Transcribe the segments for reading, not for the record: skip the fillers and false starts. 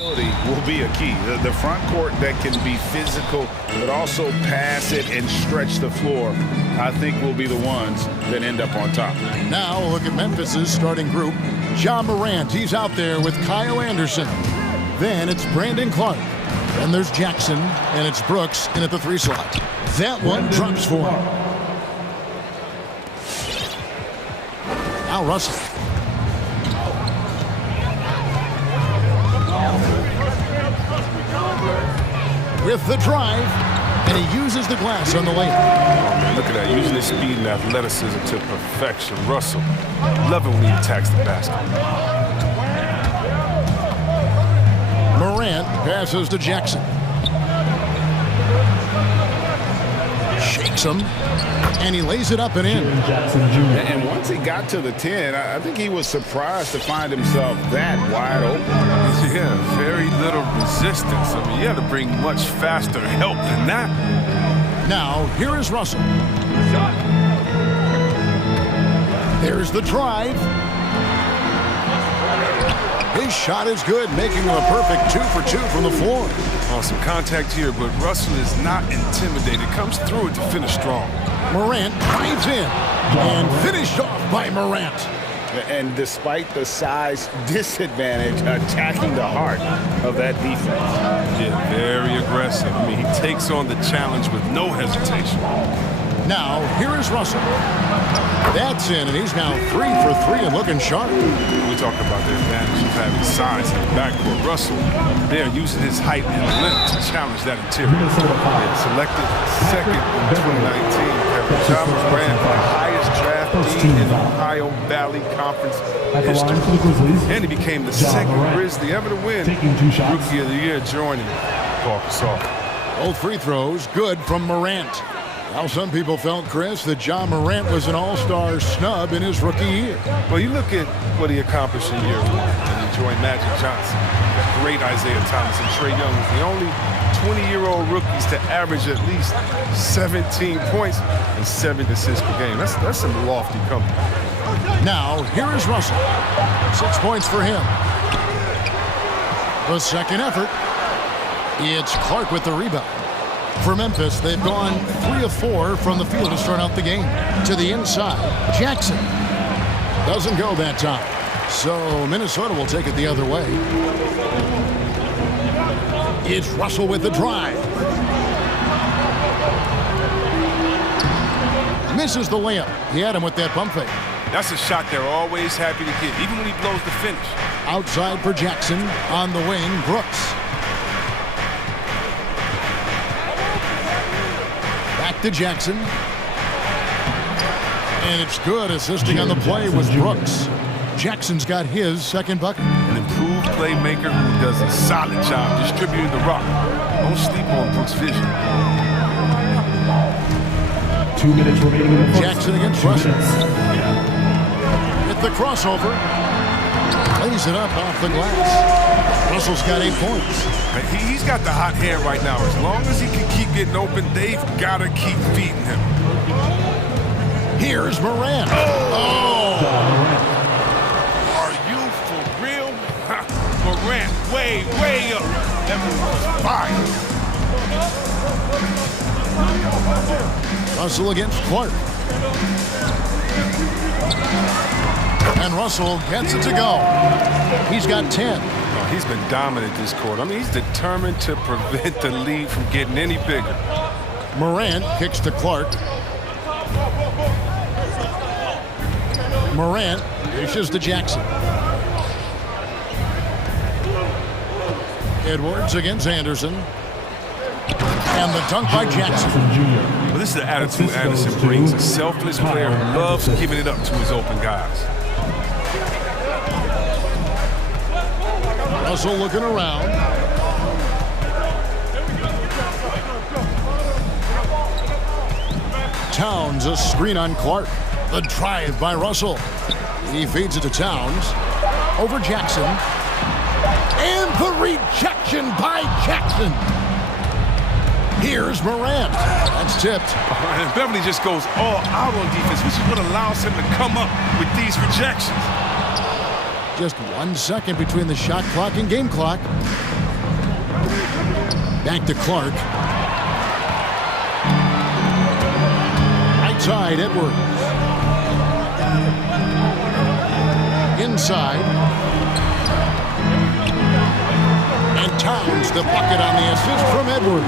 Will be a key. The front court that can be physical, but also pass it and stretch the floor, I think will be the ones that end up on top. Now look at Memphis's starting group. Ja Morant, he's out there with Kyle Anderson. Then it's Brandon Clark. Then there's Jackson, and it's Brooks in at the 3 slot. That one drops for him. Now Russell. With the drive, and he uses the glass on the layup. Oh, man, look at that, using his speed and athleticism to perfection. Russell, love it when he attacks the basket. Morant passes to Jackson. Shakes him, and he lays it up and in. And once he got to the 10, I think he was surprised to find himself that wide open. Yeah, very little resistance. I mean, you had to bring much faster help than that. Now, here is Russell. There's the drive. His shot is good, making him a perfect 2 for 2 from the floor. Awesome contact here, but Russell is not intimidated. Comes through it to finish strong. Morant drives in and finished off by Morant. And despite the size disadvantage, attacking the heart of that defense. Yeah, very aggressive. I mean, he takes on the challenge with no hesitation. Now, here is Russell. That's in, and he's now 3 for 3 and looking sharp. We talk about the advantage of having size in the backcourt. Russell, they are using his height and length to challenge that interior. Selected second in 2019. Ja Morant, the highest draft team in Ohio Valley Conference history. And he became the second Grizzly ever to win Rookie of the Year, joining Paul Gasol. Both free throws good from Morant. Now, some people felt, Chris, that Ja Morant was an all-star snub in his rookie year. Well, you look at what he accomplished in year 1 and he joined Magic Johnson. That great Isaiah Thomas and Trae Young was the only 20-year-old rookies to average at least 17 points and 7 assists per game. That's some lofty company. Now, here is Russell. 6 points for him. The second effort. It's Clark with the rebound. For Memphis, they've gone 3 of 4 from the field to start out the game. To the inside, Jackson. Doesn't go that time. So Minnesota will take it the other way. It's Russell with the drive. Misses the layup. He had him with that pump fake. That's a shot they're always happy to get, even when he blows the finish. Outside for Jackson. On the wing, Brooks. Back to Jackson. And it's good. Assisting on the play was Brooks. Jackson's got his second bucket. An improved playmaker who does a solid job distributing the rock. Don't sleep on Brooks' vision. 2 minutes remaining in the first. Jackson against Russell. With the crossover. Lays it up off the glass. Russell's got 8 points. He's got the hot hand right now. As long as he can keep getting open, they've got to keep feeding him. Here's Morant. Oh! Are you for real? Morant, way, way up. That was fire. Russell against Clark. And Russell gets it to go. He's got 10. Oh, he's been dominant this quarter. I mean, he's determined to prevent the lead from getting any bigger. Morant kicks to Clark. Morant dishes to Jackson. Edwards against Anderson. And the dunk by Jackson. Well, this is the attitude Anderson brings. A selfless player who loves giving it up to his open guys. Russell looking around. Towns, a screen on Clark. The drive by Russell. He feeds it to Towns. Over Jackson. And the rejection by Jackson. Here's Morant. That's tipped. And Beverly just goes all out on defense, which is what allows him to come up with these rejections. Just 1 second between the shot clock and game clock. Back to Clark. Right side, Edwards. Inside. And Towns the bucket on the assist from Edwards.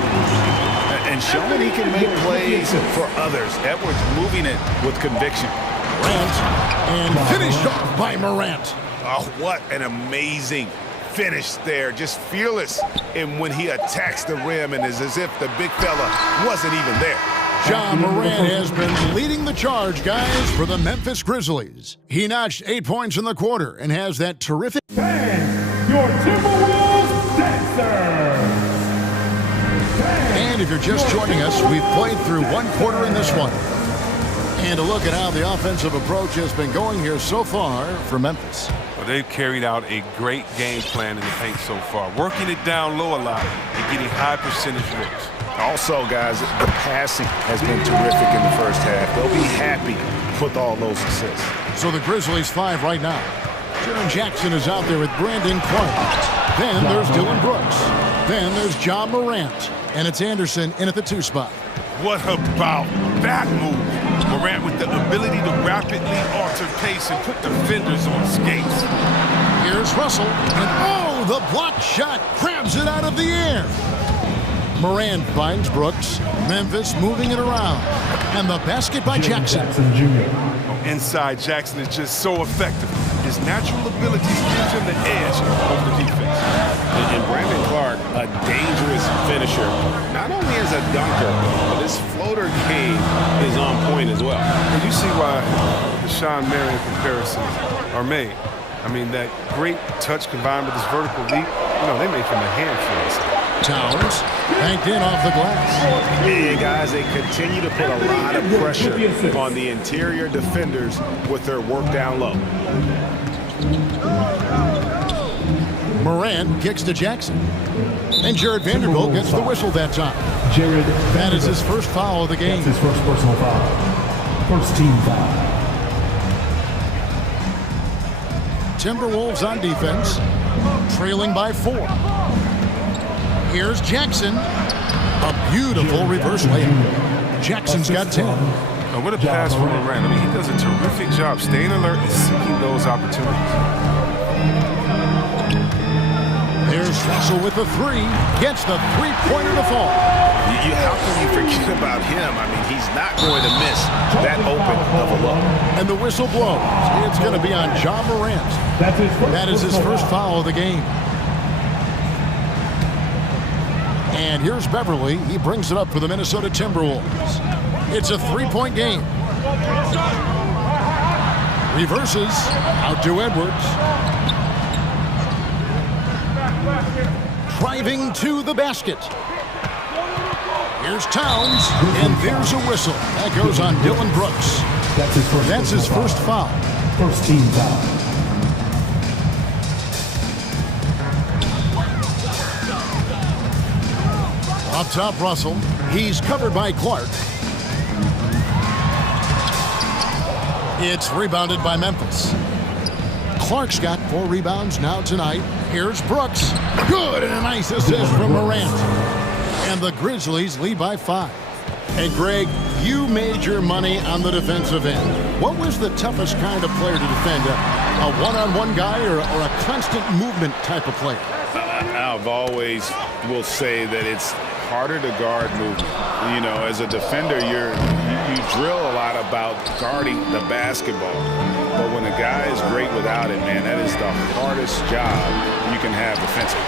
And showing he can make plays for others. Edwards moving it with conviction. Morant, and finished off by Morant. Oh, what an amazing finish there. Just fearless. And when he attacks the rim, and it's as if the big fella wasn't even there. Ja Morant has been leading the charge, guys, for the Memphis Grizzlies. He notched 8 points in the quarter and has that terrific... Fans, your Timberwolves dancers. And if you're just joining us, we've played through one quarter in this one. And a look at how the offensive approach has been going here so far for Memphis. Well, they've carried out a great game plan in the paint so far, working it down low a lot and getting high percentage looks. Also, guys, the passing has been terrific in the first half. They'll be happy with all those assists. So the Grizzlies 5 right now. Jaren Jackson is out there with Brandon Clark. Then there's Dylan Brooks. Then there's Ja Morant. And it's Anderson in at the 2 spot. What about that move? Morant with the ability to rapidly alter pace and put defenders on skates. Here's Russell, and oh, the block shot grabs it out of the air. Morant finds Brooks. Memphis moving it around. And the basket by Jackson. Inside, Jackson is just so effective. His natural abilities gives him the edge over the defense. And Brandon Clark, a dangerous finisher, not only as a dunker, but his floater game is on point as well. And you see why the Sean Marion comparisons are made. I mean, that great touch combined with his vertical leap, you know, they make him a handful. Towns banked in off the glass. Yeah, guys, they continue to put a lot of pressure on the interior defenders with their work down low. Morant kicks to Jackson. And Jared Vanderbilt gets the whistle that time. That is his first foul of the game. That's his first personal foul. First team foul. Timberwolves on defense, trailing by 4. Here's Jackson. A beautiful reverse layup. Jackson's got 10. Now, what a pass from Morant. I mean, he does a terrific job staying alert and seeking those opportunities. There's Russell with the 3. Gets the three-pointer to fall. How can you forget about him? I mean, he's not going to miss that open of a look. And the whistle blows. It's going to be on Ja Morant. That is his first foul of the game. And here's Beverly. He brings it up for the Minnesota Timberwolves. It's a 3-point game. Reverses out to Edwards. Driving to the basket. Here's Towns, and there's a whistle. That goes on Dylan Brooks. That's his first foul. First team foul. Up top, Russell. He's covered by Clark. It's rebounded by Memphis. Clark's got 4 rebounds now tonight. Here's Brooks. Good, and a nice assist from Morant. And the Grizzlies lead by 5. Hey, Greg, you made your money on the defensive end. What was the toughest kind of player to defend? A one-on-one guy or a constant movement type of player? I've always will say that it's harder to guard movement. You know, as a defender, you drill a lot about guarding the basketball. But when a guy is great without it, man, that is the hardest job you can have defensively.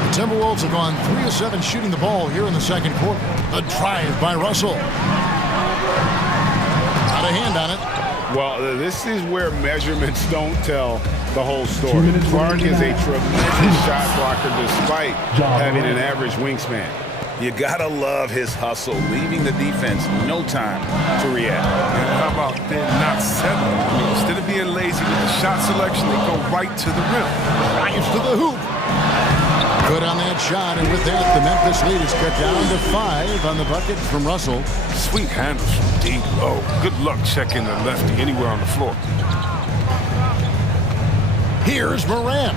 The Timberwolves have gone 3 of 7 shooting the ball here in the second quarter. A drive by Russell. Not a hand on it. Well, this is where measurements don't tell the whole story. Clark is a tremendous shot blocker despite having an average wingspan. You gotta love his hustle, leaving the defense no time to react. And how about them not settling? I mean, instead of being lazy with the shot selection, they go right to the rim. Drives to the hoop. Good on that shot, and with that, the Memphis lead is cut down to 5 on the bucket from Russell. Sweet handles from deep low. Good luck checking the lefty anywhere on the floor. Here's Morant.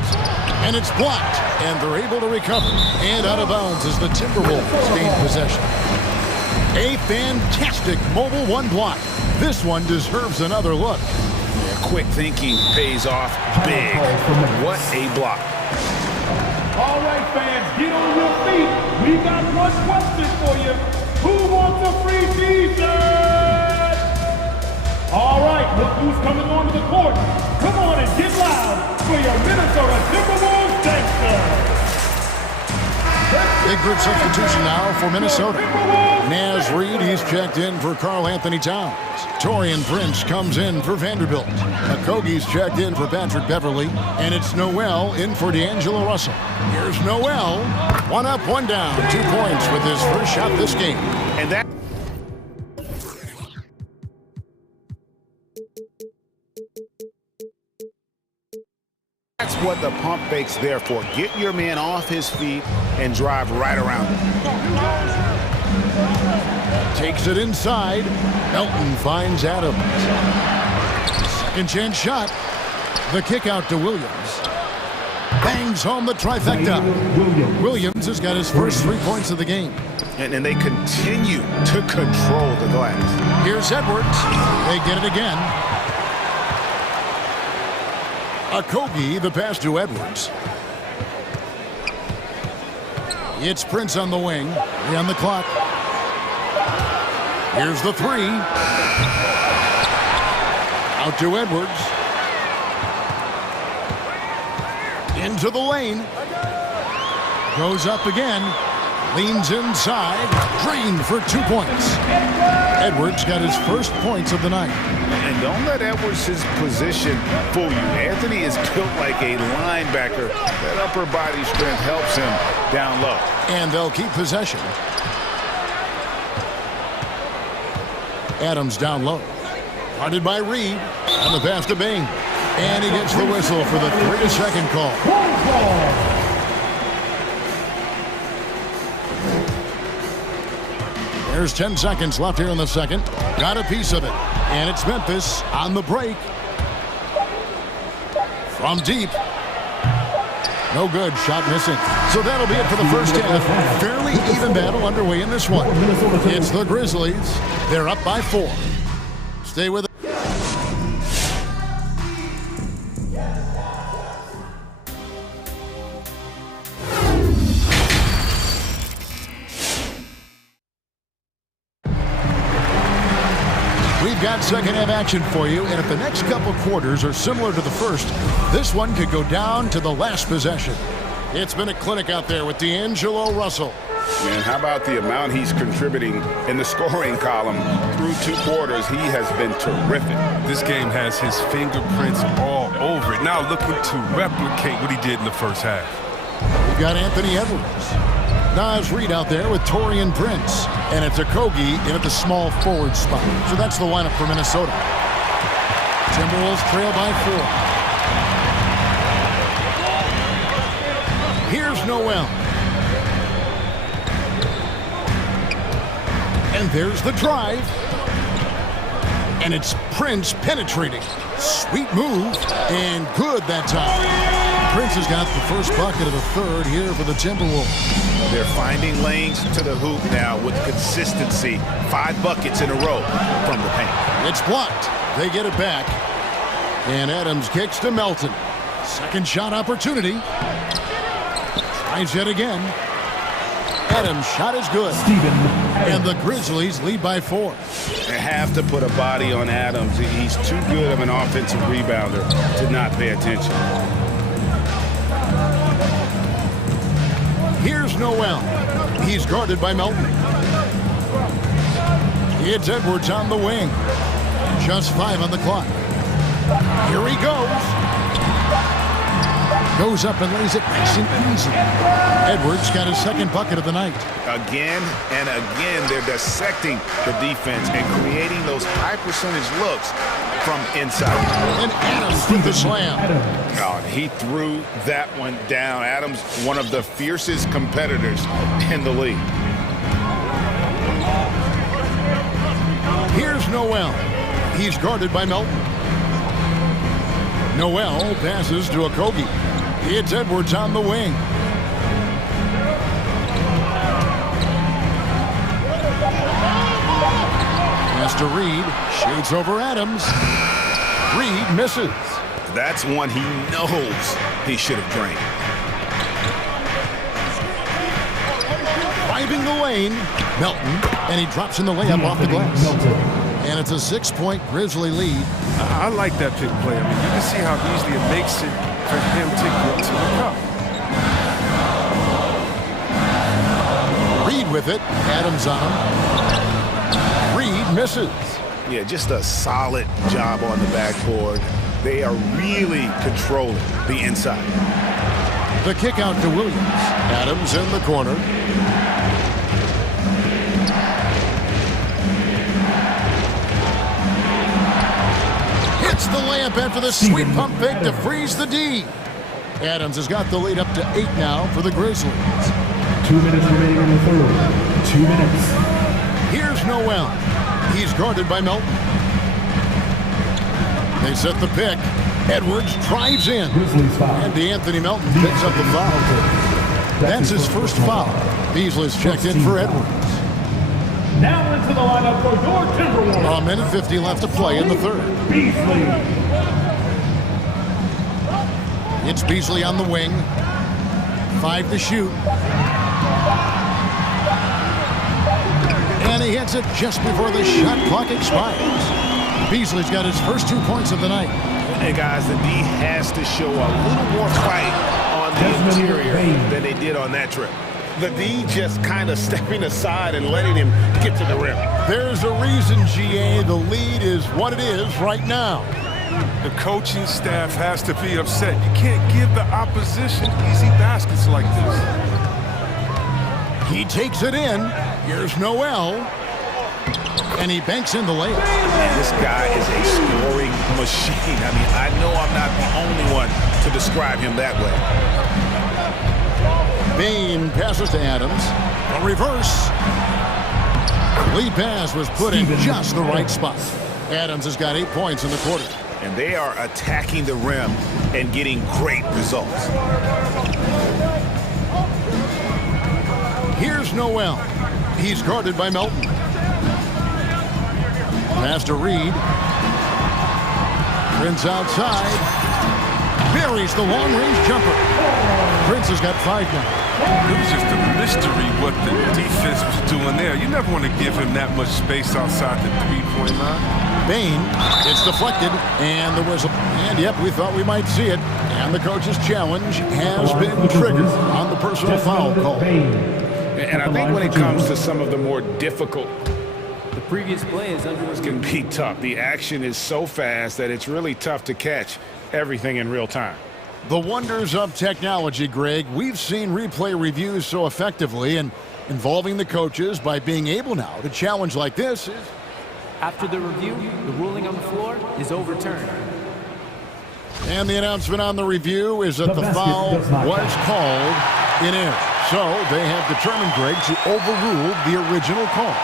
And it's blocked. And they're able to recover. And out of bounds as the Timberwolves gain possession. A fantastic mobile one block. This one deserves another look. Yeah, quick thinking pays off big. What a block. All right, fans, get on your feet. We got one question for you. Who wants a free t-shirt? All right, look who's coming onto the court. Come on and get loud for your Minnesota Timberwolves gangster. Big group substitution now for Minnesota. Naz Reid, he's checked in for Karl Anthony Towns. Taurean Prince comes in for Vanderbilt. Okogie's checked in for Patrick Beverly. And it's Noel in for D'Angelo Russell. Here's Noel. One up, one down. 2 points with his first shot this game. And that... That's what the pump fake's there for. Get your man off his feet and drive right around him. Takes it inside. Melton finds Adams. Second chance shot. The kick out to Williams. Bangs home the trifecta. Williams has got his first 3 points of the game. And they continue to control the glass. Here's Edwards. They get it again. Okogie, the pass to Edwards. It's Prince on the wing. 3 on the clock. Here's the 3. Out to Edwards. Into the lane. Goes up again. Leans inside. Drained for 2 points. Edwards got his first points of the night. And don't let Edwards' position fool you. Anthony is built like a linebacker. That upper body strength helps him down low. And they'll keep possession. Adams down low. Guarded by Reed. On the pass to Bing. And he gets the whistle for the 3-second call. There's 10 seconds left here in the second. Got a piece of it. And it's Memphis on the break. From deep. No good. Shot missing. So that'll be it for the first half. Fairly even battle underway in this one. It's the Grizzlies. They're up by 4. Stay with it. Got second half action for you, and if the next couple quarters are similar to the first, this one could go down to the last possession. It's been a clinic out there with D'Angelo Russell. Man, how about the amount he's contributing in the scoring column through 2 quarters? He has been terrific. This game has his fingerprints all over it. Now looking to replicate what he did in the first half. We've got Anthony Edwards. Naz Reid out there with Taurean Prince. And it's Okogie in at the small forward spot. So that's the lineup for Minnesota. Timberwolves trail by 4. Here's Noel. And there's the drive. And it's Prince penetrating. Sweet move. And good that time. Prince has got the first bucket of the third here for the Timberwolves. They're finding lanes to the hoop now with consistency. 5 buckets in a row from the paint. It's blocked. They get it back. And Adams kicks to Melton. Second shot opportunity. Tries yet again. Adams' shot is good. And the Grizzlies lead by 4. They have to put a body on Adams. He's too good of an offensive rebounder to not pay attention. Here's Noel. He's guarded by Melton. It's Edwards on the wing. Just 5 on the clock. Here he goes. Goes up and lays it nice and easy. Edwards got his second bucket of the night. Again and again, they're dissecting the defense and creating those high percentage looks from inside. And Adams with the slam. Oh, he threw that one down. Adams, one of the fiercest competitors in the league. Here's Noel. He's guarded by Melton. Noel passes to Okogie. It's Edwards on the wing. Pass to Reed. Shoots over Adams. Reed misses. That's one he knows he should have drained. Driving the lane. Melton. And he drops in the layup off the glass. And it's a 6-point Grizzly lead. I like that pick play. I mean, you can see how easily it makes it for him to get to the cup. Reed with it. Adams on him. Reed misses. Yeah, just a solid job on the backboard. They are really controlling the inside. The kick out to Williams. Adams in the corner. Hits the layup after the sweet pump fake to freeze the D. Adams has got the lead up to 8 now for the Grizzlies. 2 minutes remaining in the third. 2 minutes. Here's Noel. He's guarded by Melton. They set the pick. Edwards drives in. Grizzlies foul. And DeAnthony Melton picks up the foul. That's his first foul. Beasley's checked in for Edwards. Now into the lineup for your Timberwolves. A minute 50 left to play in the third. Beasley. It's Beasley on the wing. 5 to shoot. And he hits it just before the shot clock expires. Beasley's got his first 2 points of the night. Hey, guys, the D has to show a little more fight on the interior than they did on that trip. The D just kind of stepping aside and letting him get to the rim. There's a reason, GA, the lead is what it is right now. The coaching staff has to be upset. You can't give the opposition easy baskets like this. He takes it in. Here's Noel. And he banks in the layup. Man, this guy is a scoring machine. I mean, I know I'm not the only one to describe him that way. Bain passes to Adams. A reverse. Lead pass was put in just the right spot. Adams has got 8 points in the quarter. And they are attacking the rim and getting great results. Here's Noel. He's guarded by Melton. Pass to Reed. Prince outside. Buries the long-range jumper. Prince has got 5 now. It was just a mystery what the defense was doing there. You never want to give him that much space outside the three-point line. Bain, it's deflected, and the whistle. And yep, we thought we might see it. And the coach's challenge has been triggered on the personal foul call. And I think when it comes to some of the more difficult, The previous play is under can be tough. The action is so fast that it's really tough to catch everything in real time. The wonders of technology, Greg. We've seen replay reviews so effectively, and involving the coaches by being able now to challenge like this is... After the review, the ruling on the floor is overturned. And the announcement on the review is that the foul was called in error. So they have determined, Greg, to overrule the original call.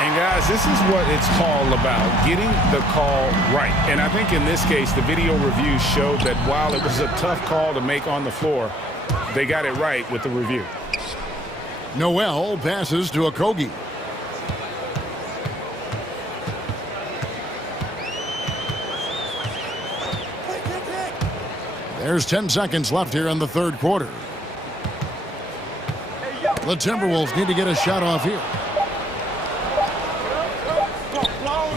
And guys, this is what it's all about, getting the call right. And I think in this case, the video review showed that while it was a tough call to make on the floor, they got it right with the review. Noel passes to Okogie. There's 10 seconds left here in the third quarter. The Timberwolves need to get a shot off here.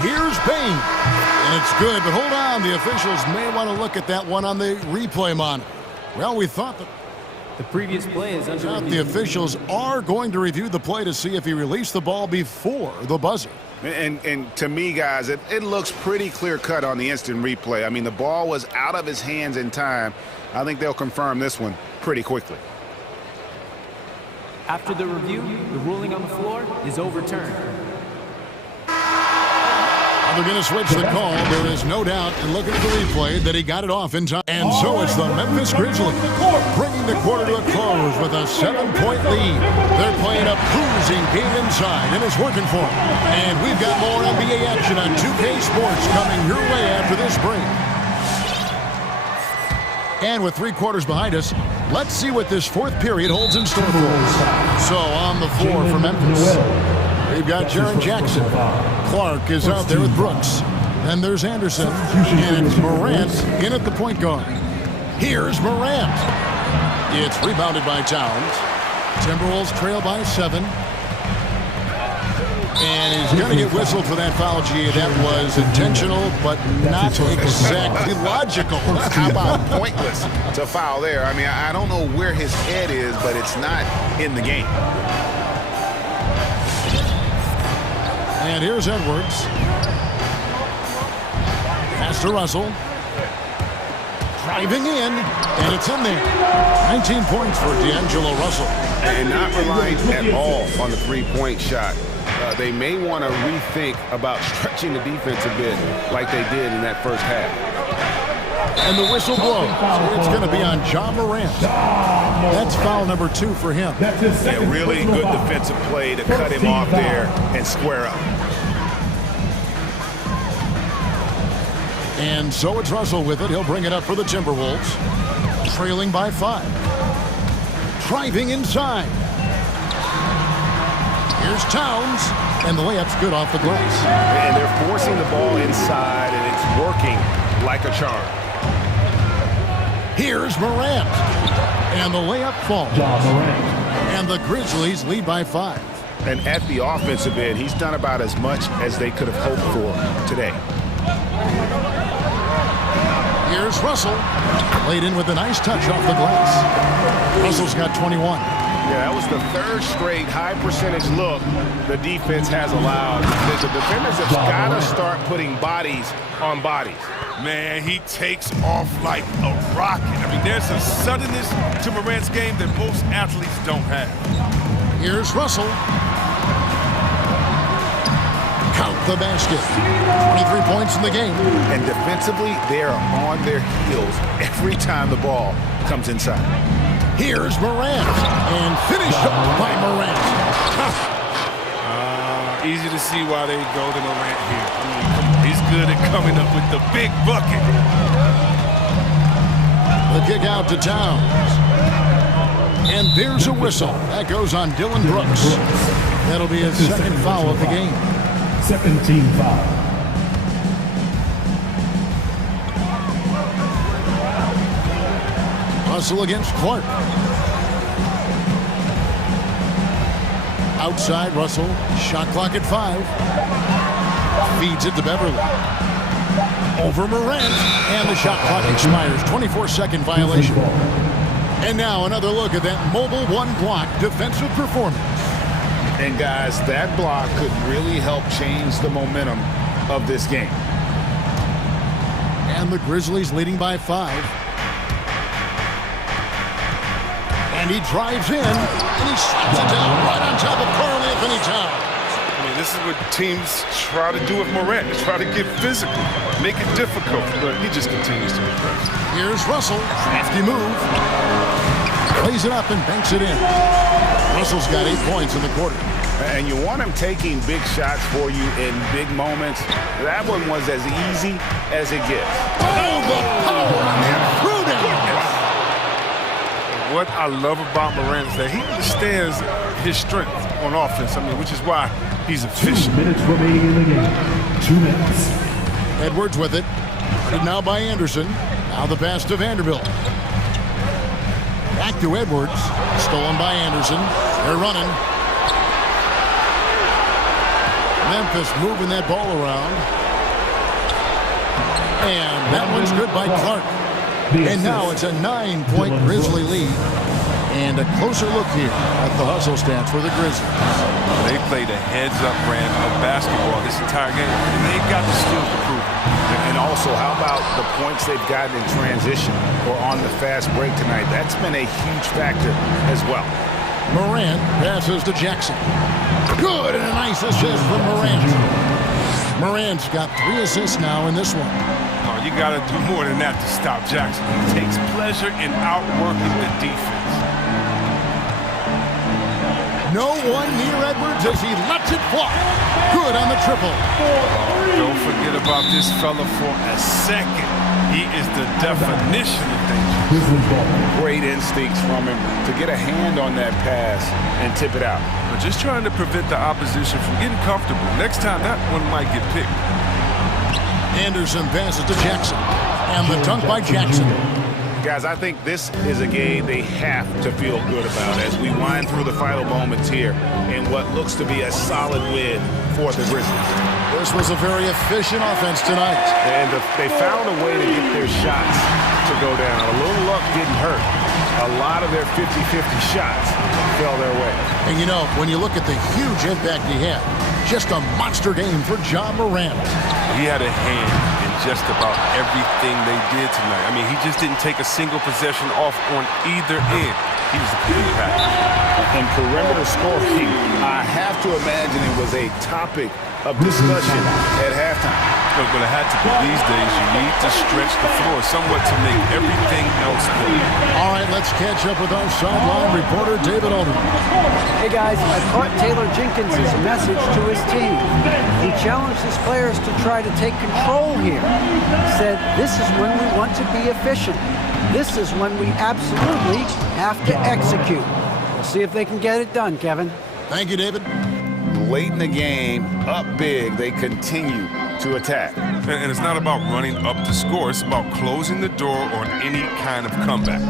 Here's Bain. And it's good, but hold on. The officials may want to look at that one on the replay monitor. Well, we thought that The previous play is under the review. officials are going to review the play to see if he released the ball before the buzzer. And to me, guys, it looks pretty clear-cut on the instant replay. I mean, the ball was out of his hands in time. I think they'll confirm this one pretty quickly. After the review, the ruling on the floor is overturned. They're going to switch the call. There is no doubt, and looking at the replay, that he got it off in time. And so it's the Memphis Grizzlies bringing the quarter to a close with a 7-point lead. They're playing a cruising game inside, and it's working for them. And we've got more NBA action on 2K Sports coming your way after this break. And with 3 quarters behind us, let's see what this 4th period holds in store for us. So on the floor for Memphis, we've got Jaren Jackson. Clark is out there with Brooks. Then there's Anderson, and it's Morant in at the point guard. Here's Morant. It's rebounded by Towns. Timberwolves trail by 7. And he's going to get whistled for that foul, G. That was intentional, but not exactly logical. How about pointless to foul there? I mean, I don't know where his head is, but it's not in the game. And here's Edwards. Pass to Russell. Driving in, and it's in there. 19 points for D'Angelo Russell. And not relying at all on the three-point shot. They may want to rethink about stretching the defense a bit like they did in that first half. And the whistle blows. It's going to be on Ja Morant. That's foul number 2 for him. Yeah, really good defensive play to cut him off there and square up. And so it's Russell with it. He'll bring it up for the Timberwolves. Trailing by 5. Driving inside. Here's Towns, and the layup's good off the glass. And they're forcing the ball inside, and it's working like a charm. Here's Morant, and the layup falls. And the Grizzlies lead by 5. And at the offensive end, he's done about as much as they could have hoped for today. Here's Russell, laid in with a nice touch off the glass. Russell's got 21. Yeah, that was the 3rd straight high-percentage look the defense has allowed. The defenders have got to start putting bodies on bodies. Man, he takes off like a rocket. I mean, there's a suddenness to Morant's game that most athletes don't have. Here's Russell. Count the basket. 23 points in the game. And defensively, they are on their heels every time the ball comes inside. Here's Morant, and finished off by Morant. Easy to see why they go to Morant here. I mean, come on, he's good at coming up with the big bucket. The kick out to Towns. And there's a whistle. That goes on Dylan Brooks. That'll be his 2nd foul of the game. 2nd team foul. Russell against Clark. Outside Russell. Shot clock at 5. Feeds it to Beverly. Over Morant. And the shot clock expires. 24-second violation. And now another look at that mobile 1-block defensive performance. And guys, that block could really help change the momentum of this game. And the Grizzlies leading by 5. And he drives in, and he slaps it down right on top of Karl-Anthony Towns. I mean, this is what teams try to do with Morant. They try to get physical, make it difficult, but he just continues to impress. Here's Russell, crafty move. Plays it up and banks it in. Russell's got 8 points in the quarter. And you want him taking big shots for you in big moments. That one was as easy as it gets. Oh, the power on that through down. What I love about Morant is that he understands his strength on offense. I mean, which is why he's efficient. 2 minutes remaining in the game. 2 minutes. Edwards with it. Guarded now by Anderson. Now the pass to Vanderbilt. Back to Edwards. Stolen by Anderson. They're running. Memphis moving that ball around. And that one's good by Clark. And now it's a 9-point Grizzly lead. And a closer look here at the hustle stats for the Grizzlies. They played a heads-up brand of basketball this entire game, and they've got the skills to prove it. And also, how about the points they've gotten in transition or on the fast break tonight? That's been a huge factor as well. Morant passes to Jackson. Good, and a nice assist from Morant. Morant's got 3 assists now in this one. Oh, you got to do more than that to stop Jackson. He takes pleasure in outworking the defense. No one near Edwards as he lets it fly. Good on the triple. Don't forget about this fella for a second. He is the definition of danger. Great instincts from him to get a hand on that pass and tip it out. But just trying to prevent the opposition from getting comfortable. Next time, that one might get picked. Anderson passes to Jackson. And the dunk by Jackson. Guys, I think this is a game they have to feel good about as we wind through the final moments here in what looks to be a solid win for the Grizzlies. This was a very efficient offense tonight. And they found a way to get their shots to go down. A little luck didn't hurt. A lot of their 50-50 shots fell their way. And you know, when you look at the huge impact he had, just a monster game for John Morant. He had a hand in just about everything they did tonight. I mean, he just didn't take a single possession off on either end. He was a big impact. And perimeter scoring, I have to imagine it was a topic of discussion at halftime. But it had to be these days. You need to stretch the floor somewhat to make everything else work. All right, let's catch up with our sideline reporter, David Alderman. Hey guys, I caught Taylor Jenkins' message to his team. He challenged his players to try to take control here. He said, this is when we want to be efficient. This is when we absolutely have to execute. We'll see if they can get it done, Kevin. Thank you, David. Late in the game, up big, they continue to attack. And it's not about running up to score. It's about closing the door on any kind of comeback.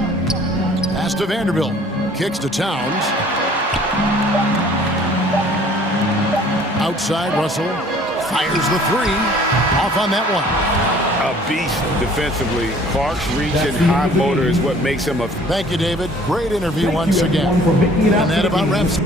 Pass to Vanderbilt. Kicks to Towns. Outside, Russell fires the three. Off on that one. A beast defensively. Clark's reach and high motor is what makes him a... Thank you, David. Great interview once again. And that about wraps it.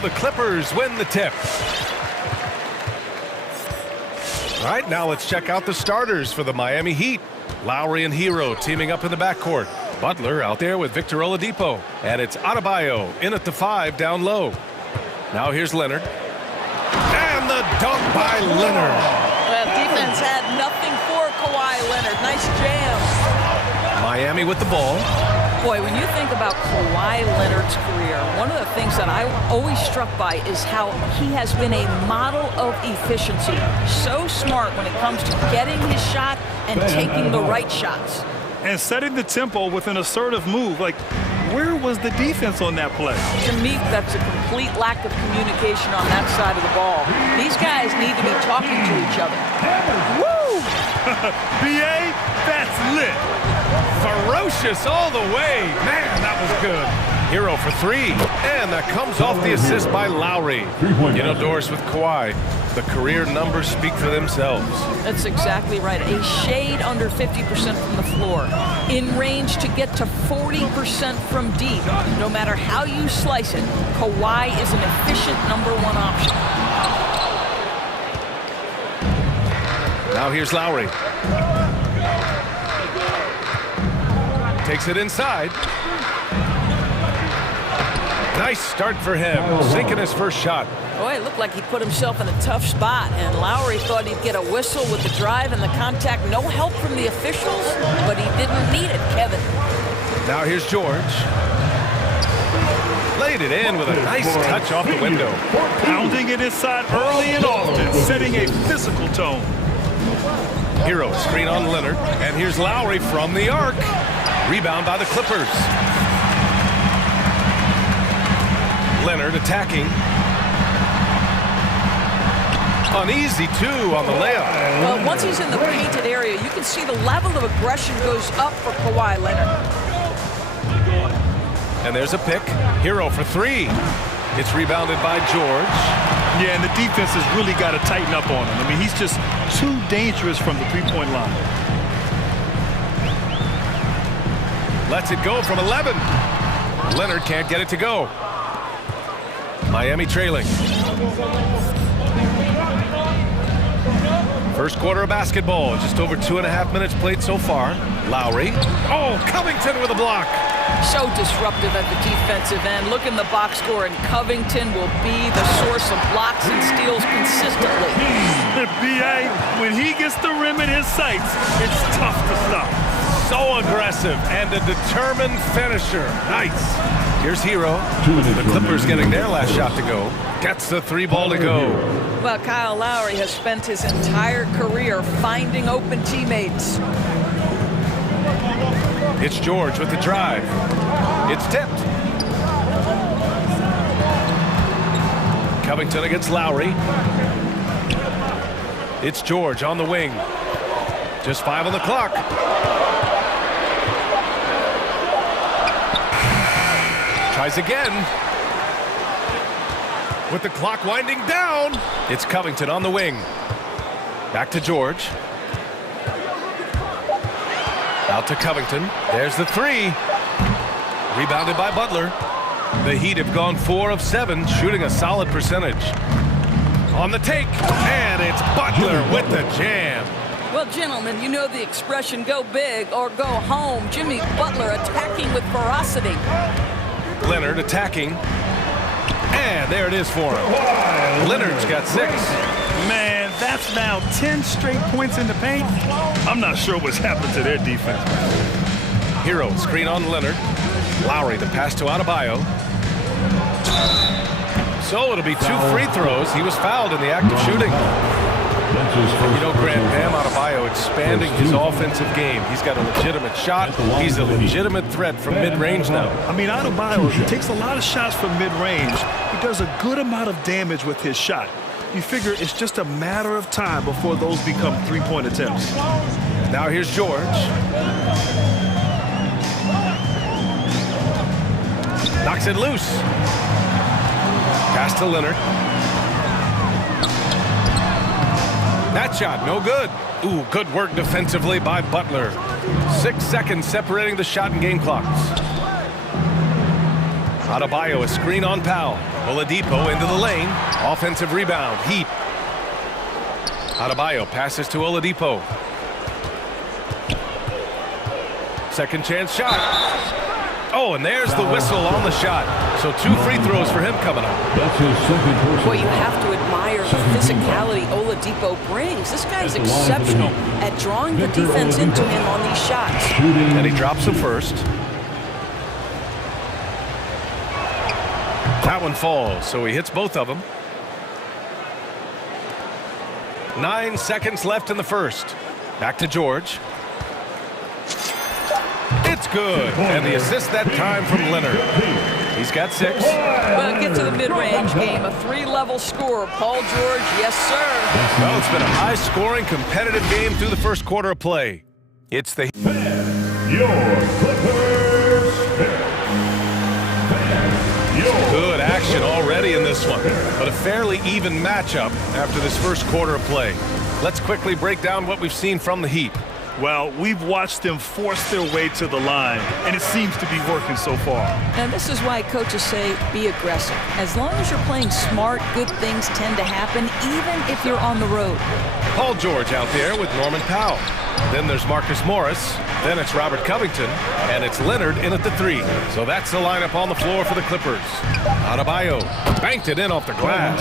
So the Clippers win the tip. All right, now let's check out the starters for the Miami Heat. Lowry and Hero teaming up in the backcourt. Butler out there with Victor Oladipo. And it's Adebayo in at the 5 down low. Now here's Leonard. And the dunk by Leonard. Well, defense had nothing for Kawhi Leonard. Nice jam. Miami with the ball. Boy, when you think about Kawhi Leonard's career, one of the things that I'm always struck by is how he has been a model of efficiency. So smart when it comes to getting his shot and taking the right shots. And setting the tempo with an assertive move. Like, where was the defense on that play? To me, that's a complete lack of communication on that side of the ball. These guys need to be talking to each other. Woo! BA, that's lit. Ferocious all the way. Man, that was good. Hero for 3. And that comes off the assist by Lowry. You know, Doris, with Kawhi, the career numbers speak for themselves. That's exactly right. A shade under 50% from the floor. In range to get to 40% from deep. No matter how you slice it, Kawhi is an efficient #1 option. Now here's Lowry. Takes it inside. Nice start for him, sinking his first shot. Boy, it looked like he put himself in a tough spot, and Lowry thought he'd get a whistle with the drive and the contact. No help from the officials, but he didn't need it, Kevin. Now here's George. Laid it in with a nice touch off the window. Pounding it inside early and often, setting a physical tone. Hero screen on Leonard, and here's Lowry from the arc. Rebound by the Clippers. Leonard attacking. Uneasy, too, on the layup. Well, once he's in the painted area, you can see the level of aggression goes up for Kawhi Leonard. And there's a pick. Hero for 3. It's rebounded by George. Yeah, and the defense has really got to tighten up on him. I mean, he's just too dangerous from the three-point line. Lets it go from 11. Leonard can't get it to go. Miami trailing. First quarter of basketball, just over 2.5 minutes played so far. Lowry. Oh, Covington with a block. So disruptive at the defensive end. Look in the box score, and Covington will be the source of blocks and steals consistently. The BA, when he gets the rim in his sights, it's tough to stop. So aggressive and a determined finisher. Nice. Here's Hero. The Clippers getting their last shot to go. Gets the 3 ball to go. Well, Kyle Lowry has spent his entire career finding open teammates. It's George with the drive. It's tipped. Covington against Lowry. It's George on the wing. Just 5 on the clock. Tries again. With the clock winding down, it's Covington on the wing. Back to George. Out to Covington. There's the 3. Rebounded by Butler. The Heat have gone 4 of 7, shooting a solid percentage. On the take, and it's Butler with the jam. Well, gentlemen, you know the expression, go big or go home. Jimmy Butler attacking with ferocity. Leonard attacking. And there it is for him. Leonard's got 6. Man, that's now 10 straight points in the paint. I'm not sure what's happened to their defense. Hero screen on Leonard. Lowry the pass to Adebayo. So it'll be 2 free throws. He was fouled in the act of shooting. You know, Grant, Bam Adebayo expanding his offensive game. He's got a legitimate shot. He's a legitimate threat from mid-range now. I mean, Adebayo takes a lot of shots from mid-range. He does a good amount of damage with his shot. You figure it's just a matter of time before those become 3-point attempts. Now here's George. Knocks it loose. Pass to Leonard. That shot, no good. Ooh, good work defensively by Butler. 6 seconds separating the shot and game clocks. Adebayo, a screen on Powell. Oladipo into the lane. Offensive rebound. Heat. Adebayo passes to Oladipo. Second chance shot. Oh, and there's the whistle on the shot. So 2 free throws for him coming up. Boy, you have to admire the physicality Oladipo brings. This guy's exceptional at drawing the defense into him on these shots. And he drops him first. That one falls, so he hits both of them. 9 seconds left in the first. Back to George. It's good. And the assist that time from Leonard. He's got 6. Well, get to the mid-range game. A 3-level scorer. Paul George, yes, sir. Well, it's been a high-scoring, competitive game through the first quarter of play. It's the... Your Clippers. Good action already in this one, but a fairly even matchup after this first quarter of play. Let's quickly break down what we've seen from the Heat. Well, we've watched them force their way to the line, and it seems to be working so far. And this is why coaches say be aggressive. As long as you're playing smart, good things tend to happen, even if you're on the road. Paul George out there with Norman Powell. Then there's Marcus Morris. Then it's Robert Covington. And it's Leonard in at the 3. So that's the lineup on the floor for the Clippers. Adebayo banked it in off the glass.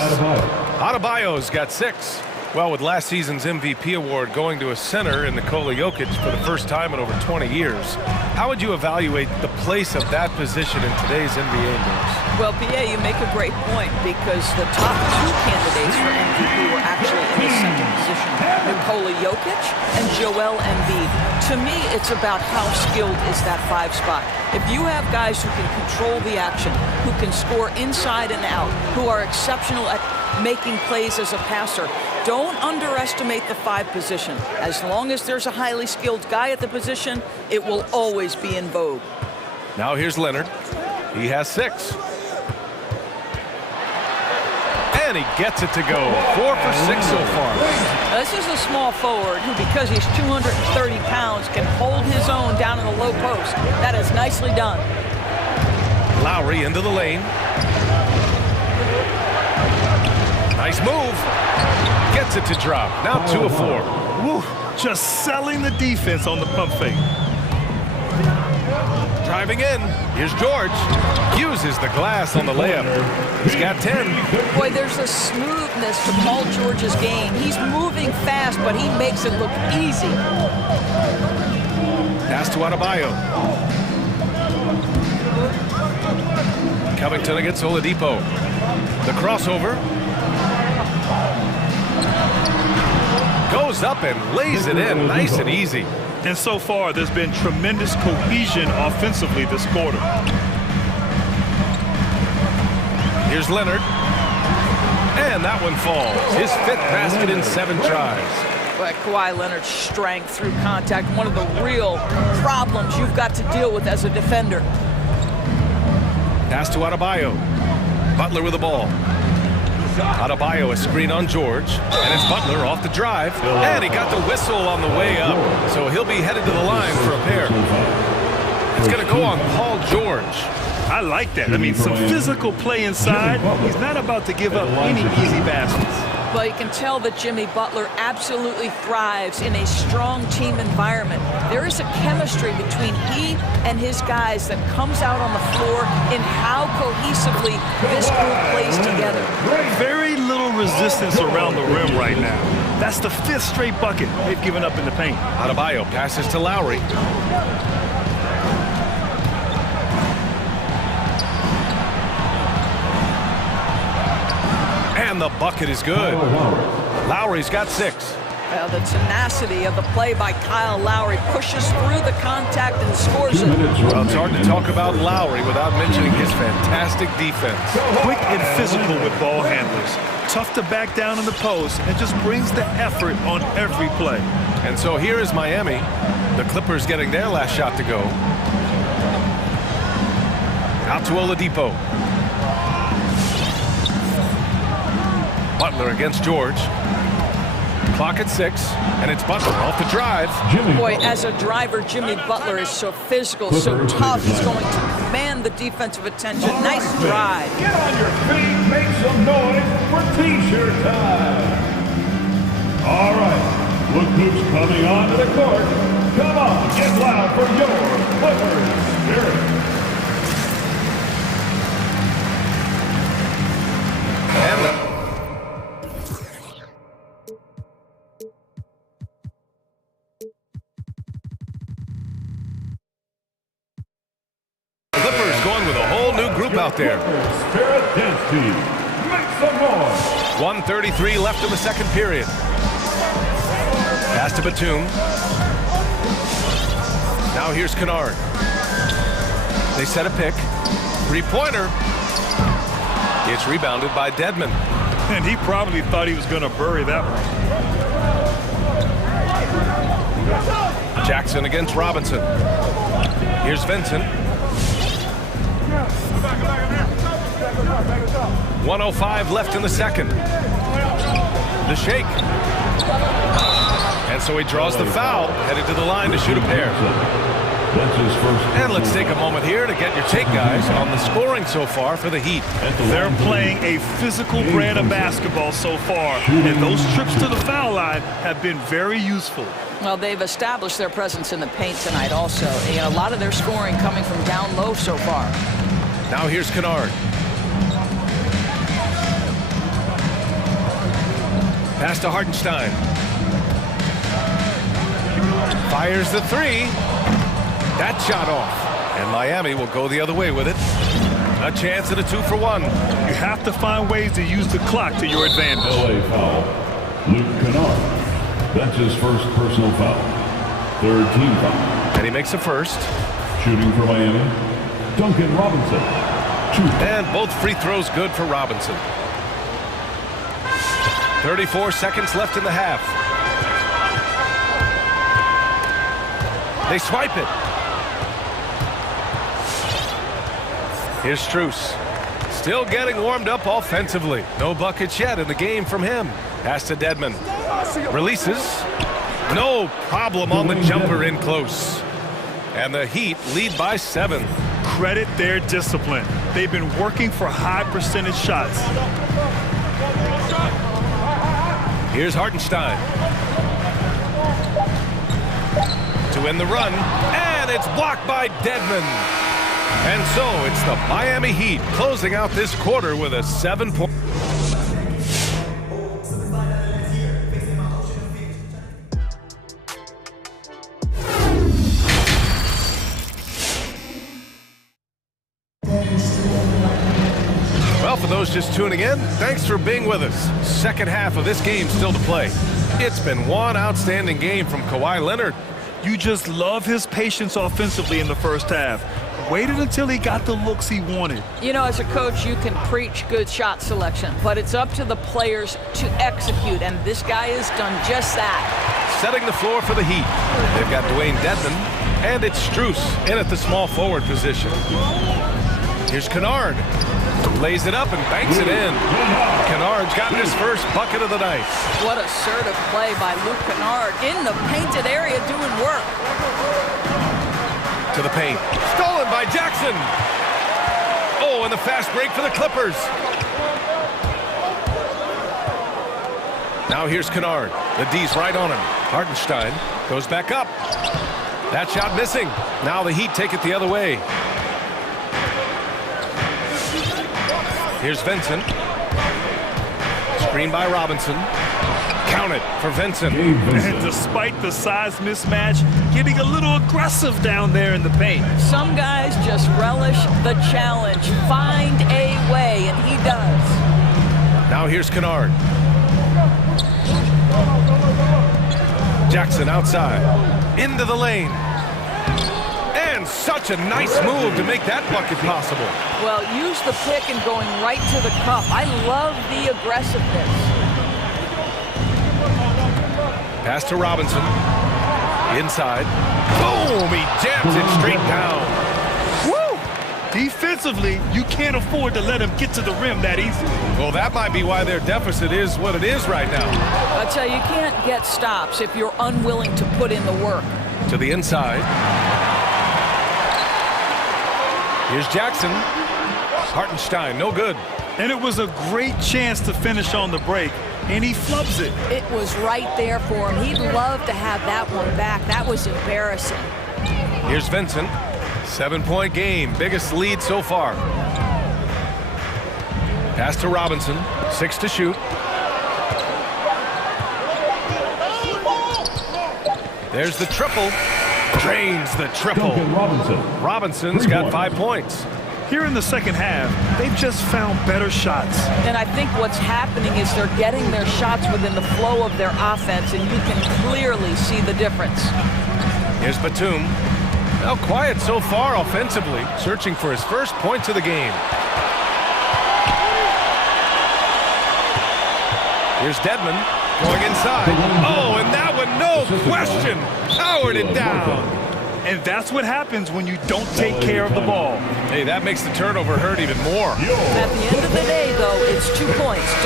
Adebayo's got 6. Well, with last season's MVP award going to a center in Nikola Jokic for the first time in over 20 years, how would you evaluate the place of that position in today's NBA games? Well, P.A., you make a great point because the top 2 candidates for MVP were actually in the center position. Nikola Jokic and Joel Embiid. To me, it's about how skilled is that 5 spot. If you have guys who can control the action, who can score inside and out, who are exceptional at making plays as a passer, don't underestimate the 5 position. As long as there's a highly skilled guy at the position, it will always be in vogue. Now here's Leonard. He has 6. And he gets it to go. 4 for 6 so far. This is a small forward who, because he's 230 pounds, can hold his own down in the low post. That is nicely done. Lowry into the lane. Nice move. Gets it to drop. Now 2 of 4. Woo, just selling the defense on the pump fake. Driving in. Here's George. Uses the glass on the layup. He's got 10. Boy, there's a smoothness to Paul George's game. He's moving fast, but he makes it look easy. Pass to Adebayo. Covington against Oladipo. The crossover. Goes up and lays it in nice and easy. And so far, there's been tremendous cohesion offensively this quarter. Here's Leonard. And that one falls. His 5th basket in 7 tries. But Kawhi Leonard's strength through contact, one of the real problems you've got to deal with as a defender. Pass to Adebayo. Butler with the ball. Adebayo a screen on George, and it's Butler off the drive, and he got the whistle on the way up, so he'll be headed to the line for a pair. It's going to go on Paul George. I like that. I mean, some physical play inside. He's not about to give up any easy baskets. Well, you can tell that Jimmy Butler absolutely thrives in a strong team environment. There is a chemistry between he and his guys that comes out on the floor in how cohesively this group plays together. Very little resistance around the rim right now. That's the 5th straight bucket they've given up in the paint. Adebayo passes to Lowry. And the bucket is good. Lowry's got 6. Well, the tenacity of the play by Kyle Lowry pushes through the contact and scores it. Well, it's hard to talk about Lowry without mentioning his fantastic defense. Quick and physical with ball handlers. Tough to back down in the post and just brings the effort on every play. And so here is Miami. The Clippers getting their last shot to go. Out to Oladipo. Butler against George. Clock at 6, and it's Butler off the drive. Boy, as a driver, Jimmy Butler is so physical, so tough. He's going to command the defensive attention. Nice drive. Get on your feet, make some noise for T-shirt time. All right, look who's coming onto the court. Come on, get loud for your Clippers Spirit. Clippers going with a whole new group out there. Spirit dance team, make some noise. 1:33 left in the second period. Pass to Batum. Now here's Kennard. They set a pick. Three-pointer. It's rebounded by Dedmon. And he probably thought he was going to bury that one. Jackson against Robinson. Here's Vincent. 1:05 left in the second. The shake. And so he draws the foul, headed to the line to shoot a pair. And let's take a moment here to get your take, guys, on the scoring so far for the Heat. They're playing a physical brand of basketball so far, and those trips to the foul line have been very useful. Well, they've established their presence in the paint tonight also. And a lot of their scoring coming from down low so far. Now here's Kennard. Pass to Hartenstein. Fires the three. That shot off. And Miami will go the other way with it. A chance at a 2-for-1. You have to find ways to use the clock to your advantage. LA foul. Luke Kennard. That's his first personal foul. Third team foul. And he makes a first. Shooting for Miami, Duncan Robinson. And both free throws good for Robinson. 34 seconds left in the half. They swipe it. Here's Strus. Still getting warmed up offensively. No buckets yet in the game from him. Pass to Dedmon. Releases. No problem on the jumper in close. And the Heat lead by 7. Credit their discipline. They've been working for high percentage shots. Here's Hartenstein. To end the run. And it's blocked by Dedmon. And so it's the Miami Heat closing out this quarter with a 7-point. Well, for those just tuning in, thanks for being with us. Second half of this game still to play. It's been one outstanding game from Kawhi Leonard. You just love his patience offensively in the first half. Waited until he got the looks he wanted. You know, as a coach, you can preach good shot selection, but it's up to the players to execute, and this guy has done just that. Setting the floor for the Heat. They've got Dwayne Dedmon, and it's Strus in at the small forward position. Here's Kennard. Lays it up and banks it in. Kennard's gotten his first bucket of the night. What assertive play by Luke Kennard in the painted area doing work. To the paint. Stolen by Jackson. Oh, and the fast break for the Clippers. Now here's Kennard. The D's right on him. Hartenstein goes back up. That shot missing. Now the Heat take it the other way. Here's Vincent. Screen by Robinson. Count it for Vincent. And despite the size mismatch, getting a little aggressive down there in the paint. Some guys just relish the challenge. Find a way, and he does. Now here's Kennard. Jackson outside. Into the lane. And such a nice move to make that bucket possible. Well, use the pick and going right to the cup. I love the aggressiveness. Pass to Robinson. Inside. Boom! He jams it straight down. Woo! Defensively, you can't afford to let him get to the rim that easy. Well, that might be why their deficit is what it is right now. I tell you, you can't get stops if you're unwilling to put in the work. To the inside. Here's Jackson. Hartenstein, no good. And it was a great chance to finish on the break, and he flubs it. It was right there for him. He'd love to have that one back. That was embarrassing. Here's Vincent. 7-point game, biggest lead so far. Pass to Robinson, 6 to shoot. There's the triple. Drains the triple. Robinson's got 5 points. Here in the second half, they've just found better shots. And I think what's happening is they're getting their shots within the flow of their offense, and you can clearly see the difference. Here's Batum. Now quiet so far offensively, searching for his first points of the game. Here's Dedmon going inside. Oh, and that one, no question, powered it down. And that's what happens when you don't take care of the ball. Hey, that makes the turnover hurt even more. At the end of the day, though, it's 2 points.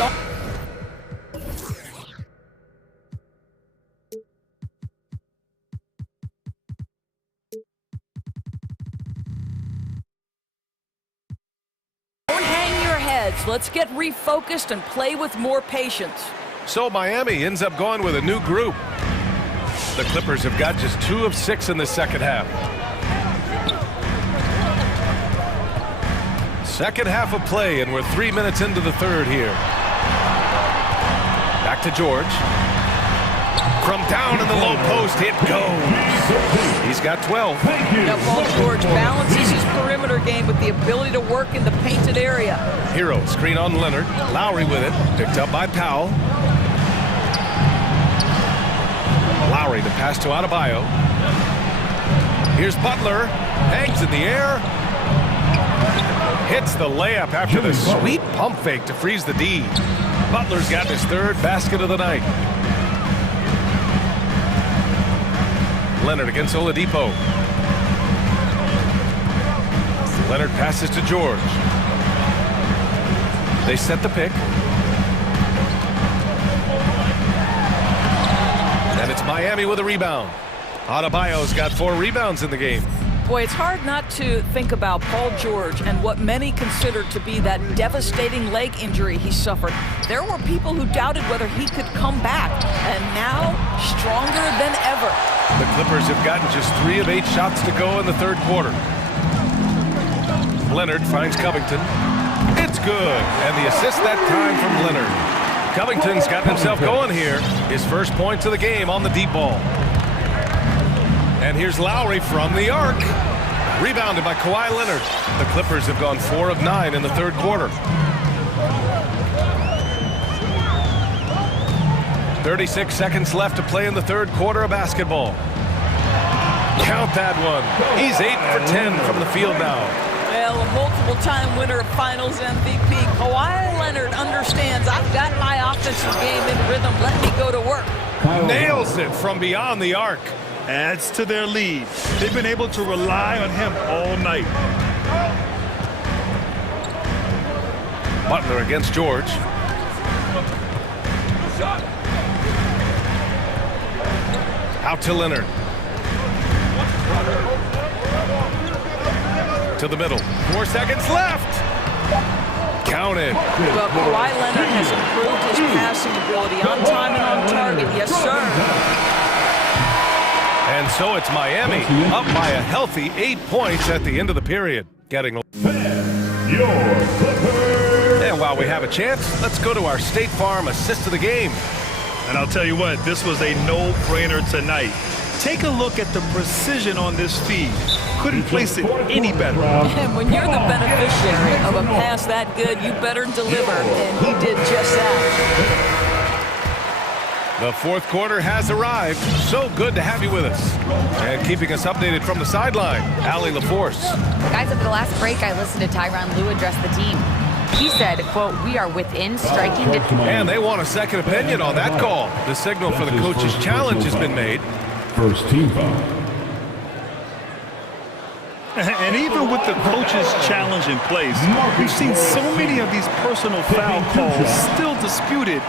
Don't hang your heads. Let's get refocused and play with more patience. So Miami ends up going with a new group. The Clippers have got just 2 of 6 in the second half. Second half of play, and we're 3 minutes into the third here. Back to George. From down in the low post, it goes. He's got 12. Now, Paul George balances his perimeter game with the ability to work in the painted area. Hero screen on Leonard. Lowry with it. Picked up by Powell. Lowry, the pass to Adebayo. Here's Butler. Hangs in the air. Hits the layup after the sweet pump fake to freeze the D. Butler's got his 3rd basket of the night. Leonard against Oladipo. Leonard passes to George. They set the pick. And it's Miami with a rebound. Adebayo's got 4 rebounds in the game. Boy, it's hard not to think about Paul George and what many considered to be that devastating leg injury he suffered. There were people who doubted whether he could come back, and now stronger than ever. The Clippers have gotten just 3 of 8 shots to go in the third quarter. Leonard finds Covington. It's good, and the assist that time from Leonard. Covington's got himself going here. His first points of the game on the deep ball. And here's Lowry from the arc. Rebounded by Kawhi Leonard. The Clippers have gone 4 of 9 in the third quarter. 36 seconds left to play in the third quarter of basketball. Count that one. He's 8 for 10 from the field now. Well, a multiple-time winner of Finals MVP, Kawhi Leonard understands I've got my offensive game in rhythm. Let me go to work. Nails it from beyond the arc. Adds to their lead. They've been able to rely on him all night. Butler against George. Out to Leonard. To the middle. 4 seconds left. Counted. Well, Kawhi Leonard has improved his passing ability on time and on target. Yes, sir. And so it's Miami up by a healthy 8 points at the end of the period. Getting. And while we have a chance, let's go to our State Farm assist of the game. And I'll tell you what, this was a no-brainer tonight. Take a look at the precision on this feed. Couldn't place it any better. And when you're the beneficiary of a pass that good, you better deliver, and he did just that. The fourth quarter has arrived. So good to have you with us. And keeping us updated from the sideline, Allie LaForce. Guys, over the last break, I listened to Tyronn Lue address the team. He said, quote, "We are within striking distance." And they want a second opinion on that call. The signal for the coach's challenge has been made. First team foul. And even with the coach's challenge in place, we've seen so many of these personal foul calls still disputed.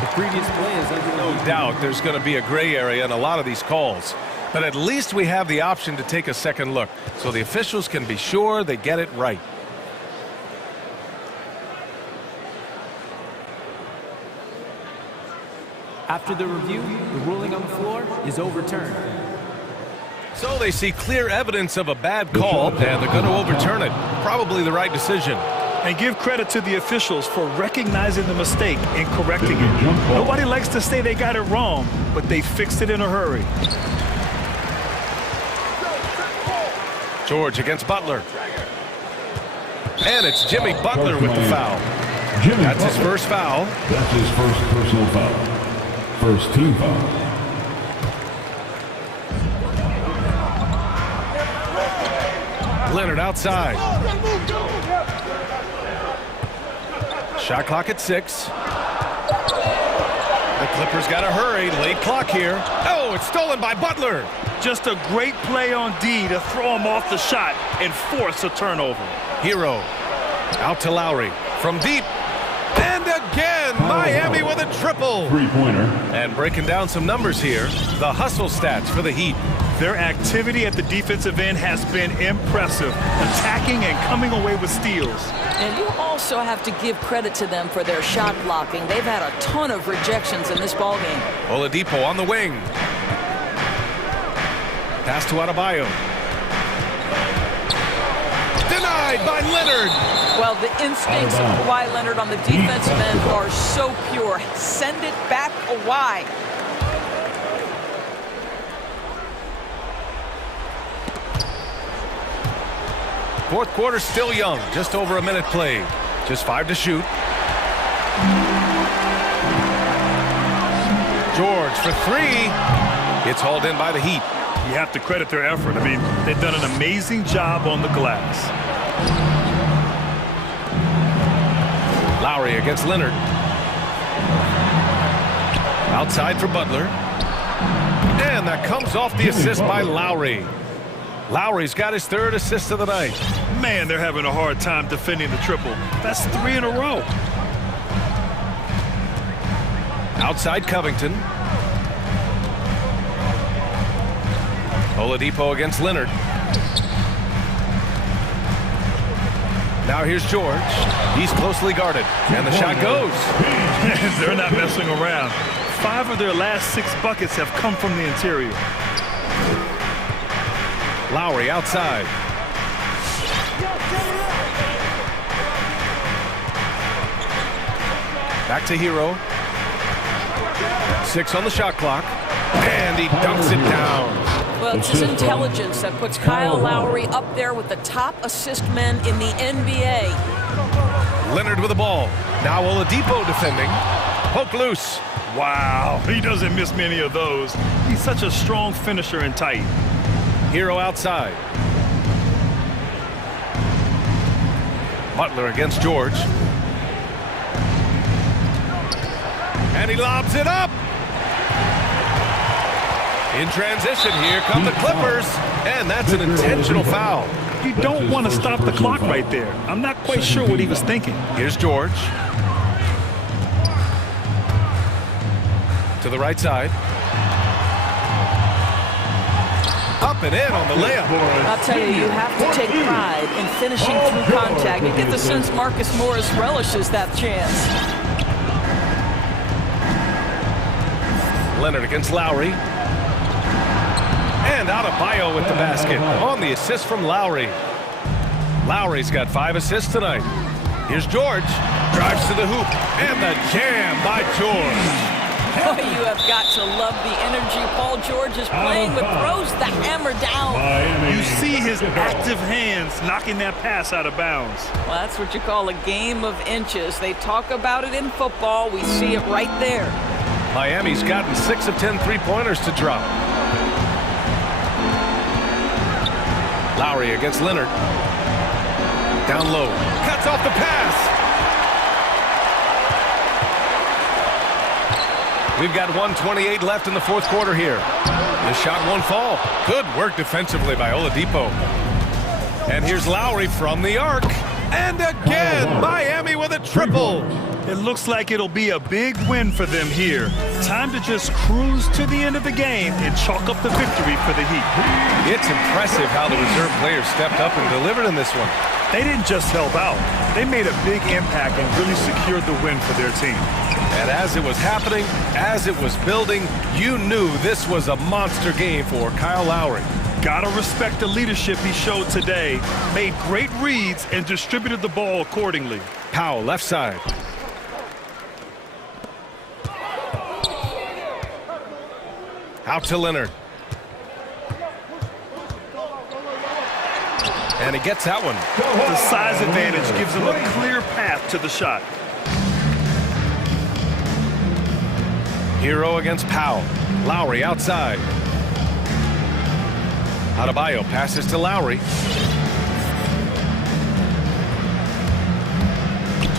The previous play is under No doubt there's going to be a gray area in a lot of these calls. But at least we have the option to take a second look, so the officials can be sure they get it right. After the review, the ruling on the floor is overturned. So they see clear evidence of a bad call, and they're going to overturn it. Probably the right decision. And give credit to the officials for recognizing the mistake and correcting it. Nobody likes to say they got it wrong, but they fixed it in a hurry. George against Butler. And it's Jimmy Butler with the foul. That's his first foul. That's his first personal foul. First team foul. Leonard outside. Shot clock at 6. The Clippers got to hurry. Late clock here. Oh, it's stolen by Butler. Just a great play on D to throw him off the shot and force a turnover. Hero out to Lowry from deep. And again, Miami with a triple. Three-pointer. And breaking down some numbers here, the hustle stats for the Heat. Their activity at the defensive end has been impressive, attacking and coming away with steals. And you also have to give credit to them for their shot blocking. They've had a ton of rejections in this ballgame. Oladipo on the wing. Pass to Adebayo. Denied by Leonard. Well, the instincts of Kawhi Leonard on the defensive end are so pure. Send it back Kawhi. Fourth quarter still young, just over a minute played. Just 5 to shoot. George for 3. It's hauled in by the Heat. You have to credit their effort. I mean, they've done an amazing job on the glass. Lowry against Leonard. Outside for Butler. And that comes off the assist by Lowry. Lowry's got his 3rd assist of the night. Man, they're having a hard time defending the triple. That's 3 in a row. Outside Covington. Oladipo against Leonard. Now here's George. He's closely guarded. And the shot goes. They're not messing around. 5 of their last 6 buckets have come from the interior. Lowry outside. Back to Hero. 6 on the shot clock. And he dunks it down. Well, it's his intelligence that puts Kyle Lowry up there with the top assist men in the NBA. Leonard with the ball. Now Oladipo defending. Poke loose. Wow, he doesn't miss many of those. He's such a strong finisher and tight. Hero outside. Butler against George. And he lobs it up. In transition, here come the Clippers. And that's an intentional foul. You don't want to stop the clock right there. I'm not quite sure what he was thinking. Here's George. To the right side. Up and in on the layup. I'll tell you, you have to take pride in finishing through contact. You get the sense Marcus Morris relishes that chance. Leonard against Lowry. And Adebayo with the basket on the assist from Lowry. Lowry's got 5 assists tonight. Here's George. Drives to the hoop. And the jam by George. Oh, you have got to love the energy Paul George is playing with. Throws the hammer down. You see his active hands knocking that pass out of bounds. Well, that's what you call a game of inches. They talk about it in football. We see it right there. Miami's gotten 6 of 10 three-pointers to drop. Lowry against Leonard. Down low. Cuts off the pass. We've got 1:28 left in the fourth quarter here. The shot won't fall. Good work defensively by Oladipo. And here's Lowry from the arc. And again, Miami with a triple. It looks like it'll be a big win for them here. Time to just cruise to the end of the game and chalk up the victory for the Heat. It's impressive how the reserve players stepped up and delivered in this one. They didn't just help out. They made a big impact and really secured the win for their team. And as it was happening, as it was building, you knew this was a monster game for Kyle Lowry. Gotta respect the leadership he showed today. Made great reads and distributed the ball accordingly. Powell, left side. Out to Leonard. And he gets that one. The size advantage gives him a clear path to the shot. Hero against Powell. Lowry outside. Adebayo passes to Lowry.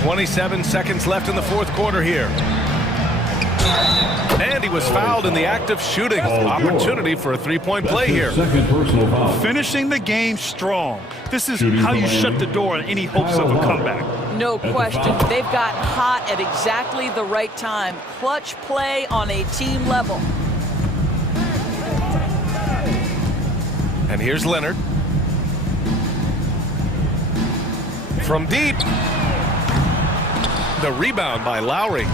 27 seconds left in the fourth quarter here. And he was fouled in the act of shooting. Opportunity for a three-point play here. Finishing the game strong. This is how you shut the door on any hopes of a comeback. No question. They've gotten hot at exactly the right time. Clutch play on a team level. And here's Leonard. From deep. The rebound by Lowry.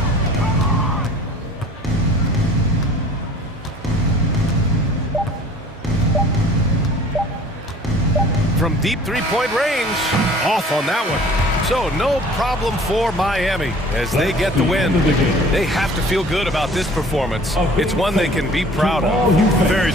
From deep three-point range. Off on that one. So no problem for Miami as they get the win. They have to feel good about this performance. It's one they can be proud of. Very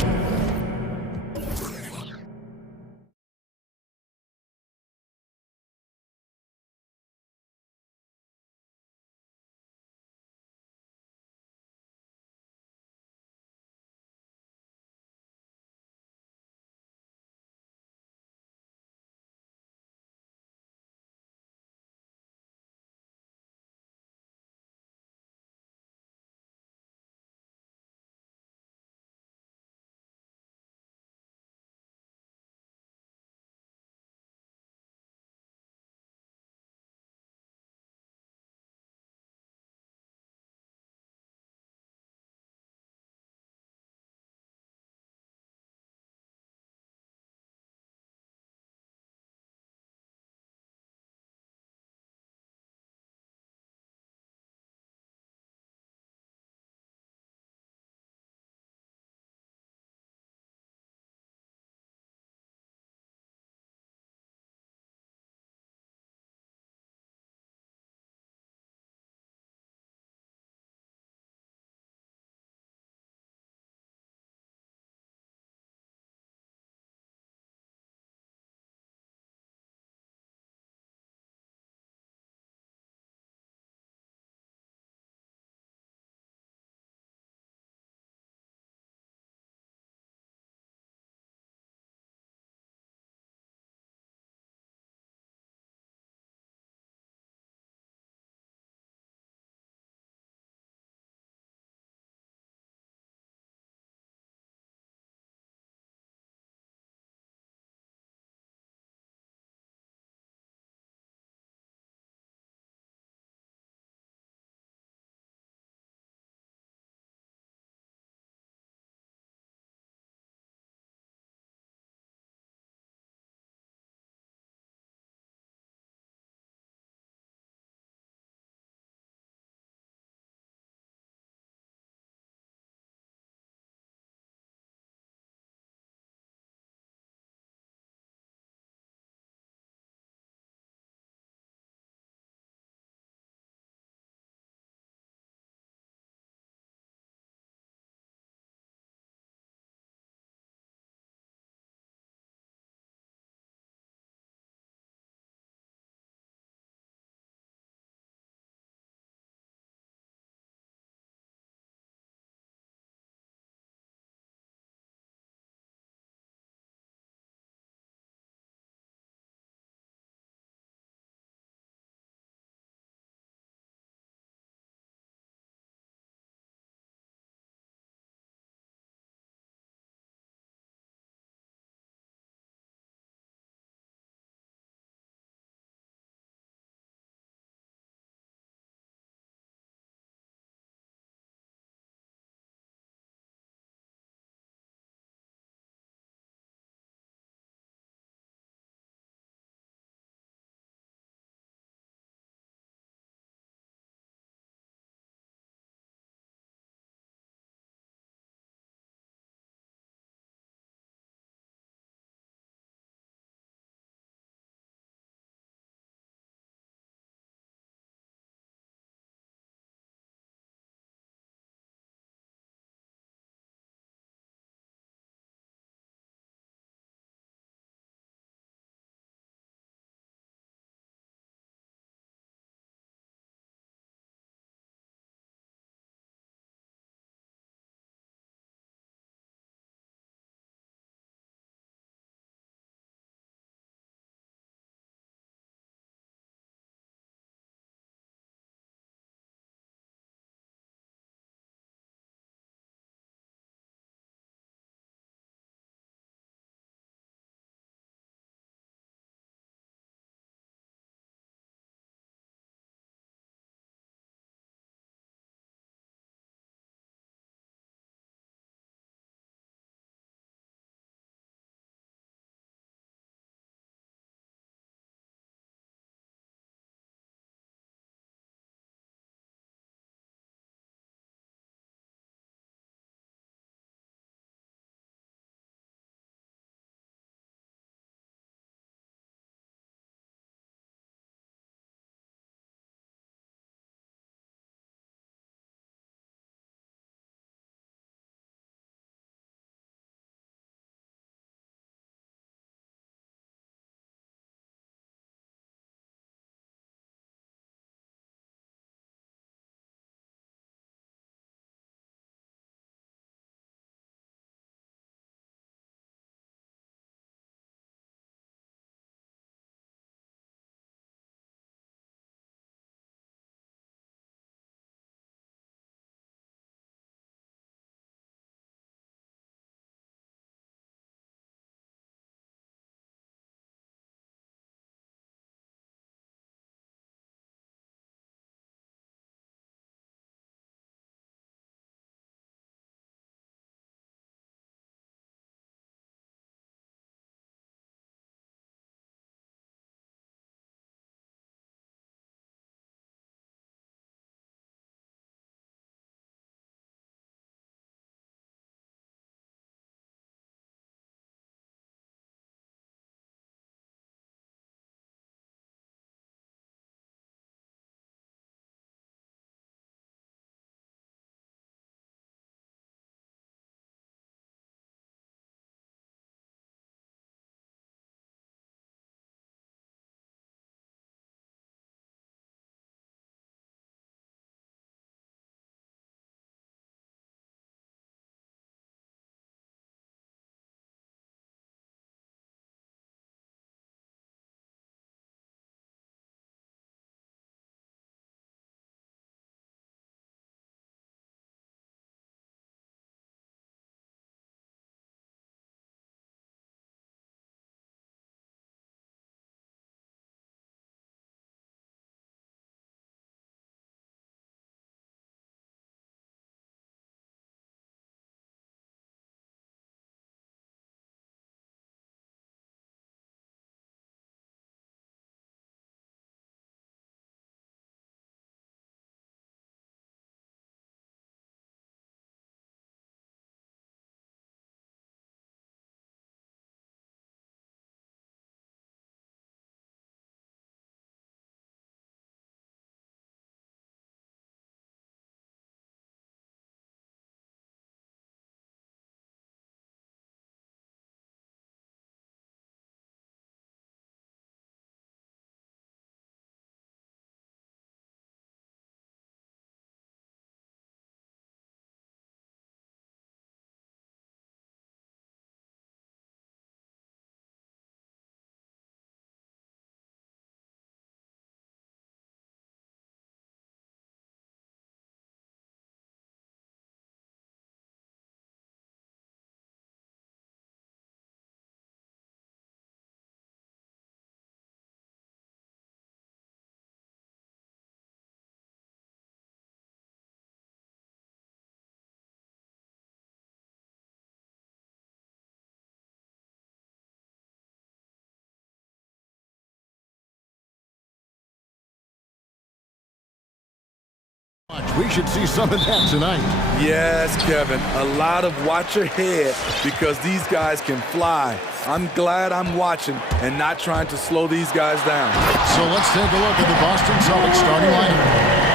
We should see some of that tonight. Yes, Kevin. A lot of watch your head because these guys can fly. I'm glad I'm watching and not trying to slow these guys down. So let's take a look at the Boston Celtics starting lineup.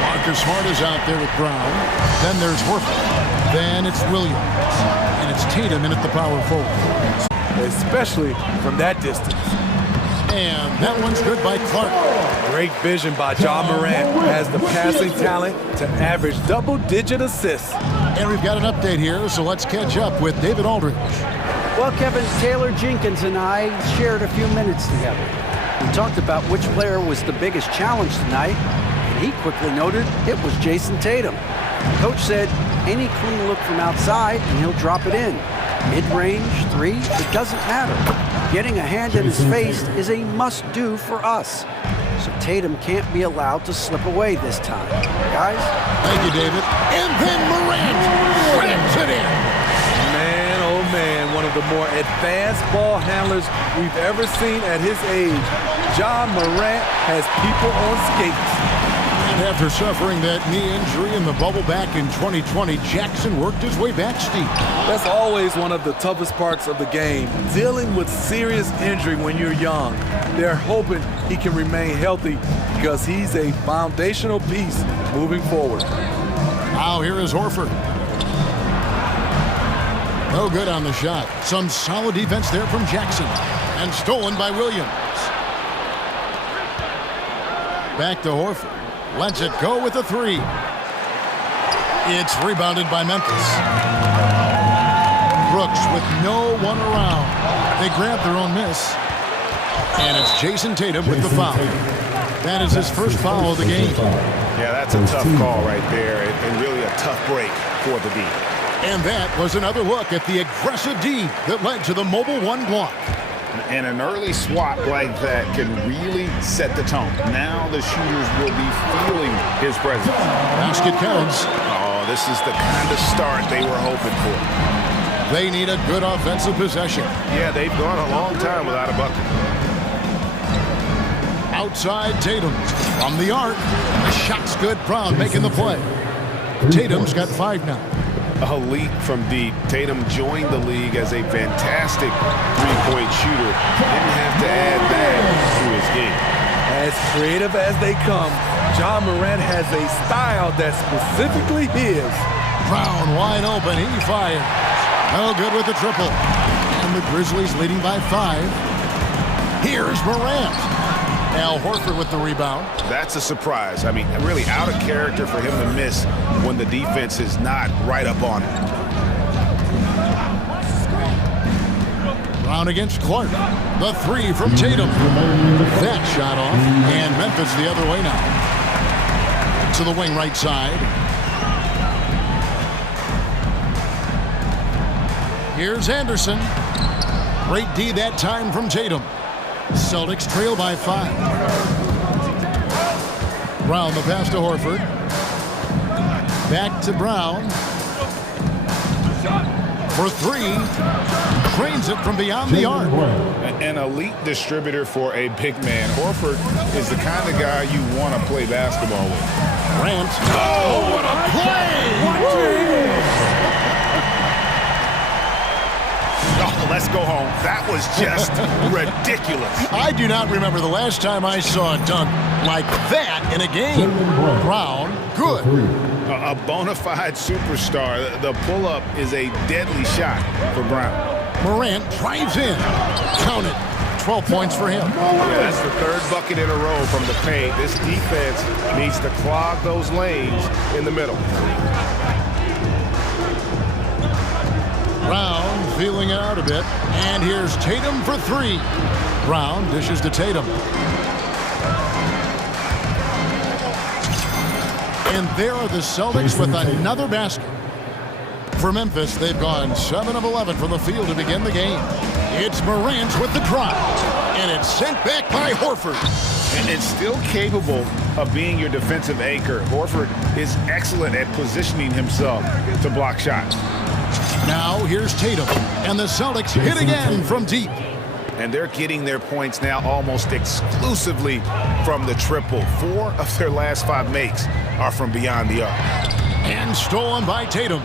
Marcus Smart is out there with Brown. Then there's Horford. Then it's Williams. And it's Tatum in at the power forward. Especially from that distance. And that one's good by Clark. Great vision by Ja Morant. Has the passing talent to average double-digit assists. And we've got an update here, so let's catch up with David Aldridge. Well, Kevin, Taylor Jenkins and I shared a few minutes together. We talked about which player was the biggest challenge tonight, and he quickly noted it was Jason Tatum. Coach said any clean look from outside and he'll drop it in. Mid-range, three, it doesn't matter. Getting a hand in his face is a must-do for us. So Tatum can't be allowed to slip away this time. Guys? Thank you, David. And then Morant slams it in. Man, oh man, one of the more advanced ball handlers we've ever seen at his age. Ja Morant has people on skates. And after suffering that knee injury in the bubble back in 2020, Jackson worked his way back steep. That's always one of the toughest parts of the game, dealing with serious injury when you're young. They're hoping he can remain healthy because he's a foundational piece moving forward. Now here is Horford. No good on the shot. Some solid defense there from Jackson. And stolen by Williams. Back to Horford. Lets it go with a three. It's rebounded by Memphis. Brooks with no one around. They grab their own miss. And it's Jason Tatum with the foul. That is his first foul of the game. Yeah, that's a tough call right there, and really a tough break for the D. And that was another look at the aggressive D that led to the mobile one block. And an early swat like that can really set the tone. Now the shooters will be feeling his presence. Basket counts. Oh, this is the kind of start they were hoping for. They need a good offensive possession. Yeah, they've gone a long time without a bucket. Outside Tatum. From the arc. The shot's good. Brown making the play. Tatum's got 5 now. A leap from deep. Tatum joined the league as a fantastic three-point shooter. Didn't have to add that to his game. As creative as they come, Ja Morant has a style that's specifically his. Brown wide open. He fires. No good with the triple. And the Grizzlies leading by 5. Here's Morant. Al Horford with the rebound. That's a surprise. I mean, really out of character for him to miss when the defense is not right up on him. Brown against Clark. The three from Tatum. That shot off. And Memphis the other way now. To the wing right side. Here's Anderson. Great D that time from Tatum. Celtics trail by 5. Brown the pass to Horford. Back to Brown. For 3. Trains it from beyond the arc. An elite distributor for a big man. Horford is the kind of guy you want to play basketball with. Grant. Oh, what a play! Oh, let's go home. That was just ridiculous. I do not remember the last time I saw a dunk like that in a game. Brown, good. A bona fide superstar. The pull-up is a deadly shot for Brown. Morant drives in. Count it. 12 points for him. Yeah, that's the 3rd bucket in a row from the paint. This defense needs to clog those lanes in the middle. Brown feeling it out a bit. And here's Tatum for 3. Brown dishes to Tatum. And there are the Celtics with another basket. For Memphis, they've gone 7 of 11 from the field to begin the game. It's Morant with the drive. And it's sent back by Horford. And still capable of being your defensive anchor. Horford is excellent at positioning himself to block shots. Now here's Tatum. And the Celtics hit again from deep. and they're getting their points now almost exclusively from the triple. 4 of their last 5 makes are from beyond the arc. And stolen by Tatum.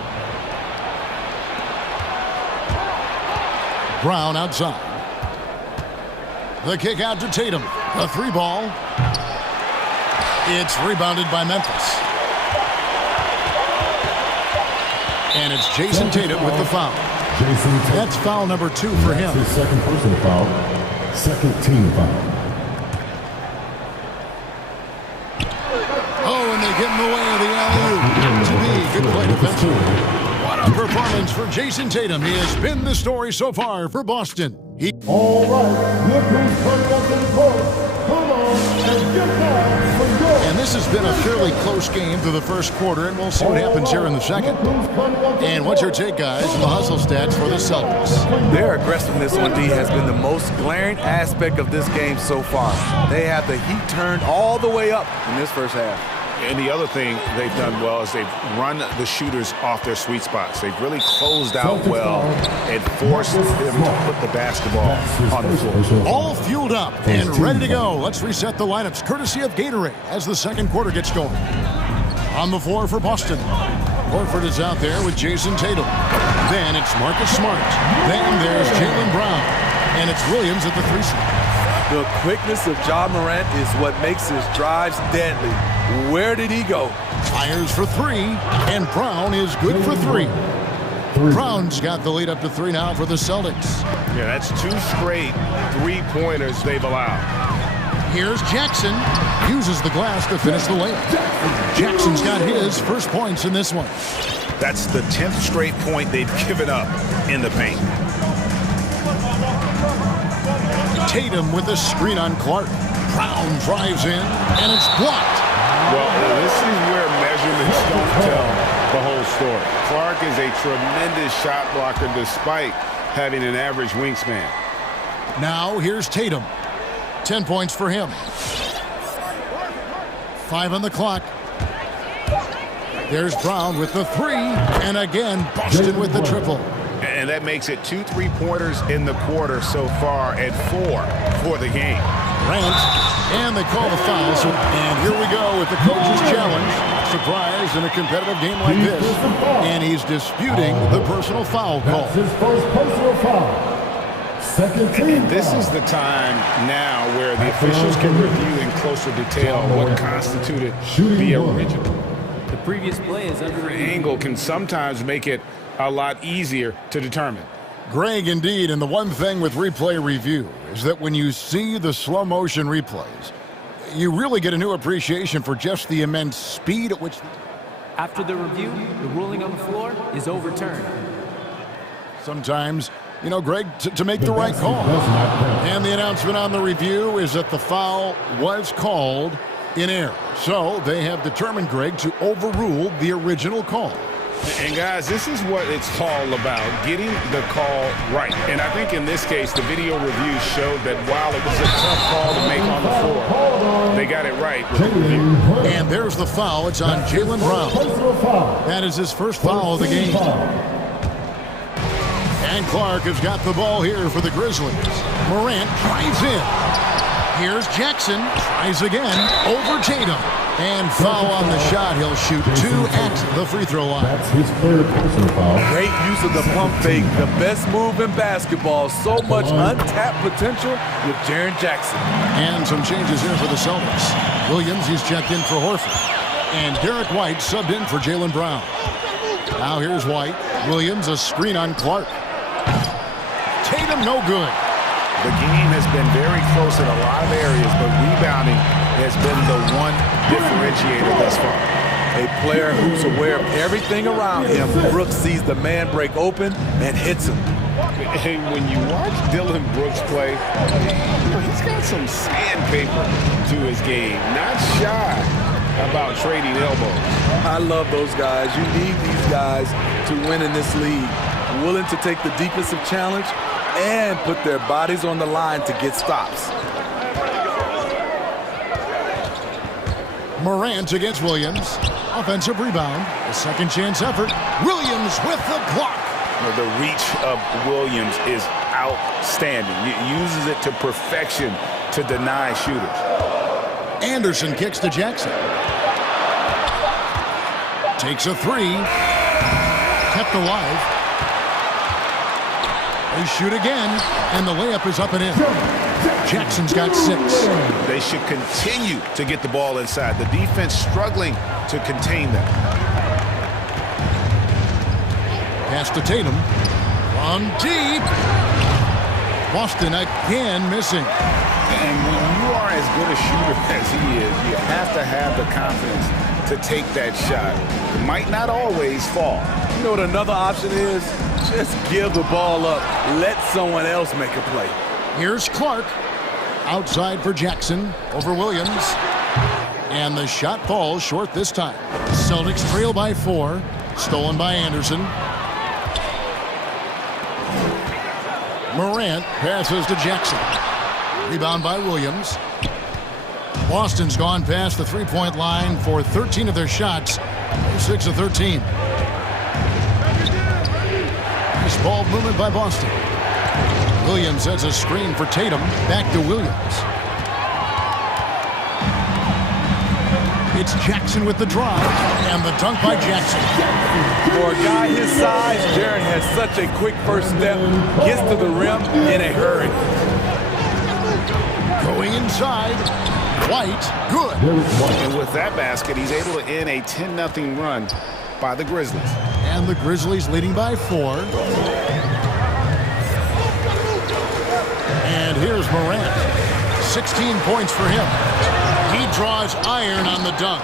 Brown outside. The kick out to Tatum. The 3 ball. It's rebounded by Memphis. And it's Jason Tatum with the foul. That's foul number 2 for him. His second personal foul, second team foul. Oh, and they get in the way of the alley-oop. To be good play defensively. What a performance for Jason Tatum. He has been the story so far for Boston. All right, look who's coming up in the court. Come on and get down for goal. And this has been a fairly close game through the first quarter, and we'll see what happens here in the second. And what's your take, guys, on the hustle stats for the Celtics? Their aggressiveness on D has been the most glaring aspect of this game so far. They have the heat turned all the way up in this first half. And the other thing they've done well is they've run the shooters off their sweet spots. They've really closed out well and forced them to put the basketball on the floor. All fueled up and ready to go. Let's reset the lineups courtesy of Gatorade as the second quarter gets going. On the floor for Boston. Horford is out there with Jason Tatum. Then it's Marcus Smart. Then there's Jaylen Brown. And it's Williams at the 3 spot. The quickness of Ja Morant is what makes his drives deadly. Where did he go? Fires for 3, and Brown is good for 3. Brown's got the lead up to 3 now for the Celtics. Yeah, that's 2 straight 3-pointers they've allowed. Here's Jackson. Uses the glass to finish the layup. Jackson's got his first points in this one. That's the 10th straight point they've given up in the paint. Tatum with a screen on Clark. Brown drives in, and it's blocked. Well, this is where measurements don't tell the whole story. Clark is a tremendous shot blocker despite having an average wingspan. Now here's Tatum. 10 points for him. 5 on the clock. There's Brown with the 3, and again, Boston with the triple. And that makes it 2 3-pointers in the quarter so far and 4 for the game. Grant, and they call the foul. And here we go with the coach's challenge. Surprise in a competitive game like this. And he's disputing the personal foul call. That's his first personal foul. Second team. And this is the time now where the officials can review in closer detail what constituted the original. The previous play is under Angle can sometimes make it a lot easier to determine. Greg, indeed, and the one thing with replay review is that when you see the slow motion replays, you really get a new appreciation for just the immense speed at which... After the review, the ruling on the floor is overturned. Sometimes, you know, Greg, to make the right call. And the announcement on the review is that the foul was called in error. So they have determined, Greg, to overrule the original call. And guys, this is what it's all about, getting the call right. And I think in this case, the video review showed that while it was a tough call to make on the floor, they got it right with the review. And there's the foul. It's on Jaylen Brown. That is his first foul of the game. And Clark has got the ball here for the Grizzlies. Morant drives in. Here's Jackson. Tries again. Over Tatum. And foul on the shot. He'll shoot 2 at the free throw line. That's his third personal foul. Great use of the pump fake, the best move in basketball. So much untapped potential with Jaren Jackson. And some changes here for the Celtics. Williams, he's checked in for Horford. And Derek White subbed in for Jaylen Brown. Now here's White. Williams, a screen on Clark. Tatum, no good. The game has been very close in a lot of areas, but rebounding has been the one differentiator thus far. A player who's aware of everything around him. Brooks sees the man break open and hits him. And when you watch Dylan Brooks play, he's got some sandpaper to his game. Not shy about trading elbows. I love those guys. You need these guys to win in this league. Willing to take the defensive challenge and put their bodies on the line to get stops. Morant against Williams. Offensive rebound. A second chance effort. Williams with the block. The reach of Williams is outstanding. He uses it to perfection to deny shooters. Anderson kicks to Jackson. Takes a three. Kept alive. They shoot again, and the layup is up and in. Jackson's got 6. They should continue to get the ball inside. The defense struggling to contain them. Pass to Tatum. On deep. Boston again missing. And when you are as good a shooter as he is, you have to have the confidence to take that shot. It might not always fall. You know what another option is? Just give the ball up. Let someone else make a play. Here's Clark. Outside for Jackson over Williams. And the shot falls short this time. Celtics trail by 4. Stolen by Anderson. Morant passes to Jackson. Rebound by Williams. Boston's gone past the three-point line for 13 of their shots. 6 of 13. Nice ball movement by Boston. Williams has a screen for Tatum. Back to Williams. It's Jackson with the drive. And the dunk by Jackson. For a guy his size, Jaren has such a quick first step. Gets to the rim in a hurry. Going inside. White. Good. And with that basket, he's able to end a 10-0 run by the Grizzlies. And the Grizzlies leading by 4. And here's Morant. 16 points for him. He draws iron on the dunk.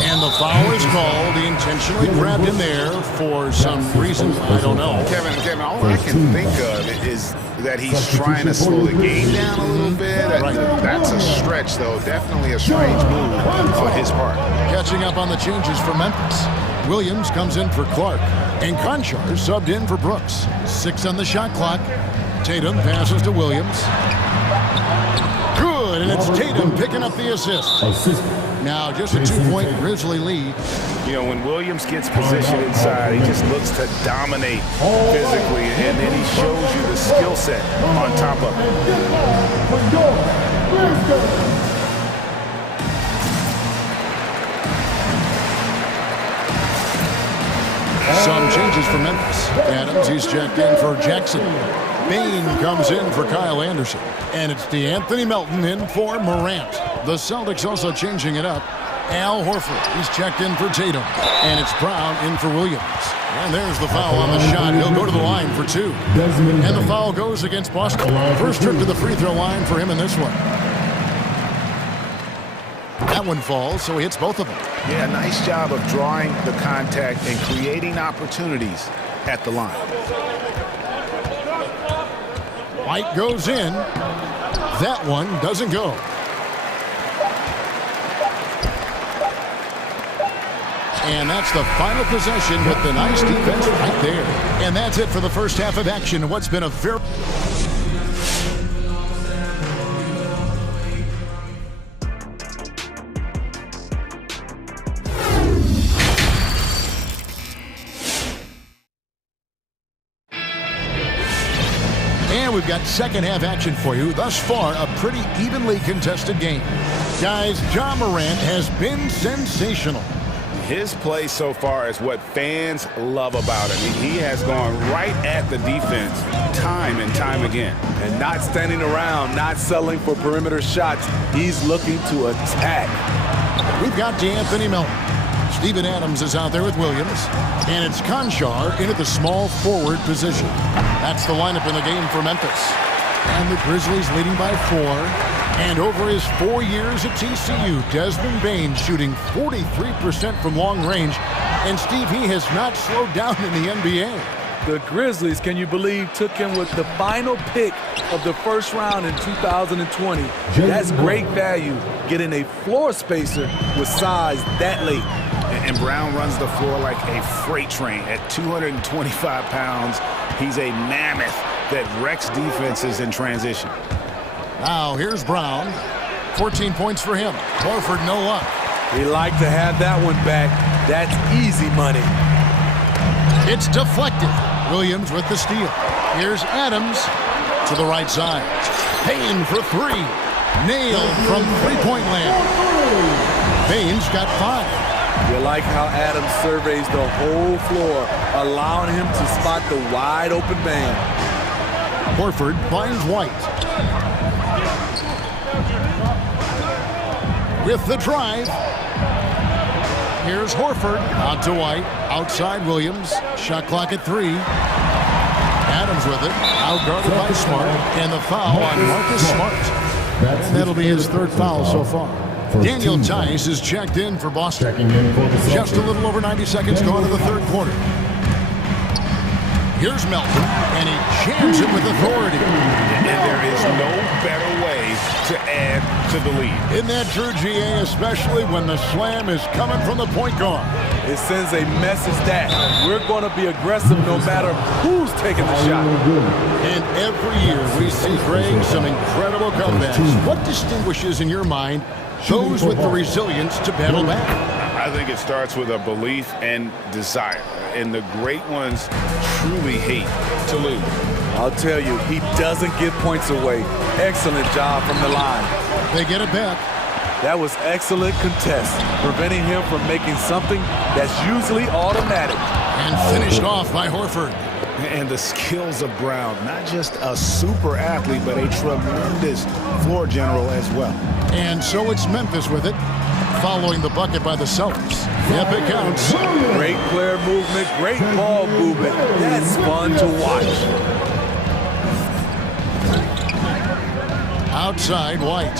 And the foul is called. He intentionally grabbed in there for some reason. I don't know. Kevin, all I can think of is that he's trying to slow the game down a little bit. That's a stretch, though. Definitely a strange move on his part. Catching up on the changes for Memphis. Williams comes in for Clark. And Conchar subbed in for Brooks. 6 on the shot clock. Tatum passes to Williams. Good, and it's Tatum picking up the assist. Now just a 2-point Grizzly lead. You know, when Williams gets positioned inside, he just looks to dominate physically, and then he shows you the skill set on top of it. Some changes for Memphis. Adams, he's checked in for Jackson. Bain comes in for Kyle Anderson. And it's DeAnthony Melton in for Morant. The Celtics also changing it up. Al Horford, he's checked in for Tatum. And it's Brown in for Williams. And there's the foul on the shot. He'll go to the line for 2. And the foul goes against Boston. First trip to the free throw line for him in this one. That one falls, so he hits both of them. Yeah, nice job of drawing the contact and creating opportunities at the line. White goes in. That one doesn't go. And that's the final possession with the nice defense right there. And that's it for the first half of action. What's been a very... And we've got second half action for you. Thus far, a pretty evenly contested game. Guys, Ja Morant has been sensational. His play so far is what fans love about him. He has gone right at the defense time and time again. And not standing around, not settling for perimeter shots. He's looking to attack. We've got DeAnthony Melton. Steven Adams is out there with Williams. And it's Conchar in at the small forward position. That's the lineup in the game for Memphis. And the Grizzlies leading by 4. And over his 4 years at TCU, Desmond Bain shooting 43% from long range. And Steve, he has not slowed down in the NBA. The Grizzlies, can you believe, took him with the final pick of the first round in 2020. That's great value, getting a floor spacer with size that late. And Brown runs the floor like a freight train. At 225 pounds, he's a mammoth that wrecks defenses in transition. Now here's Brown. 14 points for him. Horford no luck. He liked to have that one back. That's easy money. It's deflected. Williams with the steal. Here's Adams to the right side. Payne for three. Nailed from three-point land. Payne's got 5. You like how Adams surveys the whole floor, allowing him to spot the wide open man. Horford finds White. With the drive. Here's Horford out to White. Outside Williams. Shot clock at 3. Adams with it. Outguarded by Smart. And the foul on Marcus Smart. That'll be his 3rd foul so far. Daniel Tice is checked in for Boston. Just a little over 90 seconds gone in the 3rd quarter. Here's Melton, and he jams it with authority. And there is no better way to add to the lead. Isn't that true, GA, especially when the slam is coming from the point guard? It sends a message that we're going to be aggressive no matter who's taking the shot. And every year we see, Greg, some incredible comebacks. What distinguishes, in your mind, those with the resilience to battle back? I think it starts with a belief and desire. And the great ones truly hate to lose. I'll tell you, he doesn't give points away. Excellent job from the line. They get it back. That was excellent contest, preventing him from making something that's usually automatic. And finished off by Horford. And the skills of Brown, not just a super athlete, but a tremendous floor general as well. And so it's Memphis with it, following the bucket by the Celtics. Yep, it counts. Great player movement, great ball movement. That's fun to watch. Outside, White.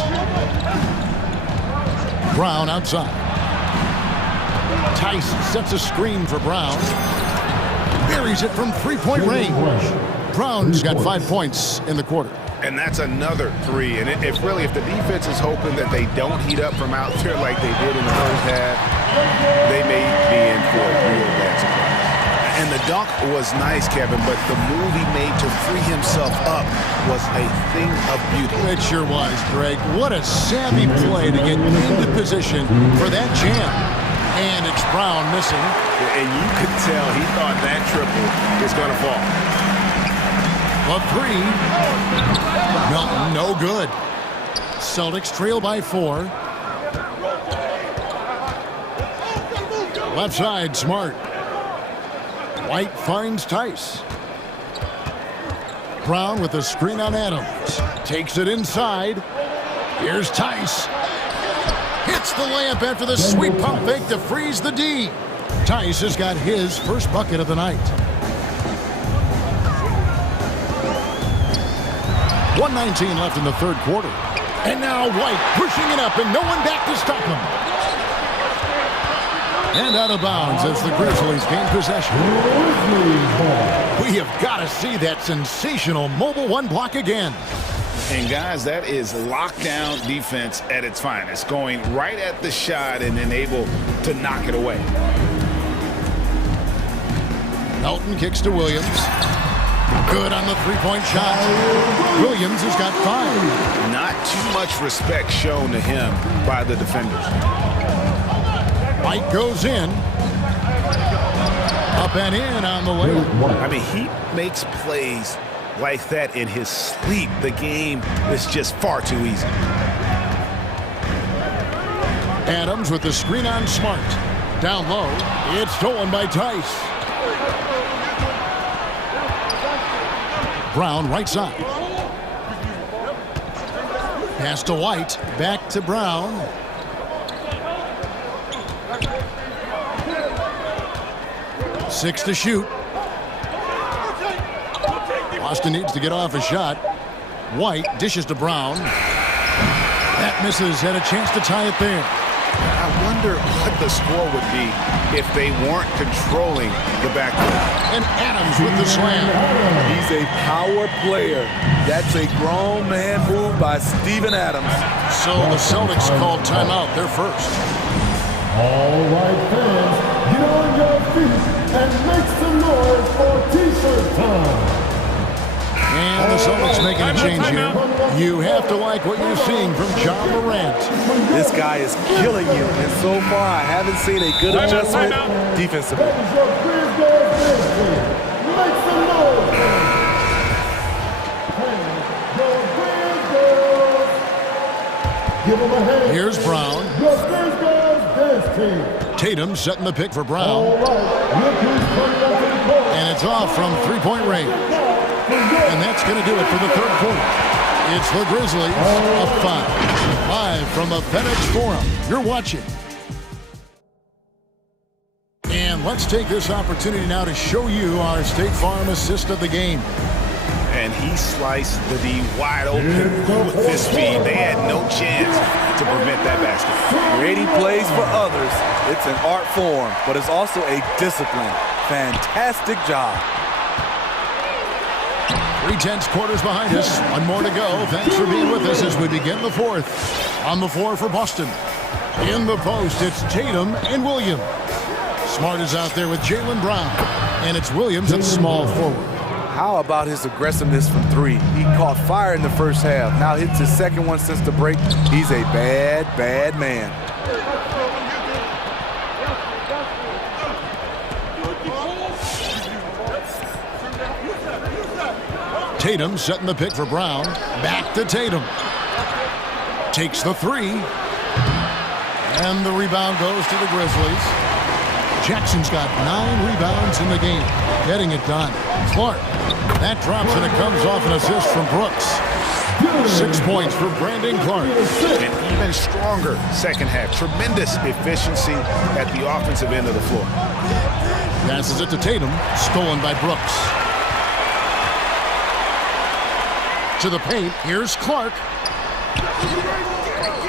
Brown outside. Tice sets a screen for Brown. Buries it from three-point range. Brown's got 5 points in the quarter. And that's another 3. And if the defense is hoping that they don't heat up from out there like they did in the first half, they may be in for a real bad surprise. And the dunk was nice, Kevin, but the move he made to free himself up was a thing of beauty. It sure was, Greg. What a savvy play to get into position for that jam. And it's Brown missing. And you could tell he thought that triple was going to fall. A 3. Melton, no good. Celtics trail by 4. Left side, Smart. White finds Tice. Brown with a screen on Adams. Takes it inside. Here's Tice. Hits the layup after the sweet pump fake to freeze the D. Tice has got his first bucket of the night. 1:19 left in the 3rd quarter. And now White pushing it up and no one back to stop him. And out of bounds as the Grizzlies gain possession. We have got to see that sensational mobile 1 block again. And guys, that is lockdown defense at its finest. Going right at the shot and then able to knock it away. Melton kicks to Williams. Good on the 3-point shot. Williams has got 5. Not too much respect shown to him by the defenders. White goes in. Up and in on the layup. I mean, he makes plays like that in his sleep. The game is just far too easy. Adams with the screen on Smart. Down low. It's stolen by Tice. Brown right side. Pass to White. Back to Brown. Six to shoot. Boston needs to get off a shot. White dishes to Brown. That misses. Had a chance to tie it there. I wonder what the score would be if they weren't controlling the backcourt. And Adams with the slam. He's a power player. That's a grown man move by Steven Adams. So the Celtics called timeout. They're first. All right, fans, get on your feet and make some noise for T-shirt time. And the Celtics making a change here. You have to like what you're seeing from John Morant. This guy is killing you, and so far I haven't seen a good adjustment defensively. Here's Brown. Tatum setting the pick for Brown. And it's off from three-point range. And that's going to do it for the third quarter. It's the Grizzlies up 5. Live from the FedEx Forum. You're watching. And let's take this opportunity now to show you our State Farm assist of the game. And he sliced the D wide open with this speed. They had no chance to prevent that basket. Creating plays for others, it's an art form, but it's also a discipline. Fantastic job. 3/10 quarters behind us. One more to go. Thanks for being with us as we begin the fourth. On the floor for Boston. In the post, it's Tatum and Williams. Smart is out there with Jaylen Brown. And it's Williams at small forward. How about his aggressiveness from three? He caught fire in the first half. Now hits his second one since the break. He's a bad, bad man. Tatum setting the pick for Brown. Back to Tatum. Takes the three. And the rebound goes to the Grizzlies. Jackson's got 9 rebounds in the game. Getting it done. Clark. That drops and it comes off an assist from Brooks. 6 points for Brandon Clark. An even stronger second half. Tremendous efficiency at the offensive end of the floor. Passes it to Tatum. Stolen by Brooks. To the paint. Here's Clark.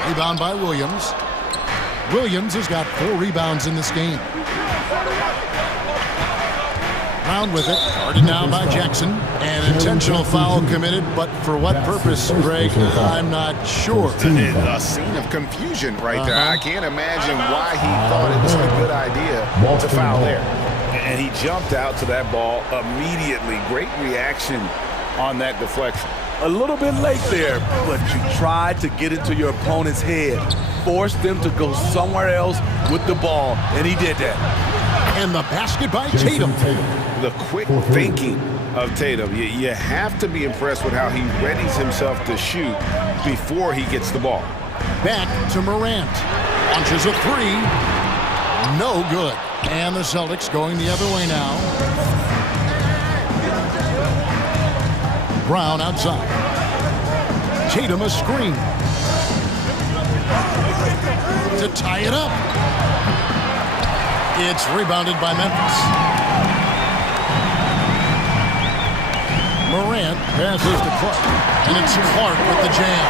Rebound by Williams. Williams has got 4 rebounds in this game. Brown with it. Guarded down by Jackson. An intentional foul committed, but for what purpose, Greg? I'm not sure. A scene of confusion right there. I can't imagine why he thought it was a good idea to foul there. And he jumped out to that ball immediately. Great reaction on that deflection. A little bit late there, but you tried to get into your opponent's head. Force them to go somewhere else with the ball, and he did that. And the basket by Tatum. The quick thinking of Tatum. You have to be impressed with how he readies himself to shoot before he gets the ball. Back to Morant. Launches a three. No good. And the Celtics going the other way now. Brown outside. Tatum a screen. To tie it up. It's rebounded by Memphis. Morant passes to Clark. And it's Clark with the jam.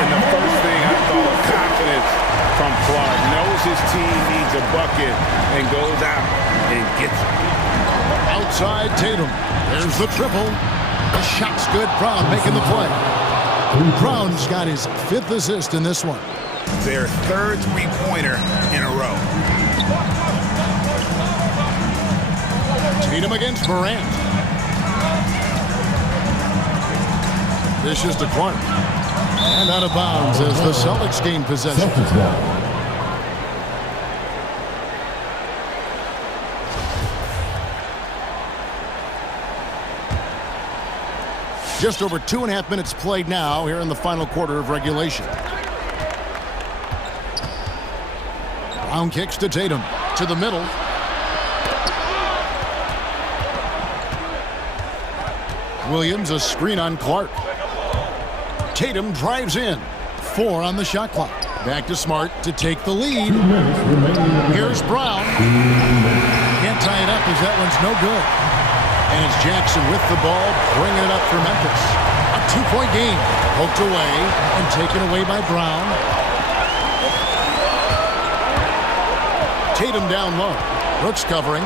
And the first thing I thought of confidence from Clark. Knows his team needs a bucket and goes out and gets it. Outside Tatum. There's the triple. The shot's good. Brown making the play. Brown's got his 5th assist in this one. Their 3rd three-pointer in a row. Tatum against Morant. Dishes to Clark. And out of bounds as the Celtics gain possession. Just over 2.5 minutes played now here in the final quarter of regulation. Brown kicks to Tatum. To the middle. Williams a screen on Clark. Tatum drives in. 4 on the shot clock. Back to Smart to take the lead. Here's Brown. Can't tie it up as that one's no good. And it's Jackson with the ball, bringing it up for Memphis. A 2-point game. Poked away and taken away by Brown. Tatum down low. Brooks covering.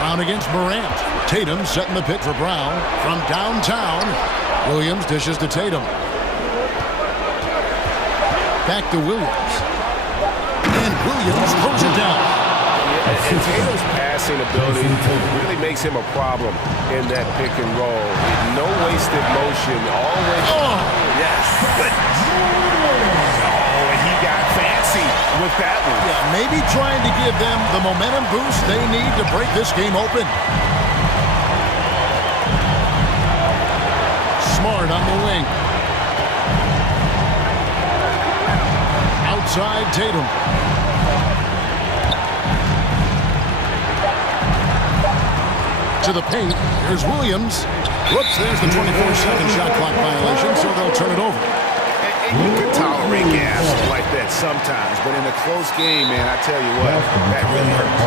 Brown against Morant. Tatum setting the pick for Brown. From downtown, Williams dishes to Tatum. Back to Williams. And Williams throws it down. And Tatum's pass passing ability really makes him a problem in that pick and roll. No wasted motion, always. Oh, yes. Oh, and he got fancy with that one. yeah, maybe trying to give them the momentum boost they need to break this game open. Smart on the wing. Outside Tatum. To the paint. Here's Williams. Whoops, there's the 24-second shot clock violation, so they'll turn it over. And you can tolerate gas like that sometimes, but in a close game, man, I tell you what, that really hurts.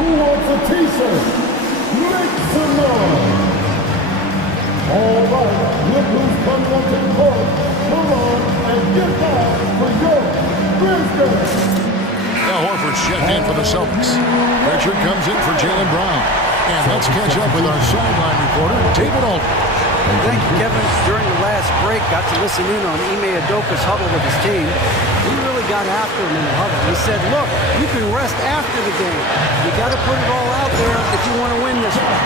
Who wants a t-shirt? Make some noise. All right, look who's coming up to the court. Come on and get down for your Grizzlies. Now Horford's checked in for the Celtics. Richard comes in for Jaylen Brown. And let's catch up with our sideline reporter, David Aldridge. Thank you, Kevin. During the last break, got to listen in on Ime Udoka's huddle with his team. He really got after him in the huddle. He said, look, you can rest after the game. You got to put it all out there if you want to win this one.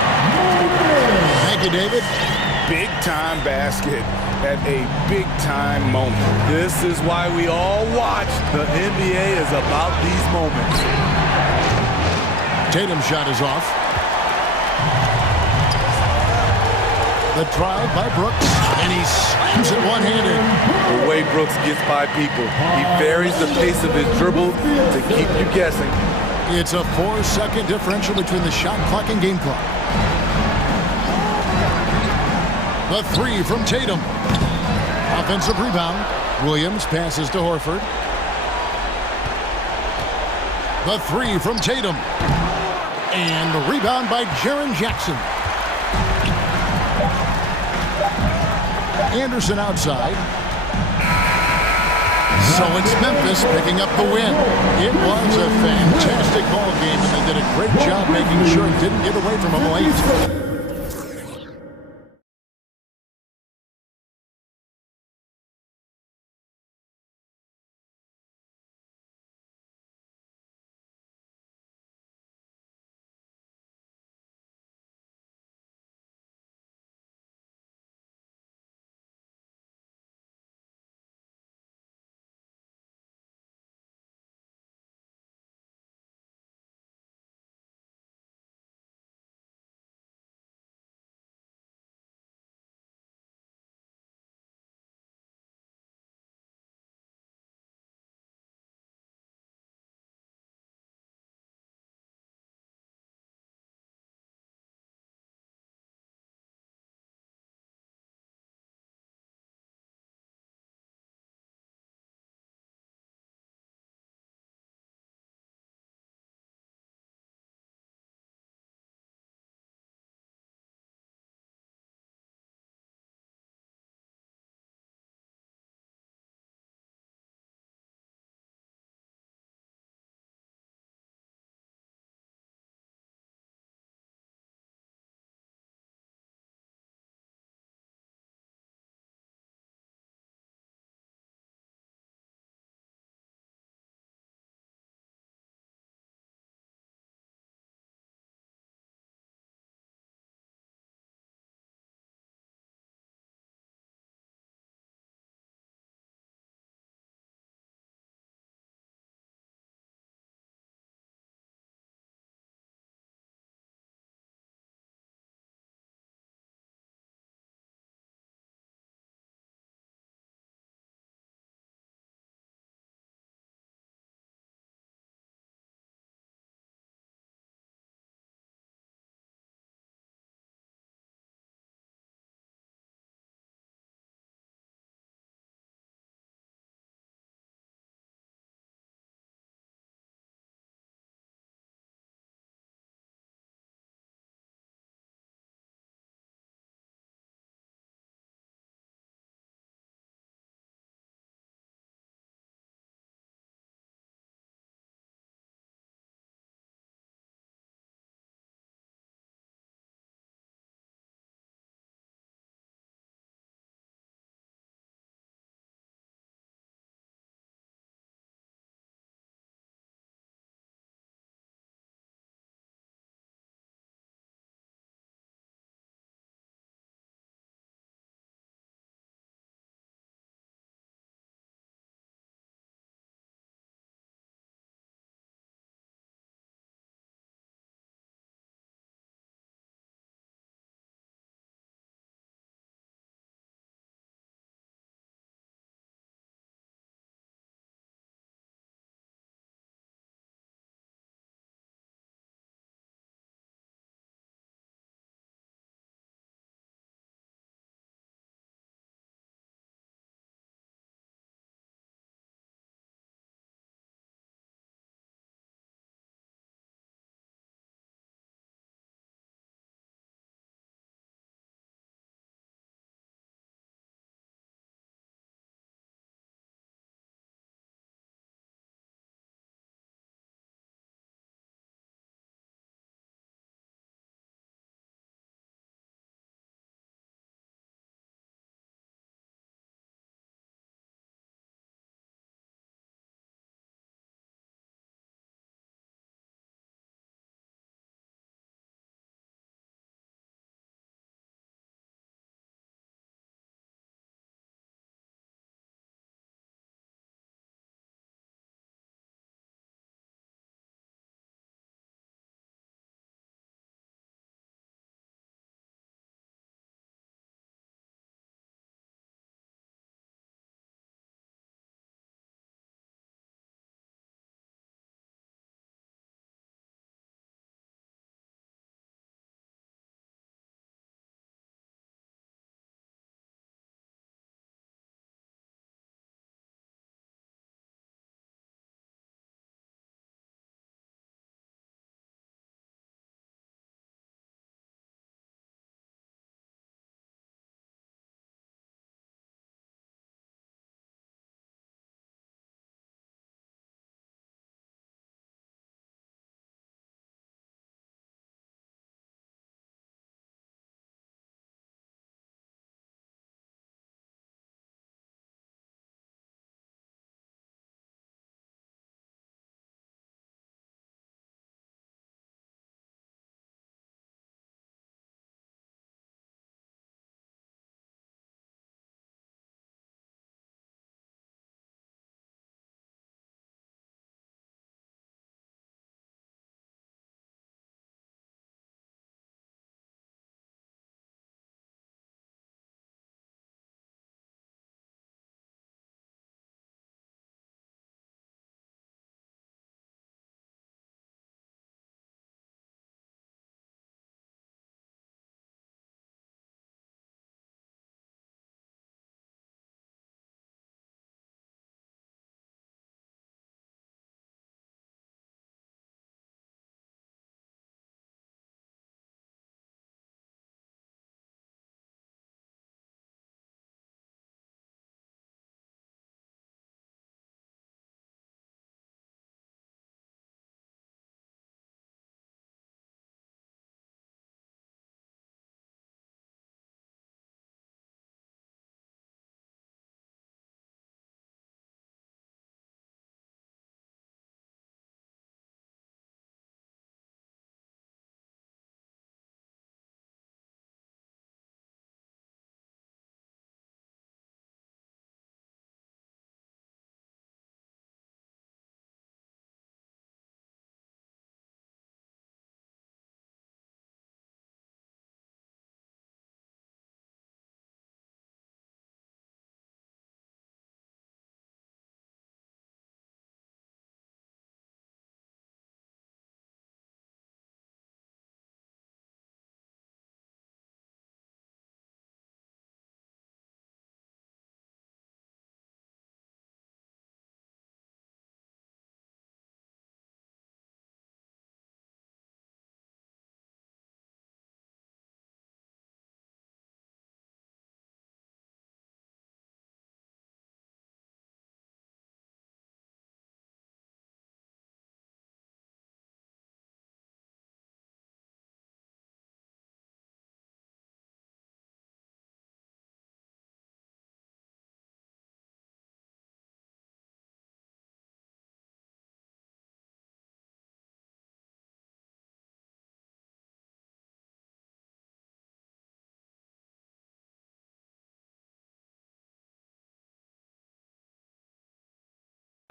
Thank you, David. Big-time basket at a big-time moment. This is why we all watch. The NBA is about these moments. Tatum's shot is off. The drive by Brooks, and he slams it one-handed. The way Brooks gets by people, he varies the pace of his dribble to keep you guessing. It's a 4-second differential between the shot clock and game clock. The three from Tatum. Offensive rebound. Williams passes to Horford. The three from Tatum. And the rebound by Jaren Jackson. Anderson outside. So it's Memphis picking up the win. It was a fantastic ball game, and they did a great job making sure it didn't get away from them late.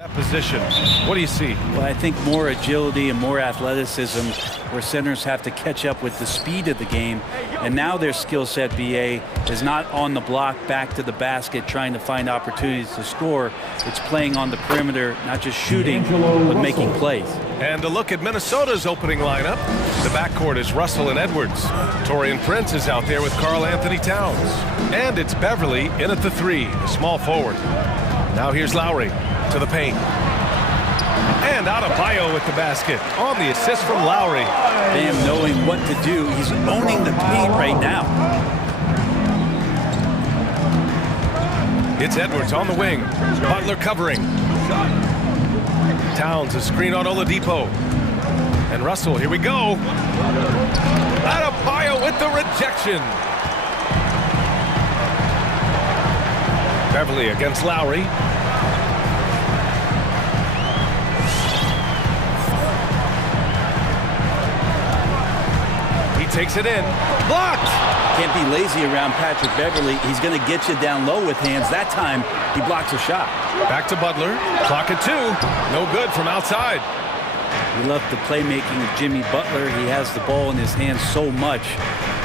That position. What do you see? Well, I think more agility and more athleticism where centers have to catch up with the speed of the game. And now their skill set, BA, is not on the block back to the basket trying to find opportunities to score. It's playing on the perimeter, not just shooting, but making plays. And a look at Minnesota's opening lineup. The backcourt is Russell and Edwards. Torian Prince is out there with Karl Anthony Towns. And it's Beverly in at the 3, the small forward. Now here's Lowry to the paint. And Adebayo with the basket on the assist from Lowry. Bam knowing what to do. He's owning the paint right now. It's Edwards on the wing. Butler covering. Towns a screen on Oladipo. And Russell, here we go. Adebayo with the rejection. Beverly against Lowry. He takes it in. Blocked! Can't be lazy around Patrick Beverly. He's going to get you down low with hands. That time, he blocks a shot. Back to Butler. Clock at 2. No good from outside. We love the playmaking of Jimmy Butler. He has the ball in his hands so much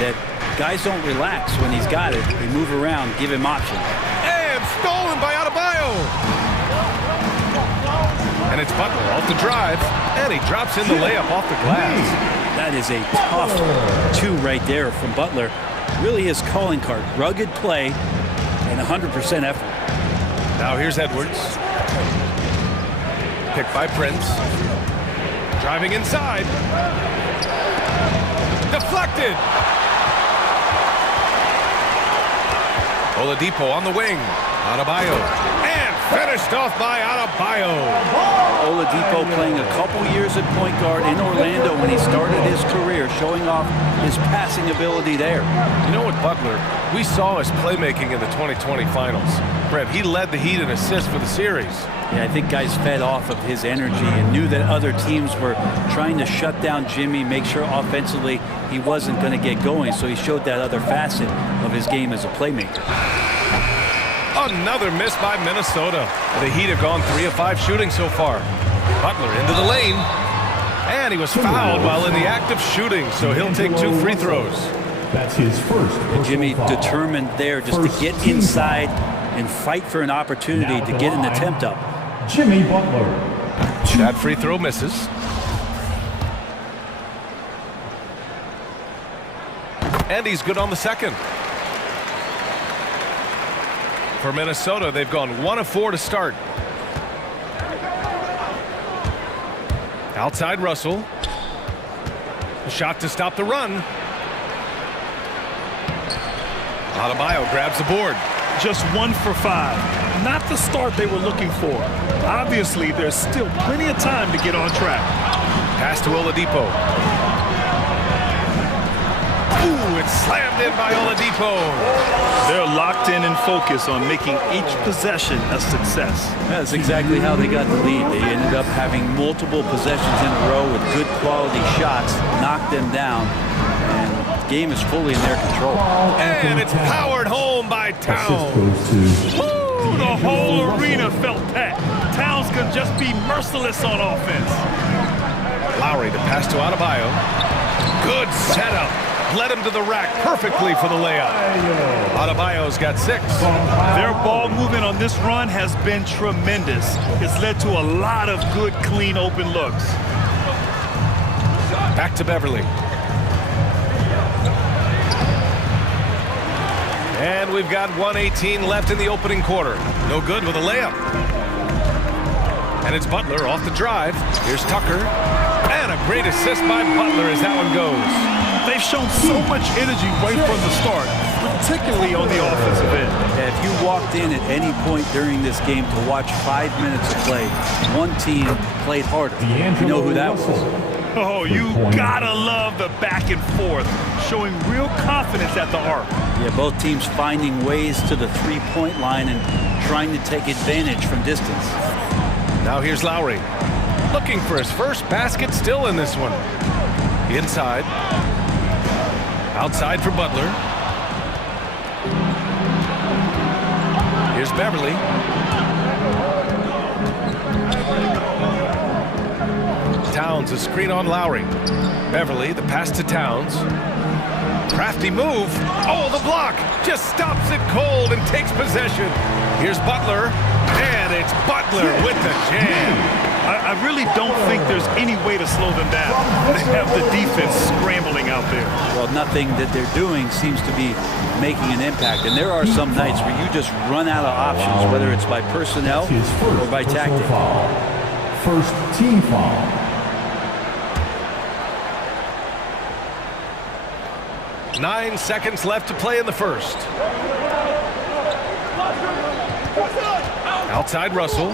that guys don't relax when he's got it. They move around, give him options. And stolen by Adebayo. And it's Butler off the drive. And he drops in the layup off the glass. That is a tough 2 right there from Butler. Really his calling card. Rugged play and 100% effort. Now here's Edwards. Picked by Prince. Driving inside. Deflected. Oladipo on the wing. Adebayo. And finished off by Adebayo. Oladipo playing a couple years at point guard in Orlando when he started his career, showing off his passing ability there. You know what, Butler? We saw his playmaking in the 2020 finals. Brett, he led the Heat in assists for the series. Yeah, I think guys fed off of his energy and knew that other teams were trying to shut down Jimmy, make sure offensively he wasn't going to get going, so he showed that other facet of his game as a playmaker. Another miss by Minnesota. The Heat have gone 3 of 5 shooting so far. Butler into the lane. And he was fouled while in the act of shooting, so he'll take 2 free throws. That's his first. Jimmy determined there just to get inside and fight for an opportunity to get an attempt up. Jimmy Butler. That free throw misses. And he's good on the second. For Minnesota, they've gone 1 of 4 to start. Outside Russell. A shot to stop the run. Adebayo grabs the board. Just 1 for 5. Not the start they were looking for. Obviously, there's still plenty of time to get on track. Pass to Oladipo. Ooh, it's slammed in by Oladipo. They're locked in and focused on making each possession a success. That's exactly how they got the lead. They ended up having multiple possessions in a row with good quality shots, knocked them down, and the game is fully in their control. And it's powered home by Towns. Woo, the whole arena felt that. Towns could just be merciless on offense. Lowry to pass to Adebayo. Good setup. Led him to the rack perfectly for the layup. Adebayo's got 6. Their ball movement on this run has been tremendous. It's led to a lot of good, clean, open looks. Back to Beverly. And we've got 1:18 left in the opening quarter. No good with a layup. And it's Butler off the drive. Here's Tucker. And a great assist by Butler as that one goes. They've shown so much energy right from the start, particularly on the offensive end. Yeah, if you walked in at any point during this game to watch 5 minutes of play, one team played harder. You know who that was. Oh, you gotta love the back and forth, showing real confidence at the arc. Yeah, both teams finding ways to the three-point line and trying to take advantage from distance. Now here's Lowry. Looking for his first basket still in this one. Inside. Outside for Butler. Here's Beverly. Towns, a screen on Lowry. Beverly, the pass to Towns. Crafty move. Oh, the block. Just stops it cold and takes possession. Here's Butler. And it's Butler with the jam. I really don't think there's any way to slow them down. They have the defense scrambling out there. Well, nothing that they're doing seems to be making an impact. And there are some nights where you just run out of options, whether it's by personnel or by tactic. First team foul. Nine seconds left to play in the first. Outside Russell.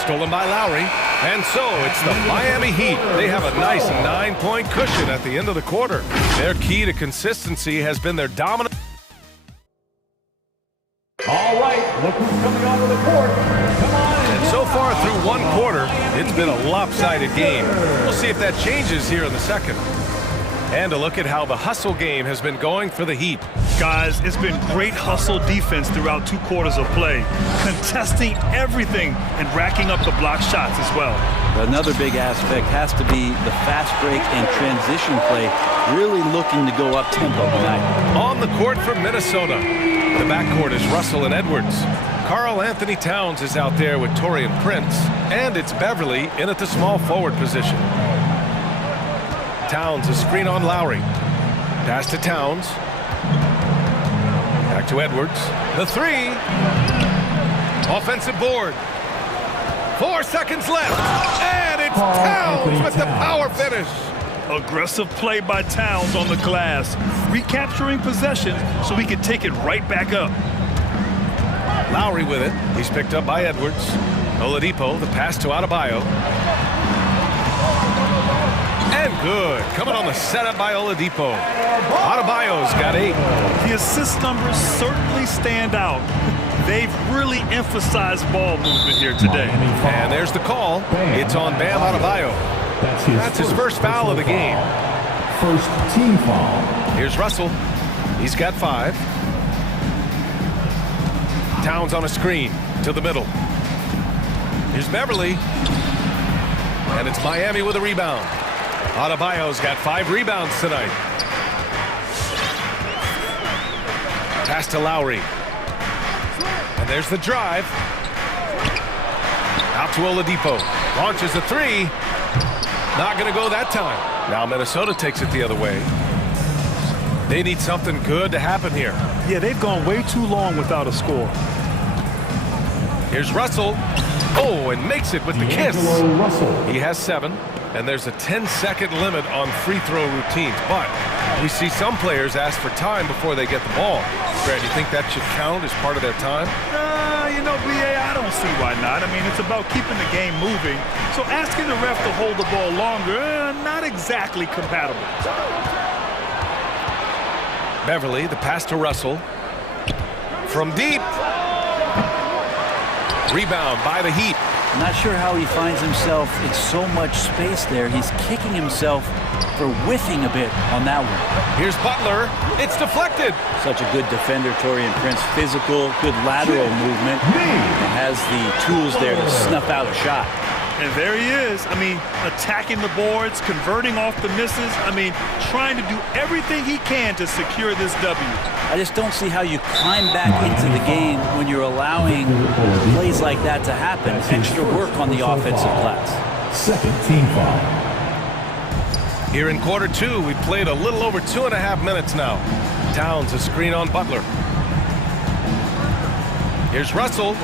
Stolen by Lowry. And so it's the Miami Heat. They have a nice 9-point cushion at the end of the quarter. Their key to consistency has been their dominant. All right, look who's coming onto the court. Come on. And so far through one quarter, it's been a lopsided game. We'll see if that changes here in the second. And a look at how the hustle game has been going for the Heat. Guys, it's been great hustle defense throughout 2 quarters of play, contesting everything and racking up the block shots as well. Another big aspect has to be the fast break and transition play, really looking to go up-tempo tonight. On the court for Minnesota, the backcourt is Russell and Edwards. Karl Anthony Towns is out there with Taurean Prince, and it's Beverly in at the small forward position. Towns, a screen on Lowry. Pass to Towns. Back to Edwards. The three. Offensive board. 4 seconds left. And it's Towns with the power finish. Aggressive play by Towns on the glass, recapturing possession so he can take it right back up. Lowry with it. He's picked up by Edwards. Oladipo, the pass to Adebayo. And good. Coming on the setup by Oladipo. Adebayo's got 8. The assist numbers certainly stand out. They've really emphasized ball movement here today. And there's the call. It's on Bam Adebayo. That's his first foul of the game. First team foul. Here's Russell. He's got 5. Towns on a screen to the middle. Here's Beverly. And it's Miami with a rebound. Adebayo's got 5 rebounds tonight. Pass to Lowry. And there's the drive. Out to Oladipo. Launches a 3. Not going to go that time. Now Minnesota takes it the other way. They need something good to happen here. Yeah, they've gone way too long without a score. Here's Russell. Oh, and makes it with the kiss. He has 7. And there's a 10-second limit on free throw routines. But we see some players ask for time before they get the ball. Brad, you think that should count as part of their time? You know, B.A., I don't see why not. I mean, it's about keeping the game moving. So asking the ref to hold the ball longer, not exactly compatible. Beverly, the pass to Russell. From deep. Rebound by the Heat. Not sure how he finds himself in so much space there. He's kicking himself for whiffing a bit on that one. Here's Butler. It's deflected. Such a good defender, Taurean Prince. Physical, good lateral movement. And has the tools there to snuff out a shot. And there he is. I mean, attacking the boards, converting off the misses. I mean, trying to do everything he can to secure this W. I just don't see how you climb back into the game when you're allowing plays like that to happen. Extra work on the offensive glass. Second team foul. Here in quarter 2, we played a little over 2.5 minutes now. Towns, a screen on Butler. Here's Russell.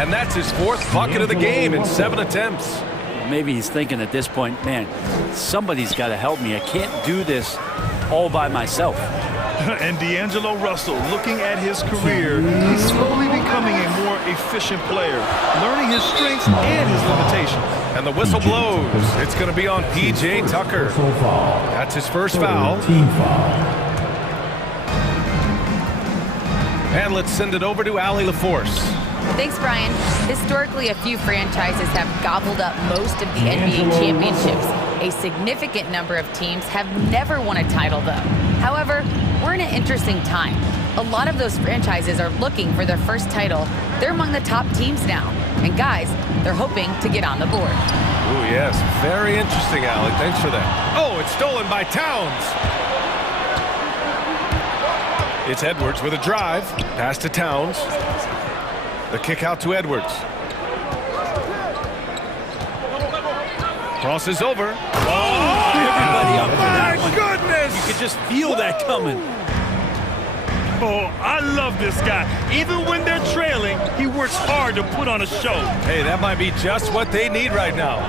And that's his 4th bucket of the game in 7 attempts. Maybe he's thinking at this point, man, somebody's got to help me. I can't do this all by myself. And D'Angelo Russell, looking at his career, he's slowly becoming a more efficient player, learning his strengths and his limitations. And the whistle blows. It's going to be on P.J. Tucker. That's his first foul. Team foul. And let's send it over to Allie LaForce. Thanks, Brian. Historically, a few franchises have gobbled up most of the NBA championships. A significant number of teams have never won a title, though. However, we're in an interesting time. A lot of those franchises are looking for their first title. They're among the top teams now. And guys, they're hoping to get on the board. Oh, yes. Very interesting, Alec. Thanks for that. Oh, it's stolen by Towns. It's Edwards with a drive. Pass to Towns. The kick out to Edwards. Crosses over. Oh, everybody up for that one. My goodness! You could just feel that coming. Oh, I love this guy. Even when they're trailing, he works hard to put on a show. Hey, that might be just what they need right now.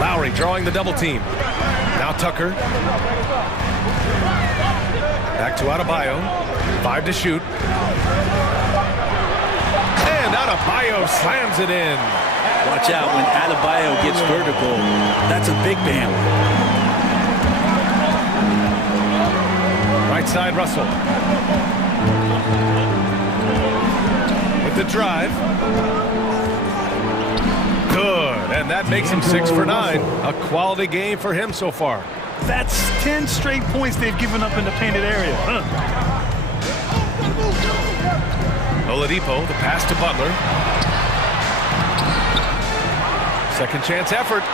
Lowry drawing the double team. Now Tucker. Back to Adebayo. 5 to shoot. And Adebayo slams it in. Watch out when Adebayo gets vertical. That's a big bam. Right side, Russell. With the drive. Good, and that makes him 6 for 9. A quality game for him so far. That's 10 straight points they've given up in the painted area. Oladipo, the pass to Butler. Second chance effort.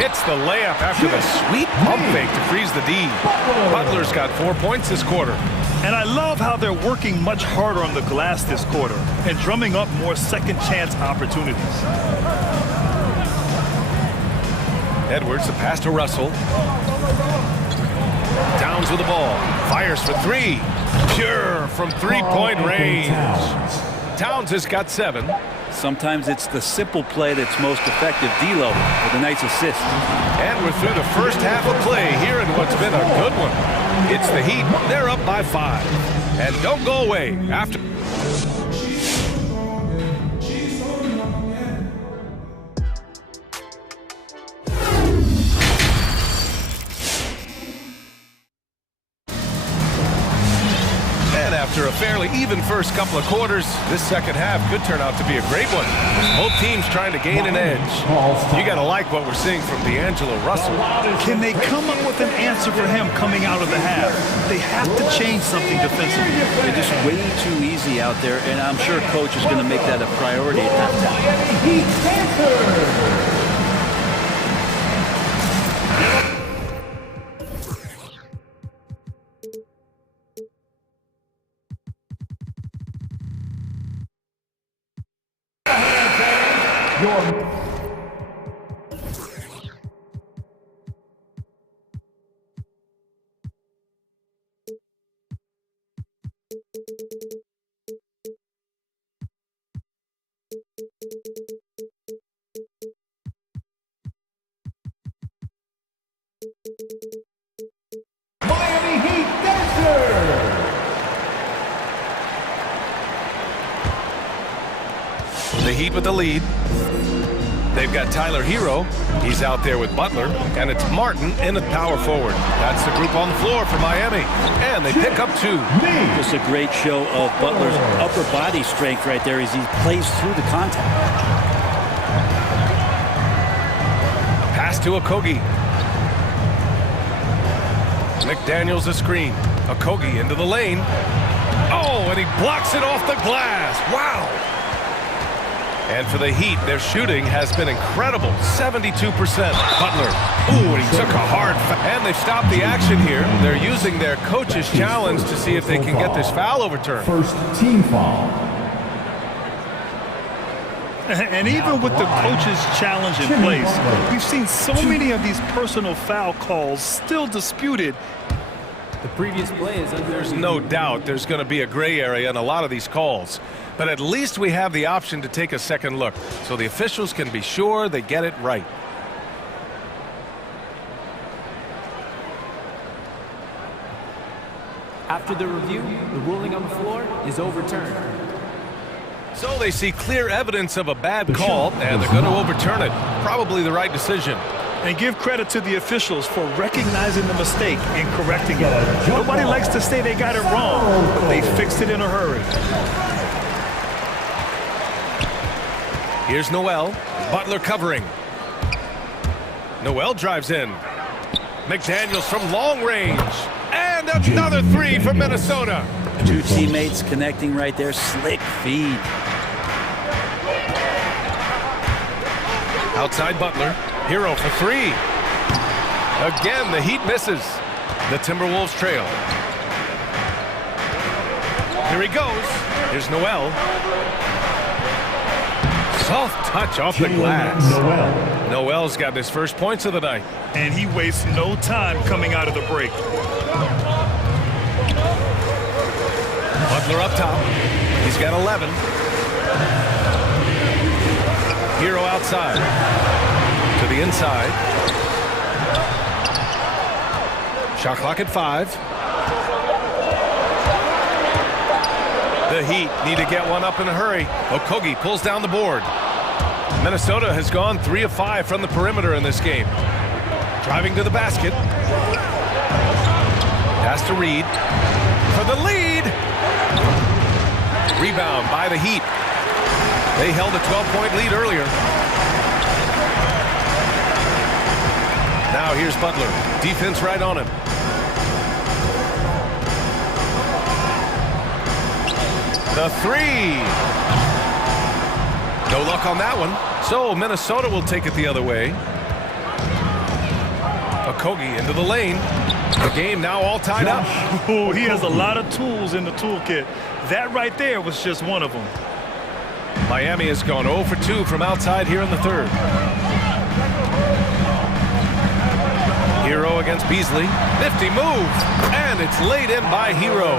Hits the layup after the sweet pump fake to freeze the D. Butler's got 4 points this quarter. And I love how they're working much harder on the glass this quarter and drumming up more second chance opportunities. Edwards, the pass to Russell. Downs with the ball. Fires for 3. Pure from three-point range. Towns has got 7. Sometimes it's the simple play that's most effective. D'Lo with a nice assist. And we're through the first half of play here in what's been a good one. It's the Heat. They're up by 5. And don't go away after. After a fairly even first couple of quarters, this second half could turn out to be a great one. Both teams trying to gain an edge. You got to like what we're seeing from D'Angelo Russell. Can they come up with an answer for him coming out of the half? They have to change something defensively. They're just way too easy out there, and I'm sure coach is going to make that a priority at halftime. Miami Heat dancer. The Heat with the lead. They've got Tyler Hero. He's out there with Butler. And it's Martin in at power forward. That's the group on the floor for Miami. And they pick up 2. Just a great show of Butler's upper body strength right there as he plays through the contact. Pass to Okogie. McDaniels a screen. Okogie into the lane. Oh, and he blocks it off the glass. Wow. And for the Heat, their shooting has been incredible. 72%. Butler. Ooh, and he took a hard foul. And they've stopped the action here. They're using their coach's challenge to see if they can get this foul overturned. First team foul. And even with the coach's challenge in place, we've seen so many of these personal foul calls still disputed. The previous play is under. There's no doubt there's going to be a gray area in a lot of these calls. But at least we have the option to take a second look, so the officials can be sure they get it right. After the review, the ruling on the floor is overturned. So they see clear evidence of a bad call, and they're going to overturn it. Probably the right decision. And give credit to the officials for recognizing the mistake and correcting it. Nobody likes to say they got it wrong, but they fixed it in a hurry. Here's Noel. Butler covering. Noel drives in. McDaniels from long range. And another 3 from Minnesota. 2 teammates connecting right there. Slick feed. Outside Butler. Hero for three. Again, the Heat misses. The Timberwolves trail. Here he goes. Here's Noel. Soft touch off the glass. Noel's got his first points of the night. And he wastes no time coming out of the break. Butler up top. He's got 11. Hero outside. To the inside. Shot clock at 5. The Heat need to get one up in a hurry. Okogie pulls down the board. Minnesota has gone 3 of 5 from the perimeter in this game. Driving to the basket. Pass to Reed. For the lead. Rebound by the Heat. They held a 12-point lead earlier. Now here's Butler. Defense right on him. The three. No luck on that one. So Minnesota will take it the other way. Okogie into the lane. The game now all tied up. Oh, he has a lot of tools in the toolkit. That right there was just one of them. Miami has gone 0 for 2 from outside here in the third. Hero against Beasley. Nifty move. And it's laid in by Hero.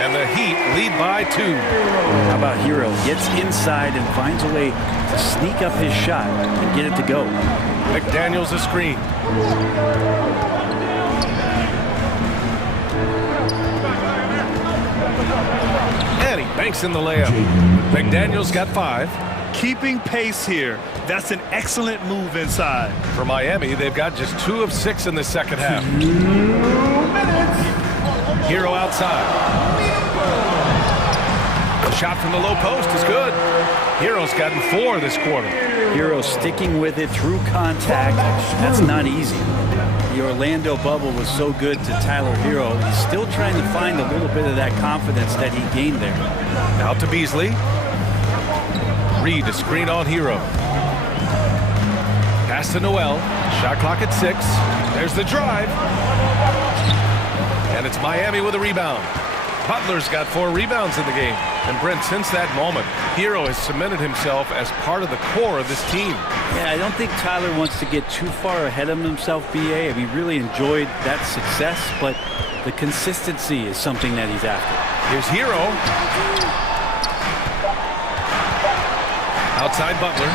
And the Heat lead by 2. How about Hero? Gets inside and finds a way to sneak up his shot and get it to go. McDaniels a screen. And he banks in the layup. McDaniels got 5. Keeping pace here. That's an excellent move inside. For Miami, they've got just 2 of 6 in the second half. 2 minutes. Hero outside. The shot from the low post is good. Hero's gotten 4 this quarter. Hero sticking with it through contact. That's not easy. The Orlando bubble was so good to Tyler Hero. He's still trying to find a little bit of that confidence that he gained there. Out to Beasley. Reed to screen on Hero. Pass to Noel. Shot clock at 6. There's the drive. And it's Miami with a rebound. Butler's got 4 rebounds in the game. And Brent, since that moment, Hero has cemented himself as part of the core of this team. Yeah, I don't think Tyler wants to get too far ahead of himself, BA. I mean, really enjoyed that success, but the consistency is something that he's after. Here's Hero. Outside Butler.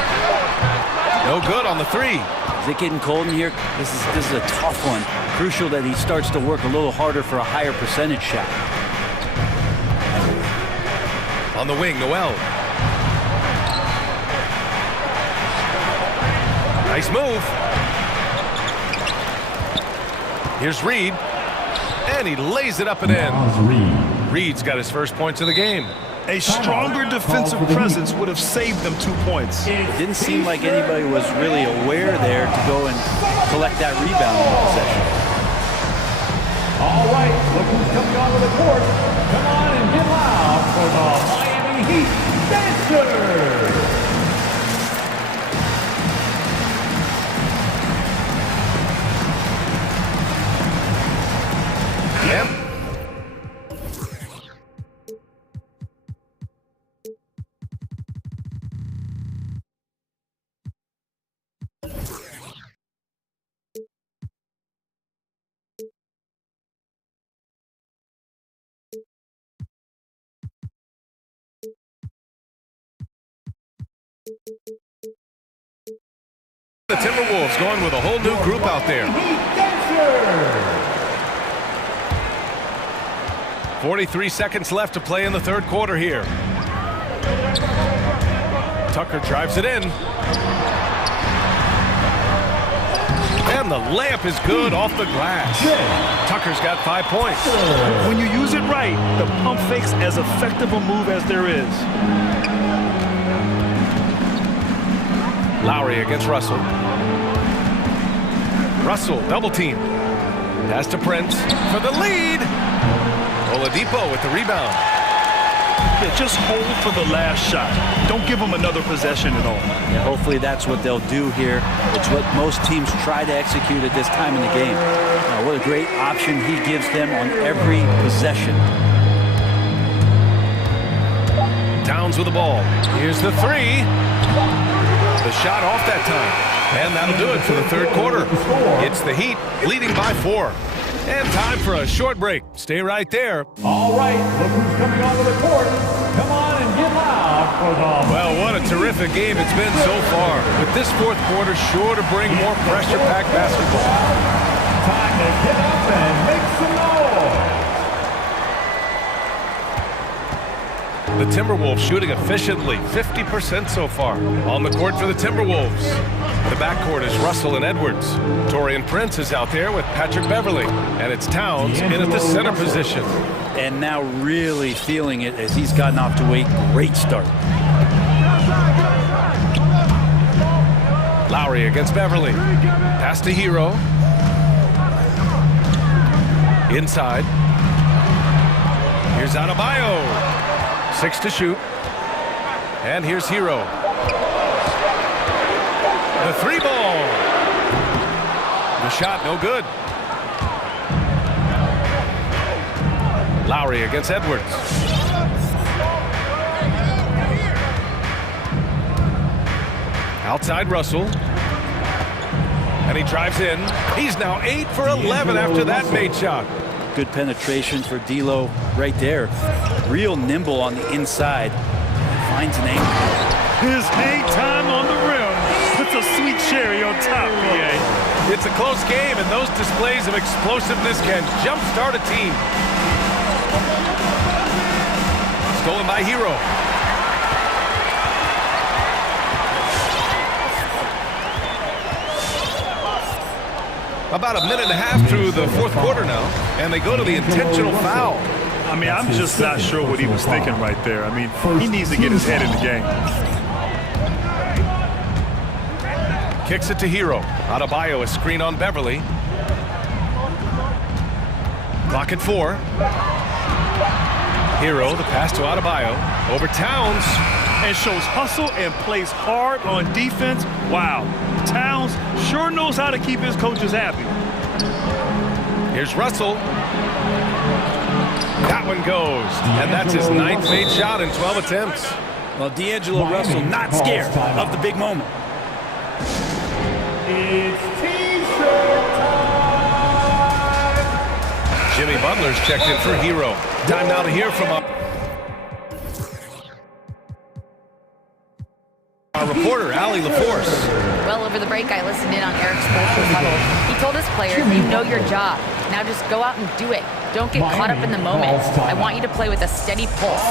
No good on the 3. Is it getting cold in here? This is a tough one. Crucial that he starts to work a little harder for a higher percentage shot. On the wing, Noel. Nice move. Here's Reed. And he lays it up and in. Reed's got his first points of the game. A stronger defensive presence would have saved them 2 points. It didn't seem like anybody was really aware there to go and collect that rebound in the possession. All right, look who's coming onto the court. Come on and get loud for the Miami Heat Dancers. Yep. The Timberwolves going with a whole new group out there. 43 seconds left to play in the third quarter here. Tucker drives it in. And the layup is good off the glass. Tucker's got 5 points. When you use it right, the pump fake's as effective a move as there is. Lowry against Russell. Russell, double team. Pass to Prince for the lead. Oladipo with the rebound. Yeah, just hold for the last shot. Don't give them another possession at all. Yeah, hopefully that's what they'll do here. It's what most teams try to execute at this time in the game. What a great option he gives them on every possession. Towns with the ball. Here's the three. The shot off that time. And that'll do it for the third quarter. It's the Heat leading by 4. And time for a short break. Stay right there. All right, look who's coming onto the court. Come on and get loud for the... Well, what a terrific game it's been so far. With this fourth quarter sure to bring more pressure-packed basketball. Time to get up and make some noise. The Timberwolves shooting efficiently, 50% so far. On the court for the Timberwolves. The backcourt is Russell and Edwards. Taurean Prince is out there with Patrick Beverley. And it's Towns in at the center position. And now really feeling it as he's gotten off to a great start. Lowry against Beverley. Pass to Hero. Inside. Here's Adebayo. 6 to shoot. And here's Hero. The three ball. The shot no good. Lowry against Edwards. Outside Russell. And he drives in. He's now 8 for 11 after that made shot. Good penetration for D'Lo right there. Real nimble on the inside. Finds an angle. His hang time on the rim puts a sweet cherry on top, BA. It's a close game, and those displays of explosiveness can jumpstart a team. Stolen by Hero. About a minute and a half through the fourth quarter now, and they go to the intentional foul. I mean, I'm just not sure what he was thinking right there. I mean, he needs to get his head in the game. Kicks it to Hero. Adebayo, a screen on Beverley. Clock at 4. Hero, the pass to Adebayo. Over Towns. And shows hustle and plays hard on defense. Wow. Towns sure knows how to keep his coaches happy. Here's Russell. That one goes. And that's his 9th made shot in 12 attempts. Well, D'Angelo Russell not scared of the big moment. It's T-shirt time. Jimmy Butler's checked in for Hero. Time now to hear from our reporter, Allie LaForce. Well, over the break, I listened in on Eric's huddle. He told his players, you know your job. Now just go out and do it. Don't get caught up in the moment. I want you to play with a steady pulse.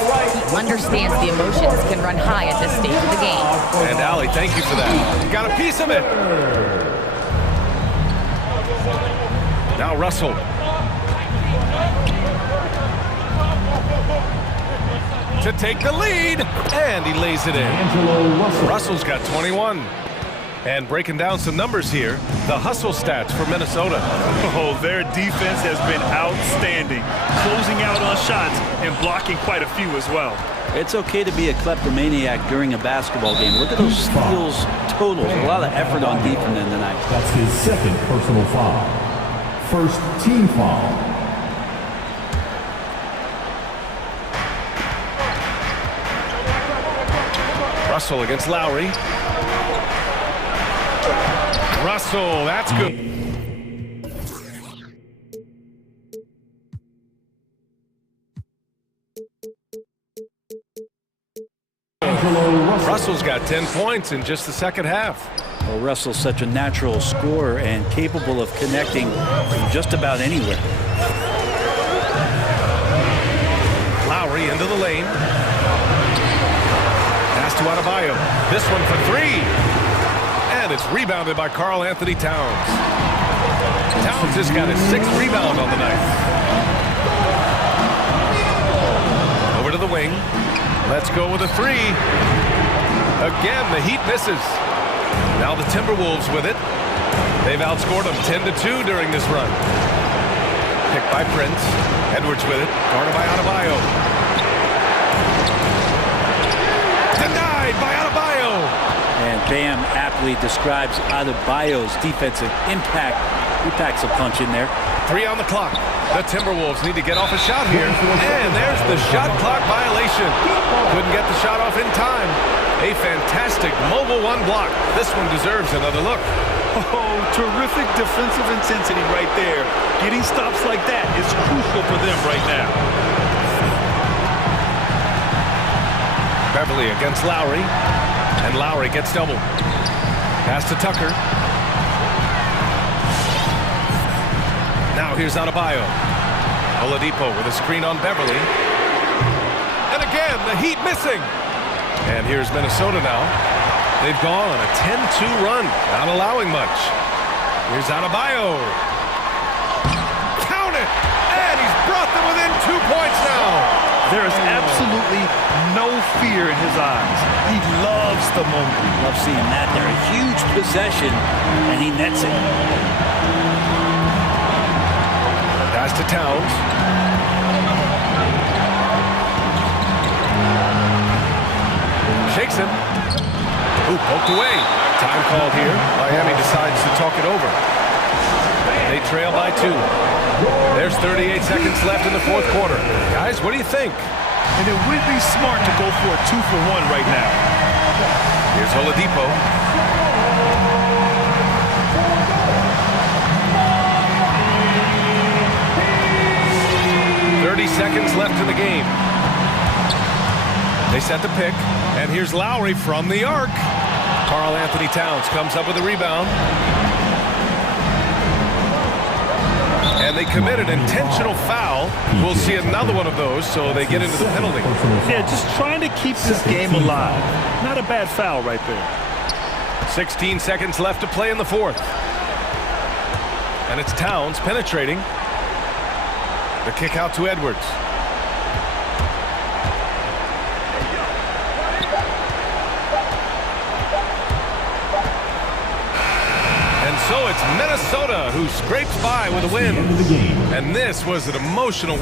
He understands the emotions can run high at this stage of the game. And Allie, thank you for that. You got a piece of it. Now Russell. To take the lead, and he lays it in. Russell's got 21. And breaking down some numbers here, the hustle stats for Minnesota. Oh, their defense has been outstanding, closing out on shots and blocking quite a few as well. It's okay to be a kleptomaniac during a basketball game. Look at those steals totals. A lot of effort on deep from them tonight. That's his second personal foul. First team foul. Russell against Lowry. Russell, that's good. Russell's got 10 points in just the second half. Well, Russell's such a natural scorer and capable of connecting from just about anywhere. Lowry into the lane. Pass to Adebayo. This one for 3. And it's rebounded by Karl Anthony Towns. Towns just got his 6th rebound on the night. Over to the wing. Let's go with a 3. Again, the Heat misses. Now the Timberwolves with it. They've outscored them 10-2 during this run. Picked by Prince. Edwards with it. Guarded by Adebayo. Bam aptly describes Adebayo's defensive impact. He packs a punch in there. 3 on the clock. The Timberwolves need to get off a shot here. And there's the shot clock violation. Couldn't get the shot off in time. A fantastic mobile one block. This one deserves another look. Oh, terrific defensive intensity right there. Getting stops like that is crucial for them right now. Beverly against Lowry. And Lowry gets doubled. Pass to Tucker. Now here's Adebayo. Oladipo with a screen on Beverly. And again, the Heat missing. And here's Minnesota now. They've gone on a 10-2 run, not allowing much. Here's Adebayo. Count it! And he's brought them within 2 points now. There is absolutely no fear in his eyes. He loves the moment. Love seeing that there. A huge possession, and he nets it. Pass to Towns. Shakes him. Ooh, poked away. Time called here. Miami decides to talk it over. They trail by 2. There's 38 seconds left in the fourth quarter. Guys, what do you think? And it would be smart to go for a 2-for-1 right now. Here's Oladipo. Seconds left in the game. They set the pick, and here's Lowry from the arc. Karl Anthony Towns comes up with a rebound. And they commit an intentional foul. We'll see another one of those, so they get into the penalty. Yeah, just trying to keep this game alive. Not a bad foul right there. 16 seconds left to play in the fourth. And it's Towns penetrating. The kick out to Edwards. And so it's Minnesota who scrapes by with a win. And this was an emotional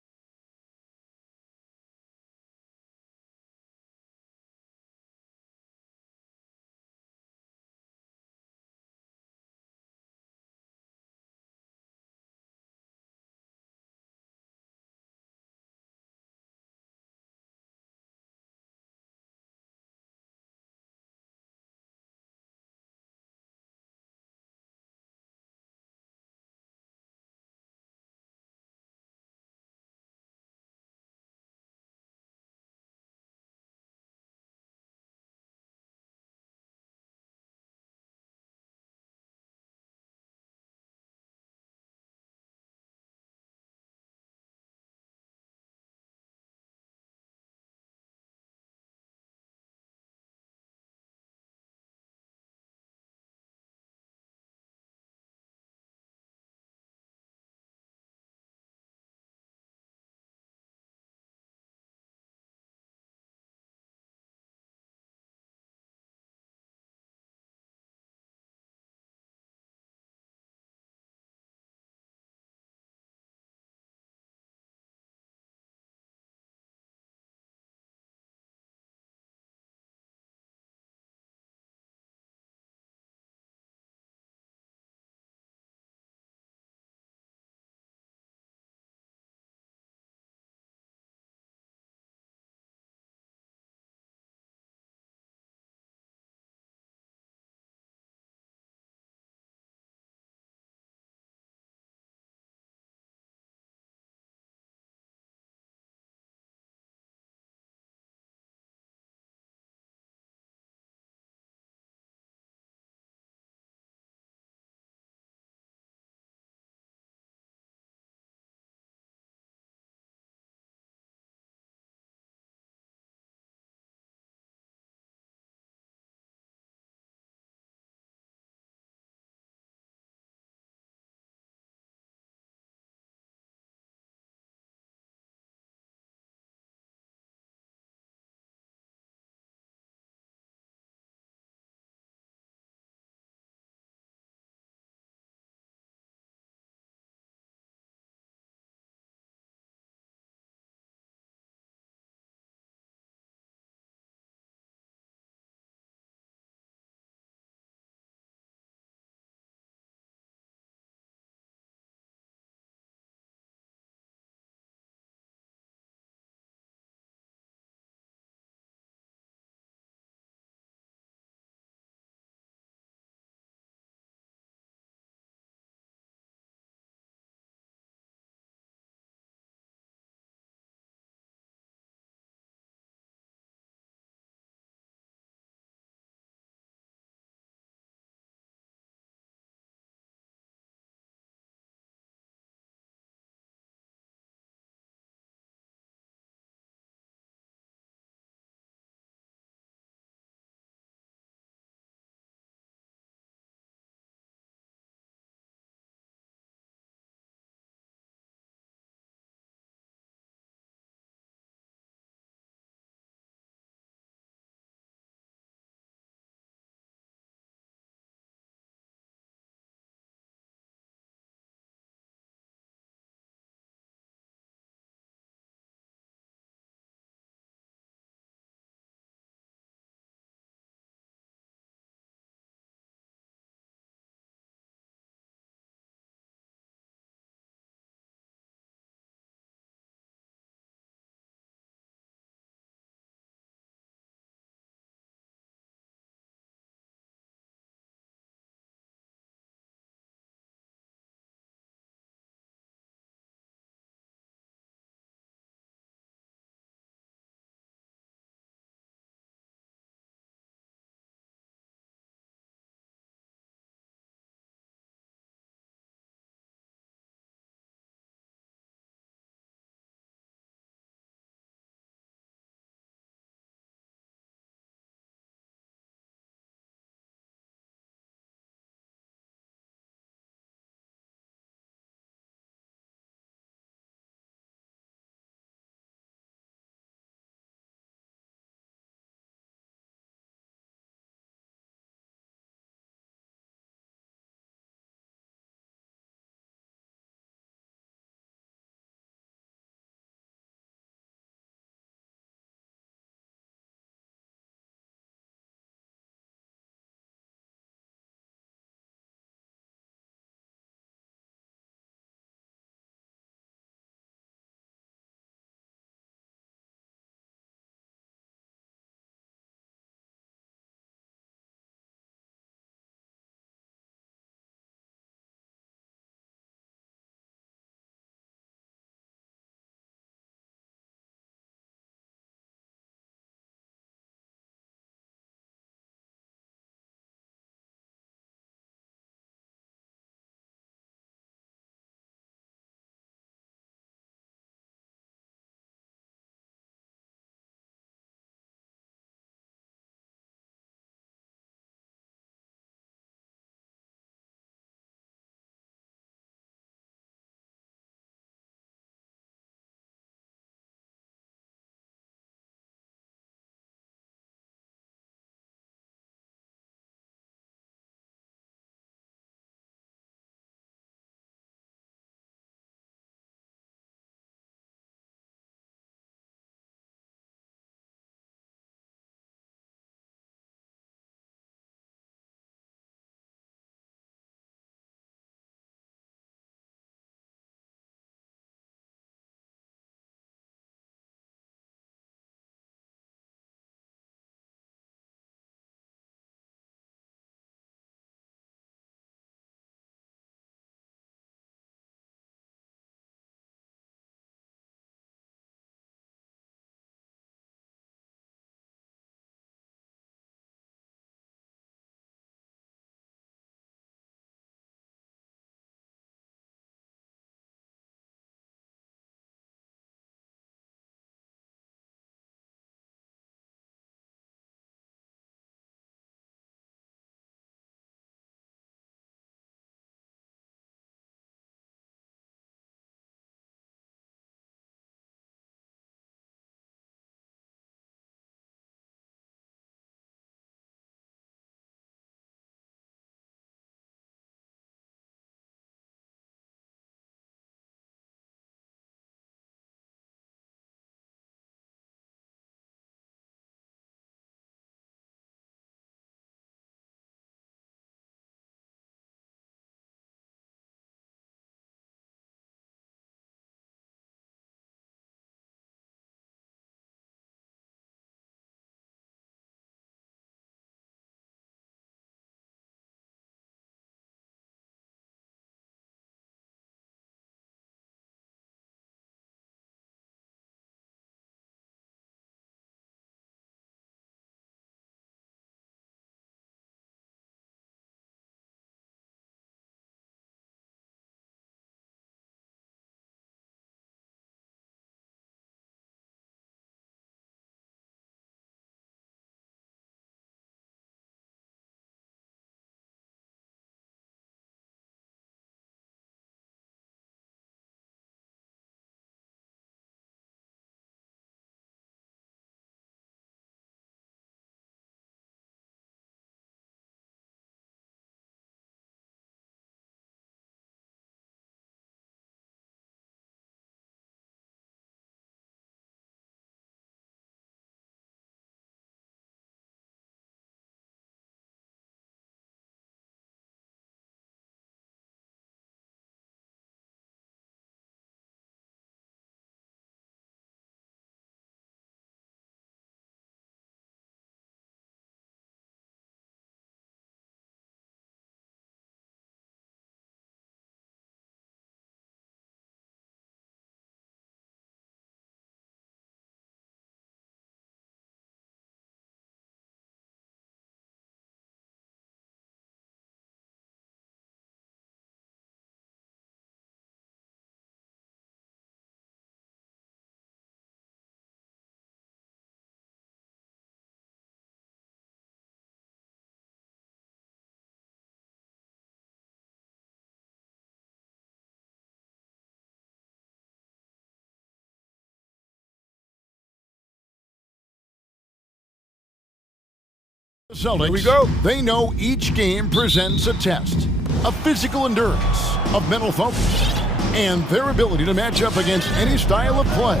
Celtics, here we go. They know each game presents a test of physical endurance, of mental focus, and their ability to match up against any style of play.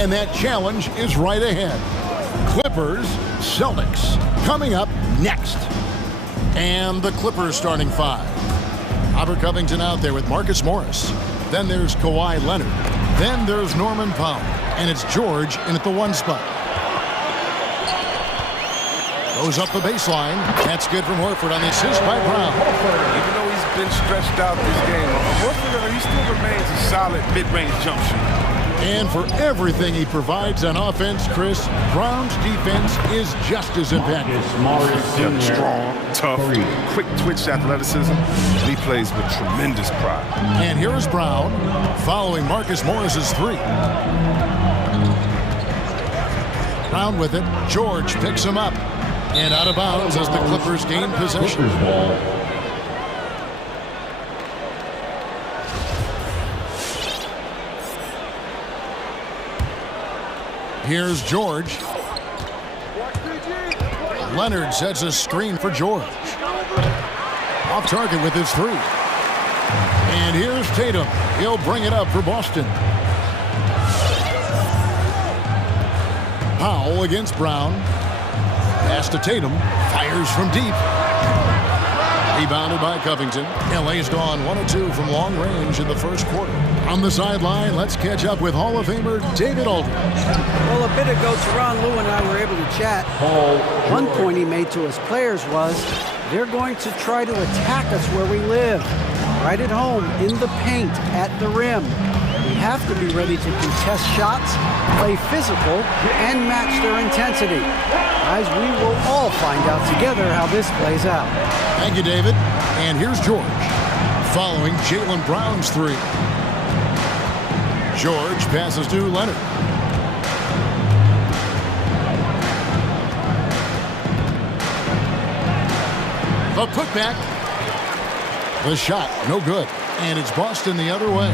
And that challenge is right ahead. Clippers, Celtics, coming up next. And the Clippers starting five. Robert Covington out there with Marcus Morris. Then there's Kawhi Leonard. Then there's Norman Powell. And it's George in at the one spot. Goes up the baseline. That's good from Horford on the assist by Brown. Even though he's been stretched out this game, Horford, he still remains a solid mid-range jump shooter. And for everything he provides on offense, Chris, Brown's defense is just as impactful. Strong, tough, quick twitch athleticism, and he plays with tremendous pride. And here is Brown following Marcus Morris's three. Brown with it. George picks him up. And out of bounds as the Clippers gain possession. Here's George. Leonard sets a screen for George. Off target with his three. And here's Tatum. He'll bring it up for Boston. Powell against Brown. Pass to Tatum. Fires from deep. Rebounded by Covington. LA's gone 1 of 2 from long range in the first quarter. On the sideline, let's catch up with Hall of Famer David Aldridge. Well, a bit ago, Teron Lou and I were able to chat. One point he made to his players was, they're going to try to attack us where we live. Right at home, in the paint, at the rim. We have to be ready to contest shots, play physical, and match their intensity. Guys, we will all find out together how this plays out. Thank you, David. And here's George, following Jaylen Brown's three. George passes to Leonard. The putback. The shot, no good. And it's Boston the other way.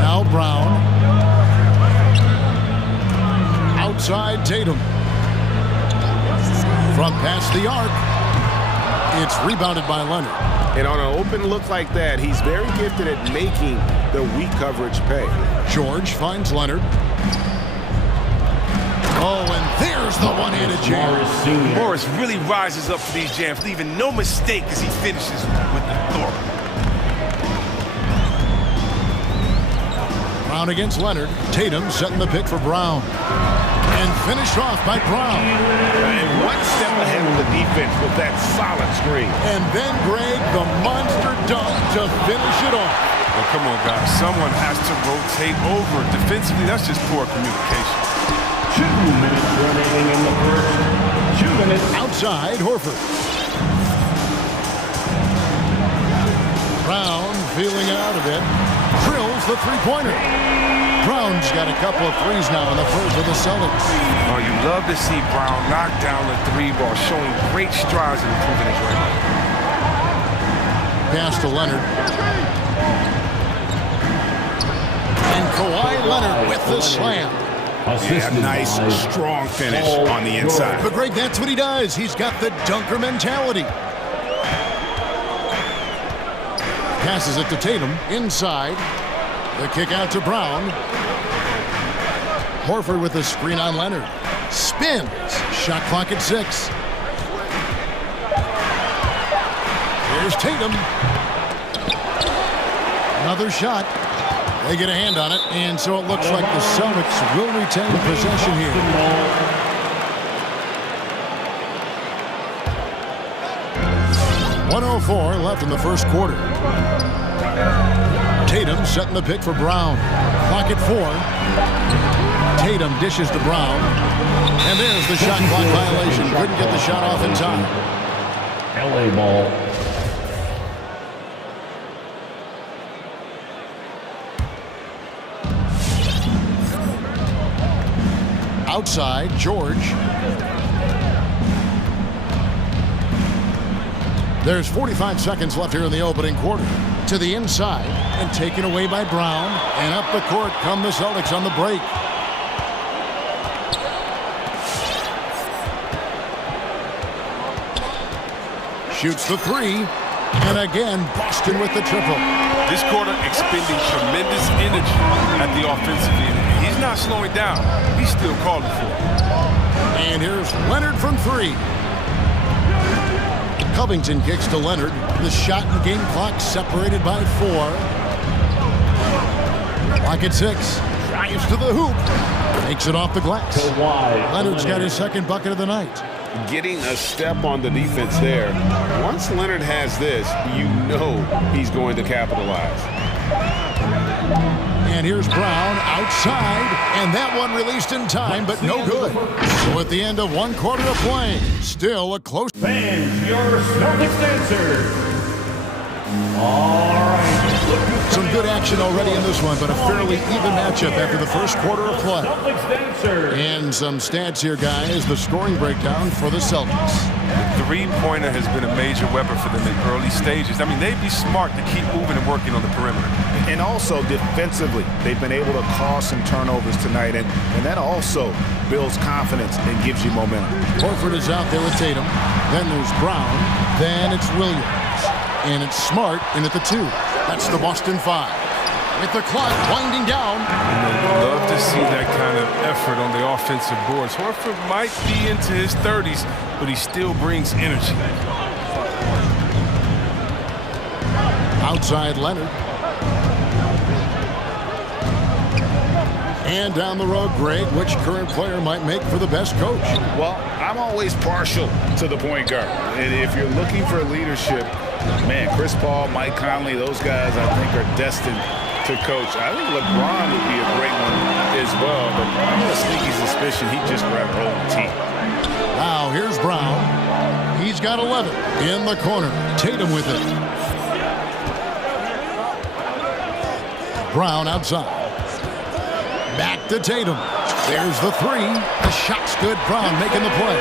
Now Brown. Outside Tatum. From past the arc. It's rebounded by Leonard. And on an open look like that, he's very gifted at making the weak coverage pay. George finds Leonard. Oh, and there's the one-handed jam. Morris really rises up for these jams, leaving no mistake as he finishes with authority. Brown against Leonard. Tatum setting the pick for Brown. And finished off by Brown. And one step ahead of the defense with that solid screen. And then Greg, the monster dunk to finish it off. Well, come on, guys. Someone has to rotate over. Defensively, that's just poor communication. 2 minutes remaining in the first. 2 minutes. Outside, Horford. Brown feeling out of it. Drills the three-pointer. Brown's got a couple of threes now in the first for the Celtics. Oh, you love to see Brown knock down the three ball, showing great strides in improving his range. Pass to Leonard. And Kawhi Leonard with the slam. Yeah, nice, strong finish on the inside. But Greg, that's what he does. He's got the dunker mentality. Passes it to Tatum, inside. The kick out to Brown. Horford with the screen on Leonard. Spins. Shot clock at 6. Here's Tatum. Another shot. They get a hand on it, and so it looks like the Celtics will retain possession here. .104 left in the first quarter. Tatum setting the pick for Brown. Clock at 4. Tatum dishes to Brown. And there's the shot clock violation. Couldn't get the shot off in time. LA ball. Outside, George. There's 45 seconds left here in the opening quarter. To the inside and taken away by Brown. And up the court come the Celtics on the break. Shoots the three. And again, Boston with the triple. This quarter expending tremendous energy at the offensive end. He's not slowing down. He's still calling for it. And here's Leonard from three. Covington kicks to Leonard. The shot and game clock separated by 4. Clock at 6. Drives to the hoop. Takes it off the glass. Leonard's got his second bucket of the night. Getting a step on the defense there. Once Leonard has this, you know he's going to capitalize. And here's Brown outside, and that one released in time, but no good. So at the end of one quarter of play, still a close. Fans, your Celtics answer. All right. Some good action already in this one, but a fairly even matchup after the first quarter of play. And some stats here, guys. The scoring breakdown for the Celtics. The three-pointer has been a major weapon for them in early stages. I mean, they'd be smart to keep moving and working on the perimeter. And also defensively, they've been able to cause some turnovers tonight, and that also builds confidence and gives you momentum. Horford is out there with Tatum. Then there's Brown. Then it's Williams. And it's Smart in at the 2. That's the Boston 5. With the clock winding down. And I'd love to see that kind of effort on the offensive boards. Horford might be into his 30s, but he still brings energy. Outside Leonard. And down the road, Greg, which current player might make for the best coach? Well, I'm always partial to the point guard. And if you're looking for leadership, man, Chris Paul, Mike Conley, those guys I think are destined to coach. I think LeBron would be a great one as well, but I have a sneaky suspicion he'd just grab a whole team. Now here's Brown. He's got 11 in the corner. Tatum with it. Brown outside. Back to Tatum. There's the 3. The shot's good. Brown making the play.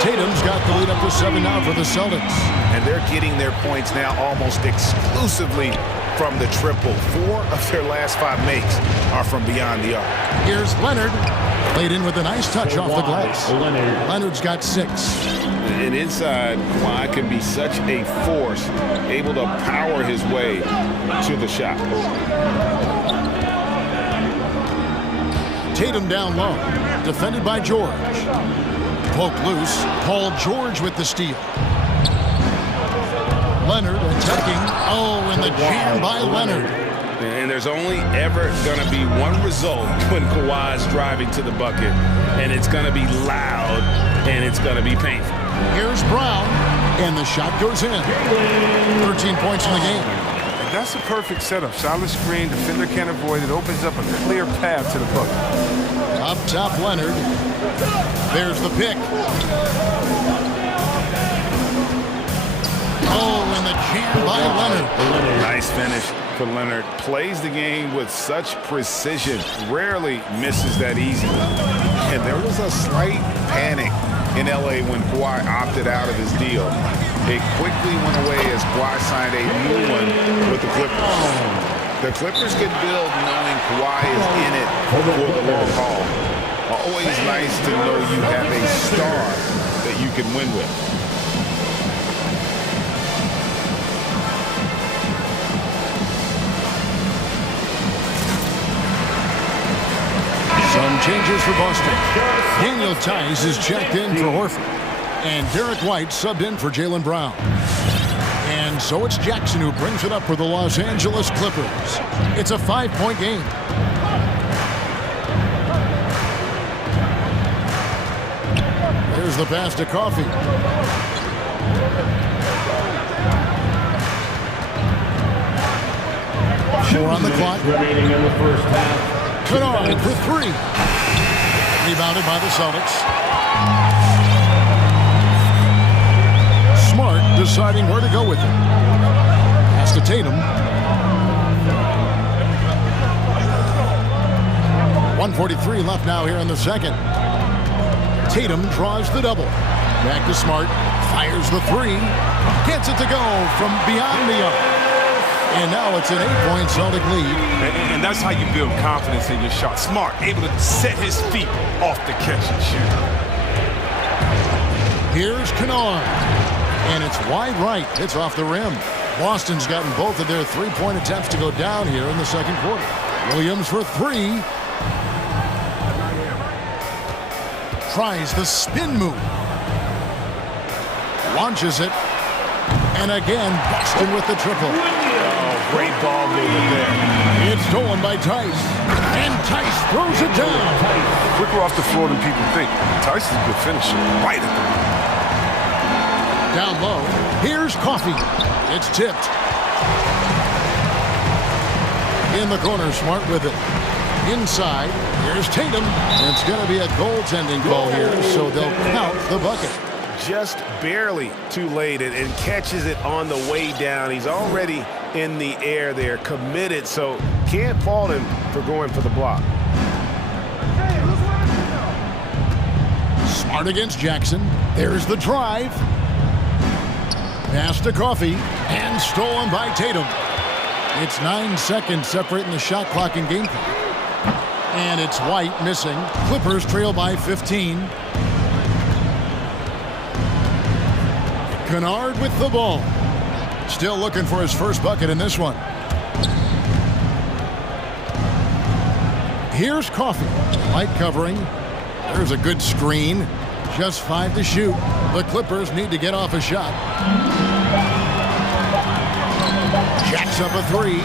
Tatum's got the lead up to 7 now for the Celtics. And they're getting their points now almost exclusively from the triple. 4 of their last 5 makes are from beyond the arc. Here's Leonard. Played in with a nice touch off the glass. Leonard's got 6. And inside, Kawhi can be such a force, able to power his way to the shot. Tatum down low. Defended by George. Poked loose. Paul George with the steal. Leonard attacking. Oh, and the jam by Leonard. And there's only ever going to be one result when Kawhi's driving to the bucket, and it's going to be loud, and it's going to be painful. Here's Brown, and the shot goes in. 13 points in the game. That's a perfect setup. Solid screen, defender can't avoid it. Opens up a clear path to the bucket. Up top, Leonard. There's the pick. Oh, and the jam by Leonard. Nice finish for Leonard. Plays the game with such precision. Rarely misses that easy. And there was a slight panic in LA when Kawhi opted out of his deal. It quickly went away as Kawhi signed a new one with the Clippers. The Clippers can build knowing Kawhi is in it for the long haul. Always nice to know you have a star that you can win with. Some changes for Boston. Daniel Tice is checked in for Horford. And Derek White subbed in for Jaylen Brown. And so it's Jackson who brings it up for the Los Angeles Clippers. It's a 5-point game. There's the pass to Coffee. 4 on the clock. Remaining in the first half. Kennard for 3. Rebounded by the Celtics. Smart deciding where to go with it. Pass to Tatum. 1:43 left now here in the second. Tatum draws the double. Back to Smart. Fires the 3. Gets it to go from beyond the arc. And now it's an 8-point Celtic lead. And that's how you build confidence in your shot. Smart, able to set his feet off the catch and shoot. Here's Kennard. And it's wide right. It's off the rim. Boston's gotten both of their three-point attempts to go down here in the second quarter. Williams for three. Tries the spin move. Launches it. And again, Boston with the triple. Oh, great ball movement there. It's stolen by Tice. And Tice throws it down. Quicker off the floor than people think. Tice is a good finisher. Right at the rim. Down low. Here's Coffee. It's tipped. In the corner, Smart with it. Inside, here's Tatum. It's going to be a goaltending call here, so they'll count the bucket. Just barely too late and catches it on the way down. He's already in the air there, committed, so can't fault him for going for the block. Smart against Jackson. There's the drive. Pass to Coffee, and stolen by Tatum. It's 9 seconds separating the shot clock and game clock. And it's White missing. Clippers trail by 15. Kennard with the ball. Still looking for his first bucket in this one. Here's Coffee. Light covering. There's a good screen. Just 5 to shoot. The Clippers need to get off a shot. Jacks up a three.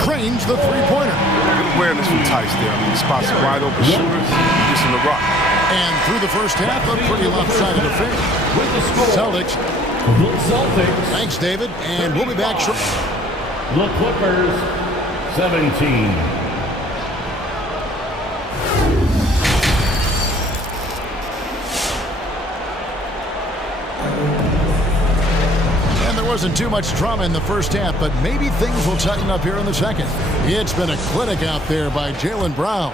Cranes the three-pointer. Good awareness from Tice there. I mean, spots a wide open shooter. Gets him the rock. And through the first half, a pretty lopsided affair. Celtics. Thanks, David. And we'll be back shortly. The Clippers, 17. Wasn't too much drama in the first half, but maybe things will tighten up here in the second. It's been a clinic out there by Jaylen Brown.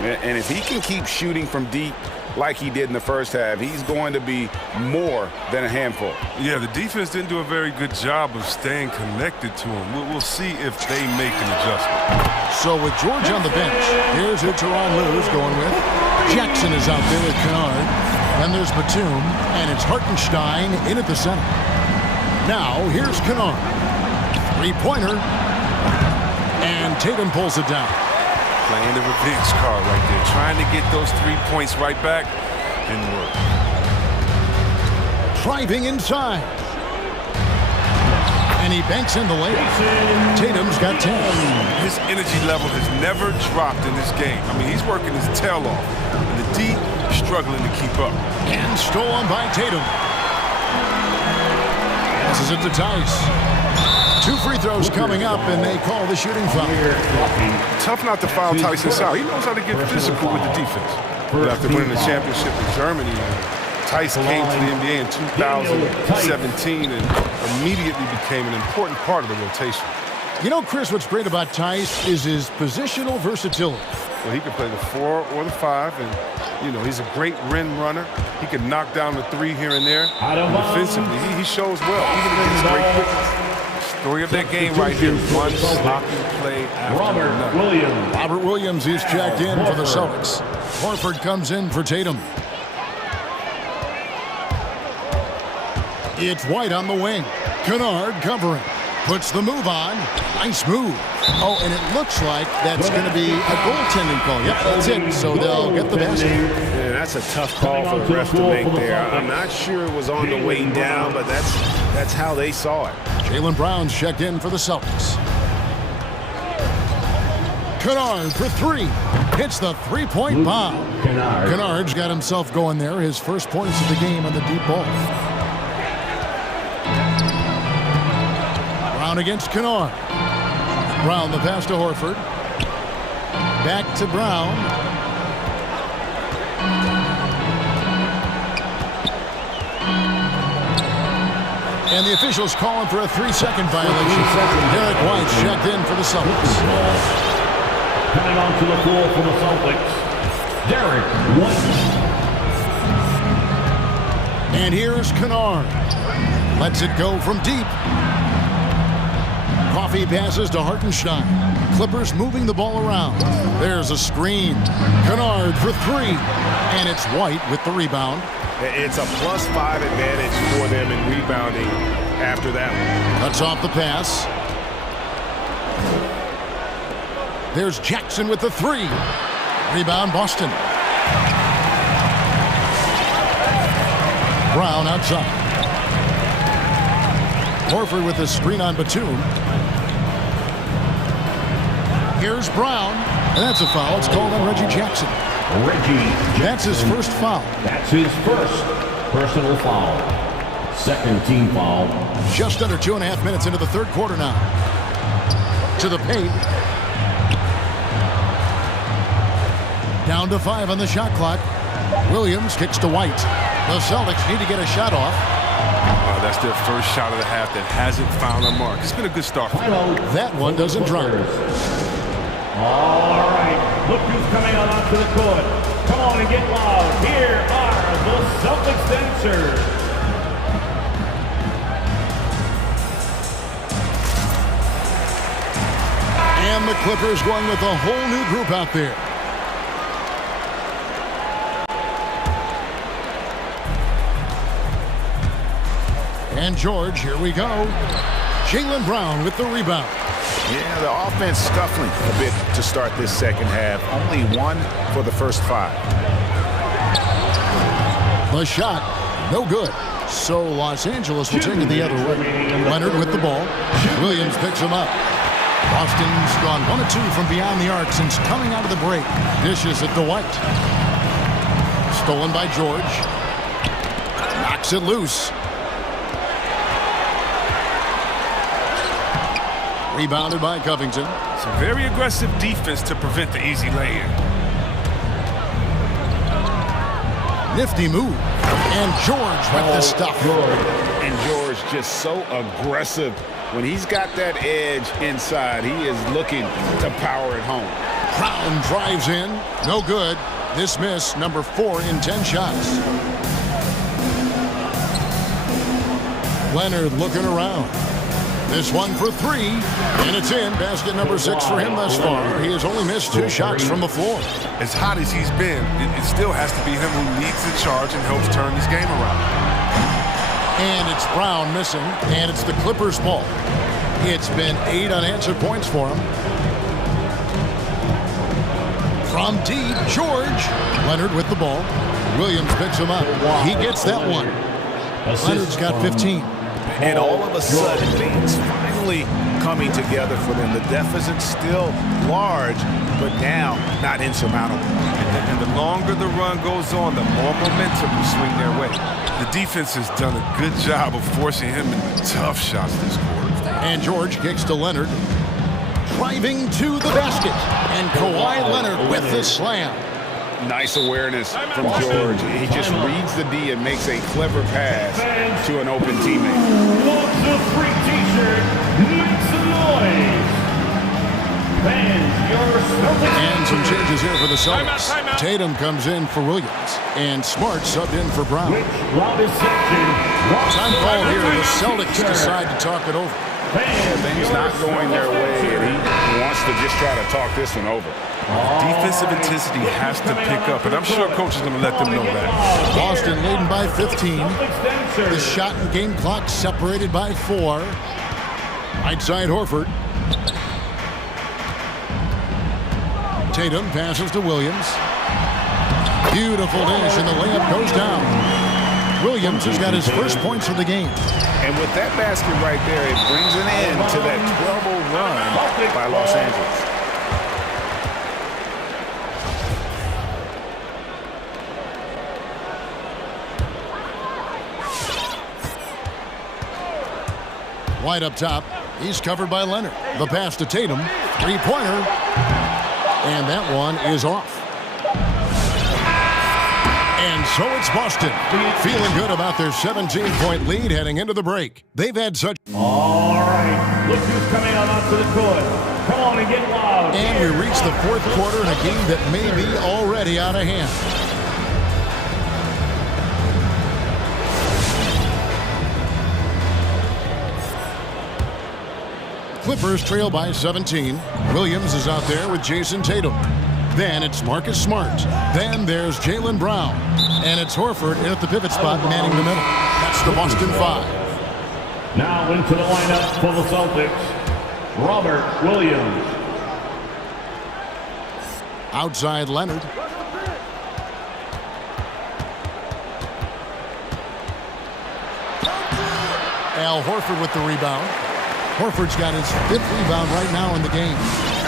And if he can keep shooting from deep like he did in the first half, he's going to be more than a handful. Yeah, the defense didn't do a very good job of staying connected to him. We'll see if they make an adjustment. So with George on the bench, here's who Teron Lue's going with. Jackson is out there with Kennard. Then there's Batum, and it's Hartenstein in at the center. Now, here's Kennard. Three-pointer. And Tatum pulls it down. Playing the revenge card right there. Trying to get those 3 points right back. Didn't work. Driving inside. And he banks in the layup. Tatum's got 10. His energy level has never dropped in this game. I mean, he's working his tail off. And the D struggling to keep up. And stolen by Tatum. Passes it to Tice. 2 free throws coming up, and they call the shooting foul. Tough not to foul Tyson out. He knows how to get physical with the defense. But after winning the championship in Germany, Tice came to the NBA in 2017 and immediately became an important part of the rotation. You know, Chris, what's great about Tice is his positional versatility. Well, he can play the 4 or the 5, and, you know, he's a great rim runner. He can knock down the 3 here and there. And defensively, he shows well, even against great quickness. Story of that game right here. One sloppy play after another. Robert Williams is checked in for the Celtics. Horford comes in for Tatum. It's White on the wing. Kennard covering. Puts the move on. Nice move. Oh, and it looks like that's going to be a goaltending call. Yep, that's it. So they'll get the basket. Yeah, that's a tough call for the ref to make there. I'm not sure it was on the way down, but that's how they saw it. Jaylen Brown's checked in for the Celtics. Kennard for 3. Hits the three-point bomb. Kennard's got himself going there. His first points of the game on the deep ball. Brown against Kennard. Brown the pass to Horford. Back to Brown. And the officials calling for a 3-second violation. Derek White's checked in for the Celtics. Coming onto the floor for the Celtics, Derek White. And here's Kennard. Lets it go from deep. Coffee passes to Hartenstein. Clippers moving the ball around. There's a screen. Kennard for 3. And it's White with the rebound. It's a +5 advantage for them in rebounding after that one. Cuts off the pass. There's Jackson with the three. Rebound, Boston. Brown outside. Horford with the screen on Batum. Here's Brown. And that's a foul. It's called on Reggie Jackson. That's his first foul. That's his first personal foul. Second team foul. Just under 2.5 minutes into the third quarter now. To the paint. Down to 5 on the shot clock. Williams kicks to White. The Celtics need to get a shot off. That's their first shot of the half that hasn't found a mark. It's been a good start for them. That one doesn't drop. All right, look who's coming out onto the court. Come on and get loud. Here are the Celtics dancers. And the Clippers going with a whole new group out there. And George, here we go. Jaylen Brown with the rebound. Yeah, the offense scuffling a bit to start this second half. Only 1 for the first 5. The shot, no good. So Los Angeles will take it the other way. Leonard with the ball. Williams picks him up. Boston's gone 1 of 2 from beyond the arc since coming out of the break. Dishes it to White. Stolen by George. Knocks it loose. Rebounded by Covington. Some very aggressive defense to prevent the easy lay-in. Nifty move. And George with the stuff. And George just so aggressive. When he's got that edge inside, he is looking to power it home. Brown drives in. No good. This miss, number 4 in 10 shots. Leonard looking around. This one for 3, and it's in. Basket number 6 for him thus far. He has only missed 2 shots from the floor. As hot as he's been, it still has to be him who leads the charge and helps turn this game around. And it's Brown missing, and it's the Clippers' ball. It's been 8 unanswered points for him. From deep, George. Leonard with the ball. Williams picks him up. He gets that one. Leonard's got 15. And all of a sudden, things finally coming together for them. The deficit's still large, but now not insurmountable. And the longer the run goes on, the more momentum will swing their way. The defense has done a good job of forcing him into tough shots this quarter. And George kicks to Leonard. Driving to the basket. And Kawhi Leonard with the slam. Nice awareness from George. He just reads the D and makes a clever pass to an open teammate. Wants a free t-shirt, make some noise. Fans, your Celtics. And some changes here for the Celtics. Tatum comes in for Williams. And Smart subbed in for Brown. Time call here. The Celtics decide to talk it over. Things not going their way, and he wants to just try to talk this one over. Defensive intensity has to pick up, and I'm sure coach is going to let them know that. Boston leading by 15. The shot and game clock separated by 4. Right side Horford. Tatum passes to Williams. Beautiful dish, and the layup goes down. Williams has got his first points of the game. And with that basket right there, it brings an end to that 12-0 run by Los Angeles. White up top. He's covered by Leonard. The pass to Tatum. Three-pointer. And that one is off. And so it's Boston. Feeling good about their 17-point lead heading into the break. They've had such... All right. Look who's coming out onto the court. Come on and get loud. And we reach the 4th quarter in a game that may be already out of hand. Clippers trail by 17. Williams is out there with Jason Tatum. Then it's Marcus Smart. Then there's Jaylen Brown. And it's Horford in at the pivot spot, manning the middle. That's the Boston 5. Now into the lineup for the Celtics, Robert Williams. Outside Leonard. Al Horford with the rebound. Horford's got his 5th rebound right now in the game.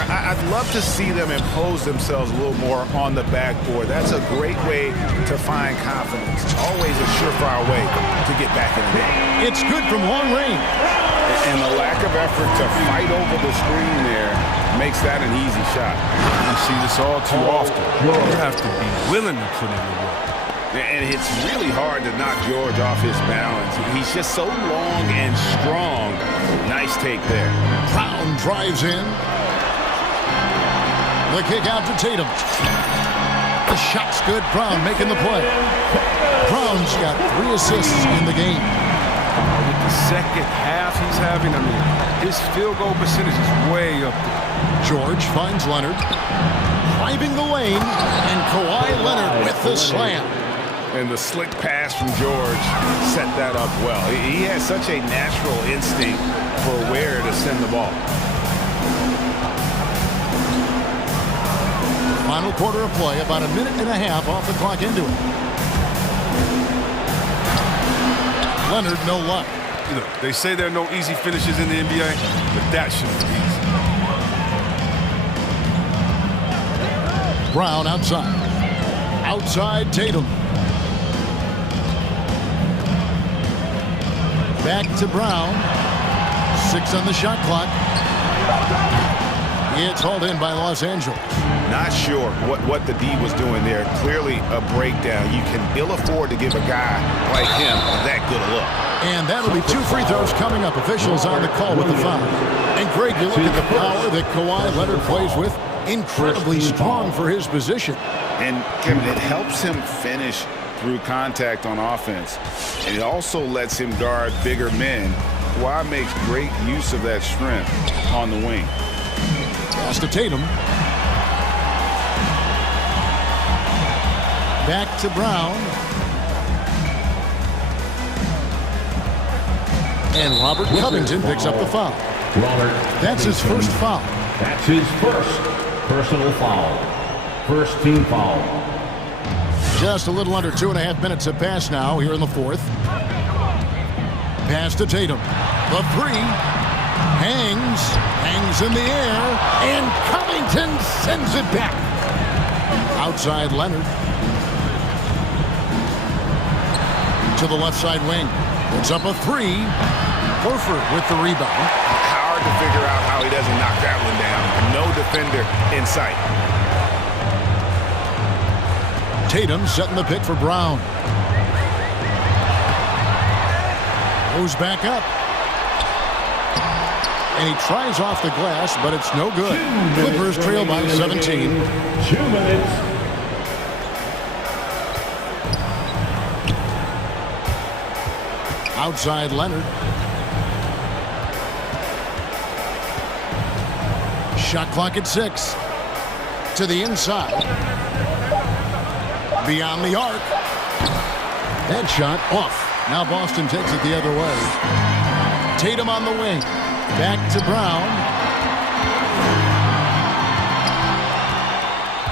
I'd love to see them impose themselves a little more on the backboard. That's a great way to find confidence. Always a surefire way to get back in the game. It's good from long range. And the lack of effort to fight over the screen there makes that an easy shot. You see this all too often. You have to be willing to put in the work. And it's really hard to knock George off his balance. He's just so long and strong. Nice take there. Brown drives in. The kick out to Tatum. The shot's good. Brown making the play. Brown's got 3 assists in the game. With the second half he's having, I mean, his field goal percentage is way up there. George finds Leonard. Driving the lane. And Kawhi Leonard with the slam. And the slick pass from George set that up well. He has such a natural instinct for where to send the ball. Final quarter of play, about a minute and a half off the clock into it. Leonard, no luck. You know, they say there are no easy finishes in the NBA, but that shouldn't be easy. Brown outside. Outside Tatum. Back to Brown. 6 on the shot clock. It's hauled in by Los Angeles. Not sure what the D was doing there. Clearly a breakdown. You can ill afford to give a guy like him that good a look. And that'll be 2 free throws coming up. Officials on the call with the foul. And Greg, you look at the power that Kawhi Leonard plays with. Incredibly strong for his position. And Kevin, it helps him finish through contact on offense. And it also lets him guard bigger men. Kawhi makes great use of that strength on the wing. Pass to Tatum. Back to Brown. And Robert Covington picks up the foul. That's his first foul. That's his first personal foul. First team foul. Just a little under 2.5 minutes have passed now here in the 4th. Pass to Tatum. The 3. Hangs in the air. And Covington sends it back. Outside Leonard. To the left side wing. Puts up a 3. Horford with the rebound. Hard to figure out how he doesn't knock that one down. No defender in sight. Tatum setting the pick for Brown. Goes back up. And he tries off the glass, but it's no good. Clippers trail by 17. 2 minutes. Outside Leonard. Shot clock at 6. To the inside. Beyond the arc. That shot off. Now Boston takes it the other way. Tatum on the wing. Back to Brown.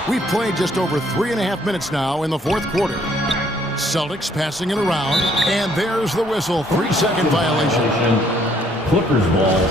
We've played just over 3.5 minutes now in the 4th quarter. Celtics passing it around. And there's the whistle. 3-second violation. Clippers ball.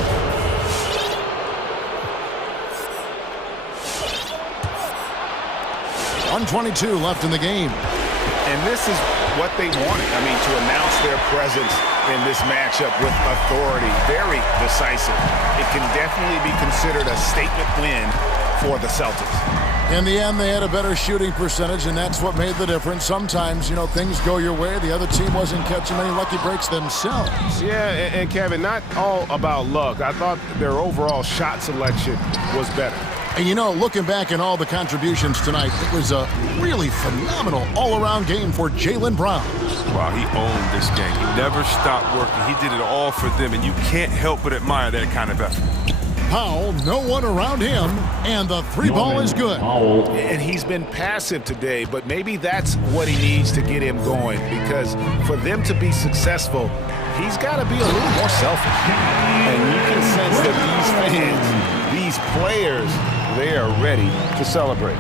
.122 left in the game. And this is what they wanted. I mean, to announce their presence in this matchup with authority. Very decisive. It can definitely be considered a statement win for the Celtics. In the end, they had a better shooting percentage, and that's what made the difference. Sometimes, you know, things go your way. The other team wasn't catching many lucky breaks themselves. Yeah, and Kevin, not all about luck. I thought their overall shot selection was better. And you know, looking back at all the contributions tonight, it was a really phenomenal all-around game for Jaylen Brown. Wow, he owned this game. He never stopped working. He did it all for them, and you can't help but admire that kind of effort. Powell, no one around him, and the three ball is good. And he's been passive today, but maybe that's what he needs to get him going, because for them to be successful, he's got to be a little more selfish. And you can sense that these fans, these players, they are ready to celebrate.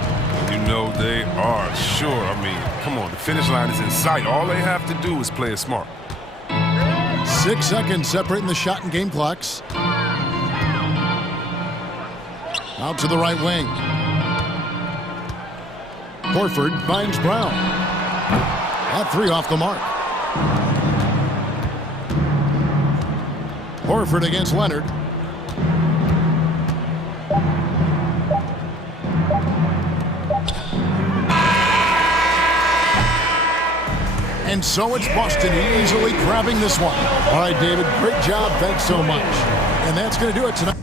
You know they are, sure. I mean, come on, the finish line is in sight. All they have to do is play it smart. 6 seconds separating the shot and game clocks. Out to the right wing. Horford finds Brown. That three off the mark. Horford against Leonard. And so it's Boston easily grabbing this one. All right, David, great job. Thanks so much. And that's going to do it tonight.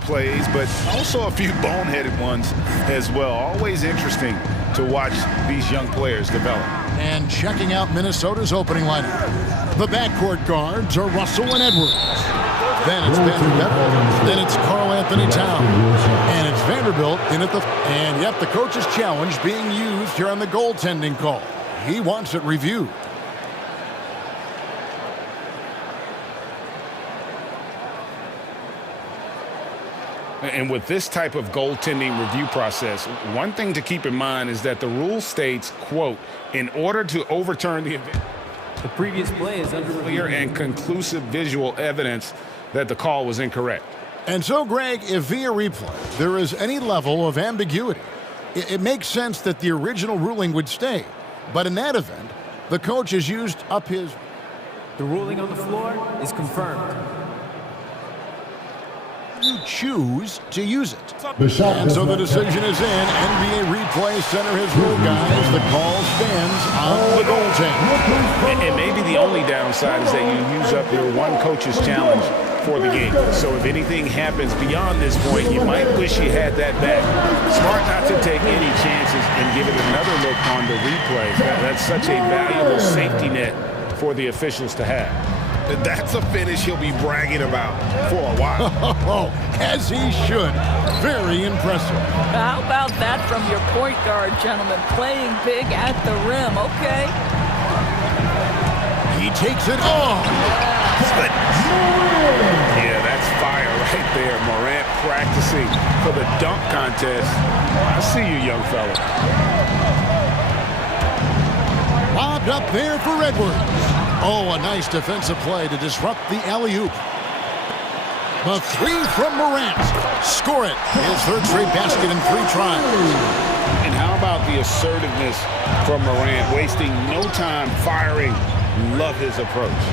Plays, but also a few boneheaded ones as well. Always interesting to watch these young players develop. And checking out Minnesota's opening lineup. The backcourt guards are Russell and Edwards. Then it's Vanderbilt. Then it's Karl Anthony Towns. And it's Vanderbilt in at the... And yet the coach's challenge being used here on the goaltending call. He wants it reviewed. And with this type of goaltending review process, one thing to keep in mind is that the rule states, quote, in order to overturn the event, The previous play is under clear review. and conclusive visual evidence that the call was incorrect. And so, Greg, if via replay there is any level of ambiguity, it makes sense that the original ruling would stay. But in that event, the coach has used up his... The ruling on the floor is confirmed. You choose to use it. And so the decision is in. NBA Replay Center has ruled, guys. The call stands on the goaltender. And maybe the only downside is that you use up your one coach's challenge for the game. So if anything happens beyond this point, you might wish you had that back. Smart not to take any chances and give it another look on the replays. That's such a valuable safety net for the officials to have. That's a finish he'll be bragging about for a while. As he should. Very impressive. How about that from your point guard, gentlemen? Playing big at the rim. Okay. He takes it off. Yeah, that's fire right there. Morant practicing for the dunk contest. I see you, young fella. Lobbed up there for Edwards. Oh, a nice defensive play to disrupt the alley-oop. The three from Morant. Score it. His third straight basket in 3 tries. And how about the assertiveness from Morant, wasting no time firing? Love his approach.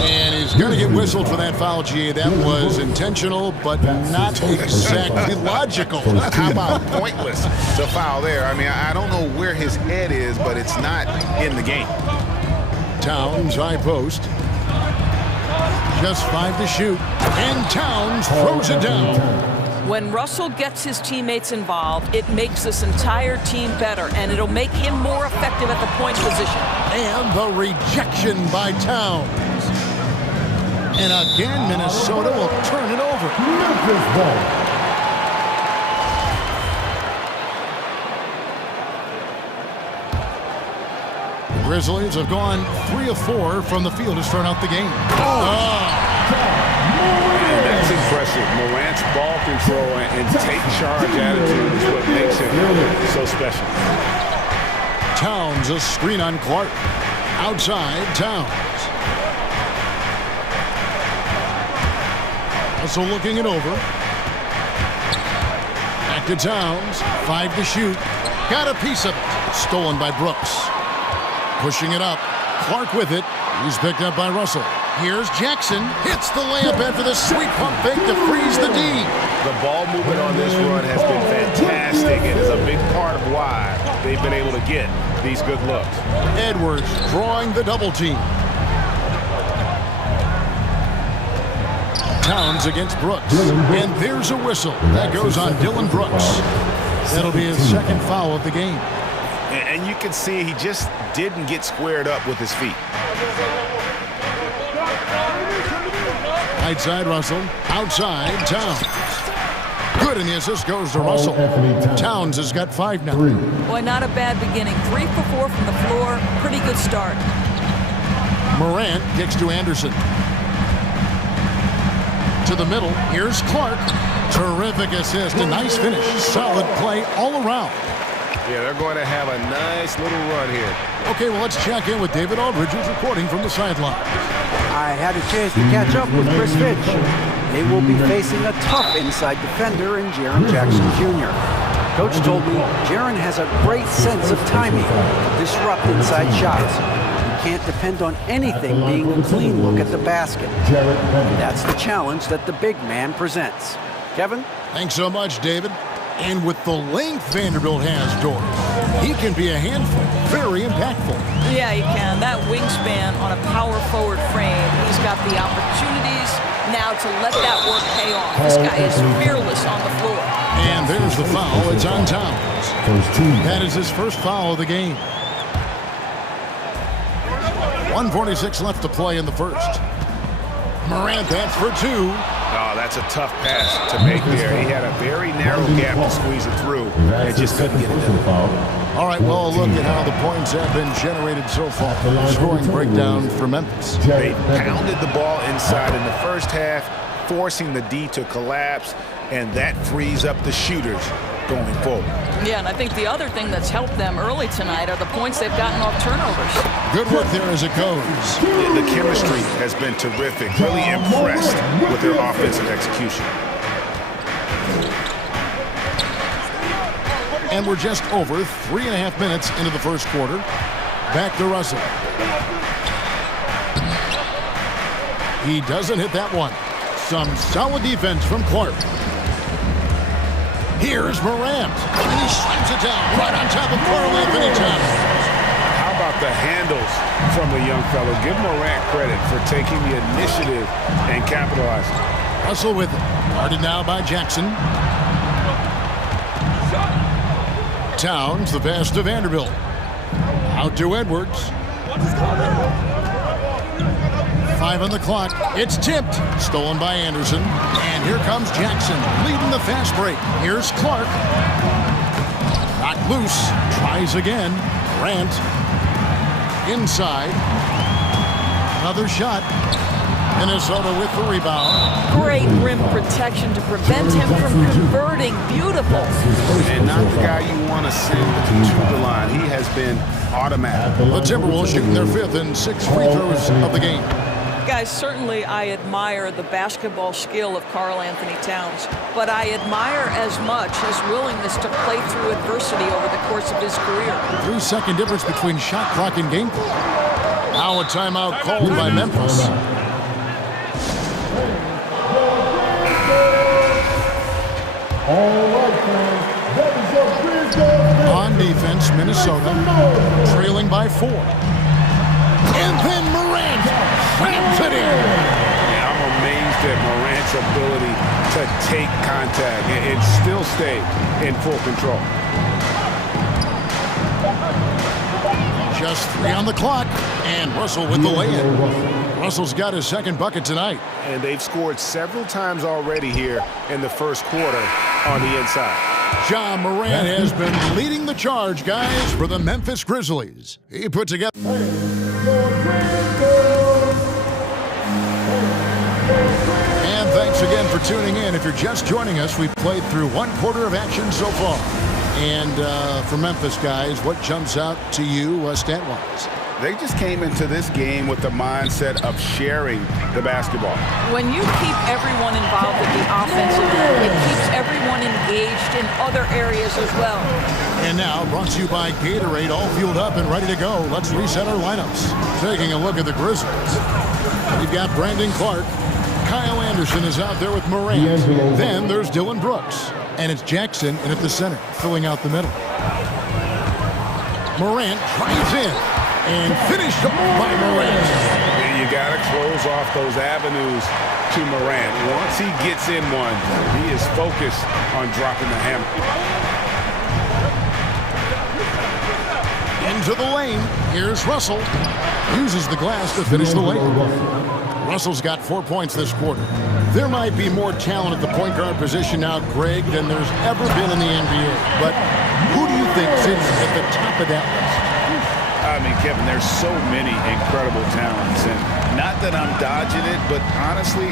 And he's going to get whistled for that foul, G. That was intentional, but not exactly logical. How about pointless to foul there? I mean, I don't know where his head is, but it's not in the game. Towns, high post. Just 5 to shoot. And Towns throws it down. When Russell gets his teammates involved, it makes this entire team better, and it'll make him more effective at the point position. And the rejection by Towns. And again, Minnesota will turn it over. Memphis ball. The Grizzlies have gone 3 of 4 from the field to start out the game. And that's impressive. Morant's ball control and take charge attitude is what makes him so special. Towns, a screen on Clark. Outside, Towns. Also looking it over. Back to Towns. 5 to shoot. Got a piece of it. Stolen by Brooks. Pushing it up. Clark with it. He's picked up by Russell. Here's Jackson. Hits the layup after the sweet pump fake to freeze the D. The ball movement on this run has been fantastic and is a big part of why they've been able to get these good looks. Edwards drawing the double team. Towns against Brooks. And there's a whistle. That goes on Dylan Brooks. That'll be his second foul of the game. And you can see he just didn't get squared up with his feet. Right side, Russell. Outside, Towns. Good, and the assist goes to Russell. Towns has got 5 now. Boy, not a bad beginning. 3 for 4 from the floor. Pretty good start. Morant kicks to Anderson. To the middle. Here's Clark. Terrific assist. A nice finish. Solid play all around. Yeah, they're going to have a nice little run here. Okay, well, let's check in with David Aldridge, who's reporting from the sideline. I had a chance to catch up with Chris Fitch. They will be facing a tough inside defender in Jaren Jackson Jr. Coach told me Jaren has a great sense of timing to disrupt inside shots. You can't depend on anything being a clean look at the basket. And that's the challenge that the big man presents. Kevin? Thanks so much, David. And with the length Vanderbilt has, Doris, he can be a handful. Very impactful. Yeah, he can. That wingspan on a power forward frame. He's got the opportunities, now to let that work pay off. This guy is fearless on the floor. And there's the foul. It's on Towns. That is his first foul of the game. 1:46 left to play in the first. Morant, that's for two. Oh, that's a tough pass to make there. He had a very narrow gap to squeeze it through and just couldn't get it done. All right, well, a look at how the points have been generated so far. Scoring breakdown for Memphis. They pounded the ball inside in the first half, forcing the D to collapse, and that frees up the shooters going forward. Yeah, and I think the other thing that's helped them early tonight are the points they've gotten off turnovers. Good work there as it goes. The chemistry has been terrific. Really impressed with their offensive execution. And we're just over 3.5 minutes into the first quarter. Back to Russell. He doesn't hit that one. Some solid defense from Clark. Here's Morant. And he slams it down right on top of Anthony Towns. How about the handles from the young fellow? Give Morant credit for taking the initiative and capitalizing. Russell with it. Guarded now by Jackson. Towns, the pass to Vanderbilt. Out to Edwards. 5 on the clock. It's tipped. Stolen by Anderson. And here comes Jackson leading the fast break. Here's Clark. Knocked loose. Tries again. Grant. Inside. Another shot. Minnesota with the rebound. Great rim protection to prevent him from converting. Beautiful. And not the guy you want to send to the line. He has been automatic. The Timberwolves shooting their 5th and 6th free throws of the game. Guys, certainly I admire the basketball skill of Karl Anthony Towns, but I admire as much his willingness to play through adversity over the course of his career. 3-second difference between shot clock and game clock. Now a timeout called by Memphis. On defense, Minnesota trailing by 4. And then Morant slams it in. Yeah, I'm amazed at Morant's ability to take contact and still stay in full control. Just 3 on the clock, and Russell with the lay-in. Russell's got his 2nd bucket tonight. And they've scored several times already here in the first quarter on the inside. Ja Morant has been leading the charge, guys, for the Memphis Grizzlies. He put together... And thanks again for tuning in. If you're just joining us, we've played through 1 quarter of action so far. And for Memphis, guys, what jumps out to you stat-wise? They just came into this game with the mindset of sharing the basketball. When you keep everyone involved in the offensive end, it keeps everyone engaged in other areas as well. And now, brought to you by Gatorade, all fueled up and ready to go. Let's reset our lineups. Taking a look at the Grizzlies. We've got Brandon Clark. Kyle Anderson is out there with Morant. Then there's Dylan Brooks. And it's Jackson in at the center, filling out the middle. Morant drives in. And finished off by Morant. And you got to close off those avenues to Morant. Once he gets in one, he is focused on dropping the hammer. Into the lane. Here's Russell. Uses the glass to finish the lane. Russell's got 4 points this quarter. There might be more talent at the point guard position now, Greg, than there's ever been in the NBA. But who do you think sits at the top of that list? I mean, Kevin, there's so many incredible talents, and not that I'm dodging it, but honestly,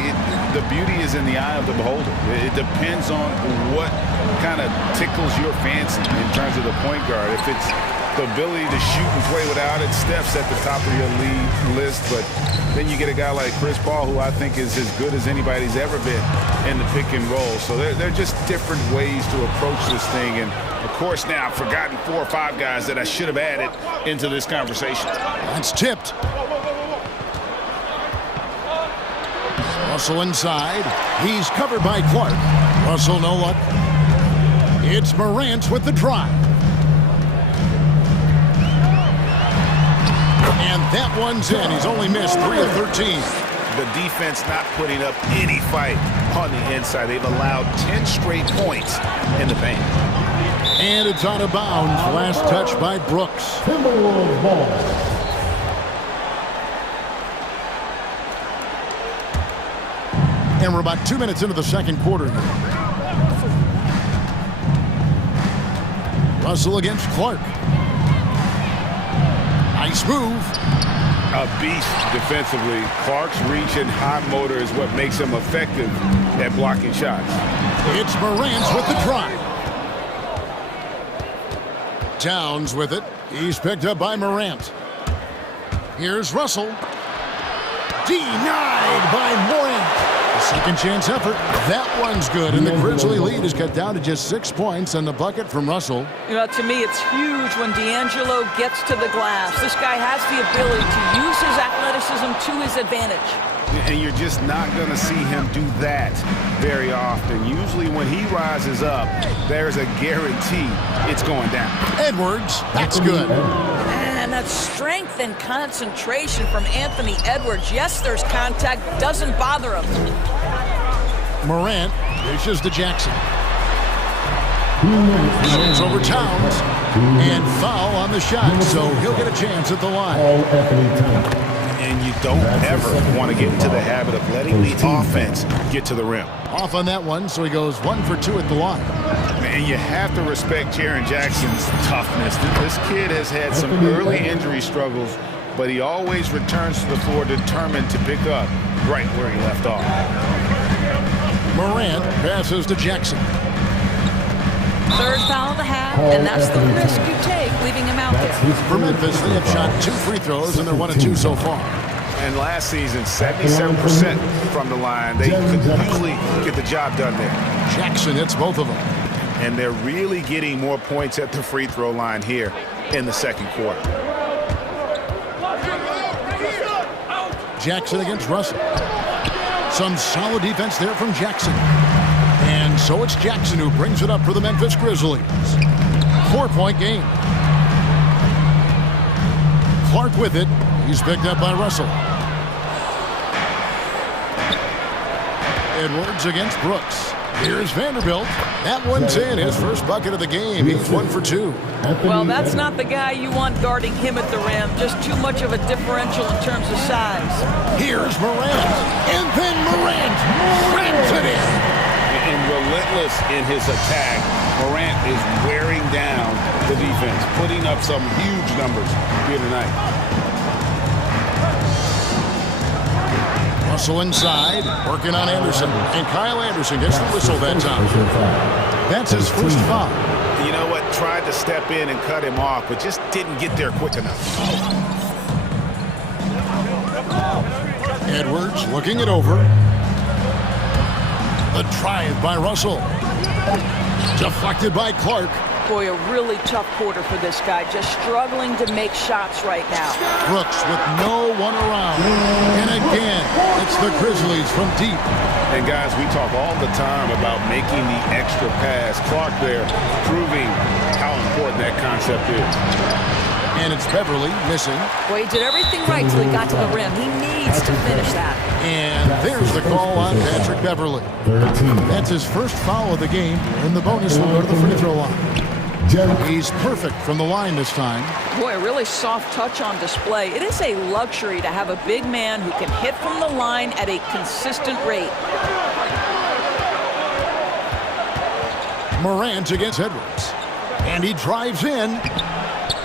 the beauty is in the eye of the beholder. It depends on what kind of tickles your fancy in terms of the point guard. If it's the ability to shoot and play without it, Steph's at the top of your league list, but then you get a guy like Chris Paul, who I think is as good as anybody's ever been in the pick and roll. So they're just different ways to approach this thing, and of course, now I've forgotten 4 or 5 guys that I should have added into this conversation. That's tipped. Russell inside. He's covered by Clark. Russell no luck. It's Morant with the drive. And that one's in. He's only missed 3 of 13. the defense not putting up any fight on the inside. They've allowed 10 straight points in the paint. And it's out of bounds. Last touch by Brooks. Timberwolves ball. And we're about 2 minutes into the second quarter. Russell against Clark. Nice move. A beast defensively. Clark's reach and high motor is what makes him effective at blocking shots. It's Morant with the drive. Towns with it. He's picked up by Morant. Here's Russell. Denied by Morant. A second chance effort. That one's good, and the Grizzly lead is cut down to just 6 points on the bucket from Russell. You know, to me, it's huge when D'Angelo gets to the glass. This guy has the ability to use his athleticism to his advantage. And you're just not going to see him do that very often. Usually when he rises up, there's a guarantee it's going down. Edwards, that's good. And that strength and concentration from Anthony Edwards. Yes, there's contact, doesn't bother him. Morant dishes to Jackson. Sends over Towns. And foul on the shot, so he'll get a chance at the line. And you don't ever want to get into the habit of letting the offense get to the rim. Off on that one, so he goes 1 for 2 at the line. And you have to respect Jaren Jackson's toughness. This kid has had some early injury struggles, but he always returns to the floor determined to pick up right where he left off. Morant passes to Jackson. Third foul of the half, and that's the risk you take, leaving him out there. For Memphis, they have shot 2 free throws, and they're 1 of 2 so far. And last season, 77% from the line. They could usually get the job done there. Jackson hits both of them. And they're really getting more points at the free throw line here in the second quarter. Jackson against Russell. Some solid defense there from Jackson. And so it's Jackson who brings it up for the Memphis Grizzlies. 4-point game. Clark with it. He's picked up by Russell. Edwards against Brooks. Here's Vanderbilt. That one's in, his first bucket of the game. He's 1 for 2. Well, that's not the guy you want guarding him at the rim. Just too much of a differential in terms of size. Here's Morant. And then Morant rams it in. And relentless in his attack, Morant is wearing down the defense, putting up some huge numbers here tonight. Russell inside, working on Anderson. And Kyle Anderson gets the whistle that time. That's his first foul. You know what? Tried to step in and cut him off, but just didn't get there quick enough. Edwards looking it over. The drive by Russell. Deflected by Clark. Boy, a really tough quarter for this guy. Just struggling to make shots right now. Brooks with no one around. And again, it's the Grizzlies from deep. And guys, we talk all the time about making the extra pass. Clark there proving how important that concept is. And it's Beverly missing. Well, he did everything right till he got to the rim. He needs to finish that. And there's the call on Patrick Beverly. That's his first foul of the game, and the bonus will go to the free throw line. He's perfect from the line this time. Boy, a really soft touch on display. It is a luxury to have a big man who can hit from the line at a consistent rate. Morant against Edwards. And he drives in.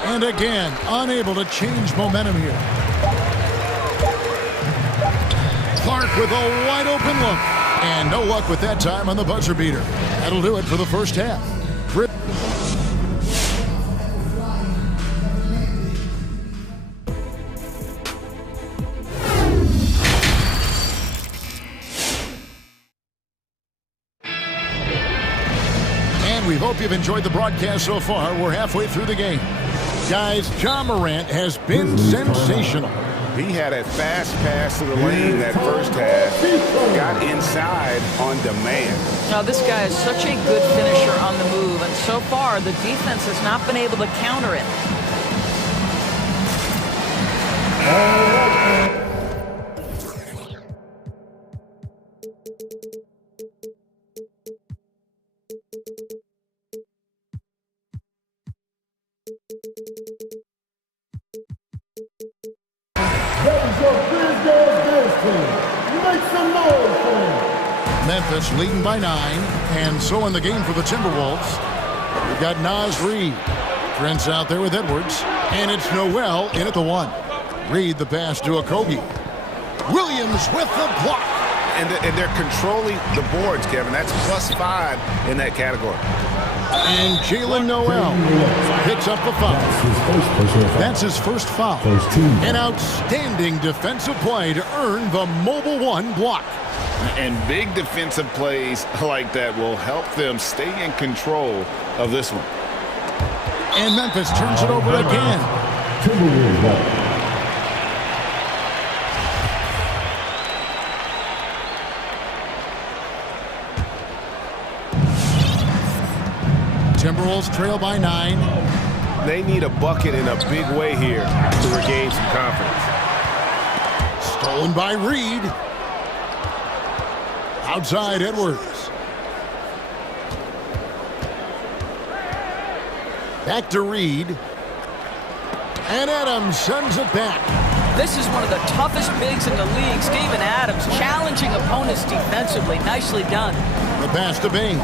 And again, unable to change momentum here. Clark with a wide open look. And no luck with that time on the buzzer beater. That'll do it for the first half. We hope you've enjoyed the broadcast so far. We're halfway through the game. Guys, Ja Morant has been sensational. He had a fast pass to the lane that first half. Got inside on demand. Now, this guy is such a good finisher on the move, and so far, the defense has not been able to counter it. Make some noise for him. Memphis leading by 9, and so in the game for the Timberwolves, we've got Naz Reid. Trent's out there with Edwards, and it's Noel in at the 1. Reid the pass to Okogie. Williams with the block. And they're controlling the boards, Kevin. That's +5 in that category. And Jalen Noel picks up the foul. That's his first foul. An outstanding defensive play to earn the Mobile 1 block. And big defensive plays like that will help them stay in control of this one. And Memphis turns it over again. Timberwolves trail by 9. They need a bucket in a big way here to regain some confidence. Stolen by Reid. Outside Edwards. Back to Reid. And Adams sends it back. This is one of the toughest bigs in the league. Steven Adams challenging opponents defensively. Nicely done. The pass to Bain.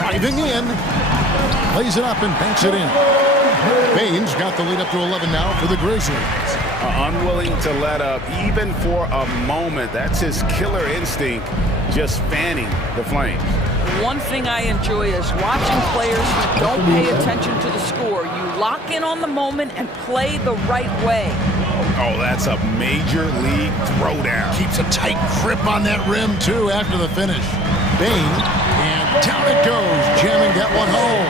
Driving in. Plays it up and banks it in. Bain's got the lead up to 11 now for the Grizzlies. Unwilling to let up even for a moment. That's his killer instinct, just fanning the flames. One thing I enjoy is watching players who don't pay attention to the score. You lock in on the moment and play the right way. Oh, that's a major league throwdown. Keeps a tight grip on that rim, too, after the finish. Bain, and down it goes, jamming that one home.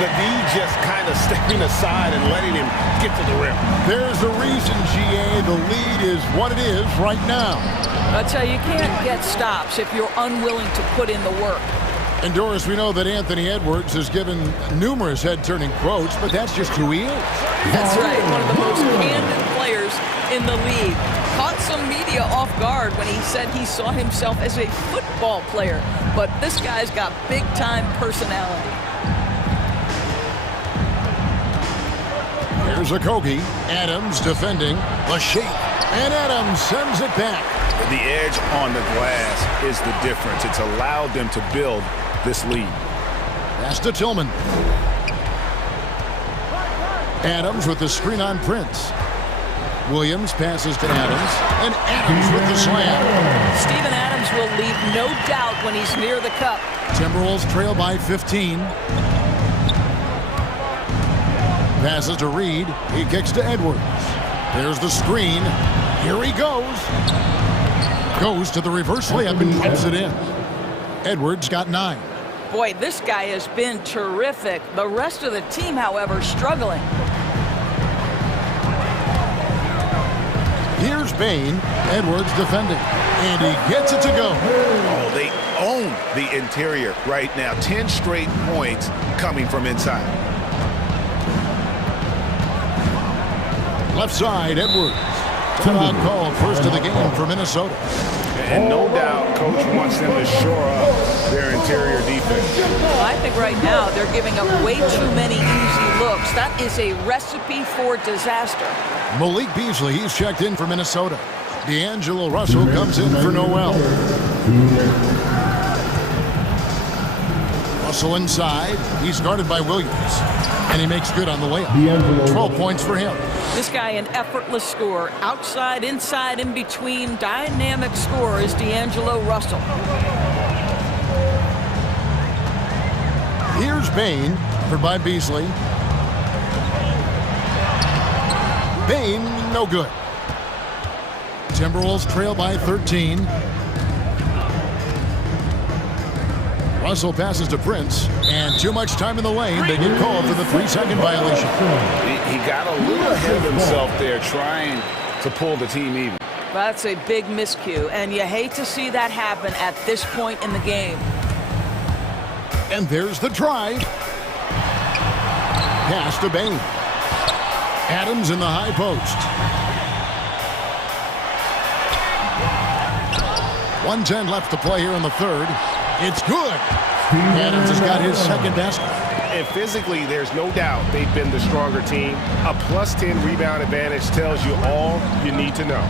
The D just kind of stepping aside and letting him get to the rim. There's a reason, GA. The lead is what it is right now. I tell you, you can't get stops if you're unwilling to put in the work. And Doris, we know that Anthony Edwards has given numerous head-turning quotes, but that's just who he is. That's right, one of the most candid players in the league. Caught some media off guard when he said he saw himself as a football player, but this guy's got big-time personality. Here's Okogie. Adams defending. Lachey. And Adams sends it back. The edge on the glass is the difference. It's allowed them to build this lead. Pass to Tillman. Adams with the screen on Prince. Williams passes to Adams. And Adams with the slam. Steven Adams will leave no doubt when he's near the cup. Timberwolves trail by 15. Passes to Reid. He kicks to Edwards. There's the screen. Here he goes. Goes to the reverse layup and puts it in. Edwards got 9. Boy, this guy has been terrific. The rest of the team, however, struggling. Here's Bain. Edwards defending. And he gets it to go. Oh, they own the interior right now. 10 straight points coming from inside. Left side, Edwards. Timeout call, first of the game for Minnesota. And no doubt, Coach wants them to shore up their interior defense. Well, I think right now they're giving up way too many easy looks. That is a recipe for disaster. Malik Beasley, he's checked in for Minnesota. D'Angelo Russell comes in for Noel. Russell inside. He's guarded by Williams. And he makes good on the layup. 12 points for him. This guy, an effortless scorer. Outside, inside, in between. Dynamic scorer is D'Angelo Russell. Here's Bain, covered by Beasley. Bain, no good. Timberwolves trail by 13. Russell passes to Prince, and too much time in the lane. They get called for the 3-second violation. He got a little ahead of himself there, trying to pull the team even. That's a big miscue, and you hate to see that happen at this point in the game. And there's the drive. Pass to Bain. Adams in the high post. 1:10 left to play here in the third. It's good. Adams has got his second basket. And physically, there's no doubt they've been the stronger team. A plus 10 rebound advantage tells you all you need to know.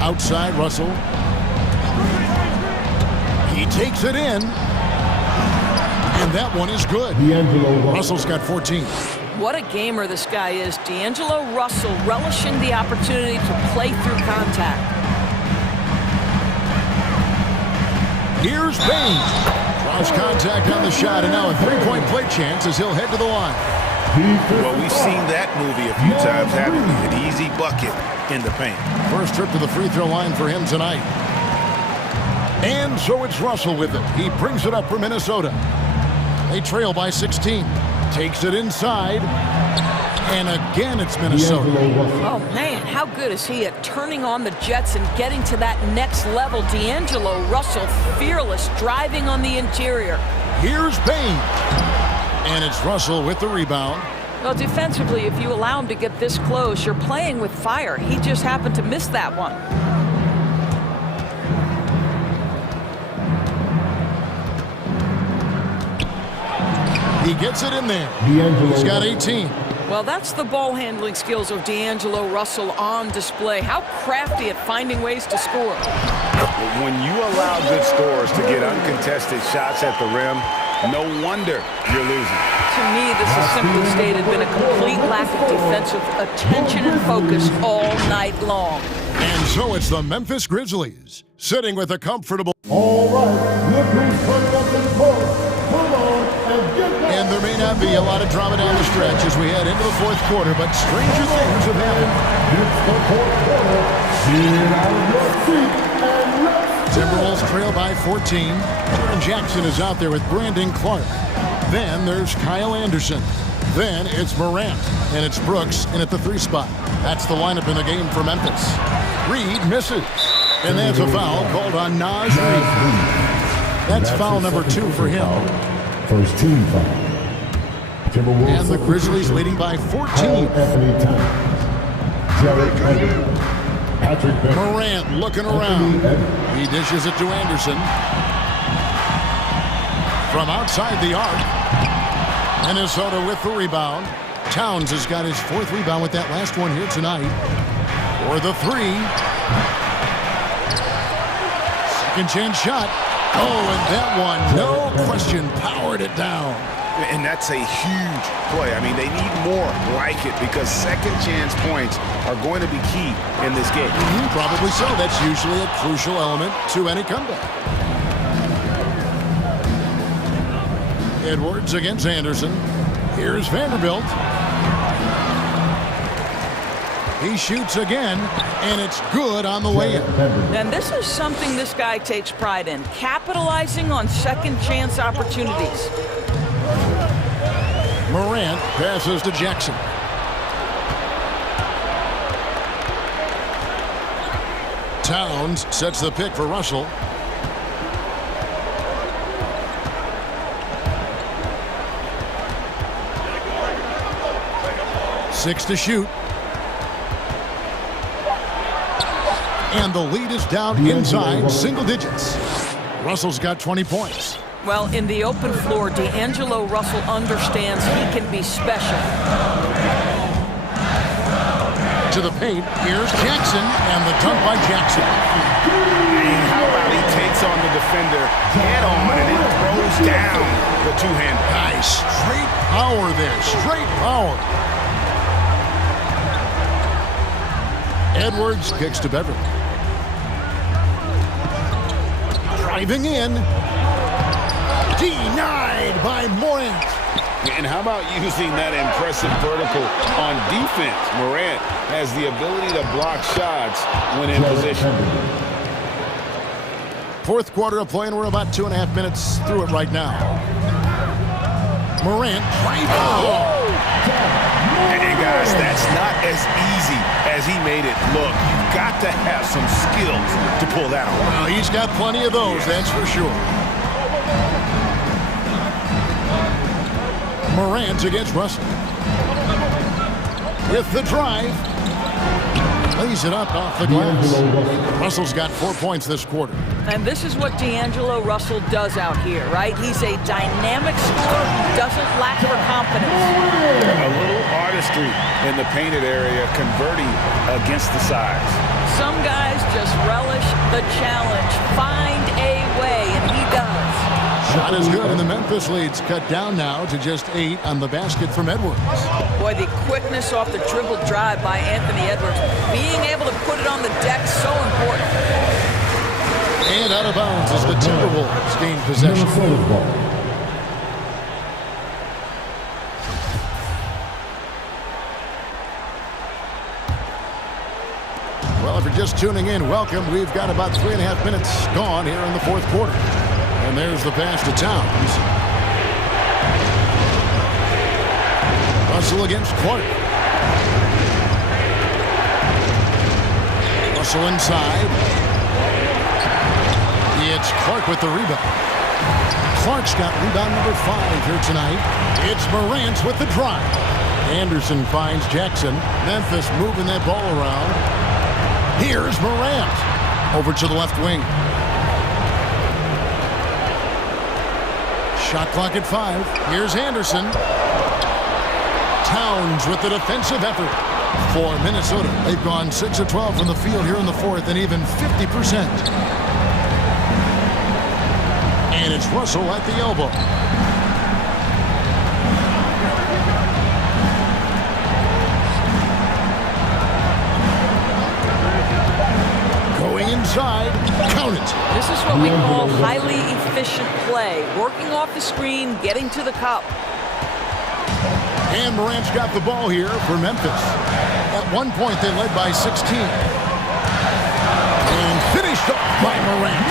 Outside, Russell. He takes it in. And that one is good. Russell's got 14. What a gamer this guy is. D'Angelo Russell relishing the opportunity to play through contact. Here's Bain. Draws contact on the shot, and now a three-point play chance as he'll head to the line. Well, we've seen that movie a few times, having an easy bucket in the paint. First trip to the free throw line for him tonight. And so it's Russell with it. He brings it up for Minnesota. They trail by 16. Takes it inside. And again, it's Minnesota. Oh, man, how good is he at turning on the Jets and getting to that next level? D'Angelo Russell, fearless, driving on the interior. Here's Bain. And it's Russell with the rebound. Well, defensively, if you allow him to get this close, you're playing with fire. He just happened to miss that one. He gets it in there. He's got 18. Well, that's the ball handling skills of D'Angelo Russell on display. How crafty at finding ways to score. When you allow good scorers to get uncontested shots at the rim, no wonder you're losing. To me, this has simply stated been a complete lack of defensive attention and focus all night long. And so it's the Memphis Grizzlies, sitting with a comfortable... All right, look who's coming up in court. Come on and get that. And there may not be a lot of drama down the stretch as we head into the fourth quarter, but stranger things have happened. It's the fourth quarter. Get out of your seat and let's Timberwolves trail by 14. Jaren Jackson is out there with Brandon Clark. Then there's Kyle Anderson. Then it's Morant, and it's Brooks in at the 3 spot. That's the lineup in the game for Memphis. Reed misses, and that's a foul called on Naz Reid. That's foul number 2 for him. First team foul. And the Grizzlies leading by 14. Morant looking around. He dishes it to Anderson. From outside the arc. Minnesota with the rebound. Towns has got his 4th rebound with that last one here tonight. For the 3. Second chance shot. Oh, and that one, no question, powered it down. And that's a huge play. I mean, they need more like it because second chance points are going to be key in this game. Probably so. That's usually a crucial element to any comeback. Edwards against Anderson. Here's Vanderbilt. He shoots again, and it's good on the way in. And this is something this guy takes pride in, capitalizing on second chance opportunities. Morant passes to Jackson. Towns sets the pick for Russell. Six to shoot. And the lead is down inside single digits. Russell's got 20 points. Well, in the open floor, D'Angelo Russell understands he can be special. To the paint, here's Jackson, and the dunk by Jackson. And how about he takes on the defender head on and then throws down the two-hander. Nice, straight power there, straight power. Edwards kicks to Beverly. Driving in. Denied by Morant. And how about using that impressive vertical on defense? Morant has the ability to block shots when in position. Fourth quarter of play, and we're about 2.5 minutes through it right now. Morant driving. And guys, that's not as easy as he made it look. You've got to have some skills to pull that off. Well, he's got plenty of those, that's for sure. Morant against Russell. With the drive. lays it up off the glass. Russell's got 4 points this quarter. And this is what D'Angelo Russell does out here, right? He's a dynamic scorer who doesn't lack for confidence. A little artistry in the painted area, converting against the size. Some guys just relish the challenge, find a way, and he does. Shot is good, and the Memphis lead's cut down now to just 8 on the basket from Edwards. Boy, the quickness off the dribble drive by Anthony Edwards, being able to put it on the deck, so important. And out of bounds as the Timberwolves gain possession. Well, if you're just tuning in, welcome. We've got about 3.5 minutes gone here in the fourth quarter. And there's the pass to Towns. Russell against Clark. Russell inside. It's Clark with the rebound. Clark's got rebound number 5 here tonight. It's Morant with the drive. Anderson finds Jackson. Memphis moving that ball around. Here's Morant. Over to the left wing. Shot clock at 5. Here's Anderson. Towns with the defensive effort for Minnesota. They've gone 6 of 12 from the field here in the fourth and even 50%. And it's Russell at the elbow. Going inside, count it. This is what we call highly efficient play. Working off the screen, getting to the cup. And Morant's got the ball here for Memphis. At one point, they led by 16. And finished off by Morant.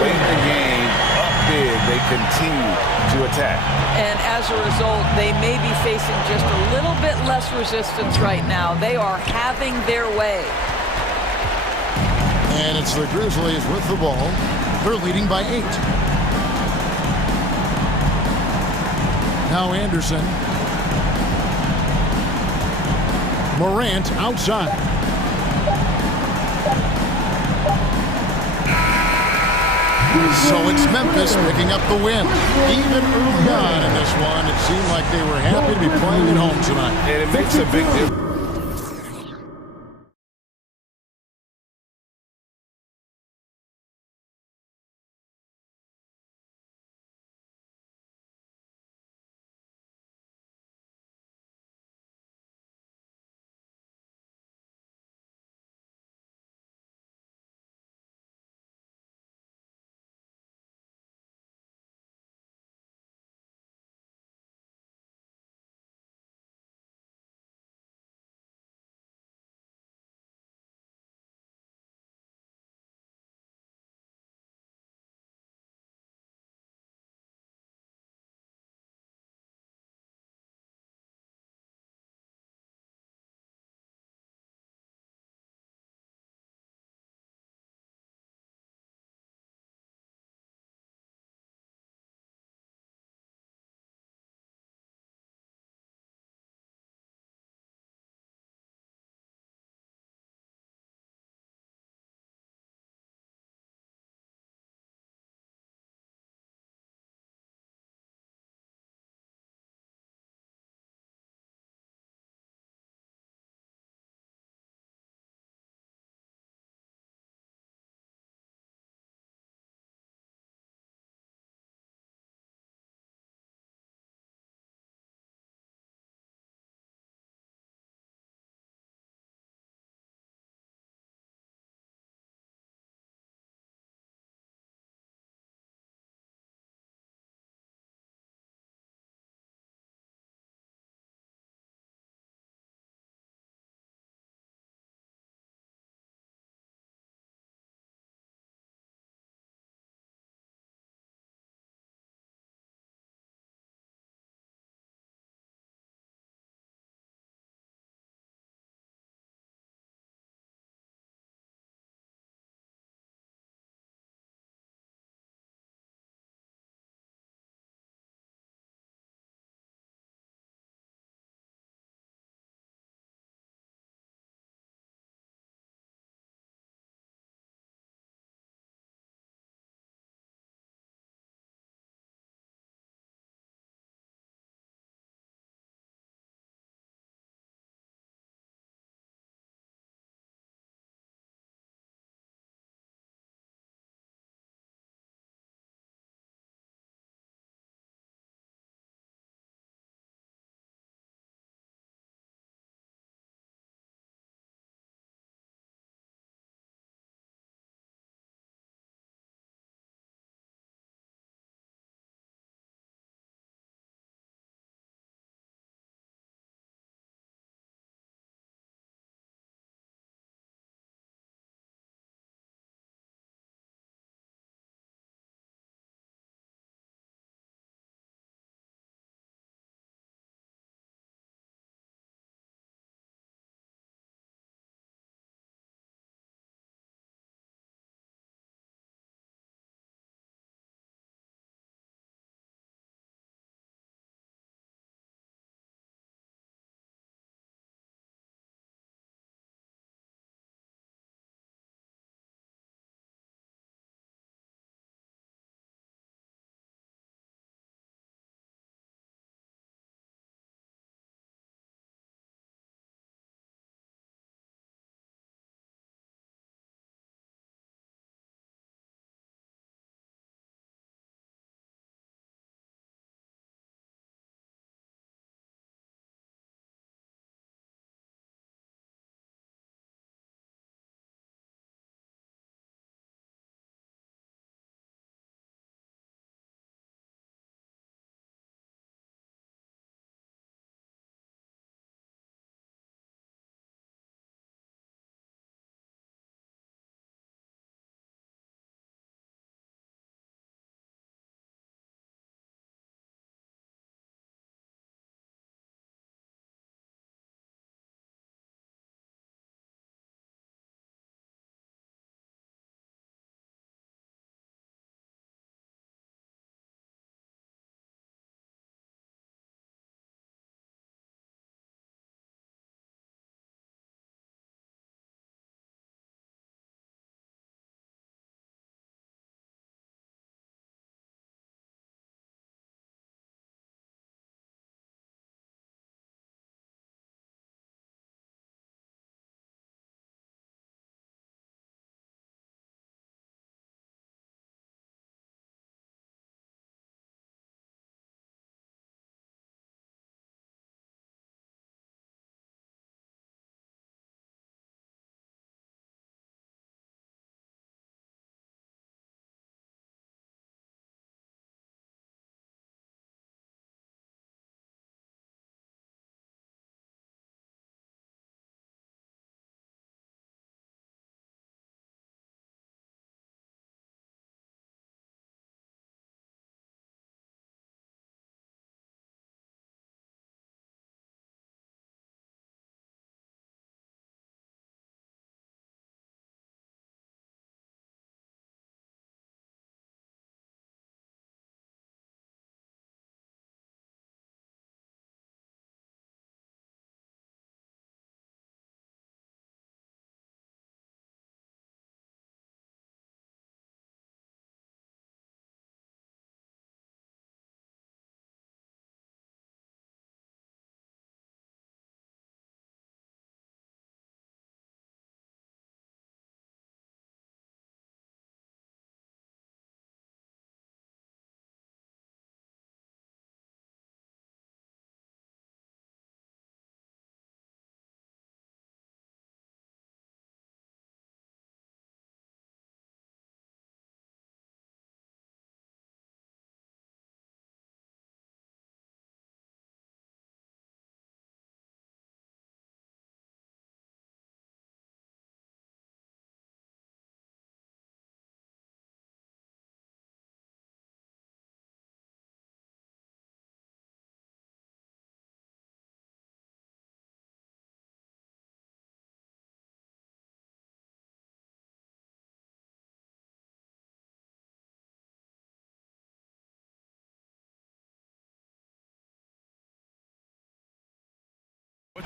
Late in the game, up big, they continue to attack. And as a result, they may be facing just a little bit less resistance right now. They are having their way. And it's the Grizzlies with the ball. They're leading by 8. Now Anderson. Morant outside. So it's Memphis picking up the win. Even early on in this one, it seemed like they were happy to be playing at home tonight. And it makes a big difference.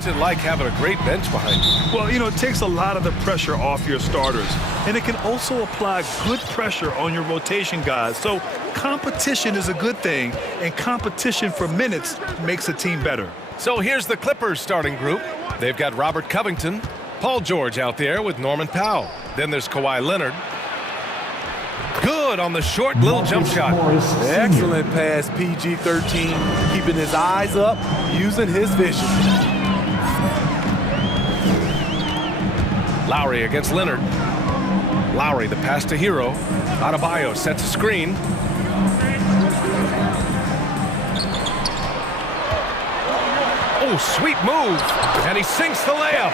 What's it like having a great bench behind you? Well, you know, it takes a lot of the pressure off your starters. And it can also apply good pressure on your rotation guys. So competition is a good thing, and competition for minutes makes a team better. So here's the Clippers starting group. They've got Robert Covington, Paul George out there with Norman Powell. Then there's Kawhi Leonard. Good on the short little jump shot. Excellent pass, PG-13, keeping his eyes up, using his vision. Lowry against Leonard. Lowry, the pass to Hero. Adebayo sets a screen. Oh, sweet move. And he sinks the layup.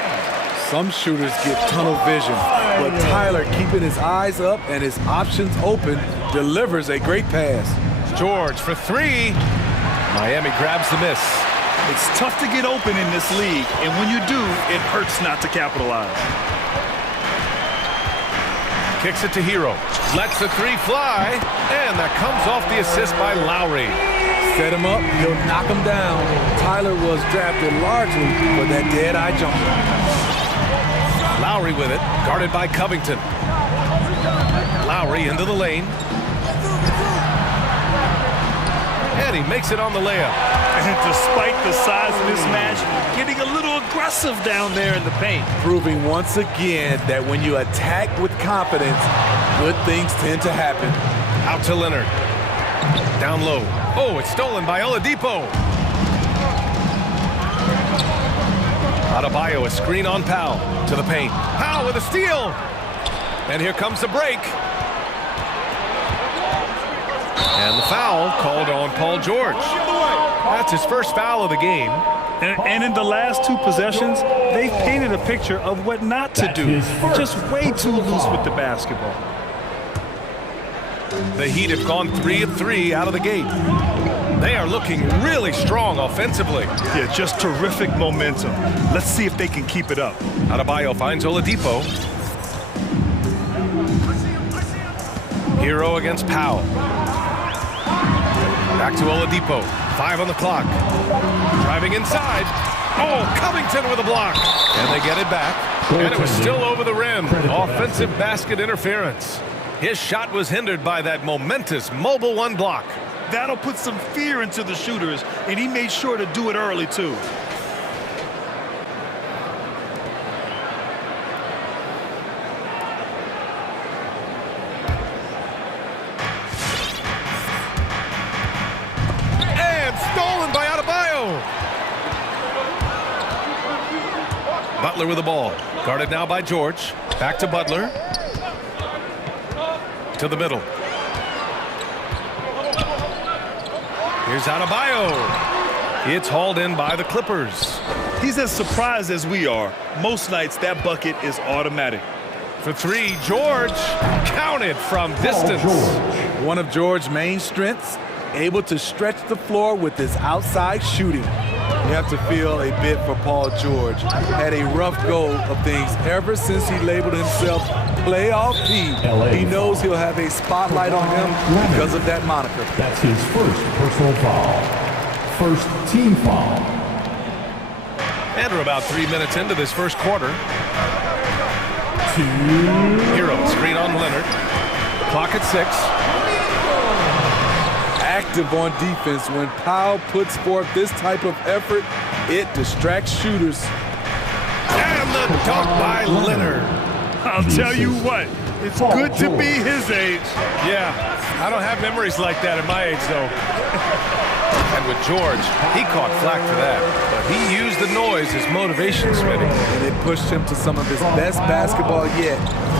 Some shooters get tunnel vision, but Tyler, keeping his eyes up and his options open, delivers a great pass. George for three. Miami grabs the miss. It's tough to get open in this league, and when you do, it hurts not to capitalize. Kicks it to Hero. Lets the three fly, and that comes off the assist by Lowry. Set him up, he'll knock him down. Tyler was drafted largely for that dead-eye jumper. Lowry with it, guarded by Covington. Lowry into the lane. And he makes it on the layup. And despite the size of this match, getting a little aggressive down there in the paint. Proving once again that when you attack with confidence, good things tend to happen. Out to Leonard. Down low. Oh, it's stolen by Oladipo. Adebayo, a screen on Powell to the paint. Powell with a steal. And here comes the break. And the foul called on Paul George. That's his first foul of the game. And in the last two possessions, they've painted a picture of what not to do. Just way too loose with the basketball. The Heat have gone 3 of 3 out of the gate. They are looking really strong offensively. Yeah, just terrific momentum. Let's see if they can keep it up. Adebayo finds Oladipo. Hero against Powell. Back to Oladipo. 5 on the clock. Driving inside. Oh, Covington with a block. And they get it back. And it was still over the rim. Offensive basket interference. His shot was hindered by that momentous mobile one block. That'll put some fear into the shooters, and he made sure to do it early, too. And stolen by Adebayo. Butler with the ball. Guarded now by George. Back to Butler. To the middle. Here's Adebayo. It's hauled in by the Clippers. He's as surprised as we are. Most nights, that bucket is automatic. For three, George counted from distance. One of George's main strengths, able to stretch the floor with his outside shooting. You have to feel a bit for Paul George. Had a rough go of things ever since he labeled himself Playoff P. He knows he'll have a spotlight on him because of that moniker. That's his first personal foul. First team foul. And we're about 3 minutes into this first quarter. Hero, screen on Leonard. Clock at 6. Active on defense. When Powell puts forth this type of effort, it distracts shooters. And the dunk by Leonard. I'll tell you what, it's good to be his age. Yeah, I don't have memories like that at my age, though. And with George, he caught flack for that. But he used the noise as motivation, Smitty. And it pushed him to some of his best basketball yet.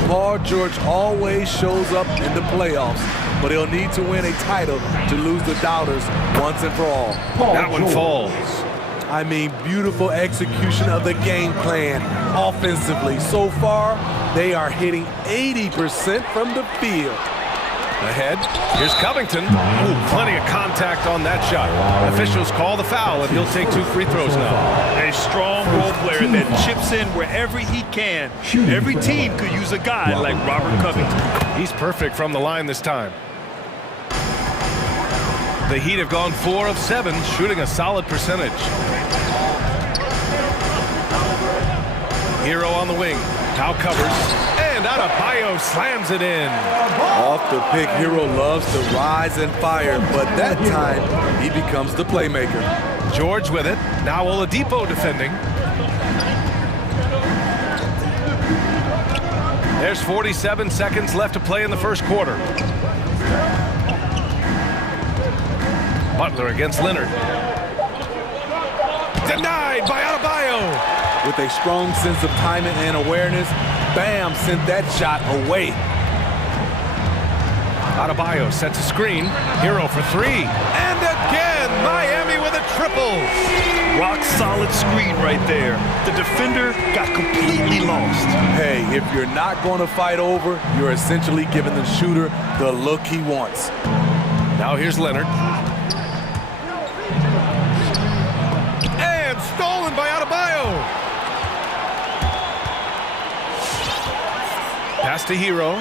Paul George always shows up in the playoffs, but he'll need to win a title to lose the doubters once and for all. That one falls. I mean, beautiful execution of the game plan offensively. So far, they are hitting 80% from the field. Ahead, here's Covington. Ooh, plenty of contact on that shot. Officials call the foul, and he'll take 2 free throws now. A strong role player that chips in wherever he can. Every team could use a guy like Robert Covington. He's perfect from the line this time. The Heat have gone 4 of 7, shooting a solid percentage. Hero on the wing. Now covers. And Adebayo slams it in. Off the pick, Hero loves to rise and fire, but that time he becomes the playmaker. George with it. Now Oladipo defending. There's 47 seconds left to play in the first quarter. Butler against Leonard. Denied by Adebayo. With a strong sense of timing and awareness, Bam sent that shot away. Adebayo sets a screen. Hero for three. And again, Miami with a triple. Rock solid screen right there. The defender got completely lost. Hey, if you're not going to fight over, you're essentially giving the shooter the look he wants. Now here's Leonard. And stolen by Adebayo. Pass to Hero.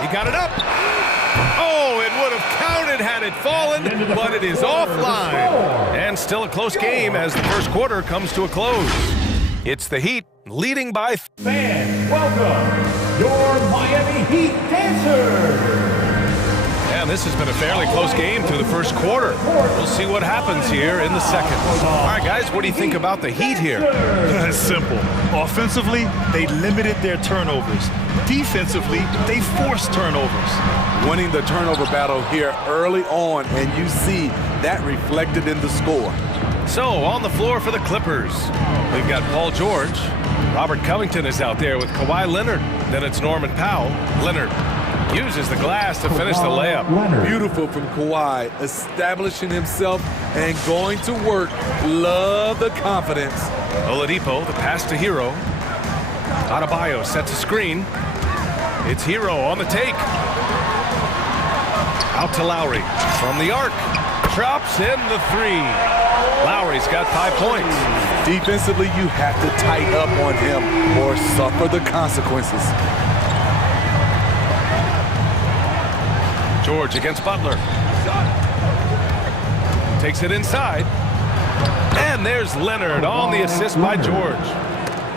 He got it up. Oh, it would have counted had it fallen, but it is offline. And still a close game as the first quarter comes to a close. It's the Heat leading by... Fans, welcome your Miami Heat dancers. And this has been a fairly close game through the first quarter. We'll see what happens here in the second. All right, guys, what do you think about the Heat here? It's simple. Offensively, they limited their turnovers. Defensively, they forced turnovers. Winning the turnover battle here early on, and you see that reflected in the score. So, on the floor for the Clippers, we've got Paul George. Robert Covington is out there with Kawhi Leonard. Then it's Norman Powell. Leonard uses the glass to finish the layup. Beautiful from Kawhi, establishing himself and going to work. Love the confidence. Oladipo, the pass to Hero. Adebayo sets a screen. It's Hero on the take. Out to Lowry from the arc. Drops in the three. Lowry's got 5 points. Defensively, you have to tighten up on him or suffer the consequences. George against Butler. Takes it inside. And there's Leonard on the assist by George.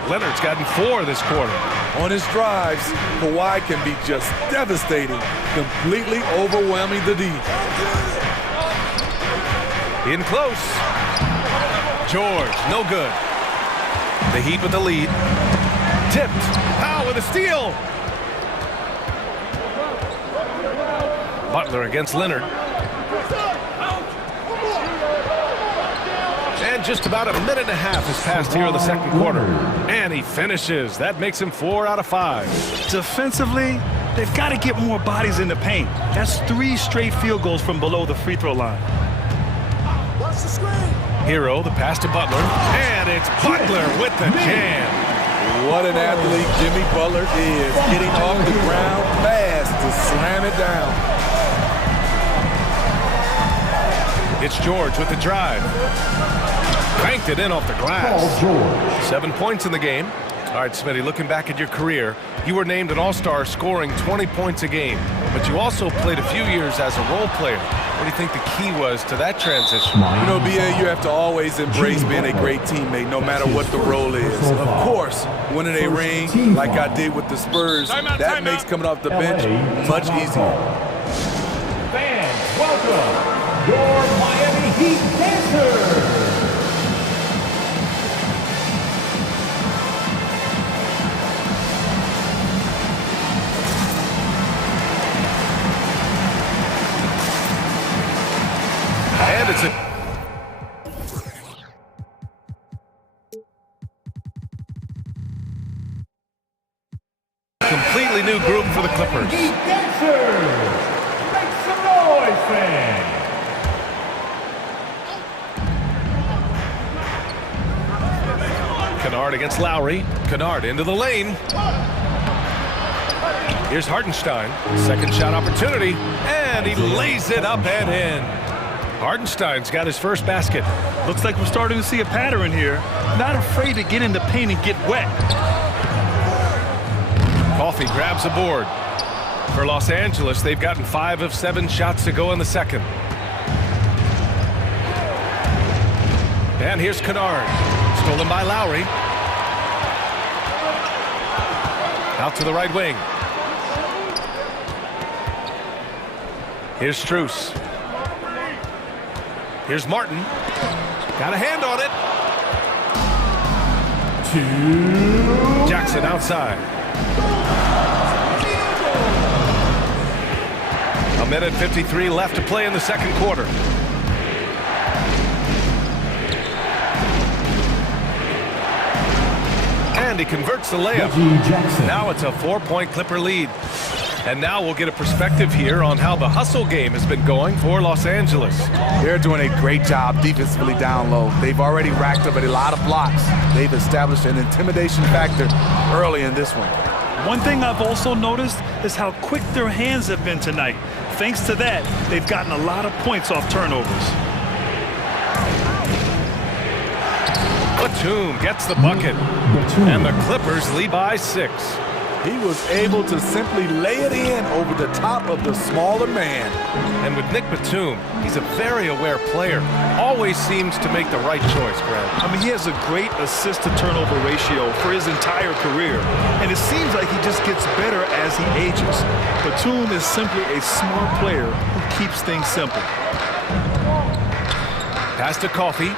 Leonard's gotten 4 this quarter. On his drives, Kawhi can be just devastating, completely overwhelming the D. In close. George, no good. The Heat with the lead. Tipped. Powell with a steal. Butler against Leonard. And just about a minute and a half has passed here in the second quarter. And he finishes. That makes him 4 out of 5. Defensively, they've got to get more bodies in the paint. That's 3 straight field goals from below the free throw line. Hero, the pass to Butler. And it's Butler with the jam. What an athlete Jimmy Butler is, getting off the ground fast to slam it down. It's George with the drive. Banked it in off the glass. 7 points in the game. All right, Smitty, looking back at your career, you were named an All-Star scoring 20 points a game, but you also played a few years as a role player. What do you think the key was to that transition? You know, BA, you have to always embrace being a great teammate, no matter what the role is. Of course, winning a ring like I did with the Spurs, that makes coming off the bench much easier. Fans, welcome your Miami Heat dancers. And it's a completely new group for the Clippers. Heat dancers, make some noise, fans. Kennard against Lowry. Kennard into the lane. Here's Hartenstein. Second shot opportunity. And he lays it up and in. Hartenstein's got his first basket. Looks like we're starting to see a pattern here. Not afraid to get in the paint and get wet. Coffey grabs a board. For Los Angeles, they've gotten 5 of 7 shots to go in the second. And here's Kennard. Stolen by Lowry. Out to the right wing. Here's Strus. Here's Martin. Got a hand on it. Jackson outside. A minute 53 left to play in the second quarter. And he converts the layup. Now it's a 4-point Clipper lead. And now we'll get a perspective here on how the hustle game has been going for Los Angeles. They're doing a great job defensively down low. They've already racked up a lot of blocks. They've established an intimidation factor early in this one. One thing I've also noticed is how quick their hands have been tonight. Thanks to that, they've gotten a lot of points off turnovers. Batum gets the bucket. And the Clippers lead by 6. He was able to simply lay it in over the top of the smaller man. And with Nick Batum, he's a very aware player. Always seems to make the right choice, Brad. I mean, he has a great assist-to-turnover ratio for his entire career. And it seems like he just gets better as he ages. Batum is simply a smart player who keeps things simple. Pass to Coffey.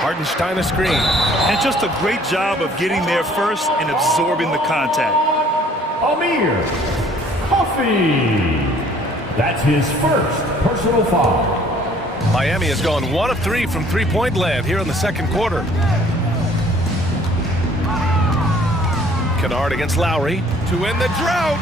Hartenstein a screen. And just a great job of getting there first and absorbing the contact. Amir Coffey. That's his first personal foul. Miami has gone 1 of 3 from three-point land here in the second quarter. Kennard against Lowry to end the drought.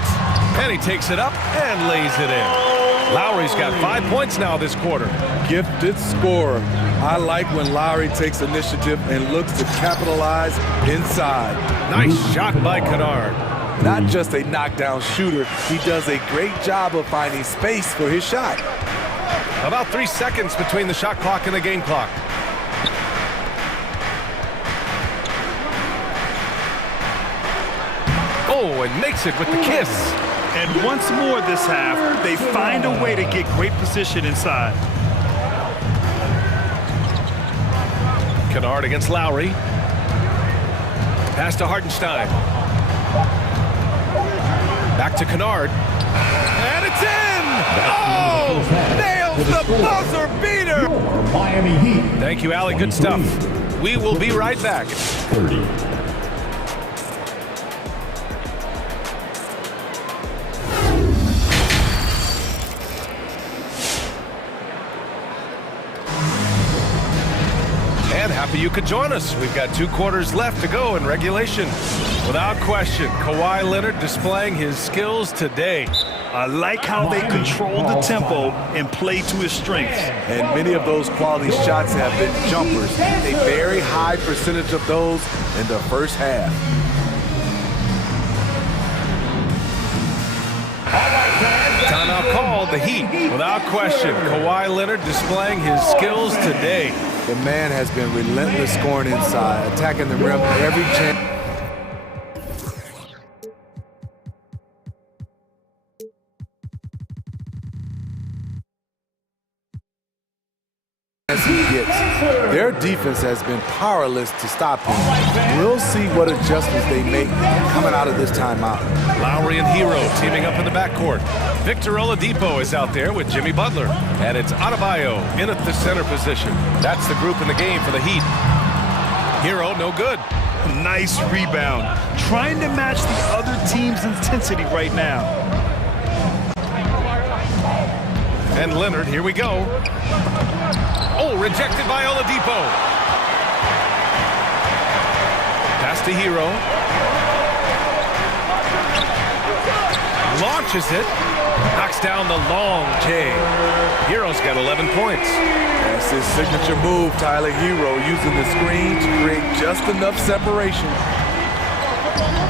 And he takes it up and lays it in. Lowry's got 5 points now this quarter. Gifted scorer. I like when Lowry takes initiative and looks to capitalize inside. Nice shot by Kennard. Not just a knockdown shooter, he does a great job of finding space for his shot. About 3 seconds between the shot clock and the game clock. Oh, and makes it with the kiss. And once more this half, they find a way to get great position inside. Kennard against Lowry. Pass to Hartenstein. Back to Kennard. And it's in! Oh! Nails the buzzer beater! Miami Heat. Thank you, Allie. Good stuff. We will be right back. 30. Happy you could join us. We've got 2 quarters left to go in regulation. Without question, Kawhi Leonard displaying his skills today. I like how they control the tempo and play to his strengths. And many of those quality shots have been jumpers. A very high percentage of those in the first half. Timeout called, the Heat. Without question, Kawhi Leonard displaying his skills today. The man has been relentless scoring inside, attacking the rim every chance he gets. Their defense has been powerless to stop him. We'll see what adjustments they make coming out of this timeout. Lowry and Hero teaming up in the backcourt. Victor Oladipo is out there with Jimmy Butler. And it's Adebayo in at the center position. That's the group in the game for the Heat. Hero, no good. Nice rebound. Trying to match the other team's intensity right now. And Leonard, here we go. Oh, rejected by Oladipo. Pass to Hero. Launches it. Knocks down the long J. Hero's got 11 points. That's his signature move, Tyler. Hero using the screen to create just enough separation.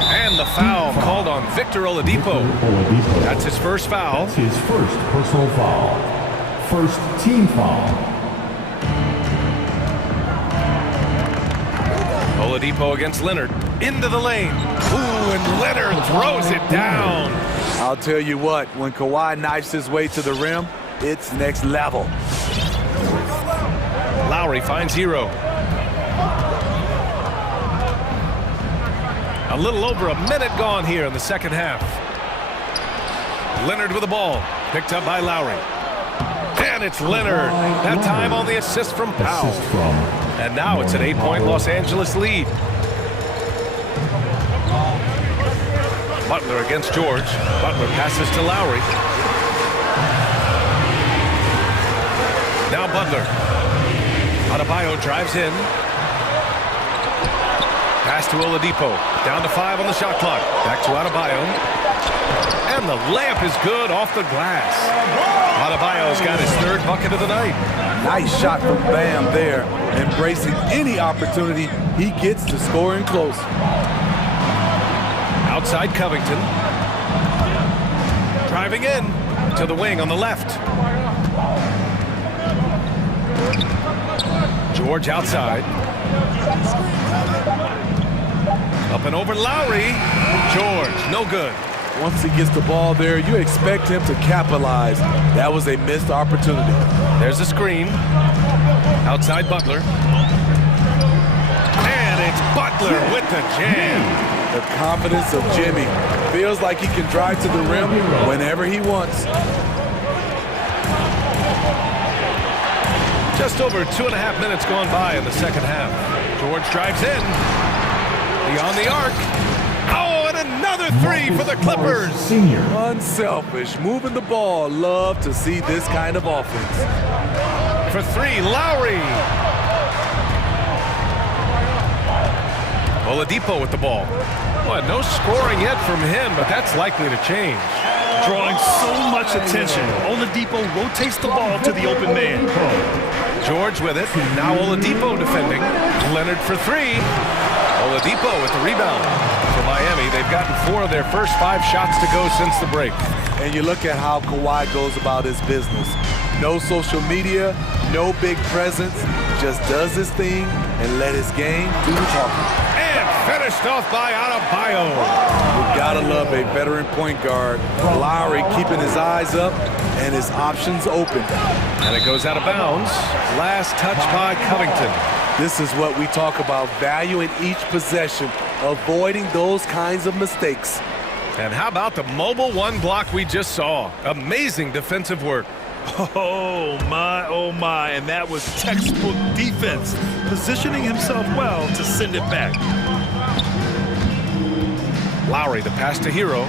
And the foul called on Victor Oladipo. That's his first foul. That's his first personal foul. First team foul. Oladipo against Leonard. Into the lane. Ooh, and Leonard throws it down. I'll tell you what, when Kawhi knifes his way to the rim, it's next level. Lowry finds Hero. A little over a minute gone here in the second half. Leonard with the ball. Picked up by Lowry. And it's Leonard. That time on the assist from Powell. And now it's an 8-point Los Angeles lead. Butler against George. Butler passes to Lowry. Now Butler. Adebayo drives in. Pass to Oladipo. Down to 5 on the shot clock. Back to Adebayo. And the layup is good off the glass. Adebayo's got his 3rd bucket of the night. Nice shot from Bam there, embracing any opportunity he gets to scoring close. Outside Covington. Driving in to the wing on the left. George outside. Up and over Lowry. George, no good. Once he gets the ball there, you expect him to capitalize. That was a missed opportunity. There's a screen. Outside Butler. And it's Butler with the jam. The confidence of Jimmy. Feels like he can drive to the rim whenever he wants. Just over 2.5 minutes gone by in the second half. George drives in. Beyond the arc. Oh, and another 3 for the Clippers. Unselfish, moving the ball. Love to see this kind of offense. For 3, Lowry. Oladipo with the ball. Well, no scoring yet from him, but that's likely to change. Drawing so much attention. Oladipo rotates the ball to the open man. George with it. Now Oladipo defending. Leonard for 3. Oladipo with the rebound. For Miami, they've gotten 4 of their first 5 shots to go since the break. And you look at how Kawhi goes about his business. No social media, no big presence, just does his thing and let his game do the talking. And finished off by Adebayo. You gotta love a veteran point guard. Lowry keeping his eyes up and his options open. And it goes out of bounds. Last touch by Covington. This is what we talk about, valuing each possession, avoiding those kinds of mistakes. And how about the mobile 1 block we just saw? Amazing defensive work. Oh my, and that was textbook defense, positioning himself well to send it back. Lowry, the pass to Hero.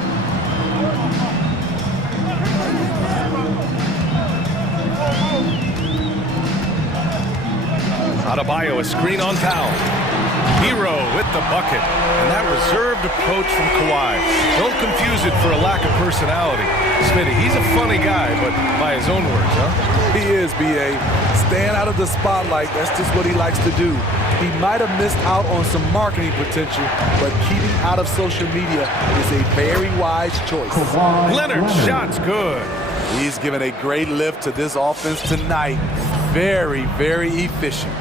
Adebayo, a screen on Powell. Hero with the bucket. And that reserved approach from Kawhi. Don't confuse it for a lack of personality. Smitty, he's a funny guy, but by his own words, huh? He is, B.A. Staying out of the spotlight, that's just what he likes to do. He might have missed out on some marketing potential, but keeping out of social media is a very wise choice. Leonard's shot's good. He's given a great lift to this offense tonight. Very, very efficient.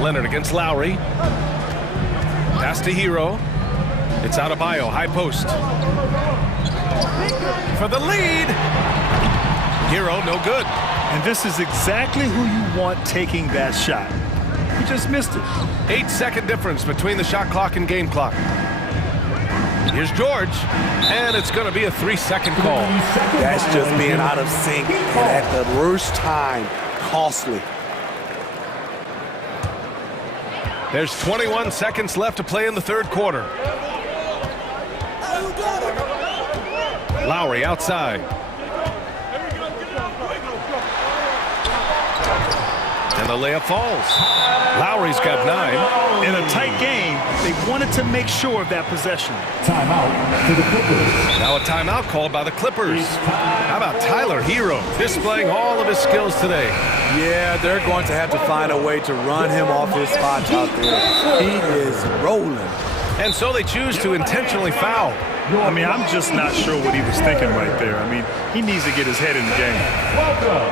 Leonard against Lowry. Pass to Hero. It's Adebayo, high post. For the lead. Hero, no good. And this is exactly who you want taking that shot. He just missed it. 8-second difference between the shot clock and game clock. Here's George, and it's going to be a 3-second call. That's just being out of sync, and at the worst time, costly. There's 21 seconds left to play in the third quarter. Lowry outside. And the layup falls. Lowry's got 9. In a tight game, they wanted to make sure of that possession. Timeout to the Clippers. Now a timeout called by the Clippers. How about Tyler Hero displaying all of his skills today? Yeah, they're going to have to find a way to run him off his spot out there. He is rolling. And so they choose to intentionally foul. I mean, I'm just not sure what he was thinking right there. I mean, he needs to get his head in the game. Welcome,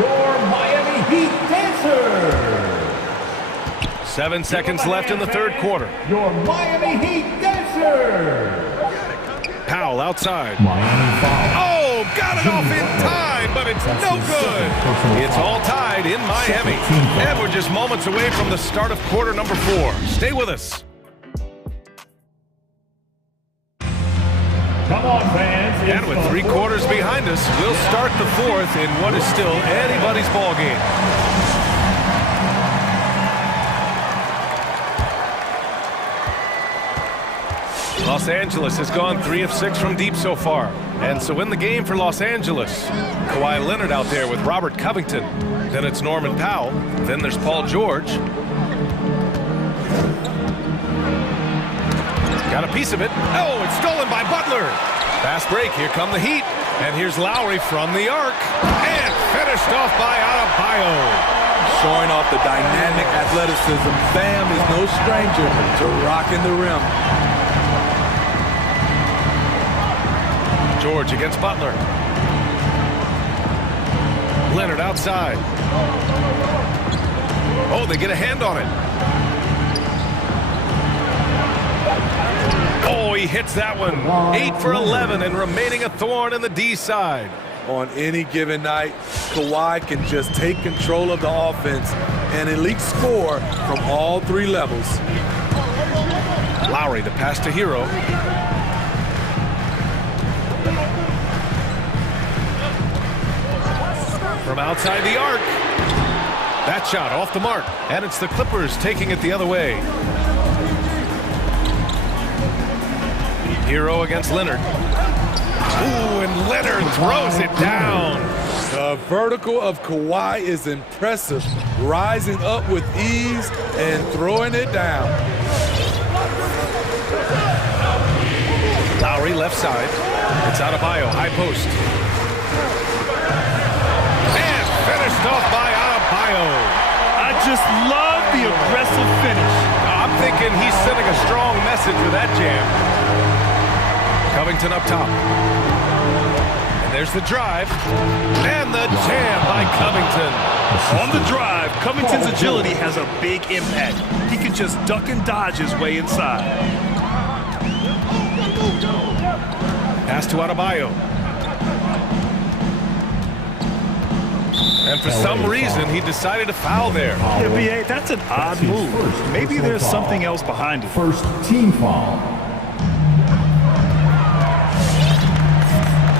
your Miami Heat dancers. 7 seconds left in the third quarter. Your Miami Heat dancers. Powell outside. Miami foul. Oh, got it off in time, but it's no good. It's all tied in Miami. And we're just moments away from the start of quarter number 4. Stay with us. Come on, fans. And with 3 quarters behind us, we'll start the 4th in what is still anybody's ball game. Los Angeles has gone 3 of 6 from deep so far. And so in the game for Los Angeles, Kawhi Leonard out there with Robert Covington. Then it's Norman Powell. Then there's Paul George. Got a piece of it. Oh, it's stolen by Butler. Fast break. Here come the Heat. And here's Lowry from the arc. And finished off by Adebayo. Showing off the dynamic athleticism. Bam is no stranger to rocking the rim. George against Butler. Leonard outside. Oh, they get a hand on it. Oh, he hits that one. 8 for 11 and remaining a thorn in the D side. On any given night, Kawhi can just take control of the offense and at least score from all 3 levels. Lowry, the pass to Hero. From outside the arc. That shot off the mark. And it's the Clippers taking it the other way. Hero against Leonard. Ooh, and Leonard throws it down. The vertical of Kawhi is impressive. Rising up with ease and throwing it down. Lowry left side. It's Adebayo, high post. Finished off by Adebayo. I just love the aggressive finish. I'm thinking he's sending a strong message with that jam. Covington up top. And there's the drive. And the jam by Covington. On the drive, Covington's agility has a big impact. He can just duck and dodge his way inside. Pass to Adebayo. And for some reason, he decided to foul there. Yeah, B.A., that's an odd move. Maybe there's something else behind it. First team foul.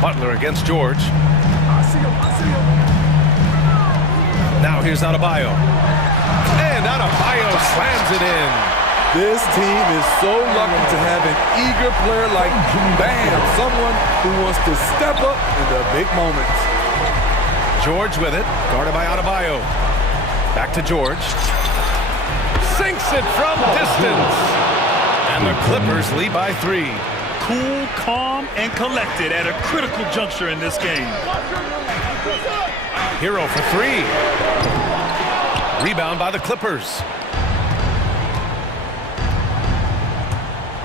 Butler against George. Now here's Adebayo. And Adebayo slams it in. This team is so lucky to have an eager player like Bam, someone who wants to step up in the big moments. George with it, guarded by Adebayo. Back to George. Sinks it from distance. And the Clippers lead by 3. Cool, calm, and collected at a critical juncture in this game. Hero for 3. Rebound by the Clippers.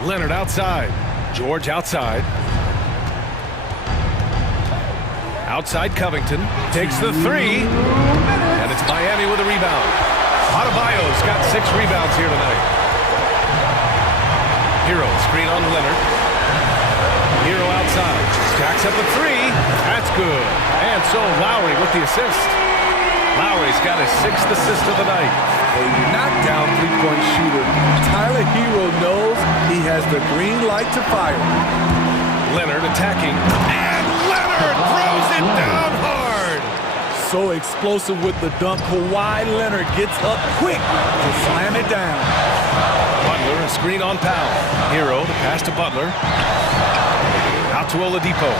Leonard outside. George outside. Outside Covington, takes the 3, and it's Miami with a rebound. Adebayo's got 6 rebounds here tonight. Hero, screen on Leonard. Hero outside, stacks up the 3, that's good. And so Lowry with the assist. Lowry's got his 6th assist of the night. A knockdown three-point shooter. Tyler Hero knows he has the green light to fire. Leonard attacking, and Leonard throws it down hard. So explosive with the dunk. Kawhi Leonard gets up quick to slam it down. Butler, a screen on Powell. Hero, the pass to Butler. Out to Oladipo.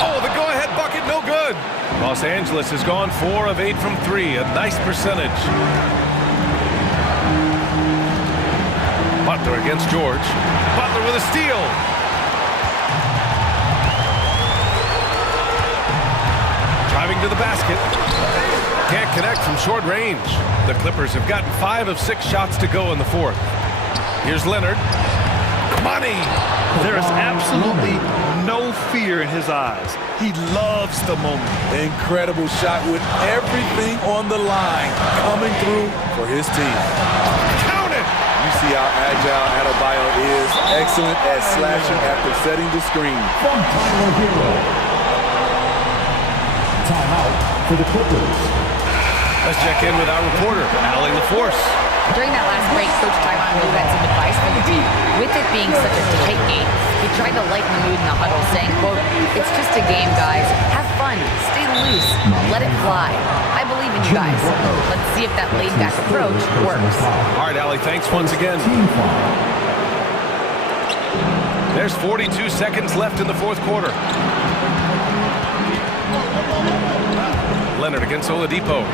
Oh, the go-ahead bucket, no good. Los Angeles has gone 4 of 8 from 3, a nice percentage. Butler against George. Butler with a steal. Driving to the basket. Can't connect from short range. The Clippers have gotten 5 of 6 shots to go in the 4th. Here's Leonard. Money! There is absolutely no fear in his eyes. He loves the moment. Incredible shot with everything on the line coming through for his team. Count it! You see see how agile Adebayo is. Excellent at slashing after setting the screen. From Tyler Hero. Timeout for the Clippers. Let's check in with our reporter, Allie LaForce. During that last break, Coach Tyronn Lue had some advice for the team. With it being such a tight game, he tried to lighten the mood in the huddle, saying, quote, "It's just a game, guys. Have fun. Stay loose. Let it fly. I believe in you guys." Let's see if that laid-back approach works. All right, Allie, thanks once again. There's 42 seconds left in the fourth quarter. Leonard against Oladipo.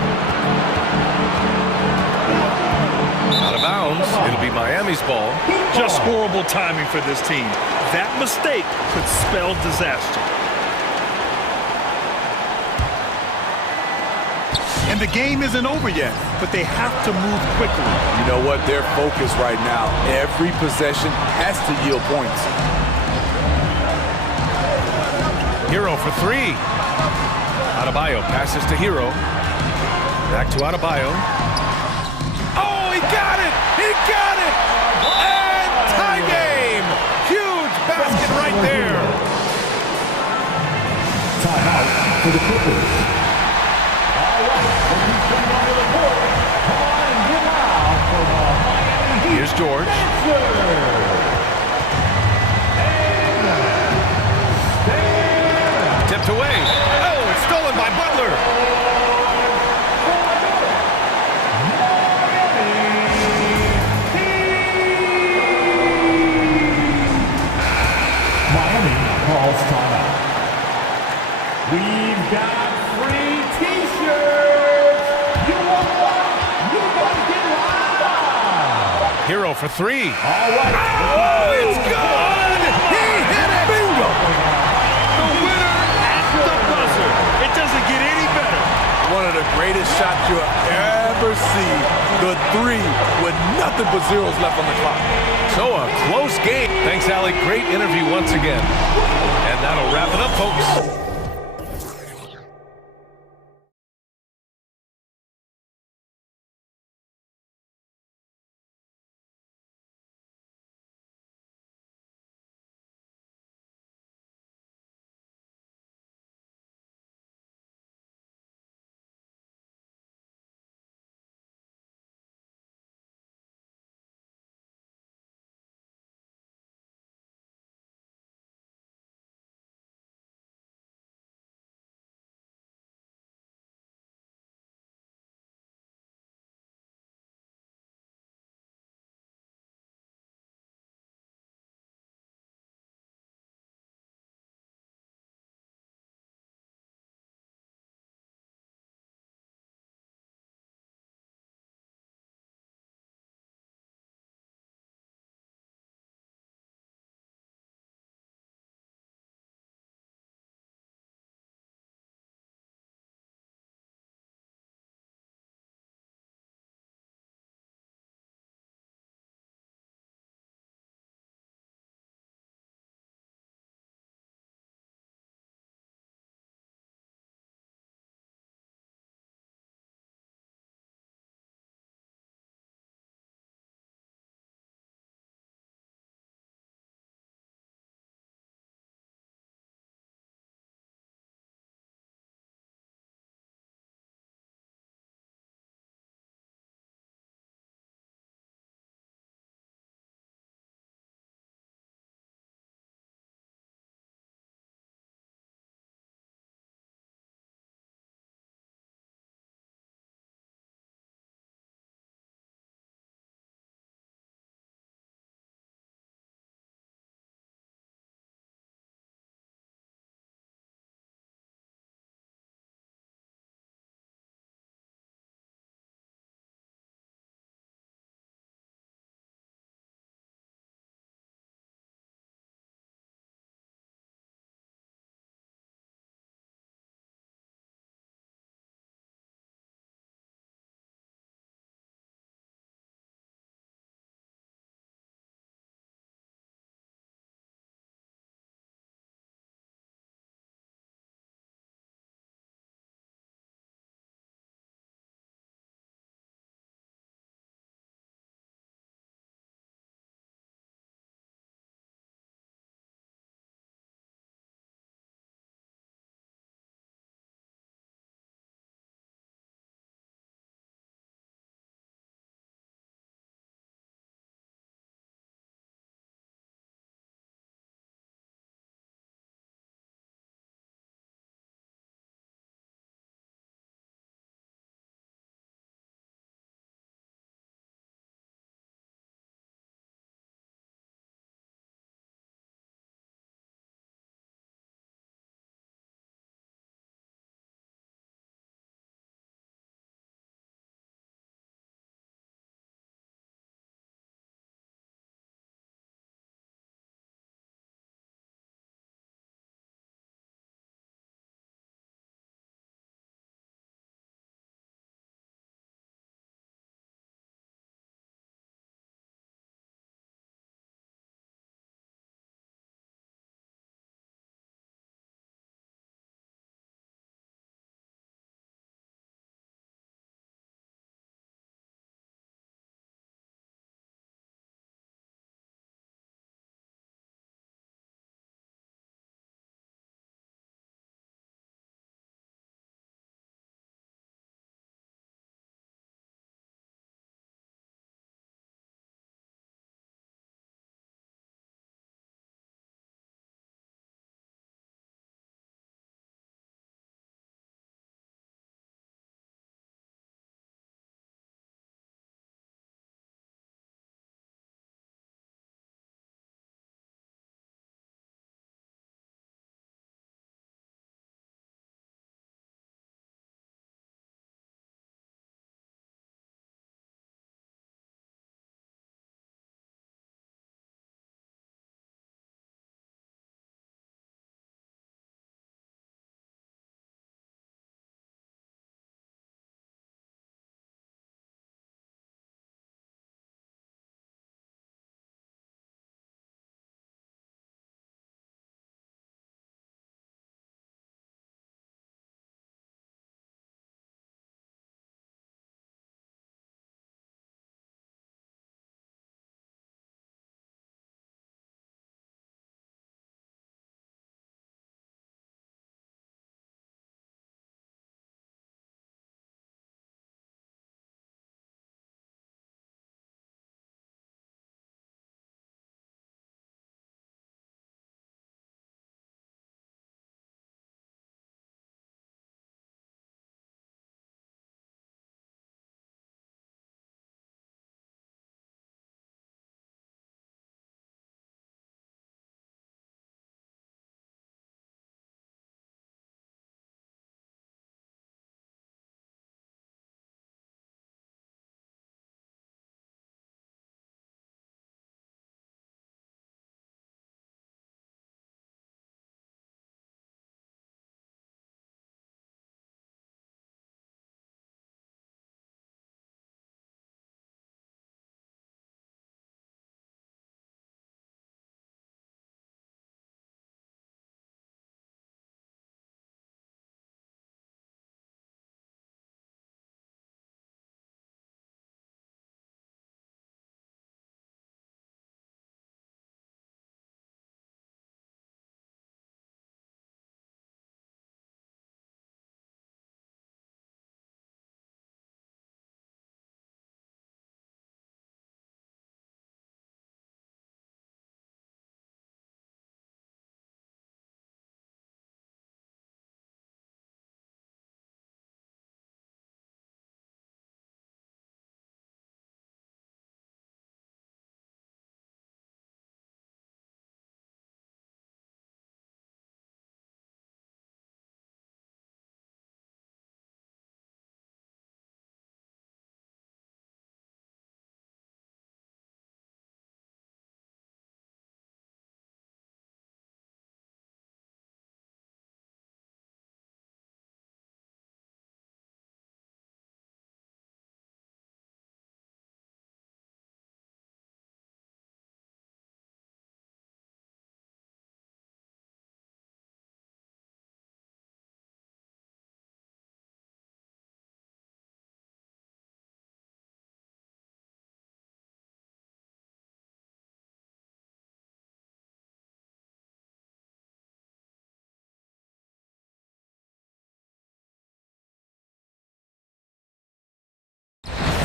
Out of bounds. It'll be Miami's ball. Just horrible timing for this team. That mistake could spell disaster. And the game isn't over yet, but they have to move quickly. You know what? They're focused right now. Every possession has to yield points. Hero for three. Adebayo passes to Hero. Back to Adebayo. Oh, he got it! He got it! And tie game! Huge basket right there! Timeout for the Clippers. All right, he's coming onto the court. Come on and get out for the Miami Heat. Here's George. Tipped away. Oh, it's stolen by Butler. Miami calls timeout. We've got free T-shirts. You want one? You gotta get live. Hero for three. All right. Oh, it's good! He hit it! Bingo! The winner at the buzzer. It doesn't get any better. One of the greatest shots you'll ever see. The three with nothing but zeros left on the clock. So a close game. Thanks, Allie. Great interview once again. And that'll wrap it up, folks.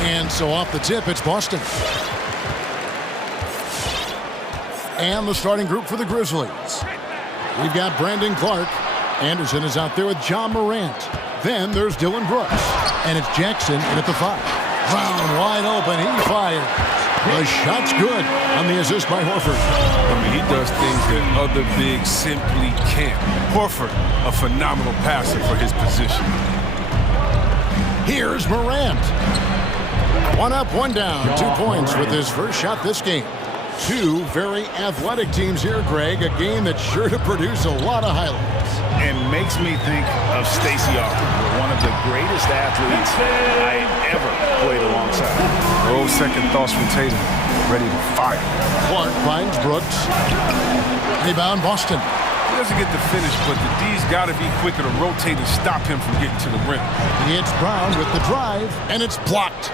And so off the tip, it's Boston. And the starting group for the Grizzlies. We've got Brandon Clark. Anderson is out there with John Morant. Then there's Dylan Brooks. And it's Jackson in at the 5. Brown wide open. He fires. The shot's good on the assist by Horford. I mean, he does things that other bigs simply can't. Horford, a phenomenal passer for his position. Here's Morant. 1 up, 1 down. 2 points with his first shot this game. 2 very athletic teams here, Greg. A game that's sure to produce a lot of highlights. And makes me think of Stacey Austin, one of the greatest athletes I ever played alongside. Oh, second thoughts from Tatum. Ready to fire. Clark finds Brooks. Rebound, Boston. He doesn't get the finish, but the D's got to be quicker to rotate and stop him from getting to the rim. It's Brown with the drive, and it's blocked.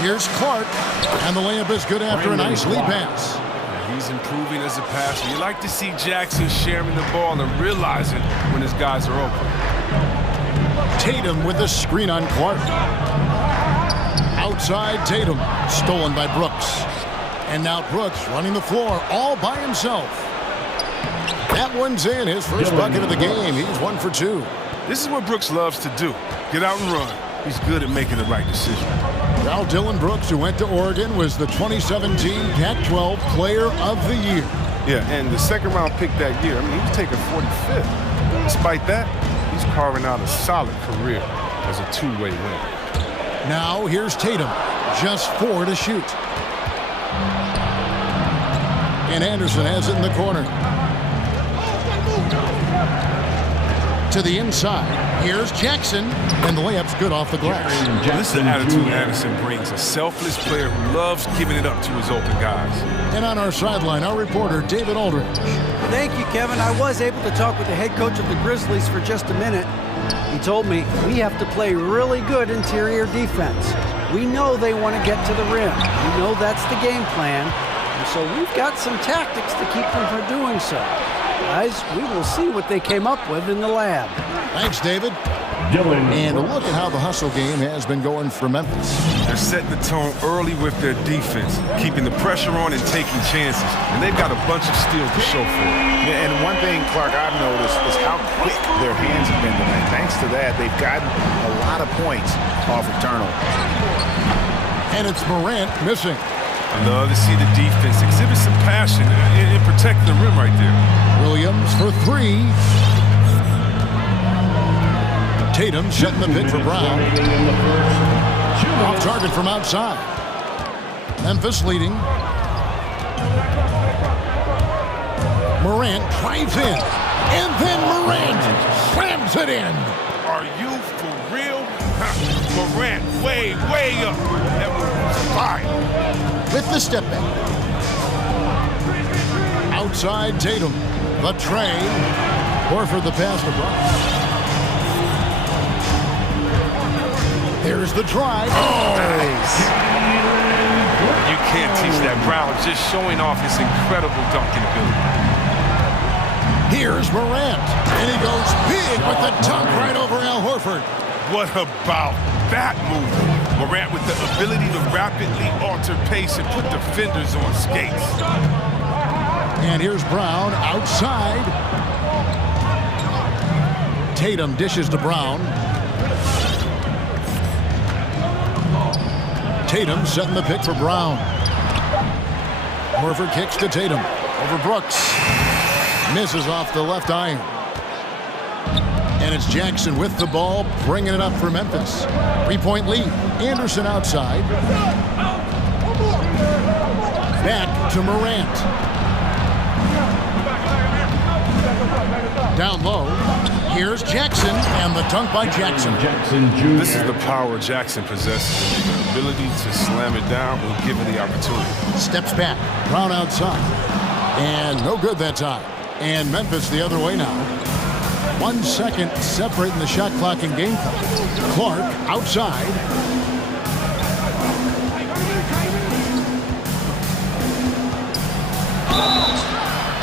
Here's Clark, and the layup is good after a nice lead pass. He's improving as a passer. You like to see Jackson sharing the ball and realizing when his guys are open. Tatum with the screen on Clark. Outside Tatum, stolen by Brooks. And now Brooks running the floor all by himself. That one's in, his first bucket of the game. He's 1 for 2. This is what Brooks loves to do. Get out and run. He's good at making the right decision. Well, Dylan Brooks, who went to Oregon, was the 2017 Pac-12 Player of the Year. Yeah, and the second-round pick that year, I mean, he was taken 45th. Despite that, he's carving out a solid career as a two-way winner. Now, here's Tatum. Just 4 to shoot. And Anderson has it in the corner. To the inside. Here's Jackson, and the layup's good off the glass. This is the attitude Anderson brings, a selfless player who loves giving it up to his open guys. And on our sideline, our reporter, David Aldridge. Thank you, Kevin. I was able to talk with the head coach of the Grizzlies for just a minute. He told me we have to play really good interior defense. We know they want to get to the rim. We know that's the game plan. And so we've got some tactics to keep them from doing so. Guys, we will see what they came up with in the lab. Thanks, David. And look at how the hustle game has been going for Memphis. They're setting the tone early with their defense, keeping the pressure on and taking chances. And they've got a bunch of steals to show for it. Yeah, and one thing, Clark, I've noticed is how quick their hands have been tonight. Thanks to that, they've gotten a lot of points off of turnover. And it's Morant missing. I love to see the defense exhibit some passion in protecting the rim right there. Williams for 3. Tatum setting the pick for Brown. Off target from outside. Memphis leading. Morant drives in. And then Morant slams it in. Are you for real? Morant way up. That was fire. With the step back. Outside Tatum. The tray. Horford the pass to Brown. There's the drive. Oh! Nice. You can't teach that. Brown just showing off his incredible dunking ability. Here's Morant. And he goes big with the dunk right over Al Horford. What about that move? Morant with the ability to rapidly alter pace and put defenders on skates. And here's Brown outside. Tatum dishes to Brown. Tatum setting the pick for Brown. Horford kicks to Tatum. Over Brooks. Misses off the left iron. And it's Jackson with the ball, bringing it up for Memphis. 3-point lead. Anderson outside. Back to Morant. Down low. Here's Jackson, and the dunk by Jackson. This is the power Jackson possesses. The ability to slam it down when given the opportunity. Steps back. Brown outside. And no good that time. And Memphis the other way now. 1 second separating the shot clock and game clock. Clark outside.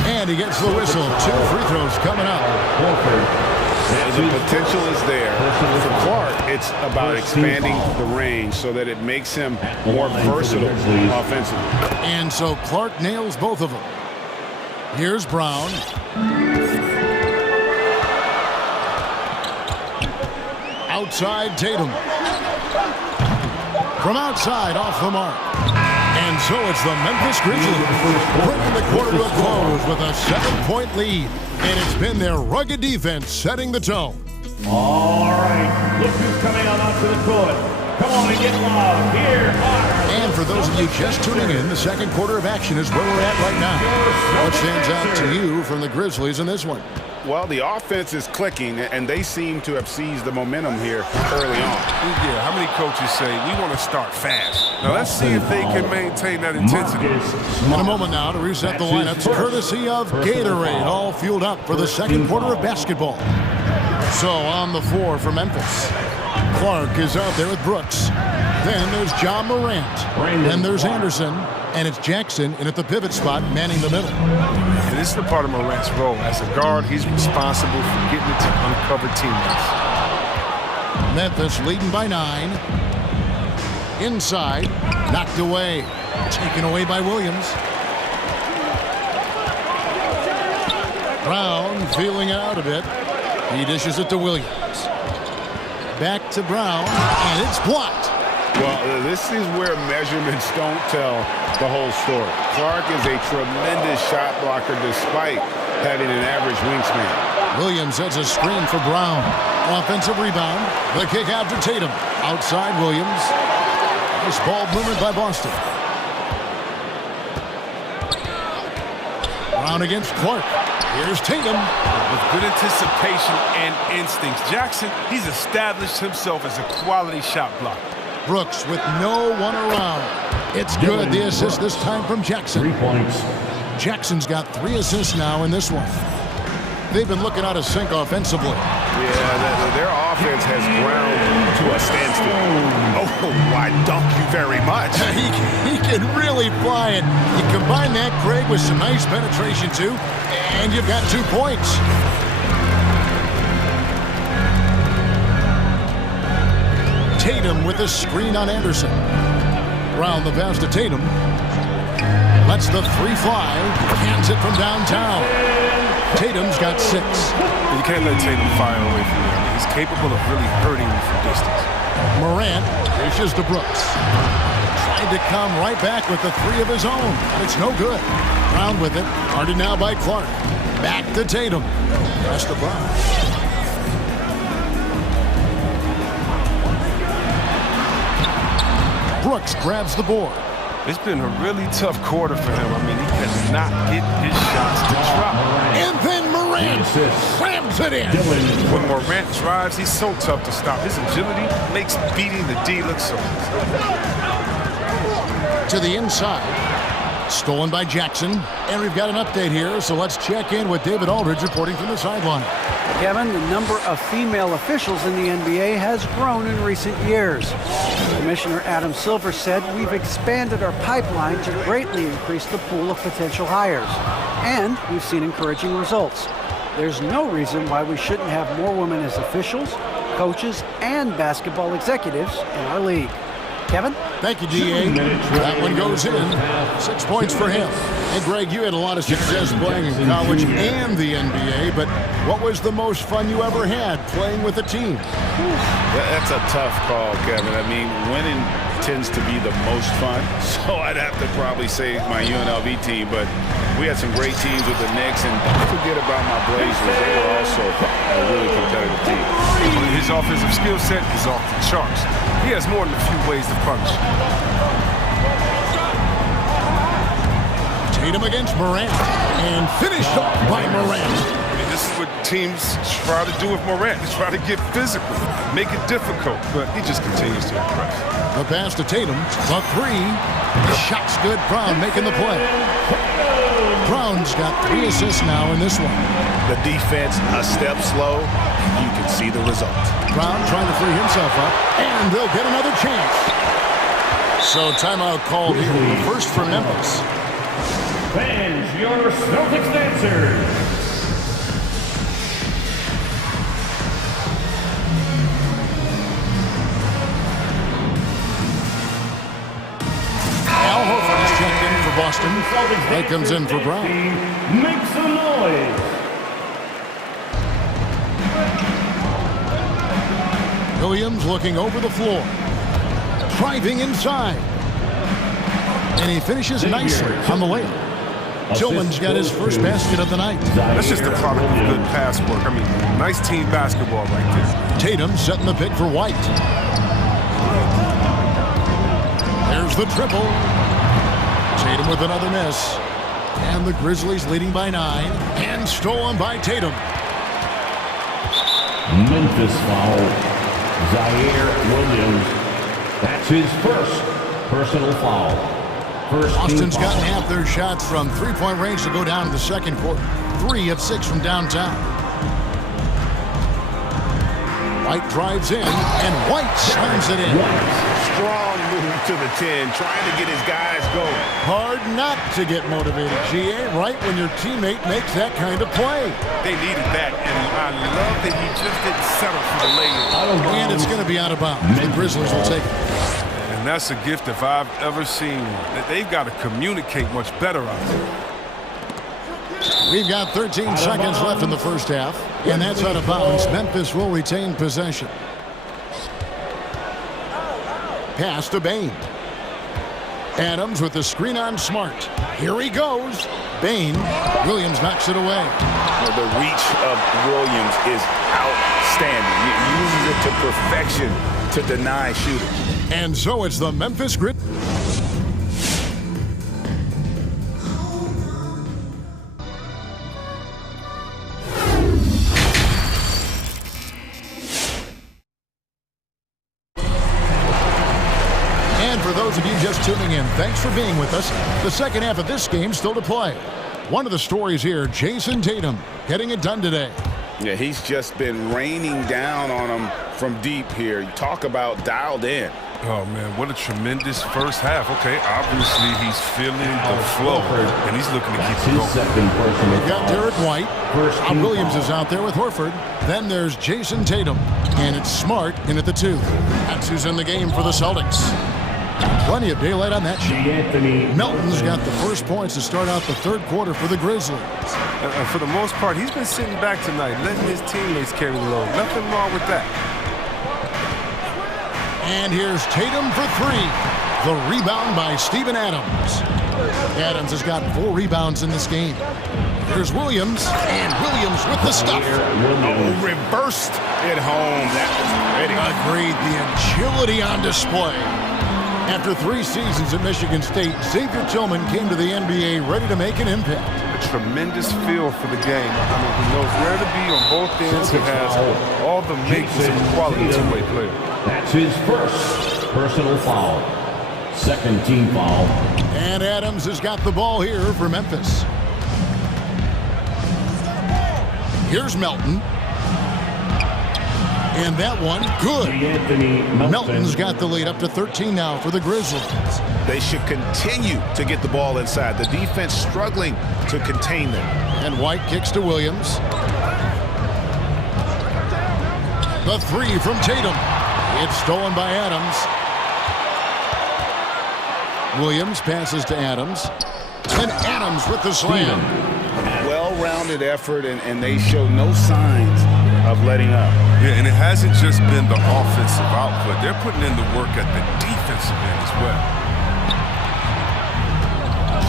And he gets the whistle. 2 free throws coming up. the potential is there. For Clark, it's about expanding the range so that it makes him more versatile offensively. And so Clark nails both of them. Here's Brown. Outside Tatum. From outside, off the mark. And so it's the Memphis Grizzlies bringing the quarter to a close with a 7-point lead. And it's been their rugged defense setting the tone. All right, look who's coming on onto the court. Come on and get loud. Here are... And for those of you just tuning in, the second quarter of action is where we're at right now. What stands out to you from the Grizzlies in this one? Well, the offense is clicking, and they seem to have seized the momentum here early on. Yeah, how many coaches say, we want to start fast? Now, let's see if they can maintain that intensity. In a moment now to reset the lineups, courtesy of Gatorade, all fueled up for the second quarter of basketball. So on the floor for Memphis, Clark is out there with Brooks. Then there's John Morant. Then there's Anderson. And it's Jackson in at the pivot spot, manning the middle. And this is the part of Morant's role. As a guard, he's responsible for getting it to uncover teammates. Memphis leading by 9. Inside, knocked away. Taken away by Williams. Brown feeling it out a bit. He dishes it to Williams. Back to Brown, and it's blocked. Well, this is where measurements don't tell the whole story. Clark is a tremendous shot blocker despite having an average wingspan. Williams sets a screen for Brown. Offensive rebound. The kick out to Tatum. Outside Williams. Nice ball movement by Boston. Brown against Clark. Here's Tatum. With good anticipation and instincts, Jackson, he's established himself as a quality shot blocker. Brooks with no one around. It's good. The assist this time from Jackson. 3 points. Jackson's got 3 assists now in this one. They've been looking out of sync offensively. Yeah, their offense has ground to a standstill. Oh, why, thank you very much. He can really fly it. You combine that, Craig, with some nice penetration, too, and you've got 2 points. Tatum with a screen on Anderson. Brown the pass to Tatum. Lets the 3 fly. Cans it from downtown. Tatum's got 6. You can't let Tatum fire away from you. He's capable of really hurting you from distance. Morant dishes to Brooks. Tried to come right back with the 3 of his own. It's no good. Brown with it. Guarded now by Clark. Back to Tatum. Pass to Brown. Brooks grabs the board. It's been a really tough quarter for him. I mean, he cannot get his shots to drop. And then Morant slams it in. When Morant drives, he's so tough to stop. His agility makes beating the D look so easy. To the inside. Stolen by Jackson. And we've got an update here, so let's check in with David Aldridge reporting from the sideline. Kevin, the number of female officials in the NBA has grown in recent years. Commissioner Adam Silver said we've expanded our pipeline to greatly increase the pool of potential hires. And we've seen encouraging results. There's no reason why we shouldn't have more women as officials, coaches, and basketball executives in our league. Kevin? Thank you, D.A. That one goes in. 6 points for him. And Greg, you had a lot of success playing in college and the NBA, but what was the most fun you ever had playing with a team? That's a tough call, Kevin. I mean, winning tends to be the most fun, so I'd have to probably say my UNLV team, but we had some great teams with the Knicks, and don't forget about my Blazers. They were also a really competitive team. His offensive skill set is off the charts. He has more than a few ways to punish. Tatum against Morant, and finished off by Morant. I mean, this is what teams try to do with Morant. They try to get physical, make it difficult, but he just continues to impress. The pass to Tatum, the 3. The shot's good. Brown making the play. Brown's got 3 assists now in this one. The defense a step slow, you can see the result. Brown trying to free himself up, and they'll get another chance. So timeout called here, the first for Memphis. Fans, your Celtics dancers. Boston. That comes in for Brown. Make some noise. Williams looking over the floor. Driving inside. And he finishes nicely on the layup. Tillman's got his first basket of the night. That's just the product of good pass work. I mean, nice team basketball right there. Tatum setting the pick for White. There's the triple. Tatum with another miss. And the Grizzlies leading by 9. And stolen by Tatum. Memphis foul. Zaire Williams. That's his first personal foul. Boston's gotten half their shots from three-point range to go down in the second quarter. 3 of 6 from downtown. White drives in, and White slams it in. Strong move to the 10, trying to get his guys going. Hard not to get motivated, GA, right when your teammate makes that kind of play. They needed that, and I love that he just didn't settle for the lay-in. And it's going to be out of bounds. The Grizzlies will take it. And that's a gift if I've ever seen one. That they've got to communicate much better out there. We've got 13 seconds left in the first half, and that's out of bounds. Memphis will retain possession. Pass to Bain. Adams with the screen on Smart. Here he goes. Bain. Williams knocks it away. The reach of Williams is outstanding. He uses it to perfection to deny shooters. And so it's the Memphis Grit. And for those of you just tuning in, thanks for being with us. The second half of this game still to play. One of the stories here, Jason Tatum getting it done today. Yeah, he's just been raining down on them from deep here. You talk about dialed in. Oh, man, what a tremendous first half. Okay, obviously he's feeling the flow, and he's looking to keep it going. We've got Derek White. Williams is out there with Horford. Then there's Jason Tatum, and it's Smart in at the 2. That's who's in the game for the Celtics. Plenty of daylight on that shot. Melton's got the first points to start out the third quarter for the Grizzlies. For the most part, he's been sitting back tonight, letting his teammates carry the load. Nothing wrong with that. And here's Tatum for 3. The rebound by Steven Adams. Adams has got 4 rebounds in this game. Here's Williams, and Williams with the stuff. Oh, reversed it home. That was pretty. Agreed. The agility on display. After 3 seasons at Michigan State, Xavier Tillman came to the NBA ready to make an impact. A tremendous feel for the game. I mean, he knows where to be on both ends. He has all the makings of a quality two-way player. That's his first personal foul. Second team foul. And Adams has got the ball here for Memphis. Here's Melton. And that one, good. Melton's got the lead up to 13 now for the Grizzlies. They should continue to get the ball inside. The defense struggling to contain them. And White kicks to Williams. The 3 from Tatum. It's stolen by Adams. Williams passes to Adams. And Adams with the slam. Well-rounded effort, and they show no signs of letting up. Yeah, and it hasn't just been the offensive output. They're putting in the work at the defensive end as well.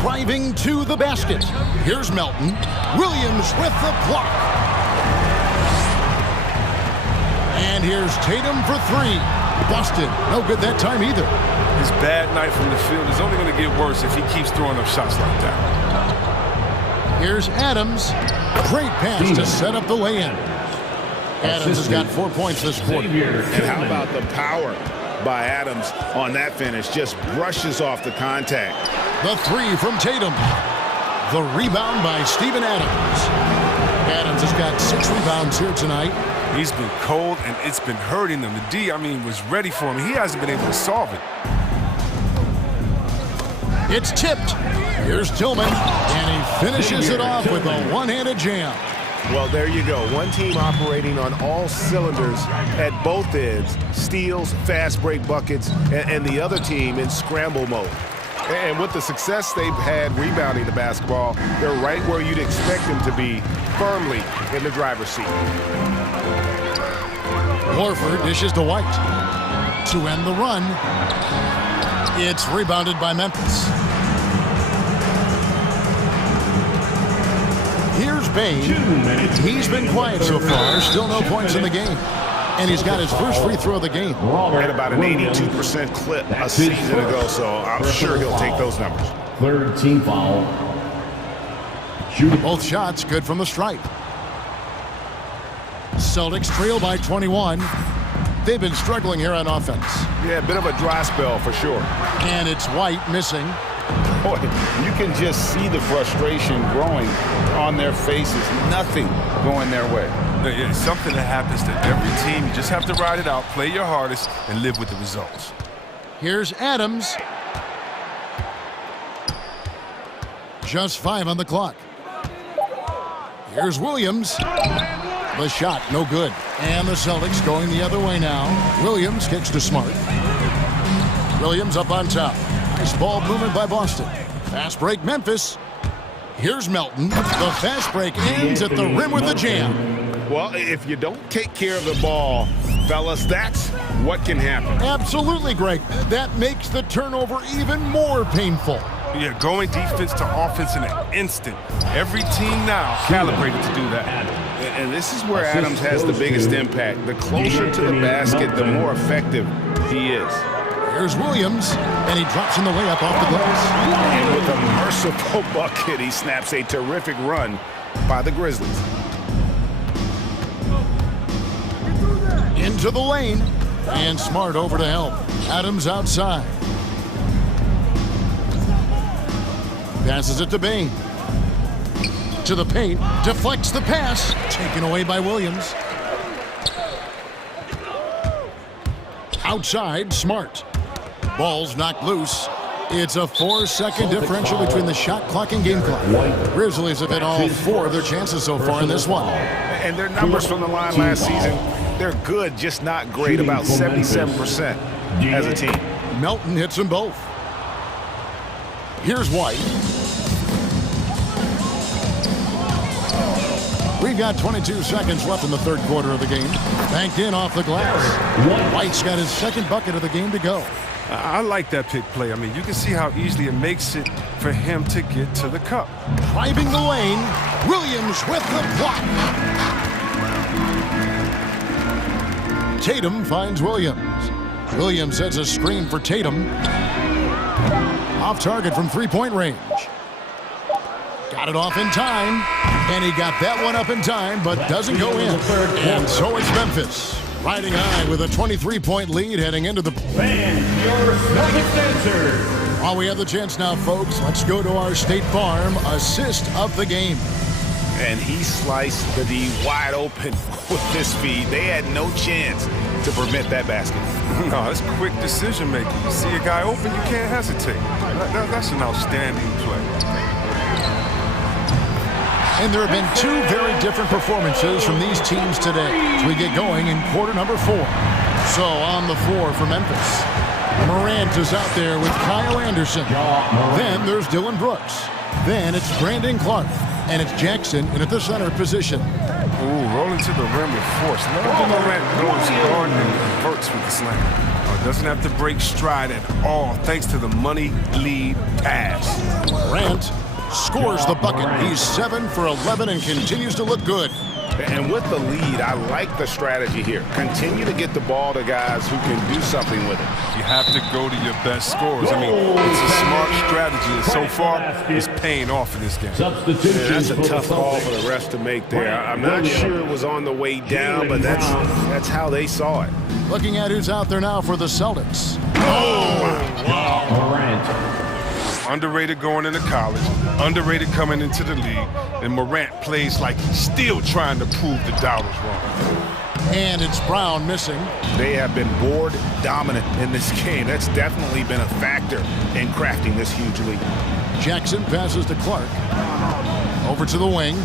Driving to the basket. Here's Melton. Williams with the block. And here's Tatum for 3. Busted. No good that time either. His bad night from the field is only going to get worse if he keeps throwing up shots like that. Here's Adams. Great pass to set up the lay-in. Adams has got 4 points this quarter. And how about the power by Adams on that finish? Just brushes off the contact. The 3 from Tatum. The rebound by Steven Adams. Adams has got 6 rebounds here tonight. He's been cold, and it's been hurting him. The D, was ready for him. He hasn't been able to solve it. It's tipped. Here's Tillman, and he finishes it off with a one-handed jam. Well, there you go. One team operating on all cylinders at both ends. Steals, fast break buckets, and the other team in scramble mode. And with the success they've had rebounding the basketball, they're right where you'd expect them to be, firmly in the driver's seat. Horford dishes to White. To end the run, it's rebounded by Memphis. Here's Bain. He's been quiet so far. Still no points in the game. And he's got his first free throw of the game. At about an 82% clip a season ago, so I'm sure he'll take those numbers. Third team foul. Both shots good from the stripe. Celtics trail by 21. They've been struggling here on offense. Yeah, a bit of a dry spell for sure. And it's White missing. Boy, you can just see the frustration growing on their faces. Nothing going their way. It's something that happens to every team. You just have to ride it out, play your hardest, and live with the results. Here's Adams. Just 5 on the clock. Here's Williams. The shot, no good. And the Celtics going the other way now. Williams kicks to Smart. Williams up on top. Nice ball movement by Boston. Fast break, Memphis. Here's Melton. The fast break ends at the rim with the jam. Well, if you don't take care of the ball, fellas, that's what can happen. Absolutely, Greg. That makes the turnover even more painful. Yeah, going defense to offense in an instant. Every team now calibrated to do that. And this is where Adams has the biggest impact. The closer to the basket, the more effective he is. Here's Williams, and he drops in the layup off the glass. And with a merciful bucket, he snaps a terrific run by the Grizzlies. Into the lane, and Smart over to help. Adams outside. Passes it to Bain. To the paint, deflects the pass, taken away by Williams. Outside, Smart. Ball's knocked loose. It's a 4-second differential between the shot clock and game clock. Grizzlies have hit all 4 of their chances so far in this one. And their numbers from the line last season, they're good, just not great, about 77% as a team. Melton hits them both. Here's White. We've got 22 seconds left in the third quarter of the game. Banked in off the glass. White's got his second bucket of the game to go. I like that pick play. I mean, you can see how easily it makes it for him to get to the cup. Driving the lane, Williams with the block. Tatum finds Williams. Williams sets a screen for Tatum. Off target from three-point range. Got it off in time, and he got that one up in time, but doesn't go in. And so it's Memphis, riding high with a 23-point lead heading into the... And your second answer. While we have the chance now, folks, let's go to our State Farm assist of the game. And he sliced the D wide open with this feed. They had no chance to prevent that basket. No, it's quick decision making. You see a guy open, you can't hesitate. That's an outstanding play. And there have been 2 very different performances from these teams today as we get going in quarter number 4. So on the floor for Memphis, Morant is out there with Kyle Anderson. Then there's Dylan Brooks. Then it's Brandon Clark. And it's Jackson in at the center position. Ooh, rolling to the rim with force. Never Morant goes hard and converts with the slam. Doesn't have to break stride at all thanks to the money lead pass. Morant scores the bucket. He's 7 for 11 and continues to look good. And with the lead, I like the strategy here. Continue to get the ball to guys who can do something with it. You have to go to your best scorers. I mean, it's a smart strategy, and so far, it's paying off in this game. That's a tough call for the refs to make there. I'm not sure it was on the way down, but that's how they saw it. Looking at who's out there now for the Celtics. Underrated going into college, underrated coming into the league, and Morant plays like he's still trying to prove the doubters wrong. And it's Brown missing. They have been board dominant in this game. That's definitely been a factor in crafting this huge lead. Jackson passes to Clark. Over to the wing.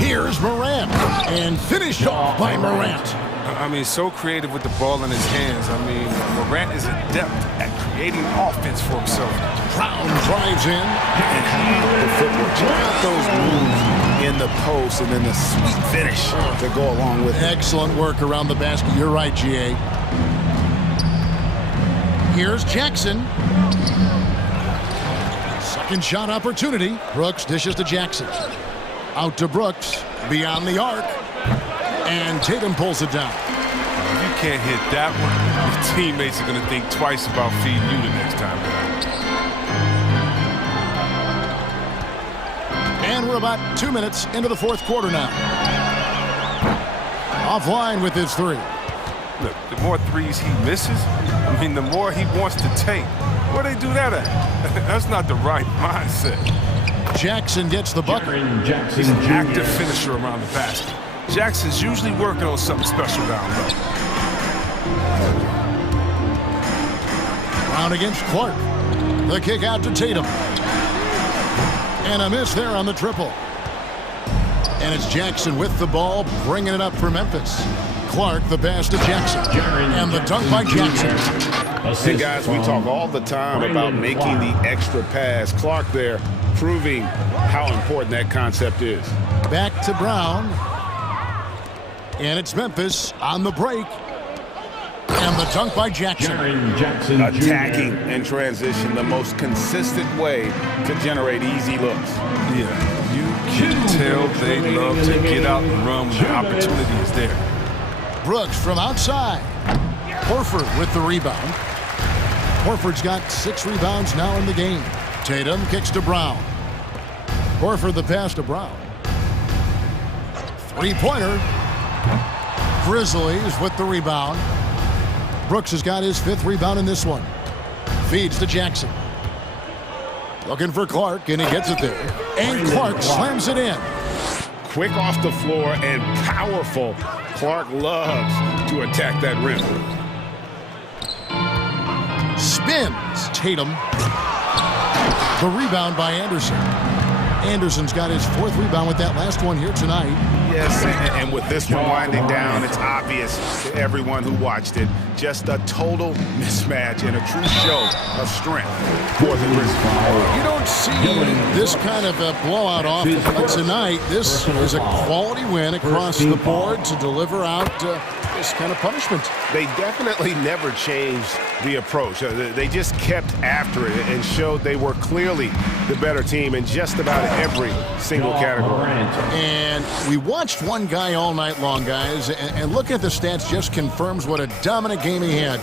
Here's Morant, and finished off by Morant. I mean, so creative with the ball in his hands. I mean, Morant is adept at creating offense for himself. Brown drives in. And the footwork. Check out those moves in the post and then the sweet finish to go along with it. Excellent work around the basket. You're right, GA. Here's Jackson. Second shot opportunity. Brooks dishes to Jackson. Out to Brooks. Beyond the arc. And Tatum pulls it down. If you can't hit that one, your teammates are going to think twice about feeding you the next time down. And we're about 2 minutes into the fourth quarter now. Offline with his three. Look, the more threes he misses, I mean, the more he wants to take. Where they do that at? That's not the right mindset. Jackson gets the bucket. He's an active finisher around the basket. Jackson's usually working on something special down low. Brown against Clark. The kick out to Tatum. And a miss there on the triple. And it's Jackson with the ball, bringing it up for Memphis. Clark, the pass to Jackson. And the dunk by Jackson. And guys, we talk all the time about making the extra pass. Clark there proving how important that concept is. Back to Brown. And it's Memphis on the break. And the dunk by Jackson. Attacking in transition, the most consistent way to generate easy looks. Yeah, you can tell they love to get out and run when the opportunity is there. Brooks from outside. Horford with the rebound. Horford's got 6 rebounds now in the game. Tatum kicks to Brown. Horford the pass to Brown. Three-pointer. Grizzlies with the rebound. Brooks has got his 5th rebound in this one. Feeds to Jackson. Looking for Clark, and he gets it there. And Clark slams it in. Quick off the floor and powerful. Clark loves to attack that rim. Spins Tatum. The rebound by Anderson. Anderson's got his 4th rebound with that last one here tonight. Yes, and with this one winding down, it's obvious to everyone who watched it. Just a total mismatch and a true show of strength for the Grizzlies. You don't see this kind of a blowout often, but tonight this is a quality win across the board to deliver out this kind of punishment. They definitely never changed the approach. They just kept after it and showed they were clearly the better team in just about every single category. And we watched one guy all night long, guys, and looking at the stats just confirms what a dominant game he had.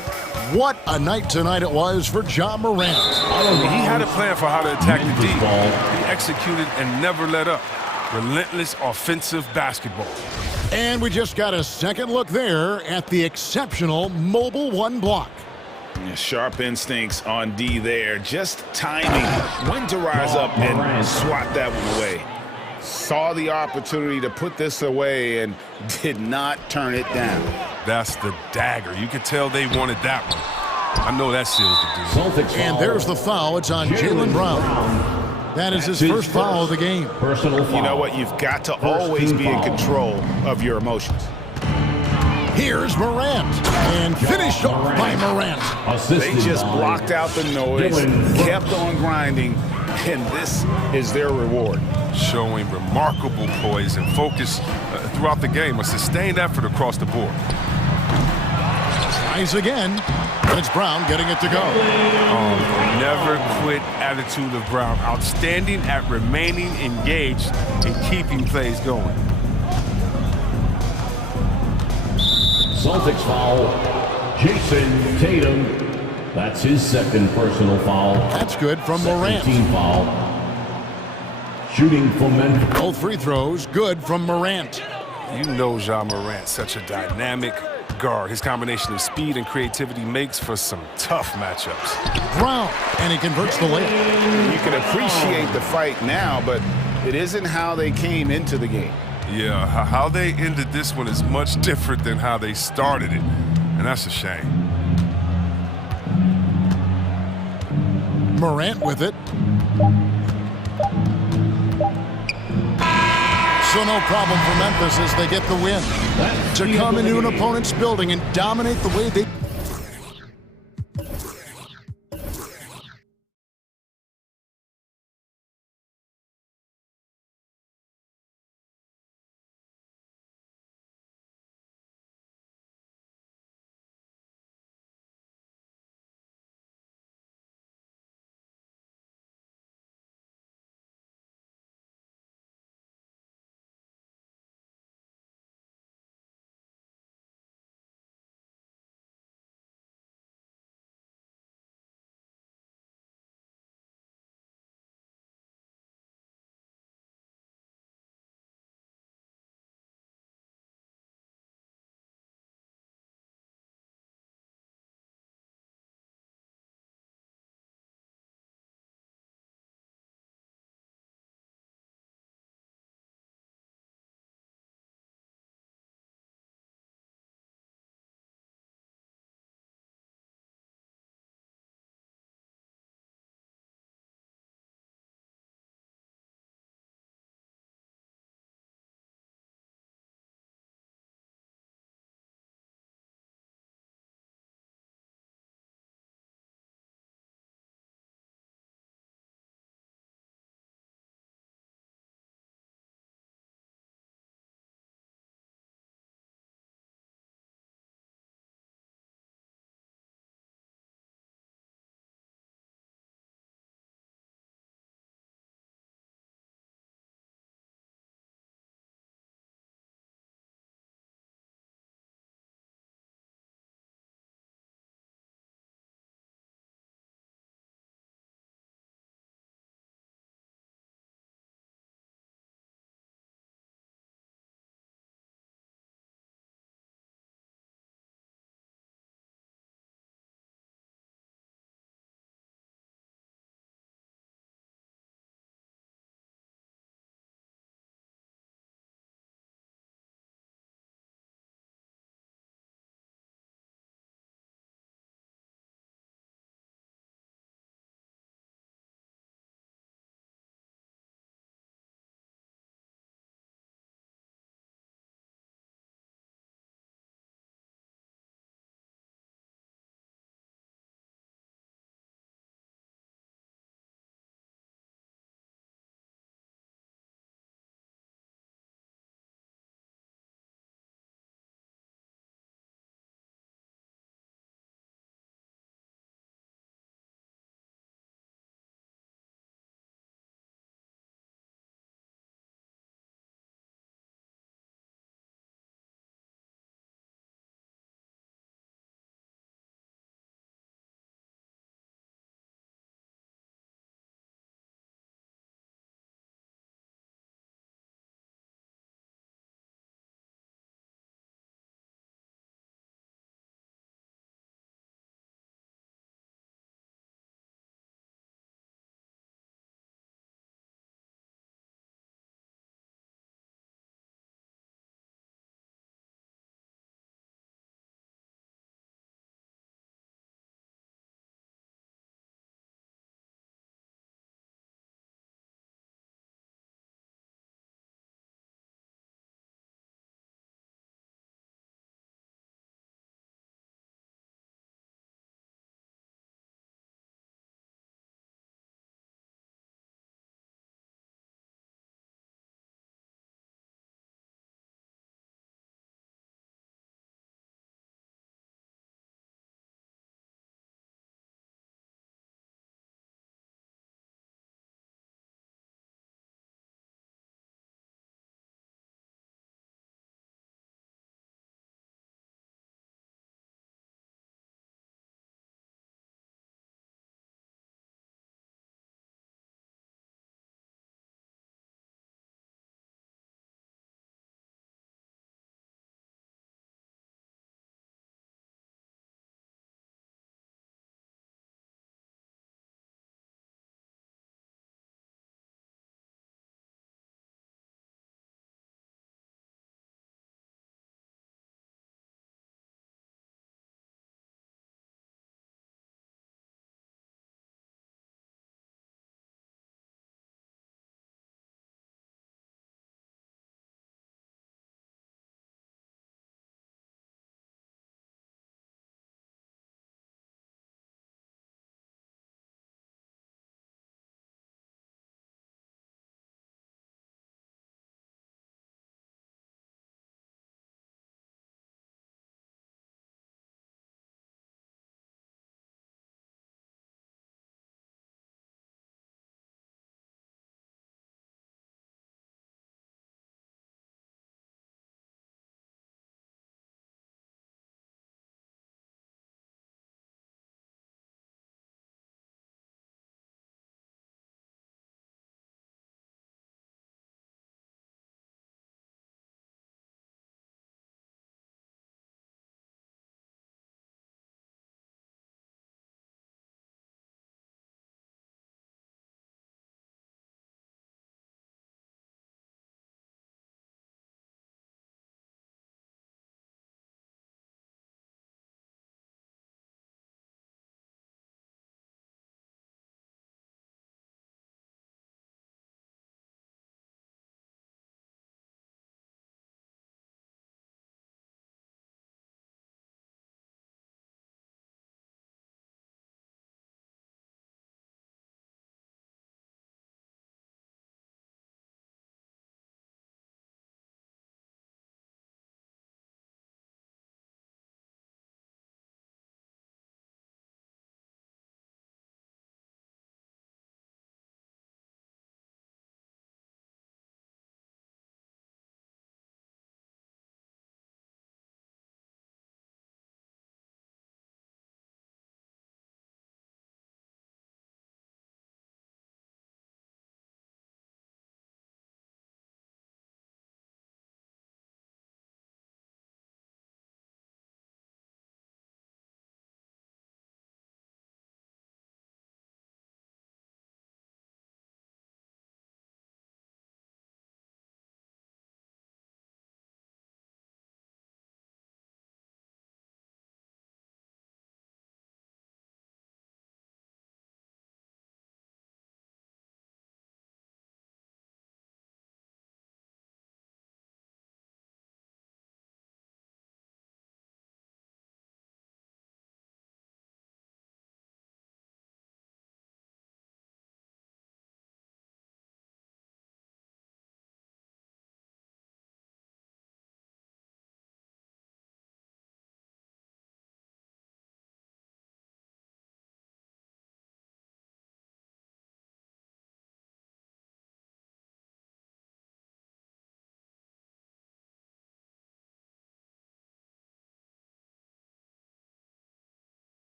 What a night tonight it was for Ja Morant. He had a plan for how to attack the D. He executed and never let up. Relentless offensive basketball. And we just got a second look there at the exceptional mobile 1 block. Sharp instincts on D there. Just timing when to rise up and swat that one away. Saw the opportunity to put this away and did not turn it down. That's the dagger. You could tell they wanted that one. I know that seals the deal. And there's the foul. It's on Jaylen Brown. That is his first foul of the game. You know what? You've got to always be in control of your emotions. Here's Morant, and finished off by Morant. They just blocked out the noise, kept on grinding, and this is their reward. Showing remarkable poise and focus throughout the game. A sustained effort across the board. Tries again, and it's Brown getting it to go. Oh, never quit attitude of Brown. Outstanding at remaining engaged and keeping plays going. Celtics foul, Jason Tatum. That's his 2nd personal foul. That's good from Morant. Team foul. Shooting from Memphis. Both free throws, good from Morant. You know Ja Morant, such a dynamic guard. His combination of speed and creativity makes for some tough matchups. Brown, and he converts the layup. You can appreciate the fight now, but it isn't how they came into the game. Yeah, how they ended this one is much different than how they started it, and that's a shame. Morant with it. So no problem for Memphis as they get the win. To come into an opponent's building and dominate the way they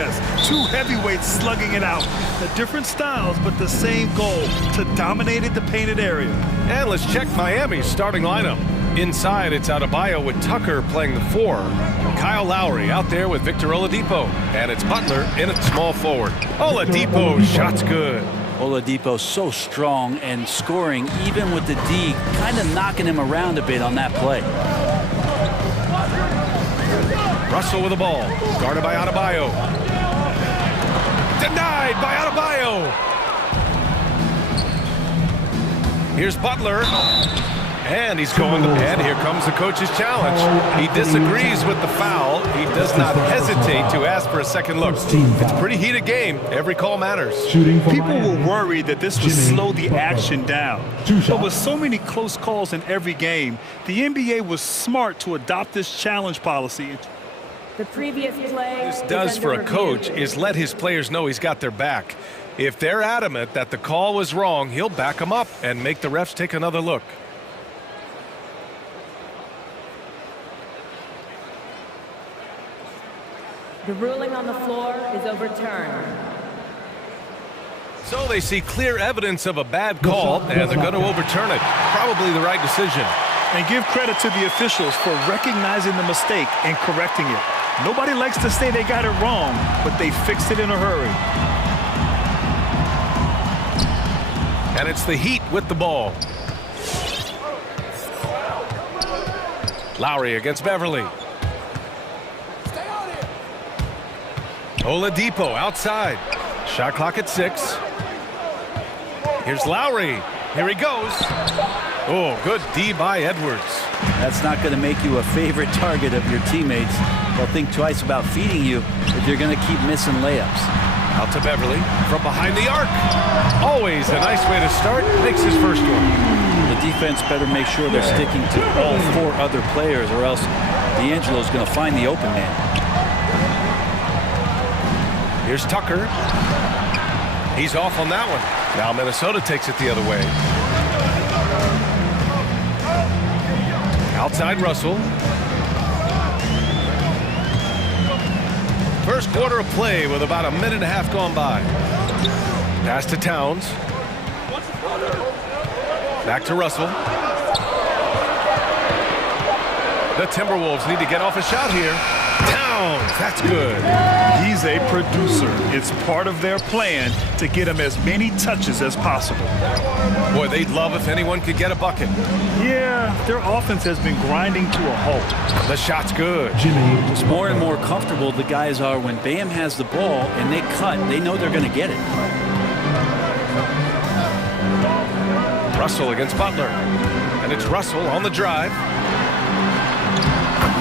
Yes, two heavyweights slugging it out. The different styles, but the same goal, to dominate the painted area. And let's check Miami's starting lineup. Inside, it's Adebayo with Tucker playing the 4. Kyle Lowry out there with Victor Oladipo. And it's Butler in at small forward. Oladipo, shot's good. Oladipo so strong and scoring even with the D, kind of knocking him around a bit on that play. Russell with the ball, guarded by Adebayo. Denied by Adebayo. Here's Butler. And he's going to, and here comes the coach's challenge. He disagrees with the foul. He does not hesitate to ask for a second look. It's a pretty heated game. Every call matters. People were worried that this would slow the action down. But with so many close calls in every game, the NBA was smart to adopt this challenge policy. The previous play This does for a coach is let his players know he's got their back. If they're adamant that the call was wrong, he'll back them up and make the refs take another look. The ruling on the floor is overturned. So they see clear evidence of a bad call, and they're going to overturn it. Probably the right decision. And give credit to the officials for recognizing the mistake and correcting it. Nobody likes to say they got it wrong, but they fixed it in a hurry. And it's the Heat with the ball. Lowry against Beverly. Oladipo outside. Shot clock at 6. Here's Lowry. Here he goes. Oh, good D by Edwards. That's not going to make you a favorite target of your teammates. They'll think twice about feeding you if you're going to keep missing layups. Out to Beverly from behind the arc. Always a nice way to start. Makes his first one. The defense better make sure they're sticking to all 4 other players, or else D'Angelo's going to find the open man. Here's Tucker. He's off on that one. Now Minnesota takes it the other way. Outside Russell. First quarter of play with about a minute and a half gone by. Pass to Towns. Back to Russell. The Timberwolves need to get off a shot here. Towns, that's good. He's a producer. It's part of their plan to get him as many touches as possible. Boy, they'd love if anyone could get a bucket. Yeah, their offense has been grinding to a halt. The shot's good. It's more and more comfortable the guys are when Bam has the ball and they cut. They know they're going to get it. Russell against Butler. And it's Russell on the drive.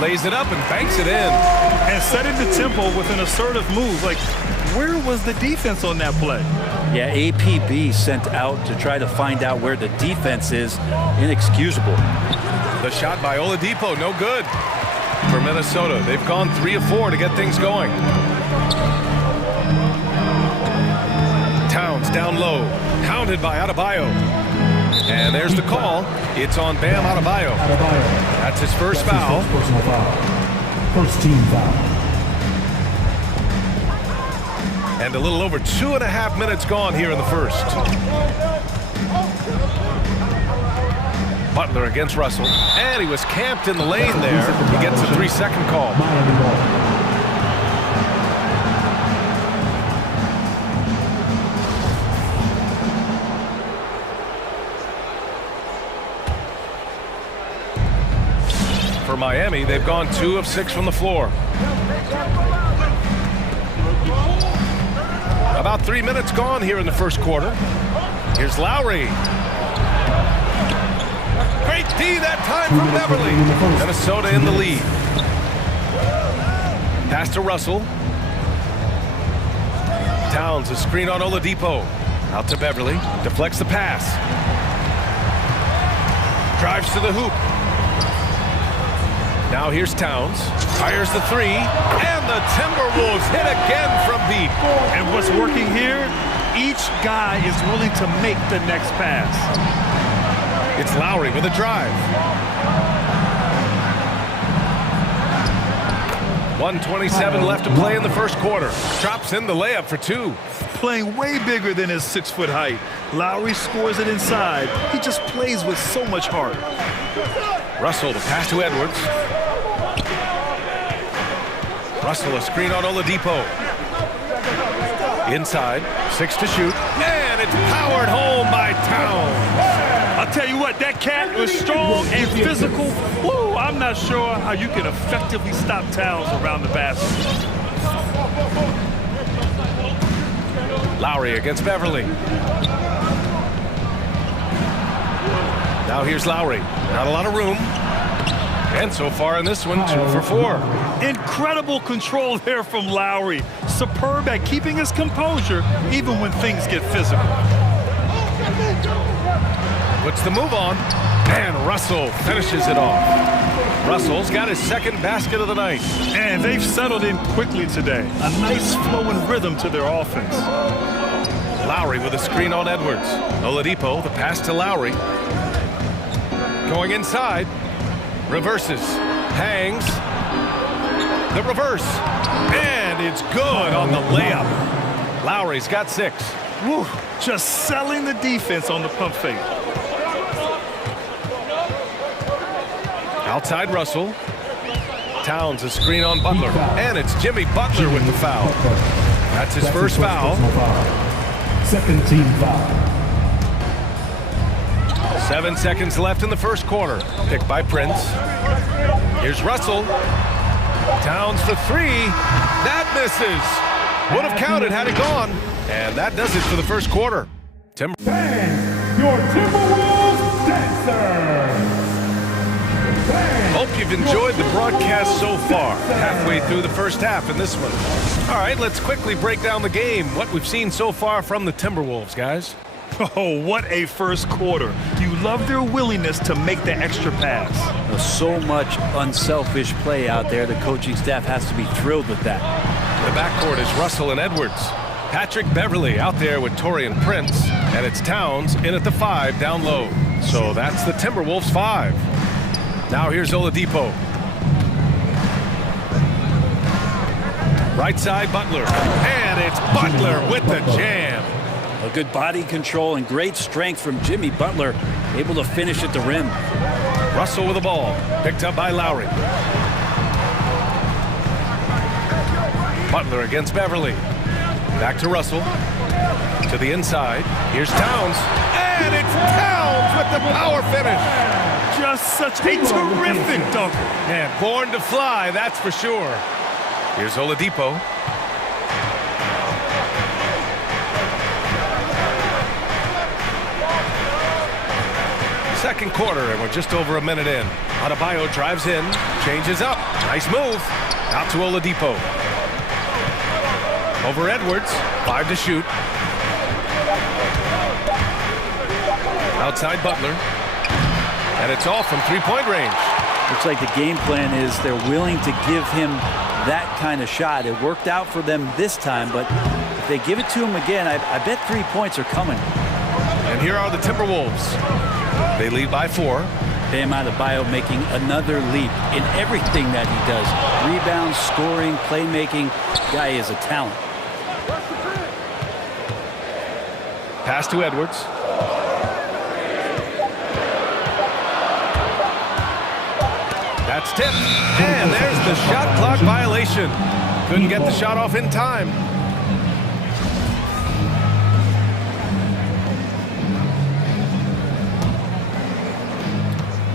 Lays it up and banks it in. And setting the tempo with an assertive move. Like, where was the defense on that play? Yeah, APB sent out to try to find out where the defense is. Inexcusable. The shot by Oladipo, no good. For Minnesota, they've gone 3 of 4 to get things going. Towns down low, hounded by Adebayo. And there's the call. It's on Bam Adebayo. That's his first foul. Personal foul. First team foul. And a little over 2.5 minutes gone here in the first. Butler against Russell. And he was camped in the lane there. He gets a 3-second call. For Miami, they've gone 2 of 6 from the floor. About 3 minutes gone here in the first quarter. Here's Lowry. Great D that time from Beverly. Minnesota in the lead. Pass to Russell. Towns, a screen on Oladipo. Out to Beverly. Deflects the pass. Drives to the hoop. Now here's Towns, fires the 3, and the Timberwolves hit again from deep. And what's working here, each guy is willing to make the next pass. It's Lowry with a drive. 1:27 left to play in the first quarter. Drops in the layup for two. Playing way bigger than his 6-foot height. Lowry scores it inside. He just plays with so much heart. Russell to pass to Edwards. Russell a screen on Oladipo. Inside, 6 to shoot. And it's powered home by Towns. I'll tell you what, that cat was strong and physical. Woo, I'm not sure how you can effectively stop Towns around the basket. Lowry against Beverly. Now here's Lowry. Not a lot of room. And so far in this one, 2 for 4. Incredible control there from Lowry. Superb at keeping his composure even when things get physical. Puts the move on, and Russell finishes it off. Russell's got his second basket of the night. And they've settled in quickly today. A nice flowing rhythm to their offense. Lowry with a screen on Edwards. Oladipo, the pass to Lowry. Going inside. Reverses. Hangs. The reverse. And it's good on the layup. Lowry's got 6. Woo, just selling the defense on the pump fake. Outside Russell. Towns a screen on Butler. And it's Jimmy Butler with the foul. That's his first foul. Second team foul. 7 seconds left in the first quarter. Picked by Prince. Here's Russell. Towns for 3. That misses. Would have counted had it gone. And that does it for the first quarter. Your Timberwolves dancers. Hope you've enjoyed the broadcast so far. Halfway through the first half in this one. All right, let's quickly break down the game. What we've seen so far from the Timberwolves, guys. Oh, what a first quarter. You love their willingness to make the extra pass. There's so much unselfish play out there. The coaching staff has to be thrilled with that. The backcourt is Russell and Edwards. Patrick Beverly out there with Taurean Prince. And it's Towns in at the 5 down low. So that's the Timberwolves 5. Now here's Oladipo. Right side Butler. And it's Butler with the jam. A good body control and great strength from Jimmy Butler, able to finish at the rim. Russell with the ball, picked up by Lowry. Butler against Beverly. Back to Russell. To the inside. Here's Towns. And it's Towns with the power finish. Just such a terrific dunker. And born to fly, that's for sure. Here's Oladipo. Second quarter, and we're just over a minute in. Adebayo drives in, changes up. Nice move. Out to Oladipo. Over Edwards, 5 to shoot. Outside Butler. And it's off from three-point range. Looks like the game plan is they're willing to give him that kind of shot. It worked out for them this time, but if they give it to him again, I bet 3 points are coming. And here are the Timberwolves. They lead by 4. Bam Adebayo making another leap in everything that he does. Rebounds, scoring, playmaking. Guy is a talent. Pass to Edwards. That's tipped. And there's the shot clock violation. Couldn't get the shot off in time.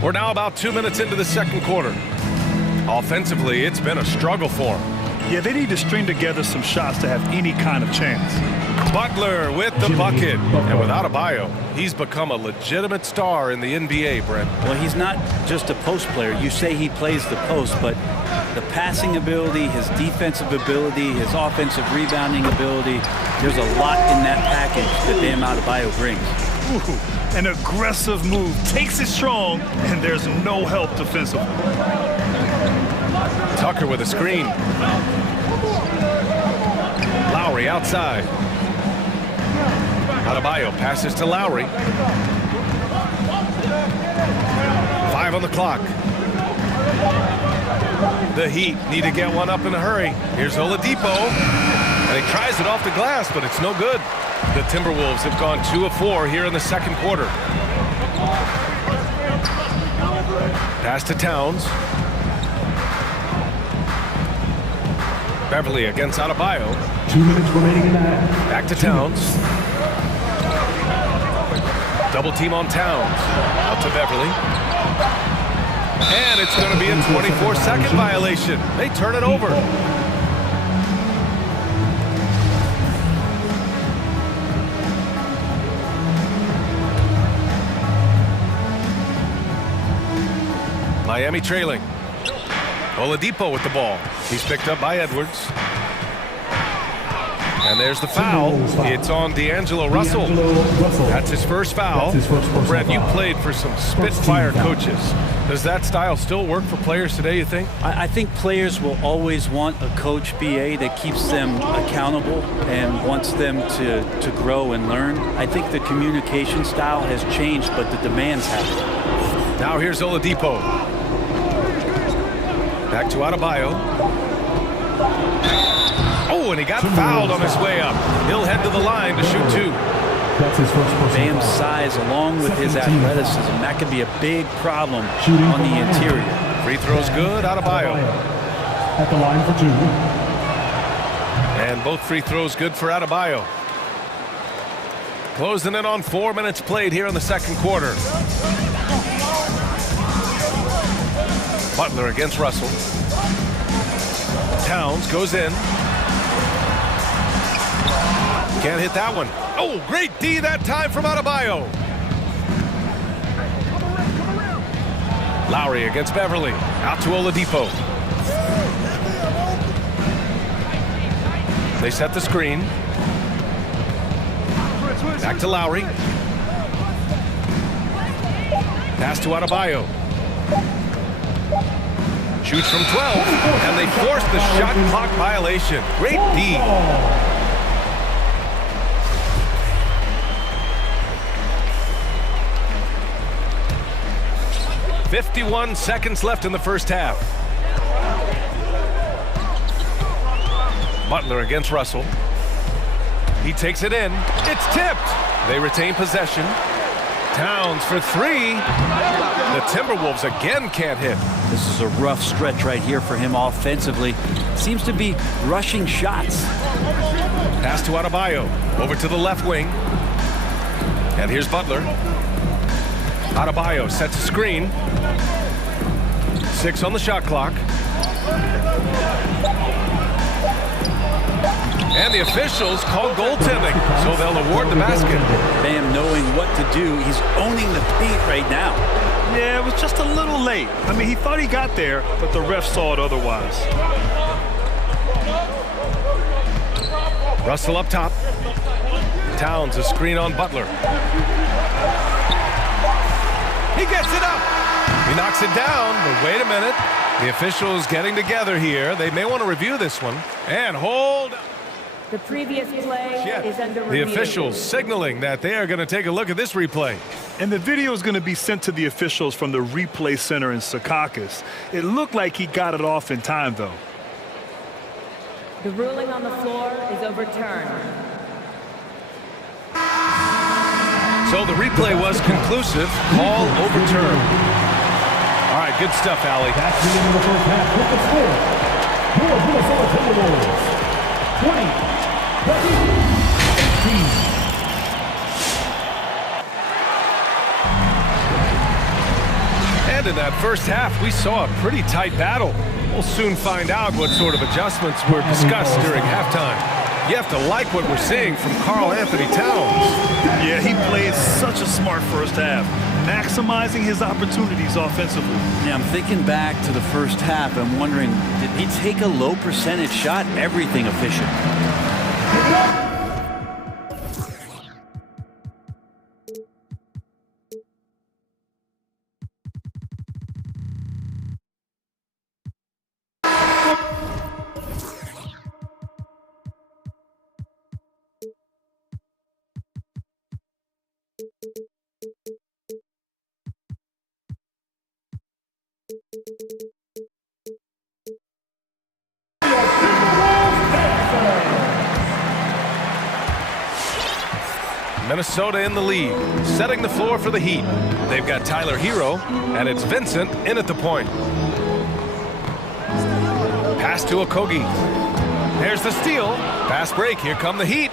We're now about 2 minutes into the second quarter. Offensively, it's been a struggle for them. Yeah, they need to string together some shots to have any kind of chance. Butler with the bucket. And without Adebayo, he's become a legitimate star in the NBA, Brent. Well, he's not just a post player. You say he plays the post, but the passing ability, his defensive ability, his offensive rebounding ability, there's a lot in that package that Bam Adebayo brings. Ooh, an aggressive move. Takes it strong, and there's no help defensively. Tucker with a screen. Lowry outside. Adebayo passes to Lowry. 5 on the clock. The Heat need to get one up in a hurry. Here's Oladipo, and he tries it off the glass, but it's no good. The Timberwolves have gone 2 of 4 here in the second quarter. Pass to Towns. Beverly against Adebayo. 2 minutes remaining in that. Back to Towns. Double team on Towns. Out to Beverly. And it's going to be a 24-second violation. They turn it over. Miami trailing. Oladipo with the ball. He's picked up by Edwards. And there's the foul. It's on D'Angelo Russell. That's his first foul. Brett, you played for some Spitfire coaches. Does that style still work for players today, you think? I think players will always want a coach, BA, that keeps them accountable and wants them to grow and learn. I think the communication style has changed, but the demands haven't. Now here's Oladipo. Back to Adebayo. Oh, and he got fouled on his way up. He'll head to the line to shoot 2. That's his first personal Bam's foul. size, along with his athleticism, that could be a big problem Shooting on the from interior. Free throws good, Adebayo. At the line for 2. And both free throws good for Adebayo. Closing in on 4 minutes played here in the second quarter. Butler against Russell. Towns goes in. Can't hit that one. Oh, great D that time from Adebayo. Lowry against Beverly. Out to Oladipo. They set the screen. Back to Lowry. Pass to Adebayo. Shoots from 12, and they force the shot clock violation. Great D. 51 seconds left in the first half. Butler against Russell. He takes it in. It's tipped. They retain possession. Towns for 3. The Timberwolves again can't hit. This is a rough stretch right here for him offensively. Seems to be rushing shots. Pass to Adebayo. Over to the left wing. And here's Butler. Adebayo sets a screen. 6 on the shot clock. And the officials call goaltending, so they'll award the basket. Bam knowing what to do. He's owning the paint right now. Yeah, it was just a little late. I mean, he thought he got there, but the ref saw it otherwise. Russell up top. Towns a screen on Butler. He gets it up. He knocks it down, but wait a minute. The officials getting together here. They may want to review this one. And hold. The previous play is under review. The officials signaling that they are going to take a look at this replay. And the video is going to be sent to the officials from the replay center in Secaucus. It looked like he got it off in time, though. The ruling on the floor is overturned. So the replay was conclusive. Call overturned. All right, good stuff, Allie. That's the end of the first half with the score. Your Minnesota Timberwolves 20, 18. And in that first half, we saw a pretty tight battle. We'll soon find out what sort of adjustments were discussed during halftime. You have to like what we're seeing from Karl Anthony Towns. Yeah, he played such a smart first half, maximizing his opportunities offensively. Yeah, I'm thinking back to the first half. I'm wondering, did he take a low percentage shot? Everything efficient. Minnesota in the lead, setting the floor for the Heat. They've got Tyler Hero, and it's Vincent in at the point. Pass to Okogie. There's the steal. Fast break. Here come the Heat.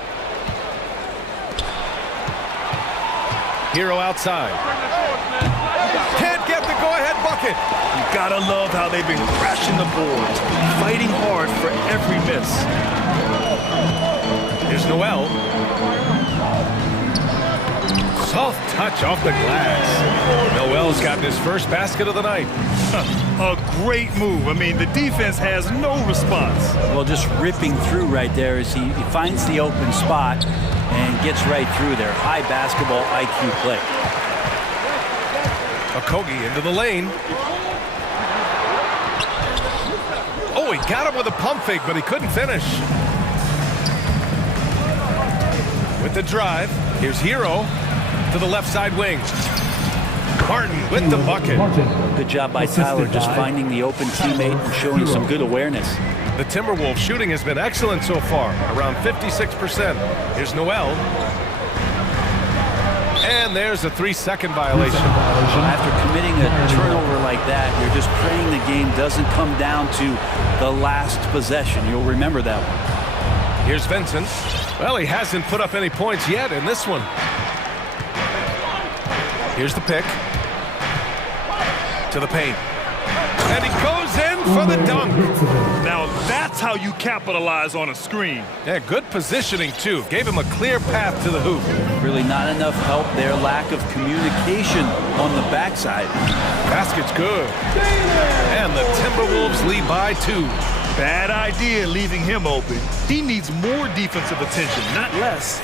Hero outside. Can't get the go-ahead bucket. You gotta love how they've been crashing the boards, fighting hard for every miss. Here's Noel. Soft touch off the glass. Noel's gotten his first basket of the night. A great move. I mean, the defense has no response. Well, just ripping through right there as he finds the open spot and gets right through there. High basketball IQ play. Okogie into the lane. Oh, he got him with a pump fake, but he couldn't finish. With the drive, here's Hero to the left side wing. Martin with the bucket. Good job by Tyler just finding the open teammate and showing some good awareness. The Timberwolves shooting has been excellent so far, around 56%. Here's Noel. And there's a 3-second violation. After committing a turnover like that, you're just praying the game doesn't come down to the last possession. You'll remember that one. Here's Vincent. Well, he hasn't put up any points yet in this one. Here's the pick. To the paint. And he goes in for the dunk. Now that's how you capitalize on a screen. Yeah, good positioning, too. Gave him a clear path to the hoop. Really not enough help there. Lack of communication on the backside. Basket's good. And the Timberwolves lead by 2. Bad idea leaving him open. He needs more defensive attention, not less.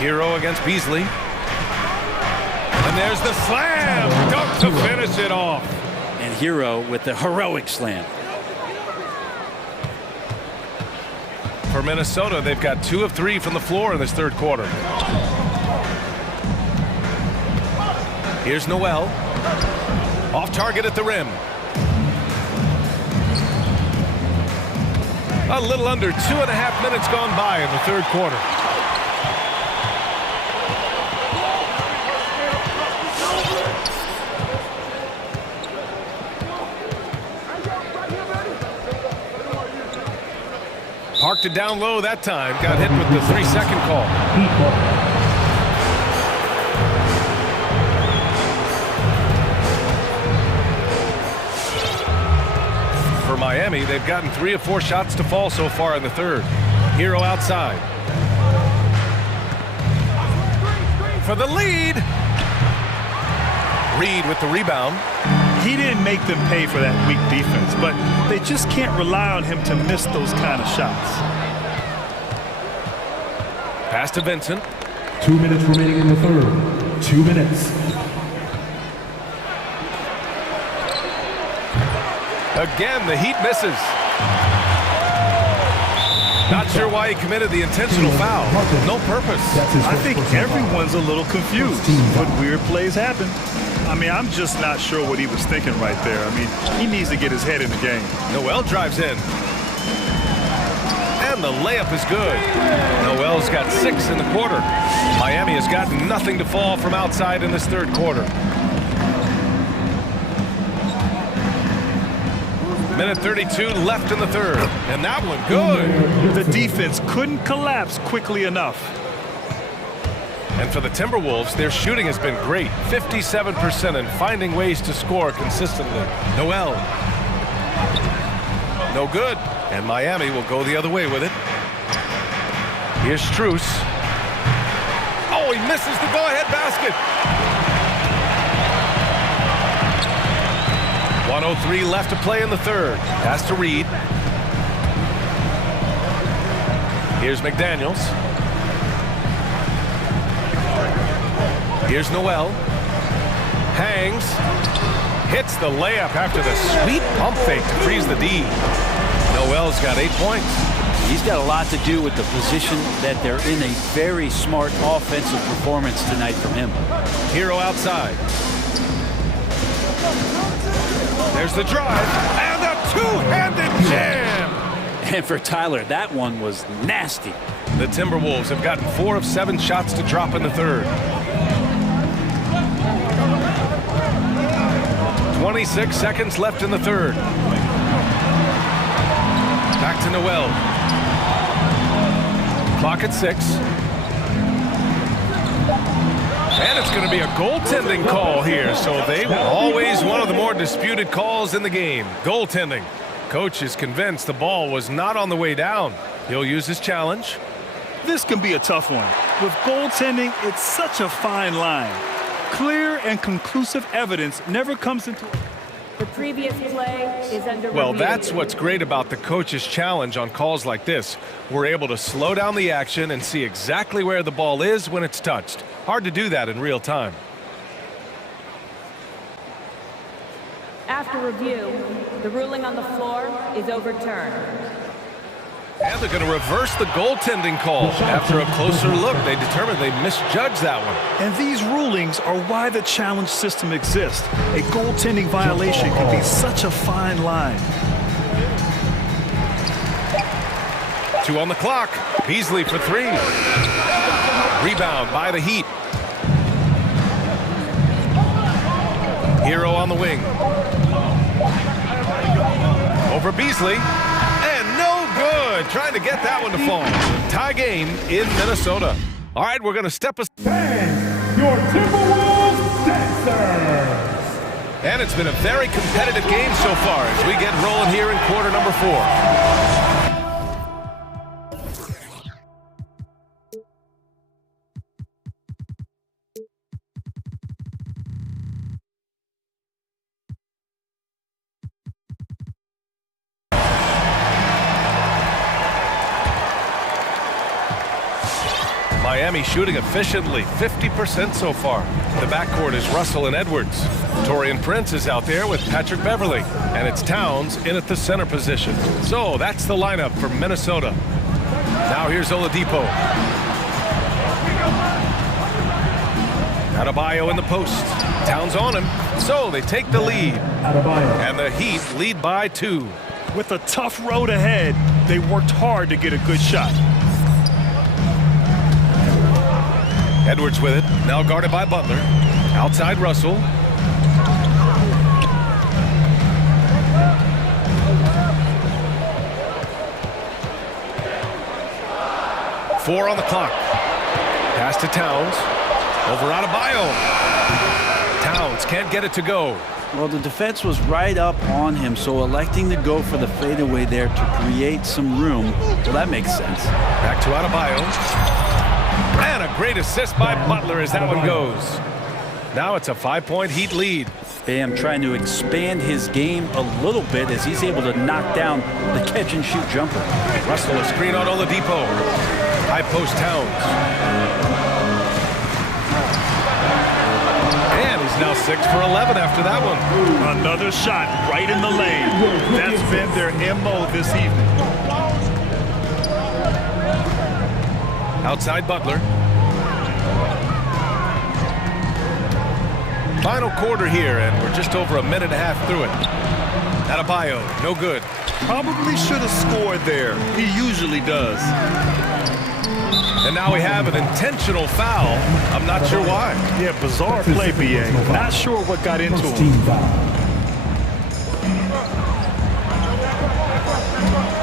Hero against Beasley. And there's the slam. Dunk to finish it off. And Hero with the heroic slam. For Minnesota, they've got 2 of 3 from the floor in this third quarter. Here's Noel. Off target at the rim. A little under 2.5 minutes gone by in the third quarter. Parked it down low that time. Got hit with the 3-second call. For Miami, they've gotten 3 of 4 shots to fall so far in the third. Hero outside. For the lead. Reed with the rebound. He didn't make them pay for that weak defense, but they just can't rely on him to miss those kind of shots. Pass to Vincent. 2 minutes remaining in the third. 2 minutes. Again, the Heat misses. Not sure why he committed the intentional foul. No purpose. I think everyone's a little confused, but weird plays happen. I mean, I'm just not sure what he was thinking right there. I mean, he needs to get his head in the game. Noel drives in. And the layup is good. Noel's got 6 in the quarter. Miami has got nothing to fall from outside in this third quarter. Minute 32 left in the third. And that one good. The defense couldn't collapse quickly enough. And for the Timberwolves, their shooting has been great. 57% and finding ways to score consistently. Noel. No good. And Miami will go the other way with it. Here's Strus. Oh, he misses the go-ahead basket. 1:03 left to play in the third. Pass to Reed. Here's McDaniels. Here's Noel. Hangs. Hits the layup after the sweet pump fake to freeze the D. Noel's got 8 points. He's got a lot to do with the position that they're in. A very smart offensive performance tonight from him. Hero outside. There's the drive. And a two-handed jam. And for Tyler, that one was nasty. The Timberwolves have gotten 4 of 7 shots to drop in the third. 26 seconds left in the third. Back to Noel. Clock at 6. And it's going to be a goaltending call here, so they were always one of the more disputed calls in the game. Goaltending. Coach is convinced the ball was not on the way down. He'll use his challenge. This can be a tough one. With goaltending, it's such a fine line. Clear and conclusive evidence never comes into it. The previous play is under Well, review. that's what's great about the coach's challenge on calls like this. We're able to slow down the action and see exactly where the ball is when it's touched. Hard to do that in real time. After review, the ruling on the floor is overturned. And they're going to reverse the goaltending call. After a closer look, they determined they misjudged that one. And these rulings are why the challenge system exists. A goaltending violation can be such a fine line. 2 on the clock. Beasley for 3. Rebound by the Heat. Hero on the wing. Over Beasley. And no good. Trying to get that one to fall. Tie game in Minnesota. All right, we're going to step aside. Your Timberwolves Sixers. And it's been a very competitive game so far as we get rolling here in quarter number 4. Miami shooting efficiently, 50% so far. The backcourt is Russell and Edwards. Taurean Prince is out there with Patrick Beverley. And it's Towns in at the center position. So that's the lineup for Minnesota. Now here's Oladipo. Adebayo in the post. Towns on him. So they take the lead. And the Heat lead by 2. With a tough road ahead, they worked hard to get a good shot. Edwards with it, now guarded by Butler. Outside Russell. Four on the clock. Pass to Towns. Over Adebayo. Towns can't get it to go. Well, the defense was right up on him, so electing to go for the fadeaway there to create some room, well, that makes sense. Back to Adebayo. And a great assist by Butler as that one goes. Now it's a 5-point Heat lead. Bam trying to expand his game a little bit as he's able to knock down the catch-and-shoot jumper. Russell a screen on Oladipo. High post Towns. And he's now 6 for 11 after that one. Another shot right in the lane. That's been their MO this evening. Outside Butler. Final quarter here, and we're just over a minute and a half through it. Adebayo, no good. Probably should have scored there. He usually does. And now we have an intentional foul. I'm not sure why. Yeah, bizarre play, BA. Not sure what got into him.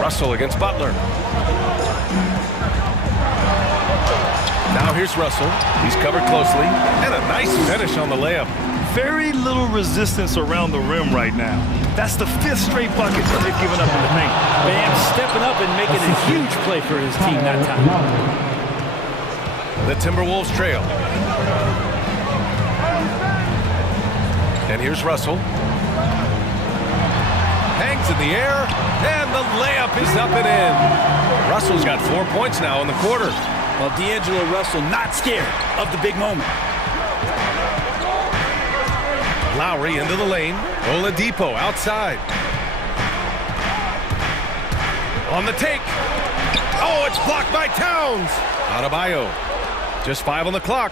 Russell against Butler. Now here's Russell. He's covered closely. And a nice finish on the layup. Very little resistance around the rim right now. That's the 5th straight bucket that they've given up in the paint. Bam stepping up and making a huge play for his team that time. The Timberwolves trail. And here's Russell. Hangs in the air. And the layup is up and in. Russell's got 4 points now in the quarter. Well, D'Angelo Russell not scared of the big moment. Lowry into the lane. Oladipo outside. On the take. Oh, it's blocked by Towns. Adebayo. Just 5 on the clock.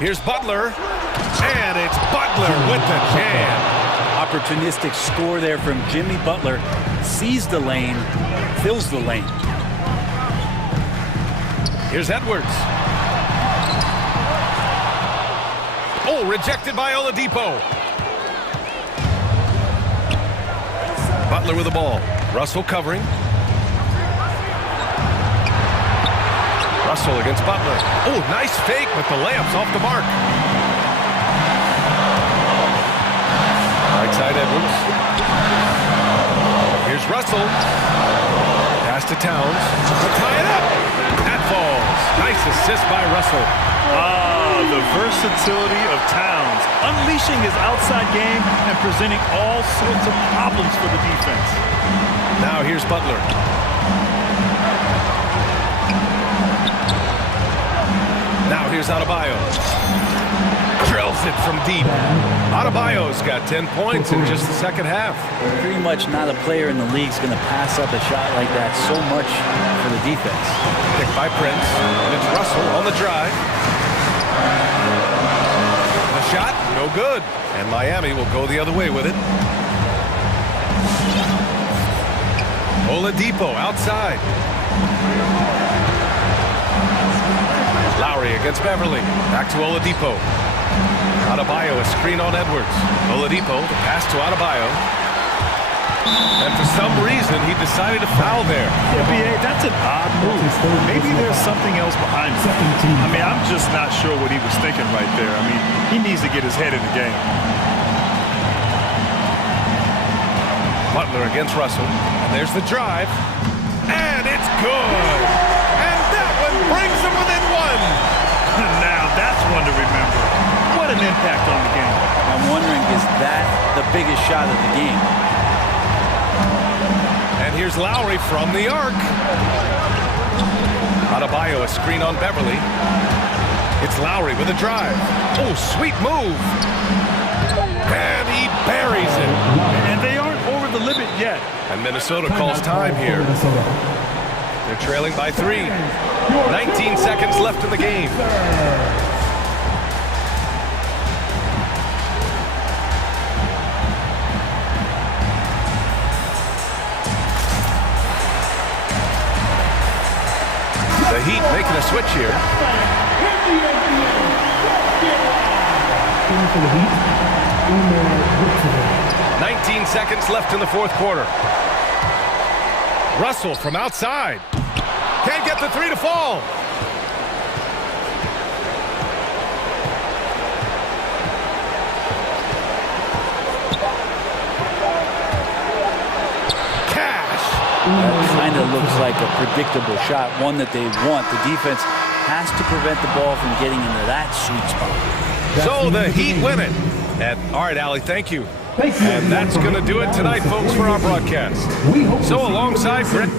Here's Butler. And it's Butler with the jam. Opportunistic score there from Jimmy Butler. Sees the lane, fills the lane. Here's Edwards. Oh, rejected by Oladipo. Butler with the ball. Russell covering. Russell against Butler. Oh, nice fake, but the layup's off the mark. Right side Edwards. Here's Russell. Pass to Towns. To tie it up. That falls. Nice assist by Russell. The versatility of Towns, unleashing his outside game and presenting all sorts of problems for the defense. Now here's Butler. Now here's Adebayo. Drills it from deep. Adebayo's got 10 points in just the second half. Pretty much not a player in the league's going to pass up a shot like that so much for the defense. Picked by Prince. And it's Russell on the drive. The shot, no good. And Miami will go the other way with it. Oladipo outside. Lowry against Beverly. Back to Oladipo. Adebayo, a screen on Edwards. Oladipo, the pass to Adebayo. And for some reason, he decided to foul there. Yeah, B.A., that's an odd move. Maybe there's something else behind it. I mean, I'm just not sure what he was thinking right there. I mean, he needs to get his head in the game. Butler against Russell. And there's the drive. And it's good. And that one brings him within one. Now, that's one to remember. What an impact on the game. I'm wondering, is that the biggest shot of the game? And here's Lowry from the arc. Adebayo, a screen on Beverly. It's Lowry with a drive. Oh, sweet move. And he buries it. And they aren't over the limit yet. And Minnesota calls time here. They're trailing by 3. 19 seconds left in the game. The Heat making a switch here. 19 seconds left in the fourth quarter. Russell from outside. Can't get the three to fall. That kind of looks like a predictable shot, one that they want. The defense has to prevent the ball from getting into that sweet spot. So the Heat win it. And, all right, Allie, thank you. And that's going to do it tonight, folks, for our broadcast. So alongside Greg.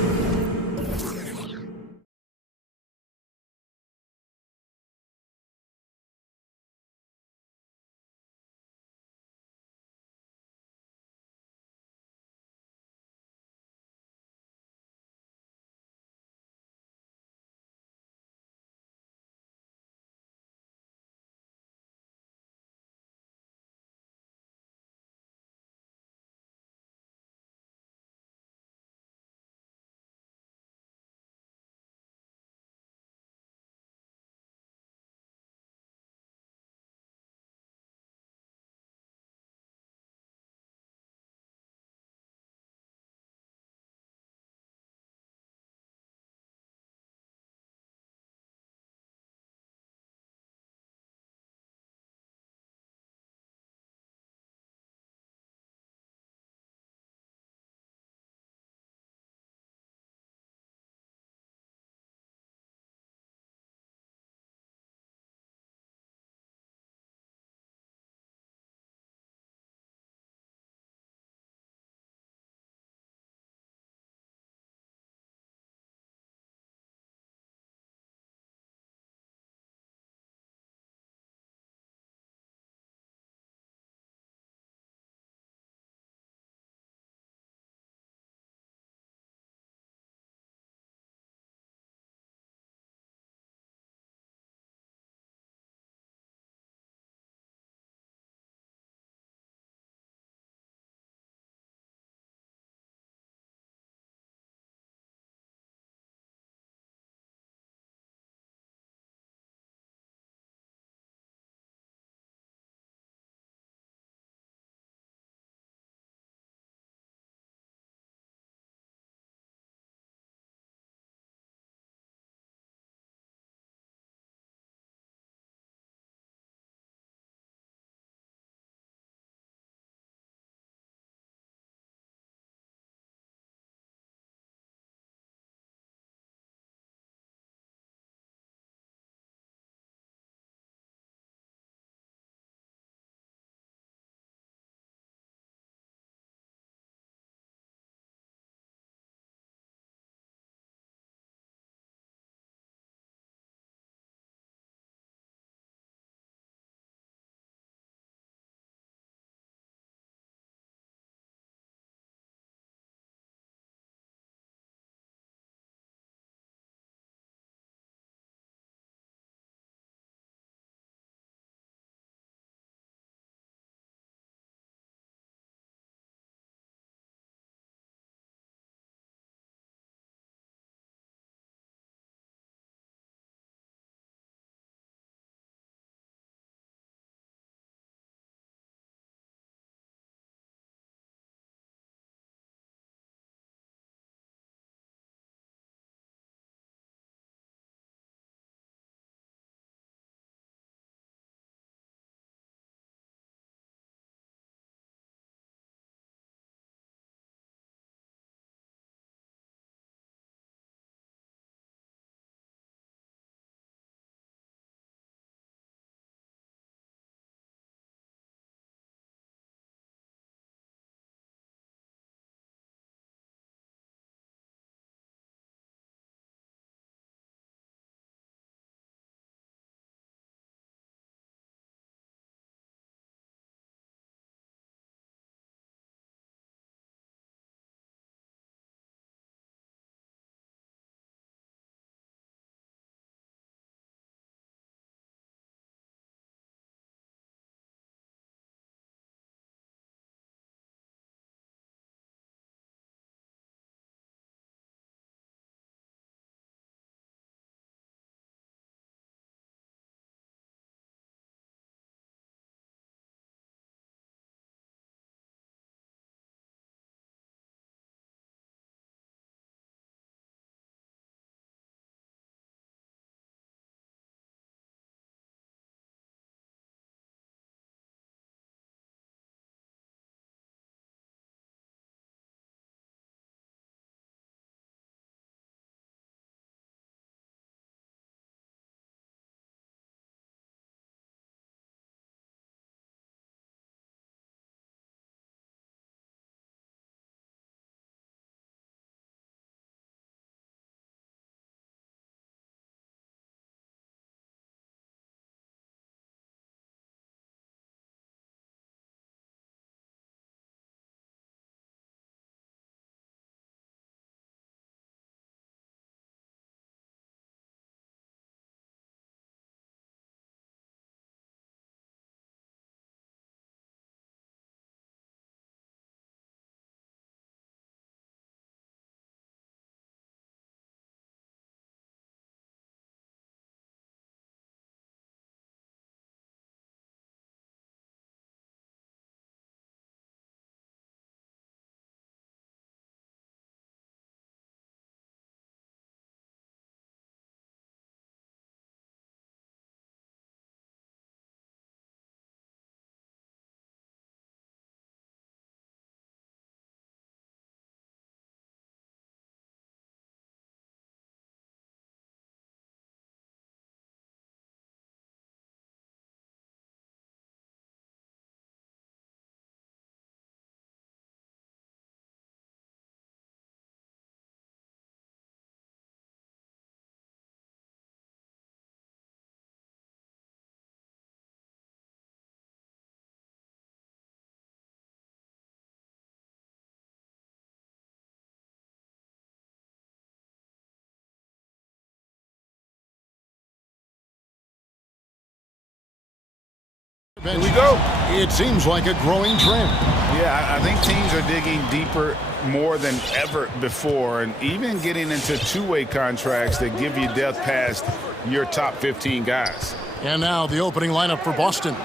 Here we go. It seems like a growing trend. Yeah, I think teams are digging deeper more than ever before, and even getting into two-way contracts that give you depth past your top 15 guys. And now the opening lineup for Boston.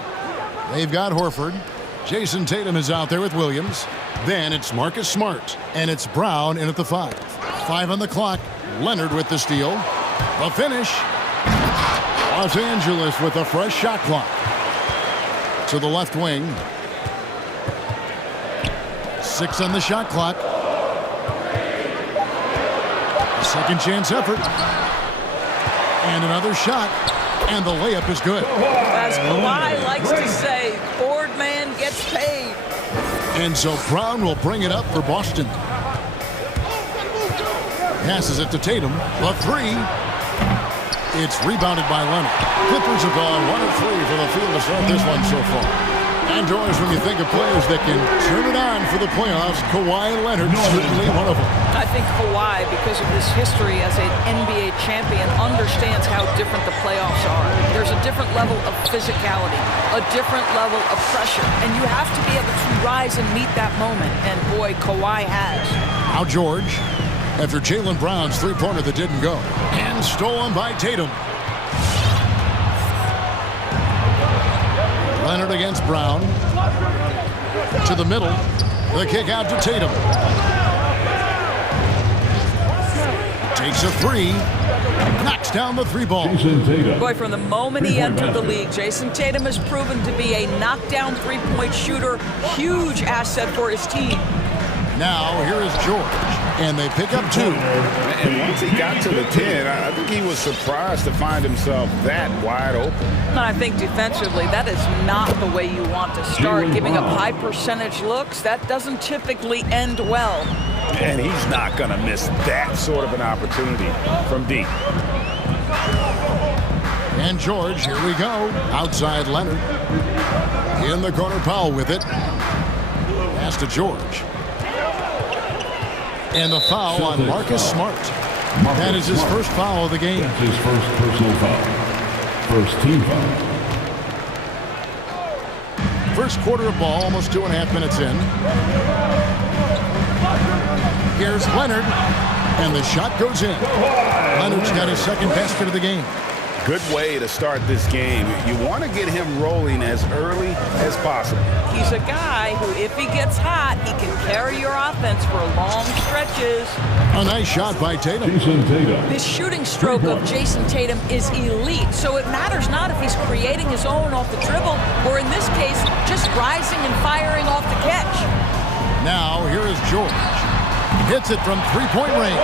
They've got Horford. Jason Tatum is out there with Williams. Then it's Marcus Smart, and it's Brown in at the 5. 5 on the clock. Leonard with the steal. The finish. Los Angeles with a fresh shot clock. To the left wing. 6 on the shot clock. Second chance effort. And another shot. And the layup is good. As Kawhi likes to say, board man gets paid. And so Brown will bring it up for Boston. Passes it to Tatum. The 3. It's rebounded by Leonard. Clippers have gone 1 of 3 for the field to start this one so far. And Joyce, when you think of players that can turn it on for the playoffs, Kawhi Leonard certainly one of them. I think Kawhi, because of his history as an NBA champion, understands how different the playoffs are. There's a different level of physicality, a different level of pressure, and you have to be able to rise and meet that moment. And boy, Kawhi has. Now George, after Jaylen Brown's three-pointer that didn't go, and stolen by Tatum. Leonard against Brown. To the middle. The kick out to Tatum. Takes a 3. Knocks down the 3-ball. Boy, from the moment he entered the league, Jason Tatum has proven to be a knockdown three-point shooter. Huge asset for his team. Now, here is George. And they pick up 2. And once he got to the 10, I think he was surprised to find himself that wide open. And I think defensively, that is not the way you want to start. Giving up high percentage looks, that doesn't typically end well. And he's not going to miss that sort of an opportunity from deep. And George, here we go. Outside Leonard. In the corner, Powell with it. Pass to George. And the foul on Marcus Smart. That is his first foul of the game. That's his first personal foul. First team foul. First quarter of ball, almost 2.5 minutes in. Here's Leonard. And the shot goes in. Leonard's got his second basket of the game. Good way to start this game. You want to get him rolling as early as possible. He's a guy who, if he gets hot, he can carry your offense for long stretches. A nice shot by Tatum. This shooting stroke of Jason Tatum is elite, so it matters not if he's creating his own off the dribble, or in this case, just rising and firing off the catch. Now, here is George. Hits it from three-point range.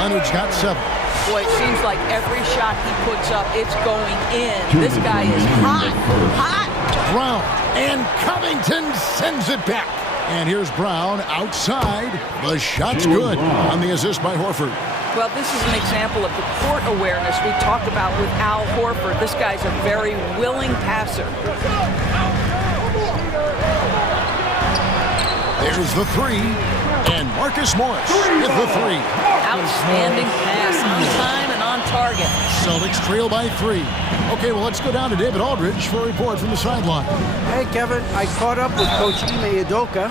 Leonard's got 7. Boy, it seems like every shot he puts up, it's going in. This guy is hot, hot. Brown, and Covington sends it back. And here's Brown outside. The shot's good on the assist by Horford. Well, this is an example of the court awareness we talked about with Al Horford. This guy's a very willing passer. There's the 3. And Marcus Morris with the 3. Outstanding pass on time and on target. Celtics trail by 3. Okay, well, let's go down to David Aldridge for a report from the sideline. Hey, Kevin, I caught up with Coach Ime Udoka.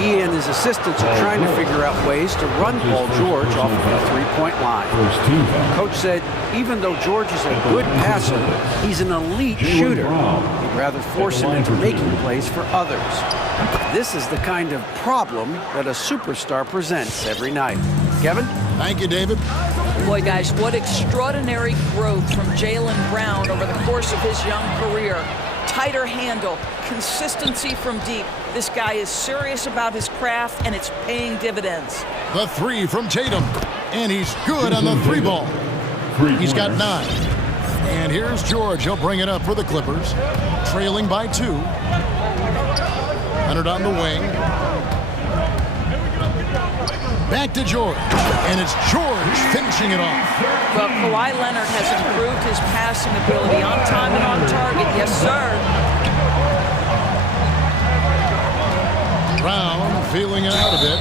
He and his assistants are trying to figure out ways to run Paul George off of the three-point line. Coach said even though George is a good passer, he's an elite shooter. He'd rather force him into making plays for others. This is the kind of problem that a superstar presents every night. Kevin? Thank you, David. Boy, guys, what extraordinary growth from Jaylen Brown over the course of his young career. Tighter handle, consistency from deep. This guy is serious about his craft, and it's paying dividends. The 3 from Tatum, and he's good on the 3-ball. He's got 9. And here's George. He'll bring it up for the Clippers, trailing by 2. Leonard on the wing. Back to George, and it's George finishing it off. Well, Kawhi Leonard has improved his passing ability on time and on target. Yes, sir. Brown feeling it out a bit.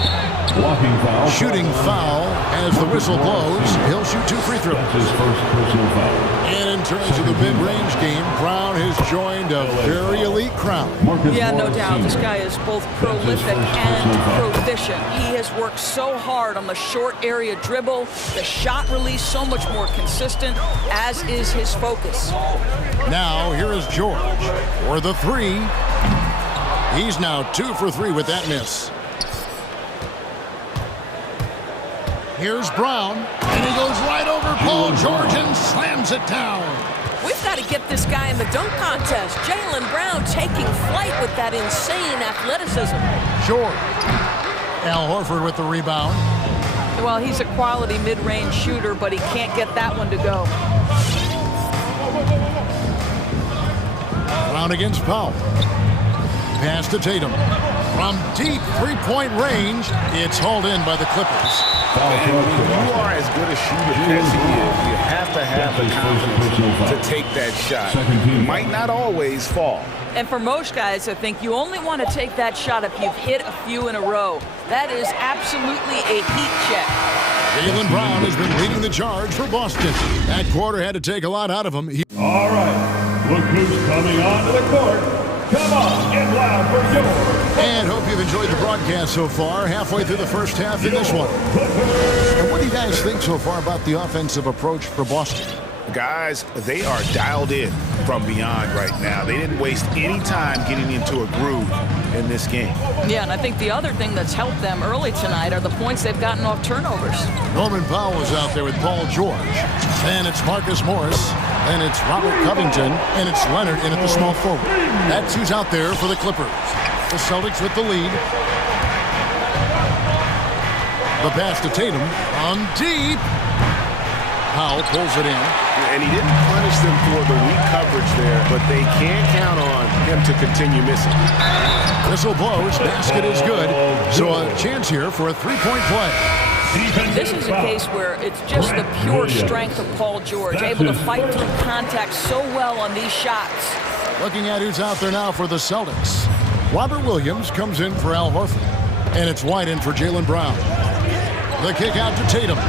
Blocking foul. Shooting foul as the whistle blows. He'll shoot 2 free throws. That's his first personal foul. And in terms of the mid-range game, Brown has joined a very elite crowd. Yeah, no doubt. This guy is both prolific and proficient. He has worked so hard on the short area dribble, the shot release so much more consistent, as is his focus. Now, here is George for the 3. He's now 2 for 3 with that miss. Here's Brown, and he goes right over Paul George and slams it down. We've got to get this guy in the dunk contest. Jaylen Brown taking flight with that insane athleticism. George. Al Horford with the rebound. Well, he's a quality mid-range shooter, but he can't get that one to go. Brown against Powell. Pass to Tatum. From deep three-point range, it's hauled in by the Clippers. And when you are as good a shooter as he is, you have to have the confidence to take that shot. It might not always fall. And for most guys, I think you only want to take that shot if you've hit a few in a row. That is absolutely a heat check. Jaylen Brown has been leading the charge for Boston. That quarter had to take a lot out of him. All right, look who's coming onto the court. Come on, get loud for yours. And hope you've enjoyed the broadcast so far. Halfway through the first half in this one. And what do you guys think so far about the offensive approach for Boston? Guys, they are dialed in from beyond right now. They didn't waste any time getting into a groove in this game. Yeah, and I think the other thing that's helped them early tonight are the points they've gotten off turnovers. Norman Powell is out there with Paul George. And it's Marcus Morris. And it's Robert Covington. And it's Leonard in at the small forward. That's who's out there for the Clippers. The Celtics with the lead. The pass to Tatum on deep. Powell pulls it in. And he didn't punish them for the weak coverage there, but they can't count on him to continue missing. Whistle blows. Basket is good. So a chance here for a three-point play. This is a case where it's just the pure strength of Paul George, able to fight through contact so well on these shots. Looking at who's out there now for the Celtics. Robert Williams comes in for Al Horford. And it's White in for Jaylen Brown. The kick out to Tatum.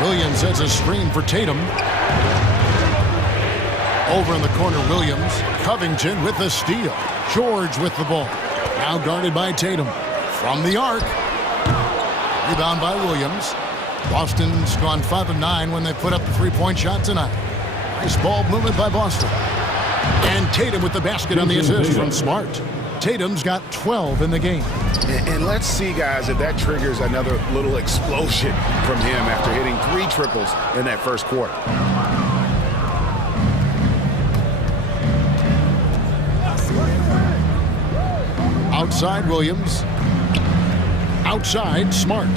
Williams sets a screen for Tatum. Over in the corner, Williams. Covington with the steal. George with the ball. Now guarded by Tatum. From the arc. Rebound by Williams. Boston's gone 5 of 9 when they put up the three-point shot tonight. Nice ball movement by Boston. And Tatum with the basket on the assist from Smart. Tatum's got 12 in the game. And let's see, guys, if that triggers another little explosion from him after hitting 3 triples in that first quarter. Outside Williams. Outside Smart.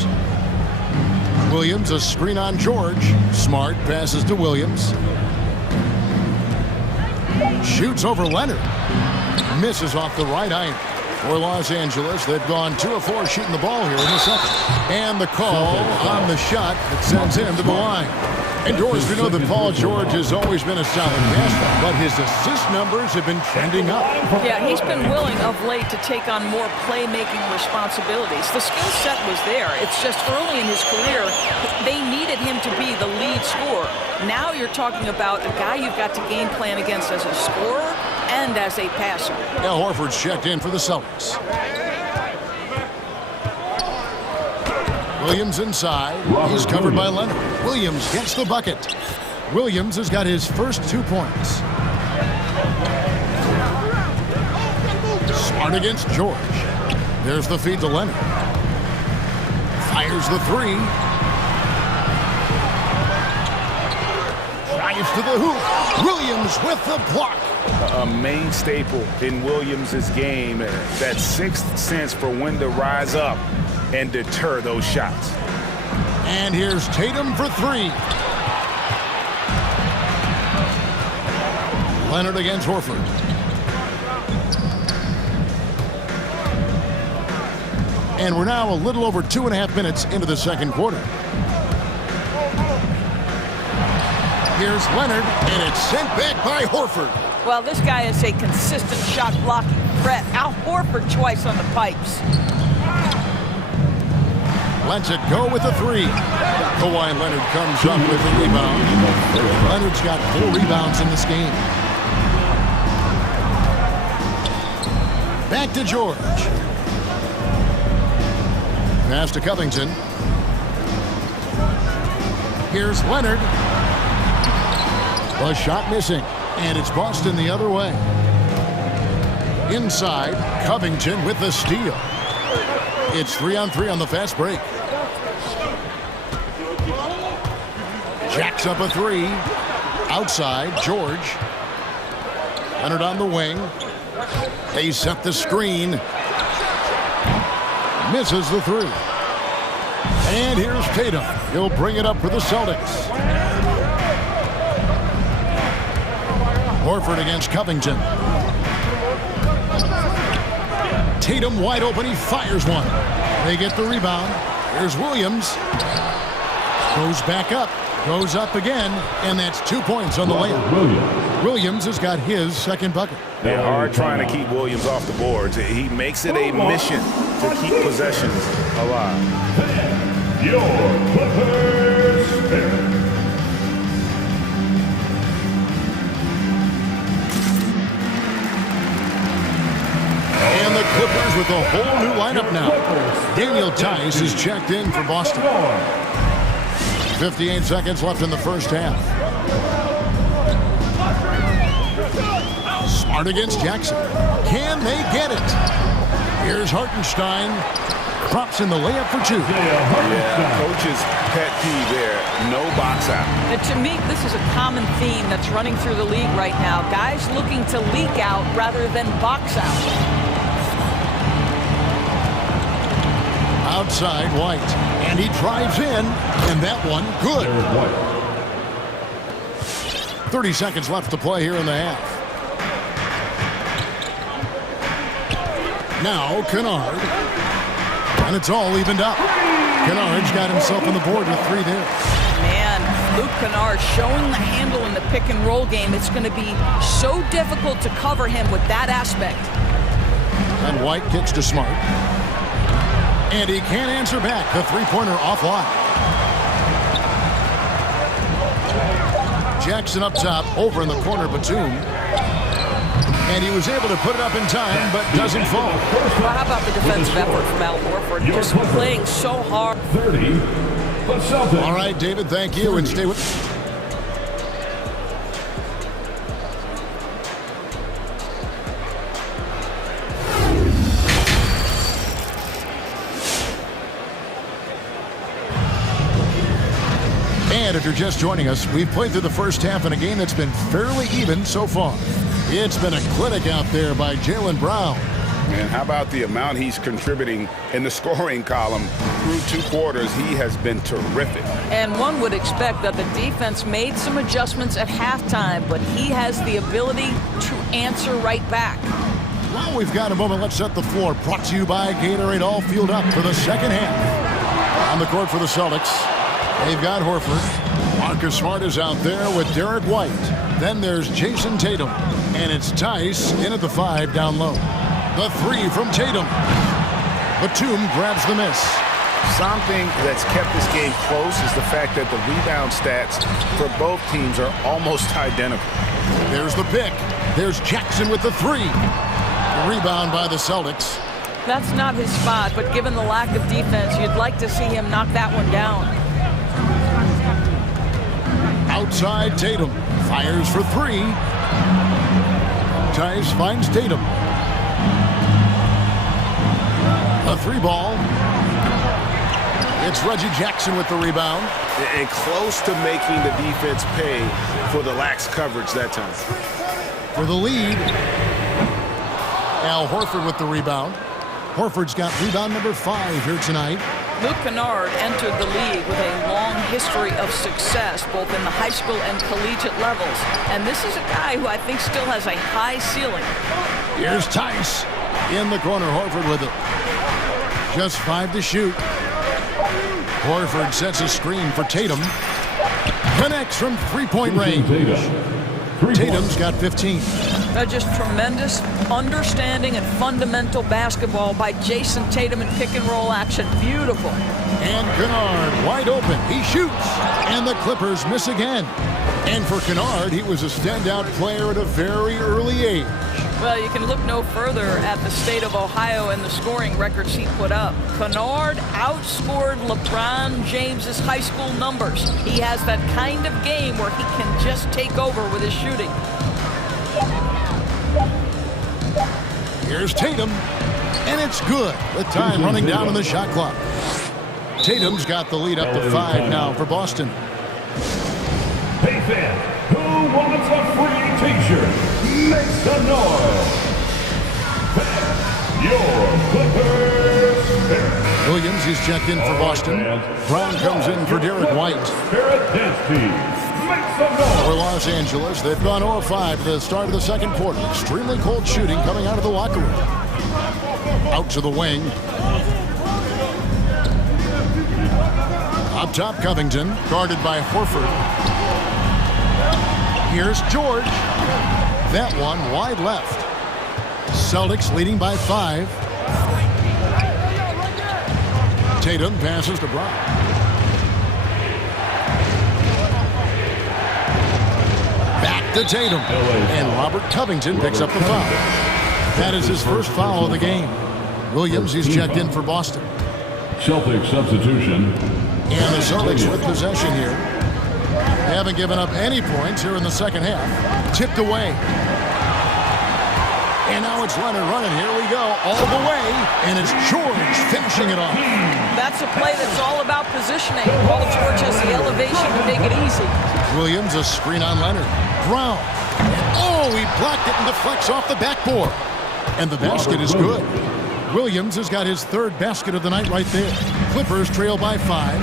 Williams, a screen on George. Smart passes to Williams. Shoots over Leonard. Misses off the right iron. For Los Angeles, they've gone 2 of 4 shooting the ball here in the second. And the call on the shot that sends him to the line. And Doris, we know that Paul George has always been a solid passer, but his assist numbers have been trending up. Yeah, he's been willing of late to take on more playmaking responsibilities. The skill set was there. It's just early in his career, they needed him to be the lead scorer. Now you're talking about a guy you've got to game plan against as a scorer and as a passer. Al Horford's checked in for the Celtics. Williams inside. He's covered by Leonard. Williams gets the bucket. Williams has got his first 2 points. Smart against George. There's the feed to Leonard. Fires the 3. Drives to the hoop. Williams with the block. A main staple in Williams' game, that sixth sense for when to rise up and deter those shots. And here's Tatum for 3. Leonard against Horford. And we're now a little over 2.5 minutes into the second quarter. Here's Leonard, and it's sent back by Horford. Well, this guy is a consistent shot blocking threat. Al Horford twice on the pipes. lets it go with a three. Kawhi Leonard comes up with the rebound. Leonard's got 4 rebounds in this game. Back to George. Pass to Covington. Here's Leonard. A shot missing, and it's Boston the other way. Inside, Covington with the steal. It's 3-on-3 on the fast break. Jacks up a three. Outside, George. Leonard on the wing. They set the screen. Misses the three. And here's Tatum. He'll bring it up for the Celtics. Horford against Covington. Tatum wide open. He fires one. They get the rebound. Here's Williams. Goes back up. Goes up again. And that's 2 points on the layup. Williams has got his second bucket. They're hard trying to keep Williams off the boards. He makes it a mission to keep possessions alive. Your Clippers pick. And the Clippers with a whole new lineup now. Daniel Tice is checked in for Boston. 58 seconds left in the first half. Smart against Jackson. Can they get it? Here's Hartenstein. Drops in the layup for 2. Yeah, coach's pet peeve there. No box out. And to me, this is a common theme that's running through the league right now. Guys looking to leak out rather than box out. Outside White. And he drives in. And that one, good. 30 seconds left to play here in the half. Now, Kennard. And it's all evened up. Kennard's got himself on the board with 3 there. Man, Luke Kennard showing the handle in the pick and roll game. It's going to be so difficult to cover him with that aspect. And White kicks to Smart. And he can't answer back. The three-pointer offline. Jackson up top, over in the corner, Batum. And he was able to put it up in time, but doesn't fall. Well, how about the defensive effort from Al Horford? Just playing so hard. 30. All right, David, thank you, and stay with. And if you're just joining us, we've played through the first half in a game that's been fairly even so far. It's been a clinic out there by Jaylen Brown. And how about the amount he's contributing in the scoring column through 2 quarters? He has been terrific. And one would expect that the defense made some adjustments at halftime, but he has the ability to answer right back. Well, we've got a moment. Let's set the floor. Brought to you by Gatorade, all fueled up for the second half. On the court for the Celtics, they've got Horford. Marcus Smart is out there with Derek White. Then there's Jason Tatum. And it's Tice in at the 5 down low. The 3 from Tatum. Batum grabs the miss. Something that's kept this game close is the fact that the rebound stats for both teams are almost identical. There's the pick. There's Jackson with the 3. The rebound by the Celtics. That's not his spot, but given the lack of defense, you'd like to see him knock that one down. Outside Tatum. Fires for 3. Tice finds Tatum. A 3 ball. It's Reggie Jackson with the rebound. And close to making the defense pay for the lax coverage that time. For the lead, Al Horford with the rebound. Horford's got rebound number 5 here tonight. Luke Kennard entered the league with a long history of success, both in the high school and collegiate levels. And this is a guy who I think still has a high ceiling. Here's Tice in the corner. Horford with it. Just 5 to shoot. Horford sets a screen for Tatum. Connects from 3-point range. Tatum's got 15. Just tremendous understanding and fundamental basketball by Jason Tatum in pick and roll action. Beautiful. And Kennard wide open. He shoots. And the Clippers miss again. And for Kennard, he was a standout player at a very early age. Well, you can look no further at the state of Ohio and the scoring records he put up. Kennard outscored LeBron James's high school numbers. He has that kind of game where he can just take over with his shooting. Here's Tatum, and it's good with time running down on the shot clock. Tatum's got the lead up to 5 now for Boston. Hey fans, who wants a free t-shirt? Make some noise. Your Clippers Spirit. Williams is checked in for Boston. Brown comes in for Derek White. Spirit dance team. Make some noise. For Los Angeles, they've gone 0-5 at the start of the second quarter. Extremely cold shooting coming out of the locker room. Out to the wing. Up top, Covington, guarded by Horford. Here's George. That one wide left. Celtics leading by 5. Tatum passes to Brown. Back to Tatum. And Robert Covington picks up the foul. That is his first foul of the game. Williams is checked in for Boston. Celtics substitution. And the Celtics with possession here. They haven't given up any points here in the second half. Tipped away. And now it's Leonard running. Here we go. All the way. And it's George finishing it off. That's a play that's all about positioning. Paul George has the elevation to make it easy. Williams, a screen on Leonard. Brown. Oh, he blocked it and deflects off the backboard. And the basket is good. Williams has got his third basket of the night right there. Clippers trail by 5.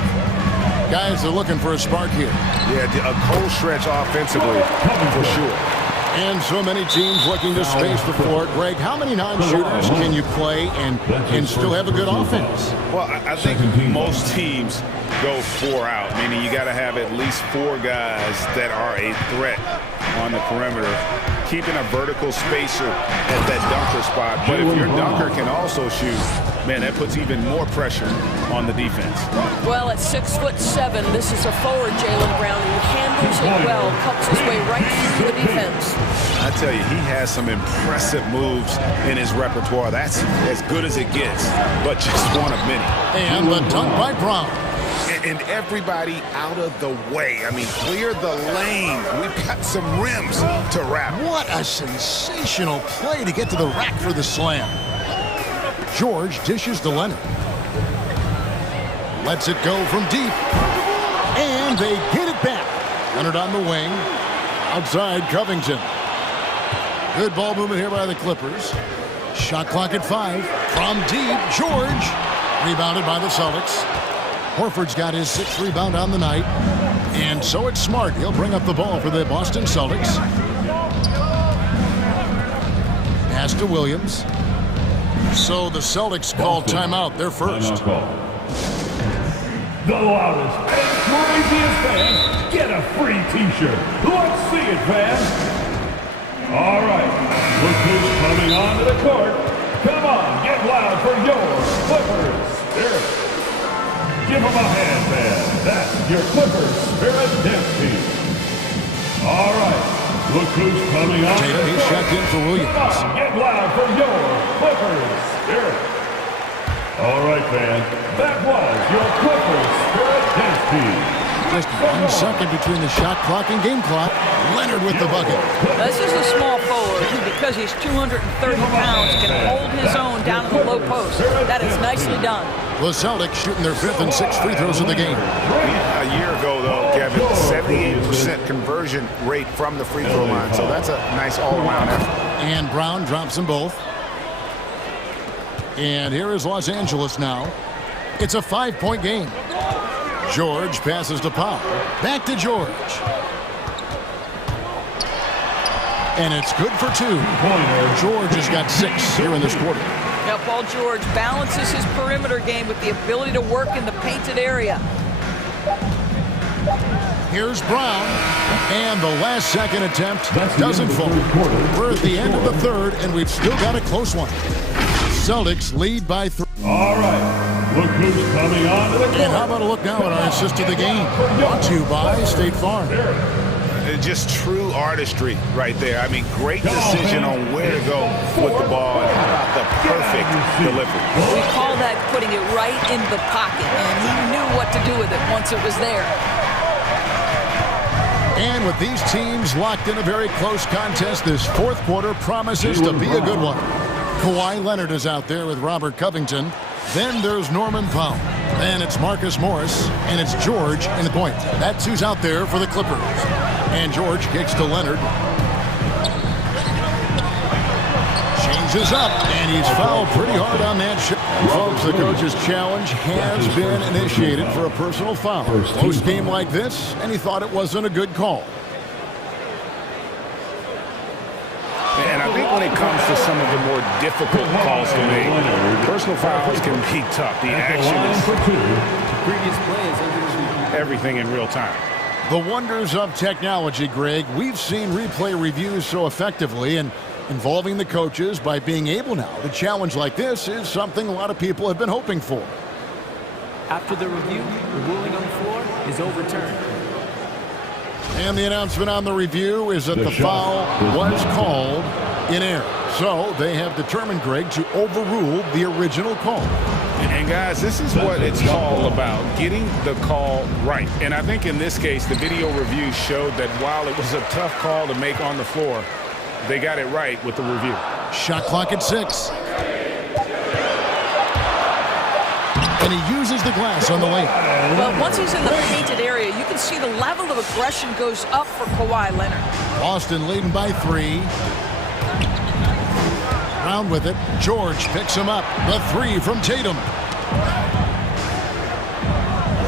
Guys are looking for a spark here. Yeah, a cold stretch offensively, for sure. And so many teams looking to space the floor. Greg, how many non-shooters can you play and still have a good offense? Well, I think most teams go 4 out, meaning you got to have at least 4 guys that are a threat on the perimeter, keeping a vertical spacer at that dunker spot. But if your dunker can also shoot, man, that puts even more pressure on the defense. Well, at 6'7", this is a forward, Jaylen Brown, who handles it well, cuts his way right through the defense. I tell you, he has some impressive moves in his repertoire. That's as good as it gets, but just one of many. And the dunk by Brown. And everybody out of the way. I mean, clear the lane. We've got some rims to wrap. What a sensational play to get to the rack for the slam. George dishes to Leonard. Lets it go from deep. And they get it back. Leonard on the wing. Outside Covington. Good ball movement here by the Clippers. Shot clock at 5. From deep, George. Rebounded by the Celtics. Horford's got his 6th rebound on the night. And so it's Smart. He'll bring up the ball for the Boston Celtics. Pass to Williams. So the Celtics call timeout. They're first. The loudest and craziest fans get a free t-shirt. Let's see it, fans. All right, look who's coming onto the court. Come on, get loud for your Clippers Spirit. Give them a hand, man. That's your Clippers Spirit dance team. All right, look who's coming on. Tatum, he's checked in for Williams. Come on, get loud for your Clippers Spirit. All right, fans, that was your Clippers Spirit dance team. Just 1 second between the shot clock and game clock. Leonard with the bucket. This is a small forward who, because he's 230 pounds, can hold his own down in the low post. That is nicely done. The Celtics shooting their 5th and 6th free throws of the game. A year ago, though, Kevin, 78% conversion rate from the free throw line. So that's a nice all-around effort. And Brown drops them both. And here is Los Angeles now. It's a 5-point game. George passes to Powell. Back to George. And it's good for 2. George has got 6 here in this quarter. Now, Paul George balances his perimeter game with the ability to work in the painted area. Here's Brown. And the last second attempt doesn't fall. We're at the end of the third, and we've still got a close one. Celtics lead by 3. All right. Look who's coming on to the court. And how about a look now at our assist of the game? Brought to you by State Farm. Just true artistry right there. I mean, great decision on where to go with the ball, and how about the perfect delivery. We call that putting it right in the pocket, and he knew what to do with it once it was there. And with these teams locked in a very close contest, this fourth quarter promises to be a good one. Kawhi Leonard is out there with Robert Covington. Then there's Norman Powell. Then it's Marcus Morris, and it's George in the point. That's who's out there for the Clippers. And George kicks to Leonard. Changes up, and he's fouled pretty hard on that shot. Folks, the coach's challenge has been initiated for a personal foul. Close game like this, and he thought it wasn't a good call. And I think when it comes to some of the more difficult calls to make, personal fouls can be tough. The action is Previous play is everything in real time. The wonders of technology, Greg. We've seen replay reviews so effectively, and involving the coaches by being able now to challenge like this is something a lot of people have been hoping for. After the review, the ruling on the floor is overturned. And the announcement on the review is that the foul was called in error. So they have determined, Greg, to overrule the original call. And guys, this is what it's all about, getting the call right. And I think in this case, the video review showed that while it was a tough call to make on the floor, they got it right with the review. Shot clock at 6. And he uses the glass on the lane. Well, once he's in the painted area, you can see the level of aggression goes up for Kawhi Leonard. Boston leading by 3. Brown with it. George picks him up. The 3 from Tatum.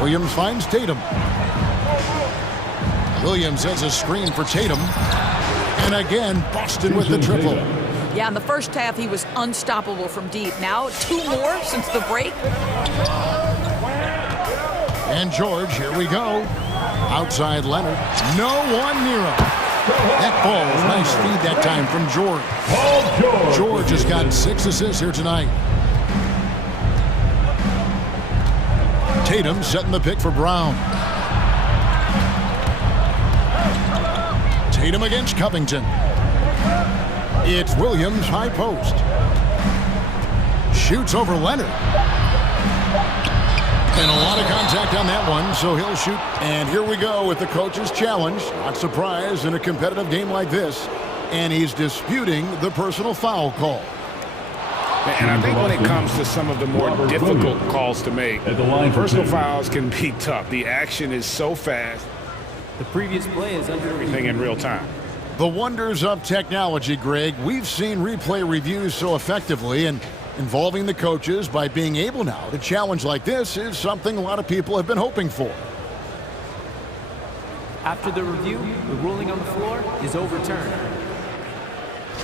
Williams finds Tatum. Williams has a screen for Tatum. And again, Boston with the triple. Yeah, in the first half, he was unstoppable from deep. Now, 2 more since the break. And George, here we go. Outside Leonard. No one near him. That ball was nice feed that time from George. George has got 6 assists here tonight. Tatum setting the pick for Brown. Tatum against Covington. It's Williams, high post. Shoots over Leonard. And a lot of contact on that one, so he'll shoot. And here we go with the coach's challenge. Not surprised in a competitive game like this. And he's disputing the personal foul call. And I think when it comes to some of the more difficult calls to make, personal fouls can be tough. The action is so fast. The previous play is under everything in real time. The wonders of technology, Greg. We've seen replay reviews so effectively, and involving the coaches by being able now to challenge like this is something a lot of people have been hoping for. After the review, the ruling on the floor is overturned.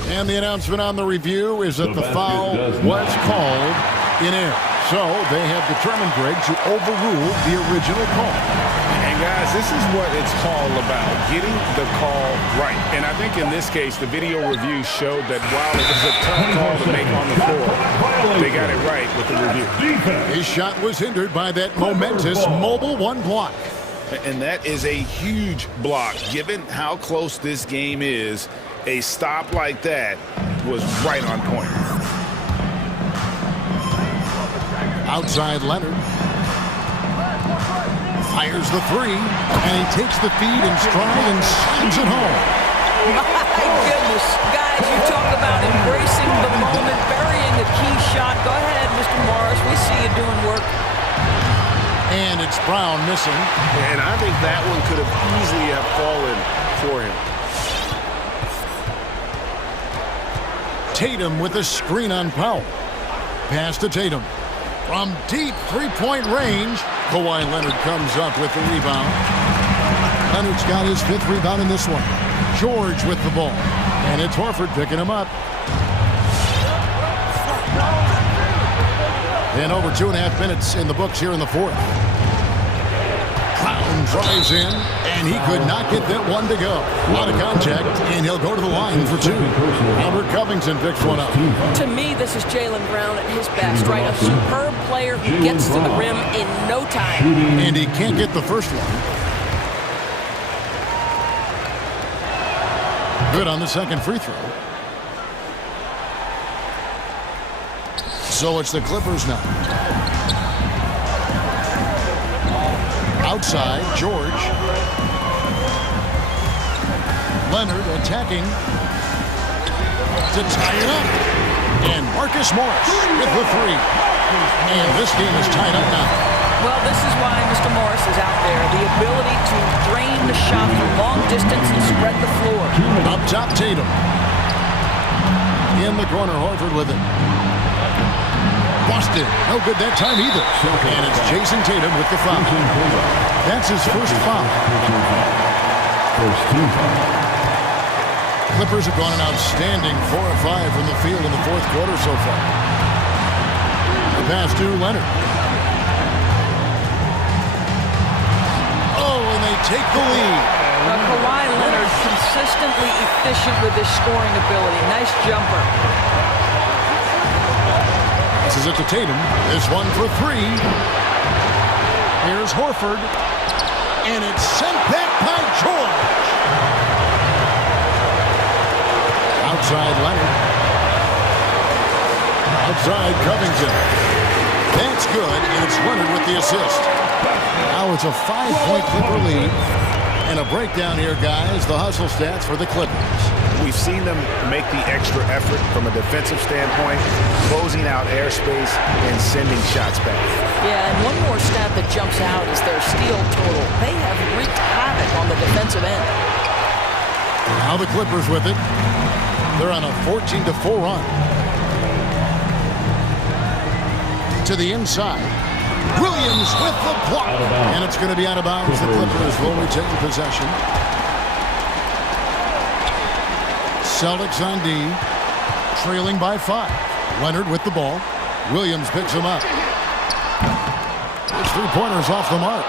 And the announcement on the review is that the foul was called in error. So they have determined, Greg, to overrule the original call. And guys, this is what it's all about, getting the call right. And I think in this case, the video review showed that while it was a tough call to make on the floor, they got it right with the review. His shot was hindered by that momentous mobile 1 block. And that is a huge block. Given how close this game is, a stop like that was right on point. Outside Leonard. Fires the 3, and he takes the feed in stride and slams it home. My goodness. Guys, you talk about embracing the moment, burying a key shot. Go ahead, Mr. Morris. We see you doing work. And it's Brown missing. And I think that one could have easily have fallen for him. Tatum with a screen on Powell. Pass to Tatum. From deep three-point range, Kawhi Leonard comes up with the rebound. Leonard's got his 5th rebound in this one. George with the ball. And it's Horford picking him up. And over 2.5 minutes in the books here in the 4th. Brown drives in, And he could not get that one to go. Out of contact, and he'll go to the line for two. Albert Covington picks one up. To me, this is Jaylen Brown at his best, right? A superb player who gets to the rim in no time. And he can't get the first one. Good on the second free throw. So it's the Clippers now. Outside, George. Leonard attacking to tie it up. And Marcus Morris with the three. And this game is tied up now. Well, this is why Mr. Morris is out there. The ability to drain the shot from long distance and spread the floor. Up top, Tatum. In the corner, Horford with it. Boston, no good that time either. And it's Jason Tatum with the foul. That's his first foul. Clippers have gone an outstanding 4 of 5 from the field in the fourth quarter so far. The pass to Leonard. Oh, and they take the lead. Kawhi Leonard consistently efficient with his scoring ability. Nice jumper. This is it to Tatum. This one for three. Here's Horford. And it's sent back by George. Outside Leonard. Outside Covington. That's good, and it's Leonard with the assist. Now it's a 5-point Clipper lead. And a breakdown here, guys. The hustle stats for the Clippers. We've seen them make the extra effort from a defensive standpoint, closing out airspace and sending shots back. Yeah, and one more stat that jumps out is their steal total. They have wreaked havoc on the defensive end. Now the Clippers with it. They're on a 14-4 run. To the inside. Williams with the block. And it's going to be out of bounds. The Clippers will retain possession. Celtics on D, trailing by 5. Leonard with the ball. Williams picks him up. His three-pointers off the mark.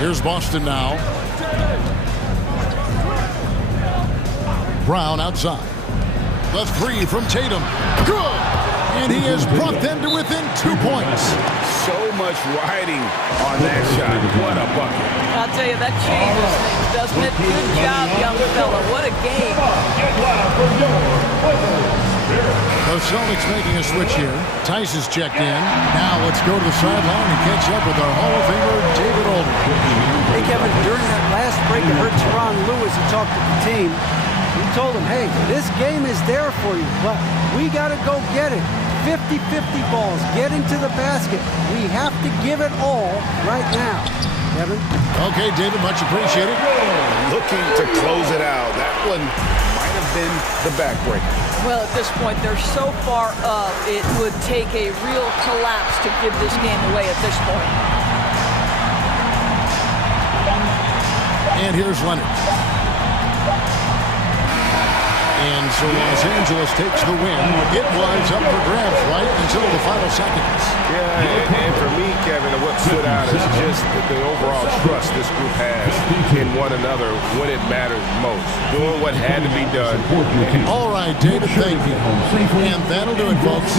Here's Boston now. Brown outside. The three from Tatum. Good! And he has brought them to within 2 points. So much riding on that shot. What a bucket. I'll tell you, that changes things, doesn't it? Good job, young fella. What a game. The Celtics making a switch here. Tice is checked in. Now let's go to the sideline and catch up with our Hall of Famer, David Aldridge. Hey, Kevin, during that last break, I heard Teron Lewis, he talked to the team. He told them, hey, this game is there for you, but we got to go get it. 50-50 balls, getting to the basket. We have to give it all right now. Kevin? Okay, David, much appreciated. Looking to close it out. That one might have been the backbreaker. Well, at this point, they're so far up, it would take a real collapse to give this game away at this point. And here's Leonard. And so Los Angeles takes the win. It was up for grabs right until the final seconds. Yeah, and for me, Kevin, what stood out is just the overall trust this group has in one another when it matters most. Doing what had to be done. All right, David, thank you. And that'll do it, folks.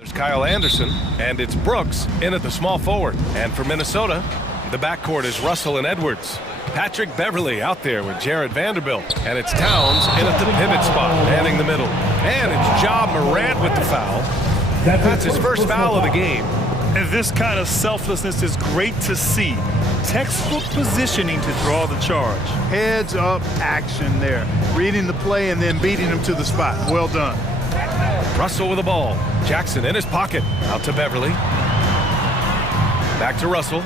There's Kyle Anderson, and it's Brooks in at the small forward. And for Minnesota, the backcourt is Russell and Edwards. Patrick Beverly out there with Jared Vanderbilt. And it's Towns in at the pivot spot, manning the middle. And it's Ja Morant with the foul. That's his first foul of the game. And this kind of selflessness is great to see. Textbook positioning to draw the charge. Heads up action there. Reading the play and then beating him to the spot. Well done. Russell with the ball. Jackson in his pocket. Out to Beverly. Back to Russell.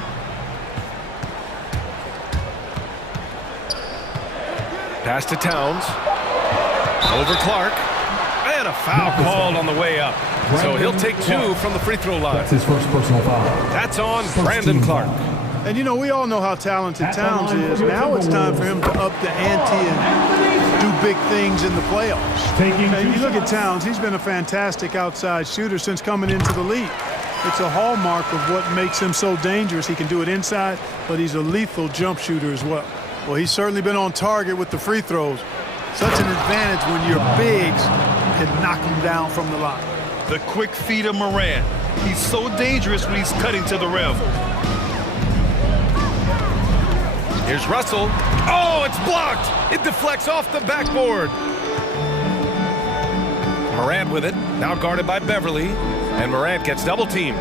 Pass to Towns. Over Clark. And a foul called on the way up. So he'll take 2 from the free throw line. That's his first personal foul. That's on Brandon Clark. And you know, we all know how talented Towns is. Now it's time for him to up the ante and do big things in the playoffs. And you look at Towns, he's been a fantastic outside shooter since coming into the league. It's a hallmark of what makes him so dangerous. He can do it inside, but he's a lethal jump shooter as well. Well, he's certainly been on target with the free throws. Such an advantage when your bigs can knock him down from the line. The quick feed of Morant. He's so dangerous when he's cutting to the rim. Here's Russell. Oh, it's blocked. It deflects off the backboard. Morant with it. Now guarded by Beverly. And Morant gets double teamed.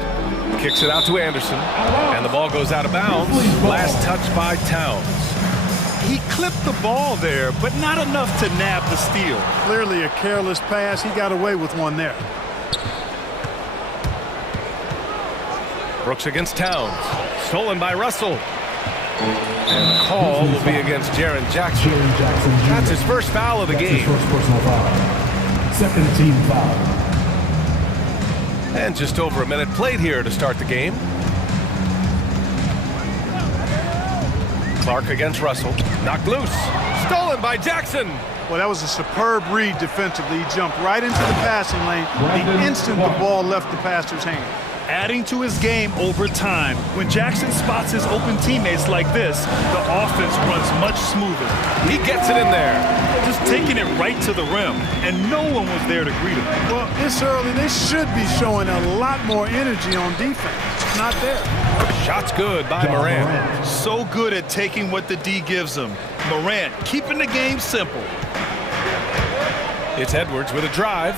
Kicks it out to Anderson. And the ball goes out of bounds. Last touch by Towns. He clipped the ball there, but not enough to nab the steal. Clearly a careless pass. He got away with one there. Brooks against Towns. Stolen by Russell. And the call will be against Jaren Jackson. That's his first foul of the game. His first personal foul. Second team foul. And just over a minute played here to start the game. Clark against Russell. Knocked loose. Stolen by Jackson. Well, that was a superb read defensively. He jumped right into the passing lane the instant the ball left the passer's hand. Adding to his game over time. When Jackson spots his open teammates like this, the offense runs much smoother. He gets it in there. Just taking it right to the rim, and no one was there to greet him. Well, this early, they should be showing a lot more energy on defense. It's not there. Shot's good by Morant. So good at taking what the D gives him. Morant keeping the game simple. It's Edwards with a drive.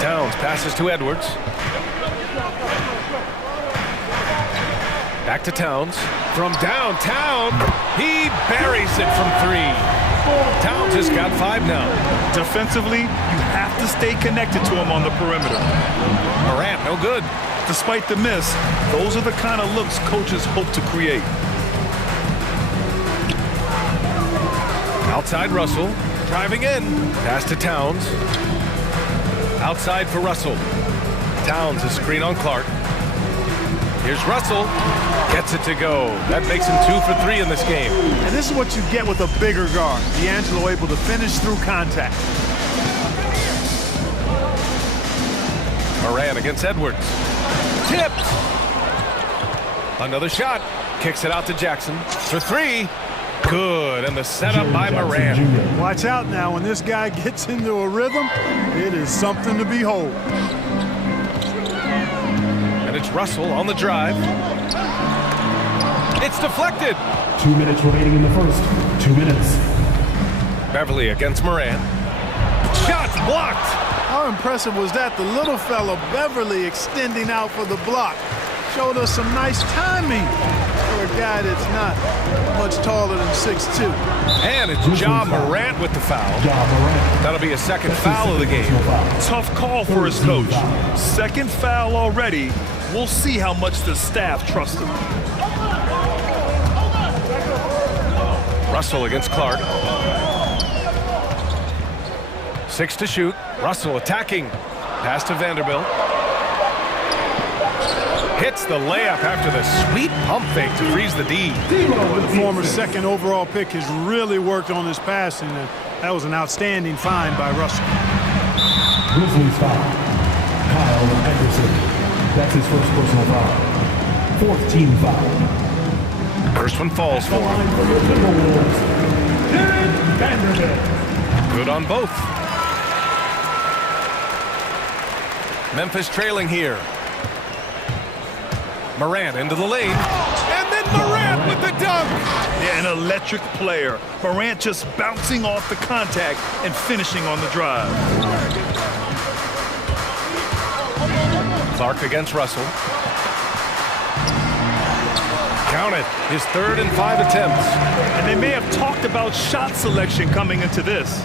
Towns passes to Edwards. Back to Towns. From downtown, he buries it from 3. Towns has got 5 now. Defensively, you have to stay connected to him on the perimeter. Morant, no good. Despite the miss, those are the kind of looks coaches hope to create. Outside Russell, driving in. Pass to Towns. Outside for Russell. Towns a screen on Clark. Here's Russell. Gets it to go. That makes him 2 for 3 in this game. And this is what you get with a bigger guard. D'Angelo able to finish through contact. Morant against Edwards. Tipped. Another shot. Kicks it out to Jackson for 3. Good, and the setup by Morant. Watch out now, when this guy gets into a rhythm, it is something to behold. And it's Russell on the drive. It's deflected. 2 minutes remaining in the first. 2 minutes. Beverly against Morant. Shots blocked. How impressive was that? The little fella, Beverly, extending out for the block. Showed us some nice timing for a guy that's not much taller than 6'2". And it's Ja Morant with the foul. That'll be a second foul of the game. Tough call for his coach. Second foul already. We'll see how much the staff trusts him. Russell against Clark. 6 to shoot. Russell attacking. Pass to Vanderbilt. Hits the layup after the sweet pump fake to freeze the D. The former second overall pick has really worked on his passing, and that was an outstanding find by Russell. Grizzlies foul. Kyle Anderson. That's his first personal foul. 4th team foul. First one falls for him. Good on both. Memphis trailing here. Morant into the lane. And then Morant with the dunk. Yeah, an electric player. Morant just bouncing off the contact and finishing on the drive. Clark against Russell. Count it. His 3rd and 5 attempts. And they may have talked about shot selection coming into this.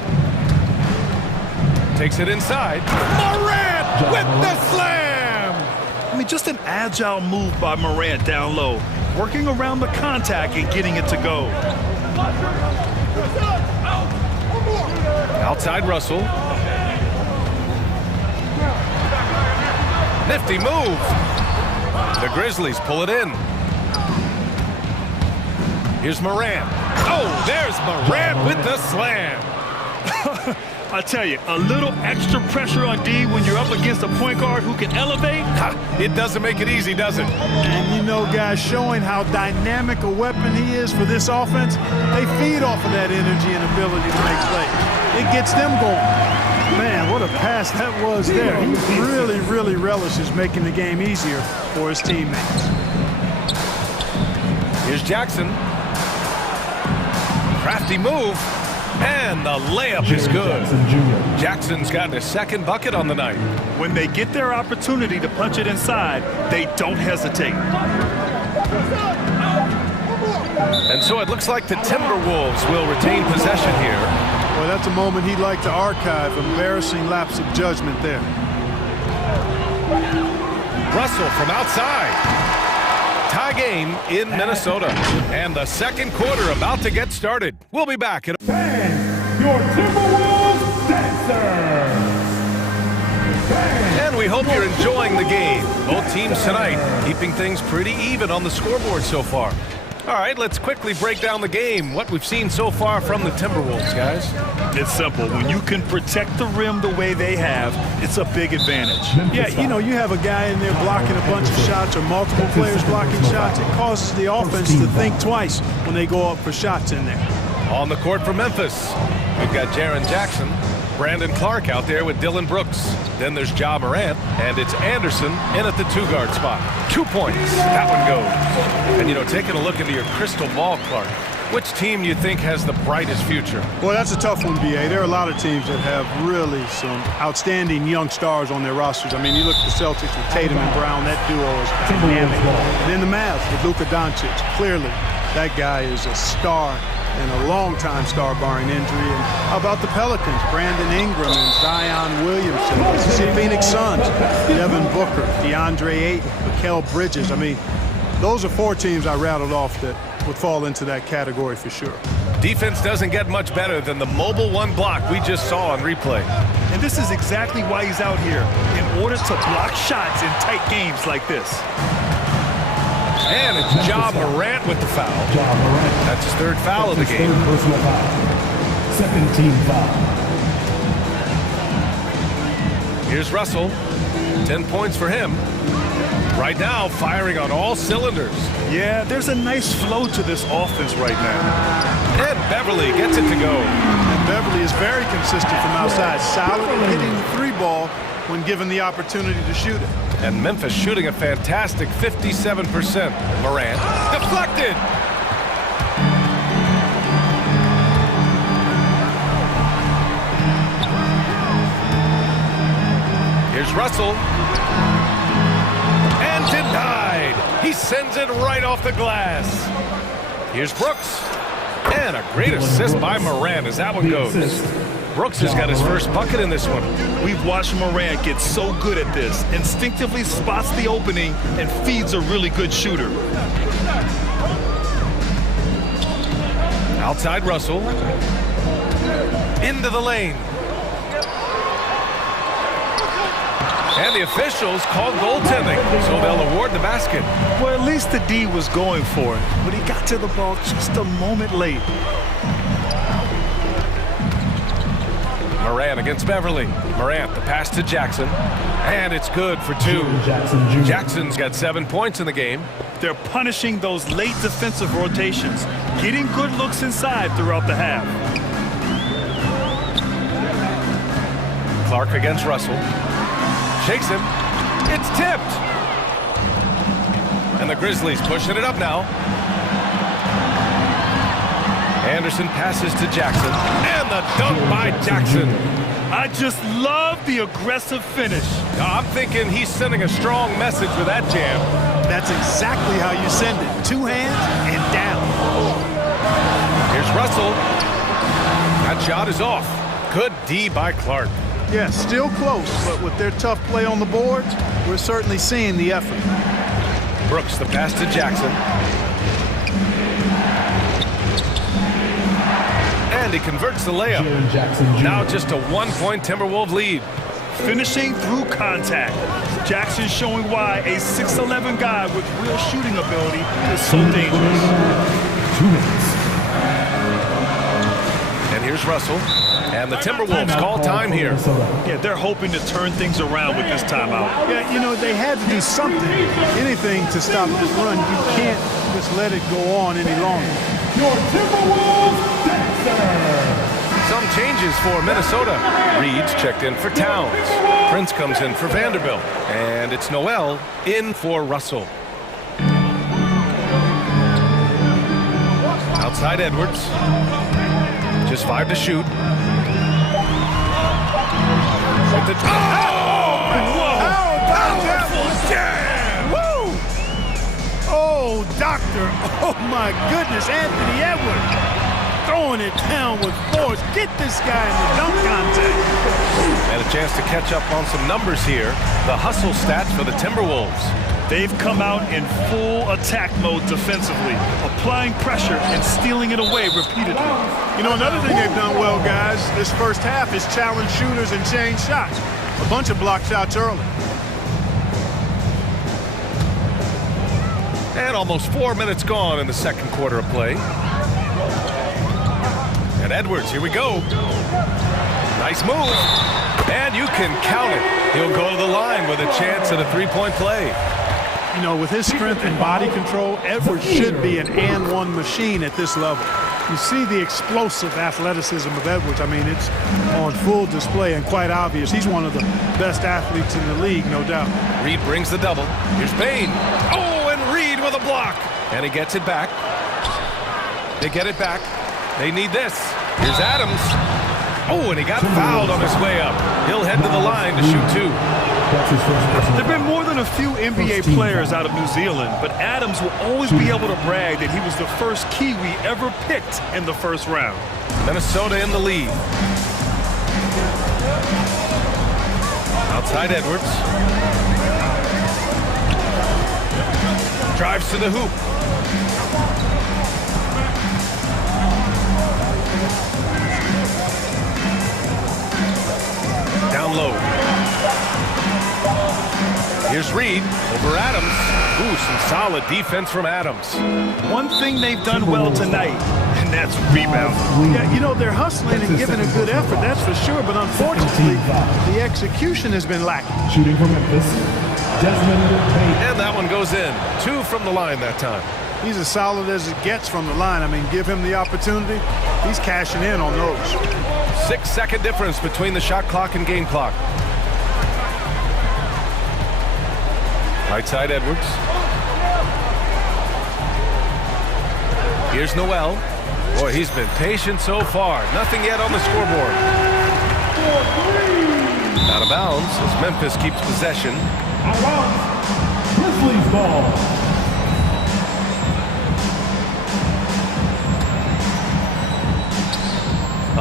Takes it inside. Morant with the slam! I mean, just an agile move by Morant down low, working around the contact and getting it to go. Outside Russell. Nifty move. The Grizzlies pull it in. Here's Morant. Oh, there's Morant with the slam. I tell you, a little extra pressure on D when you're up against a point guard who can elevate. It doesn't make it easy, does it? And you know, guys, showing how dynamic a weapon he is for this offense, they feed off of that energy and ability to make plays. It gets them going. Man, what a pass that was there. He really relishes making the game easier for his teammates. Here's Jackson. Crafty move. And the layup is good. Jackson's gotten his 2nd bucket on the night. When they get their opportunity to punch it inside, they don't hesitate. And so it looks like the Timberwolves will retain possession here. Well, that's a moment he'd like to archive. Embarrassing lapse of judgment there. Russell from outside. Tie game in Minnesota. And the 2nd quarter about to get started. We'll be back. Your Timberwolves dancer. And we hope you're enjoying the game. Both teams tonight keeping things pretty even on the scoreboard so far. All right, let's quickly break down the game. What we've seen so far from the Timberwolves, guys. It's simple. When you can protect the rim the way they have, it's a big advantage. Yeah, you know, you have a guy in there blocking a bunch of shots or multiple players blocking shots. It causes the offense to think twice when they go up for shots in there. On the court for Memphis, we've got Jaren Jackson, Brandon Clark out there with Dylan Brooks. Then there's Ja Morant, and it's Anderson in at the 2-guard spot. 2 points. That one goes. And, you know, taking a look into your crystal ball, Clark, which team you think has the brightest future? Well, that's a tough one, B.A. There are a lot of teams that have really some outstanding young stars on their rosters. I mean, you look at the Celtics with Tatum and Brown. That duo is dynamic. And then the Mavs with Luka Doncic. Clearly, that guy is a star and a long-time star barring injury. And how about the Pelicans? Brandon Ingram and Zion Williamson. The Phoenix Suns, Devin Booker, DeAndre Ayton, Mikal Bridges. I mean, those are 4 teams I rattled off that would fall into that category for sure. Defense doesn't get much better than the mobile 1 block we just saw on replay. And this is exactly why he's out here, in order to block shots in tight games like this. And it's Ja Morant with the foul. That's his 3rd foul of the game. 2nd team foul. Here's Russell. 10 points for him. Right now, firing on all cylinders. Yeah, there's a nice flow to this offense right now. And Beverly gets it to go. And Beverly is very consistent from outside. Solid at hitting the 3-ball when given the opportunity to shoot it. And Memphis shooting a fantastic 57%. Morant deflected. Here's Russell. And denied. He sends it right off the glass. Here's Brooks. And a great assist by Morant as that one goes. Brooks has got his first bucket in this one. We've watched Morant get so good at this. Instinctively spots the opening and feeds a really good shooter. Outside Russell. Into the lane. And the officials called goaltending, so they'll award the basket. Well, at least the D was going for it, but he got to the ball just a moment late. Morant against Beverly. Morant, the pass to Jackson. And it's good for 2. Jackson's got 7 points in the game. They're punishing those late defensive rotations, getting good looks inside throughout the half. Clark against Russell. Shakes him. It's tipped. And the Grizzlies pushing it up now. Anderson passes to Jackson. And the dunk by Jackson. I just love the aggressive finish. I'm thinking he's sending a strong message with that jam. That's exactly how you send it. Two hands and down. Here's Russell. That shot is off. Good D by Clark. Yeah, still close, but with their tough play on the boards, we're certainly seeing the effort. Brooks the pass to Jackson. And he converts the layup. Now just a 1-point Timberwolves lead. Finishing through contact. Jackson showing why a 6'11" guy with real shooting ability is so dangerous. 2 minutes. And here's Russell. And the Timberwolves call time here. Yeah, they're hoping to turn things around with this timeout. Yeah, you know, they had to do something, anything to stop this run. You can't just let it go on any longer. Your Timberwolves dancer. Some changes for Minnesota. Reed's checked in for Towns. Prince comes in for Vanderbilt. And it's Noel in for Russell. Outside Edwards. Just 5 to shoot. With the Woo! Oh, doctor. Oh, my goodness. Anthony Edwards throwing it down with force. Get this guy in the dunk contest. And a chance to catch up on some numbers here. The hustle stats for the Timberwolves. They've come out in full attack mode defensively, applying pressure and stealing it away repeatedly. You know, another thing they've done well, guys, this first half is challenge shooters and change shots. A bunch of block shots early. And almost 4 minutes gone in the second quarter of play. And Edwards, here we go. Nice move. And you can count it. He'll go to the line with a chance at a three-point play. You know, with his strength and body control, Edwards should be an and-one machine at this level. You see the explosive athleticism of Edwards. I mean, it's on full display and quite obvious. He's one of the best athletes in the league, no doubt. Reed brings the double. Here's Bain. Oh, and Reed with a block. And he gets it back. They get it back. They need this. Here's Adams. Oh, and he got fouled on his way up. He'll head to the line to shoot 2. There have been more than a few NBA players out of New Zealand, but Adams will always be able to brag that he was the first Kiwi ever picked in the first round. Minnesota in the lead. Outside Edwards. Drives to the hoop. Down low. Here's Reed over Adams. Ooh, some solid defense from Adams. One thing they've done well tonight, and that's rebound. Yeah, you know, they're hustling and giving a good effort, that's for sure, but unfortunately, the execution has been lacking. Shooting from Memphis, and that one goes in. 2 from the line that time. He's as solid as it gets from the line. I mean, give him the opportunity. He's cashing in on those. 6-second difference between the shot clock and game clock. Right side Edwards. Here's Noel. Boy, he's been patient so far. Nothing yet on the scoreboard. Out of bounds as Memphis keeps possession. Out of bounds. Grizzlies ball.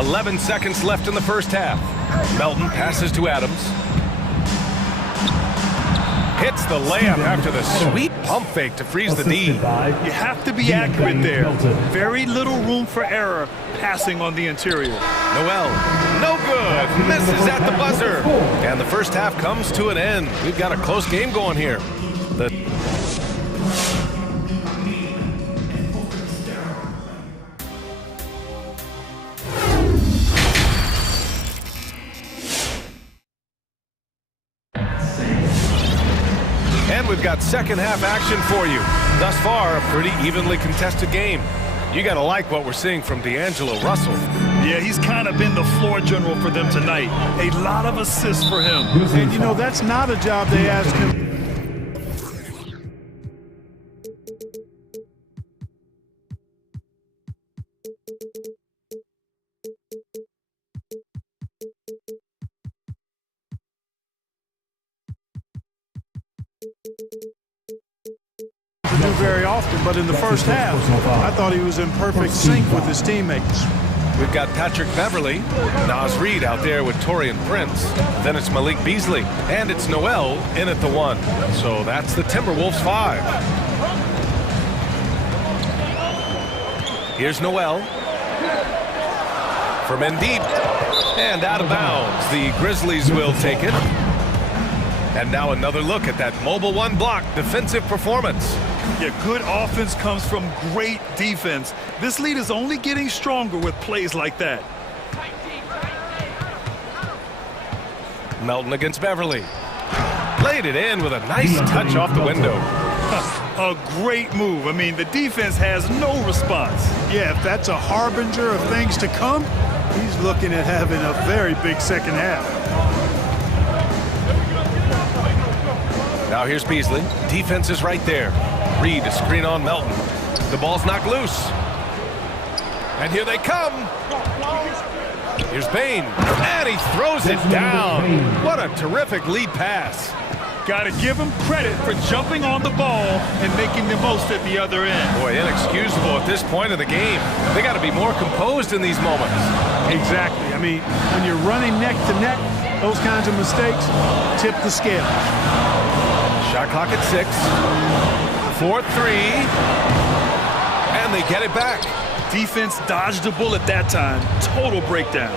.11 seconds left in the first half. Melton passes to Adams. Hits the layup after the sweet pump fake to freeze the D. You have to be accurate there. Very little room for error passing on the interior. Noel, no good. Misses at the buzzer. And the first half comes to an end. We've got a close game going here. And we've got second half action for you. Thus far, a pretty evenly contested game. You got to like what we're seeing from D'Angelo Russell. Yeah, he's kind of been the floor general for them tonight. A lot of assists for him. And, you know, that's not a job they asked him. Do very often, but in the first half, I thought he was in perfect sync with his teammates. We've got Patrick Beverly, Naz Reid out there with Torian Prince. Then it's Malik Beasley, and it's Noel in at the 1. So that's the Timberwolves 5. Here's Noel. From in deep, and out of bounds. The Grizzlies will take it. And now another look at that mobile 1 block defensive performance. Yeah, good offense comes from great defense. This lead is only getting stronger with plays like that. Melton against Beverly. Laid it in with a nice touch off the window. A great move. I mean, the defense has no response. Yeah, if that's a harbinger of things to come, he's looking at having a very big second half. Now here's Beasley. Defense is right there. Reid to screen on Melton. The ball's knocked loose. And here they come. Here's Bain. And he throws it down. What a terrific lead pass. Got to give him credit for jumping on the ball and making the most at the other end. Boy, inexcusable at this point of the game. They got to be more composed in these moments. Exactly. I mean, when you're running neck to neck, those kinds of mistakes tip the scale. Shot clock at 6. 4-3. And they get it back. Defense dodged a bullet that time. Total breakdown.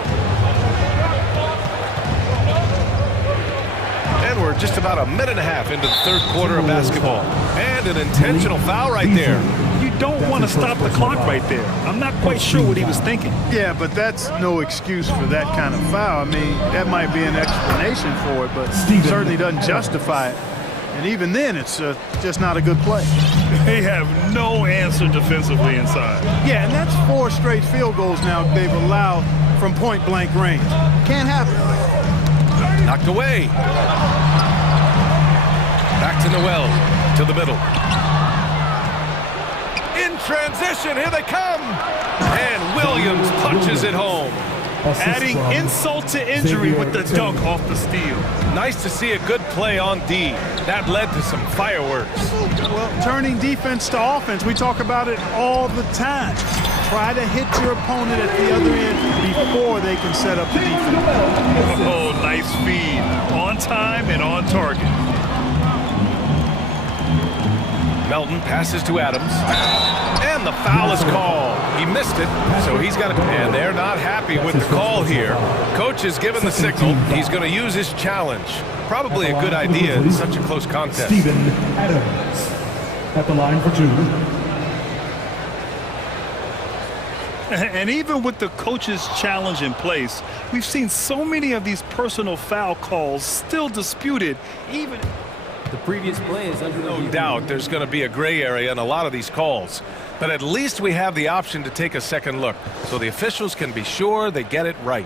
And we're just about a minute and a half into the third quarter of basketball. And an intentional foul right there. You don't want to stop the clock right there. I'm not quite sure what he was thinking. Yeah, but that's no excuse for that kind of foul. I mean, that might be an explanation for it, but certainly doesn't justify it. And even then, it's just not a good play. They have no answer defensively inside. Yeah, and that's 4 straight field goals now they've allowed from point-blank range. Can't happen. Knocked away. Back to Noel, to the middle. In transition, here they come. And Williams punches it home. Adding insult to injury with the dunk off the steal. Nice to see a good play on D. That led to some fireworks. Well, turning defense to offense, we talk about it all the time. Try to hit your opponent at the other end before they can set up the defense. Oh, nice feed. On time and on target. Melton passes to Adams. And the foul is called. He missed it, so he's got to... And they're not happy with the call here. Coach has given the signal. He's going to use his challenge. Probably a good idea in such a close contest. Steven Adams at the line for 2. And even with the coach's challenge in place, we've seen so many of these personal foul calls still disputed, even... The previous play is under no doubt there's going to be a gray area in a lot of these calls. But at least we have the option to take a second look, so the officials can be sure they get it right.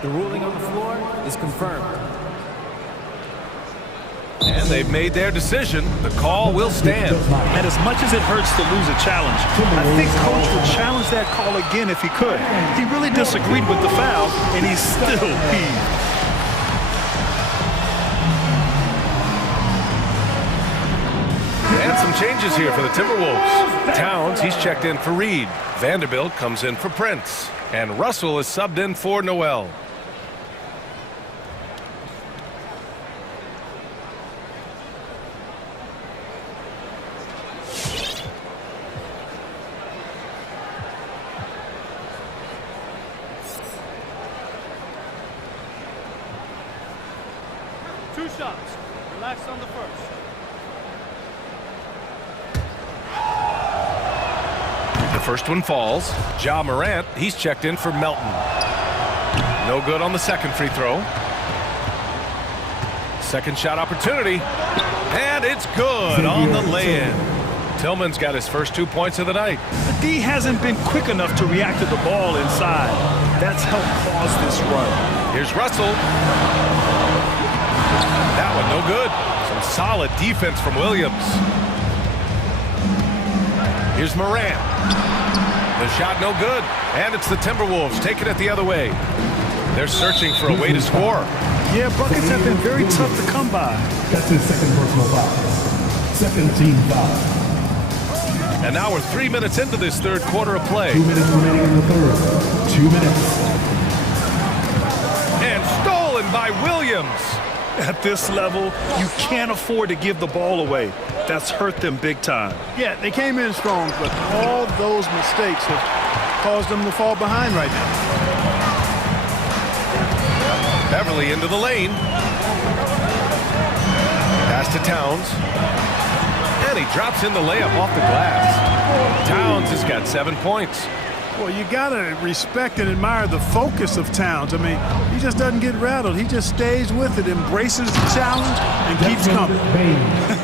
The ruling on the floor is confirmed. And they've made their decision. The call will stand. And as much as it hurts to lose a challenge, I think Coach would challenge that call again if he could. He really disagreed with the foul, and he's still peeved. And some changes here for the Timberwolves. Towns, he's checked in for Reid. Vanderbilt comes in for Prince. And Russell is subbed in for Noel. Two shots. Relax on the first. The first one falls. Ja Morant, he's checked in for Melton. No good on the second free throw. Second shot opportunity. And it's good on the lay-in. Tillman's got his first 2 points of the night. The D hasn't been quick enough to react to the ball inside. That's helped cause this run. Here's Russell. That one no good. Some solid defense from Williams. Here's Morant. The shot no good. And it's the Timberwolves taking it the other way. They're searching for a way to score. Yeah, buckets have been very tough to come by. That's his second personal foul. Second team foul. And now we're 3 minutes into this third quarter of play. 2 minutes remaining in the third. 2 minutes. And stolen by Williams. At this level, you can't afford to give the ball away. That's hurt them big time. Yeah, they came in strong, but all those mistakes have caused them to fall behind right now. Beverly into the lane. Pass to Towns. And he drops in the layup off the glass. Towns has got 7 points. Well, you got to respect and admire the focus of Towns. I mean, he just doesn't get rattled. He just stays with it, embraces the challenge, and keeps coming.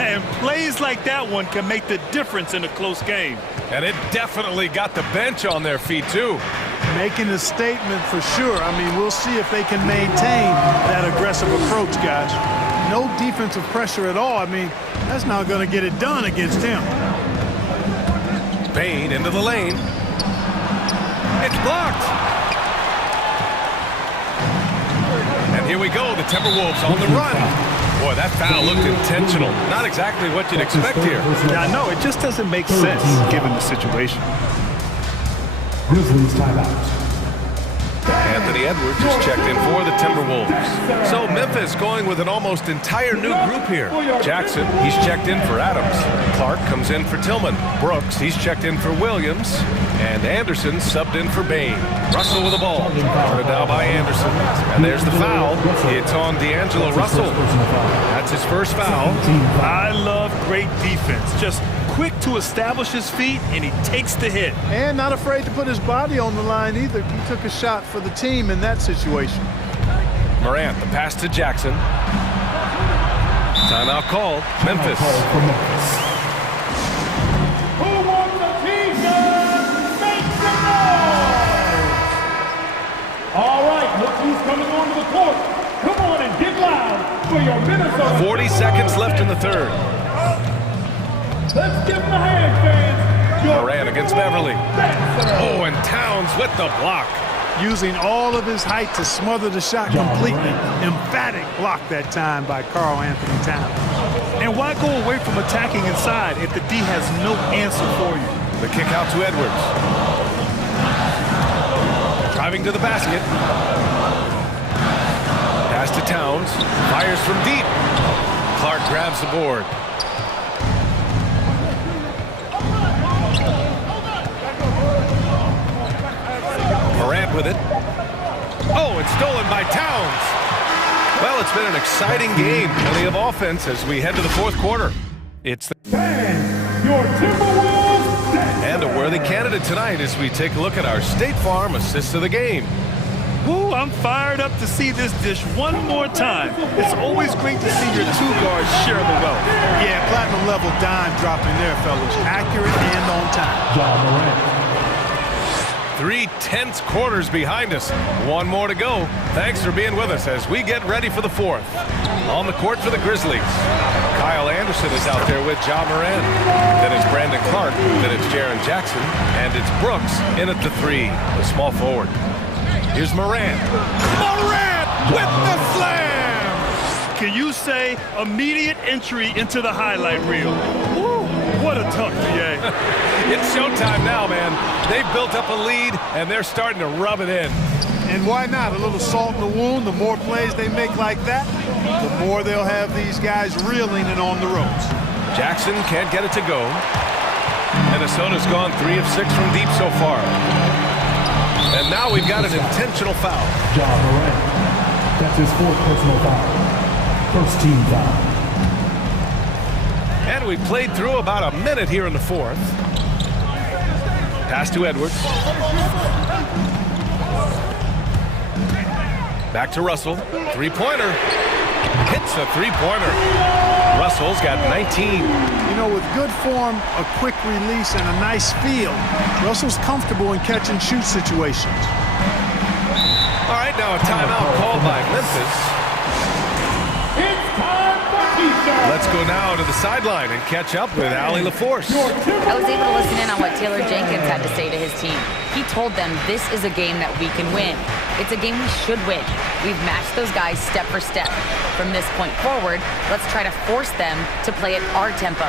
And plays like that one can make the difference in a close game. And it definitely got the bench on their feet, too. Making a statement for sure. I mean, we'll see if they can maintain that aggressive approach, guys. No defensive pressure at all. I mean, that's not going to get it done against him. Bain into the lane. It's blocked. And here we go, the Timberwolves on the run. Boy, that foul looked intentional. Not exactly what you'd expect here. Yeah, I know, it just doesn't make sense given the situation. Grizzlies timeout. Anthony Edwards is checked in for the Timberwolves. So Memphis going with an almost entire new group here. Jackson, he's checked in for Adams. Clark comes in for Tillman. Brooks, he's checked in for Williams. And Anderson subbed in for Bain. Russell with the ball. Guarded now by Anderson. And there's the foul. It's on D'Angelo Russell. That's his first foul. I love great defense. Just quick to establish his feet, and he takes the hit. And not afraid to put his body on the line either. He took a shot for the team in that situation. Morant, the pass to Jackson. Timeout called. Memphis. Who wants a t-shirt? Make some noise! All right, look who's coming onto the court. Come on and get loud for your Minnesota. 40 seconds left in the third. Let's give them a hand, fans. Morant against Beverly. Oh, and Towns with the block. Using all of his height to smother the shot completely. Emphatic block that time by Karl Anthony Towns. And why go away from attacking inside if the D has no answer for you? The kick out to Edwards. Driving to the basket. Pass to Towns. Fires from deep. Clark grabs the board. Morant with it. Oh, it's stolen by Towns. Well, it's been an exciting game. Plenty of offense as we head to the fourth quarter. It's your Timberwolves. And a worthy candidate tonight as we take a look at our State Farm assist of the game. Ooh, I'm fired up to see this dish one more time. It's always great to see your two guards share the wealth. Yeah, platinum level dime dropping there, fellas. Accurate and on time. John Morant. 3 tense quarters behind us. One more to go. Thanks for being with us as we get ready for the fourth. On the court for the Grizzlies, Kyle Anderson is out there with John Morant. Then it's Brandon Clark. Then it's Jaren Jackson. And it's Brooks in at the 3, the small forward. Here's Morant. Morant with the slam! Can you say immediate entry into the highlight reel? Woo, what a tough VA. It's showtime now, man. They've built up a lead, and they're starting to rub it in. And why not? A little salt in the wound. The more plays they make like that, the more they'll have these guys reeling and on the ropes. Jackson can't get it to go. Minnesota's gone 3 of 6 from deep so far. And now we've got an intentional foul. John Morant. That's his fourth personal foul. First team foul. And we played through about a minute here in the fourth. Pass to Edwards. Back to Russell. Three-pointer. Hits the three-pointer. Russell's got 19. You know, with good form, a quick release, and a nice feel, Russell's comfortable in catch-and-shoot situations. All right, now a timeout called by Memphis. It's time for T-shirt. Let's go now to the sideline and catch up with Allie LaForce. I was able to listen in on what Taylor Jenkins had to say to his team. He told them this is a game that we can win. It's a game we should win. We've matched those guys step for step. From this point forward, let's try to force them to play at our tempo.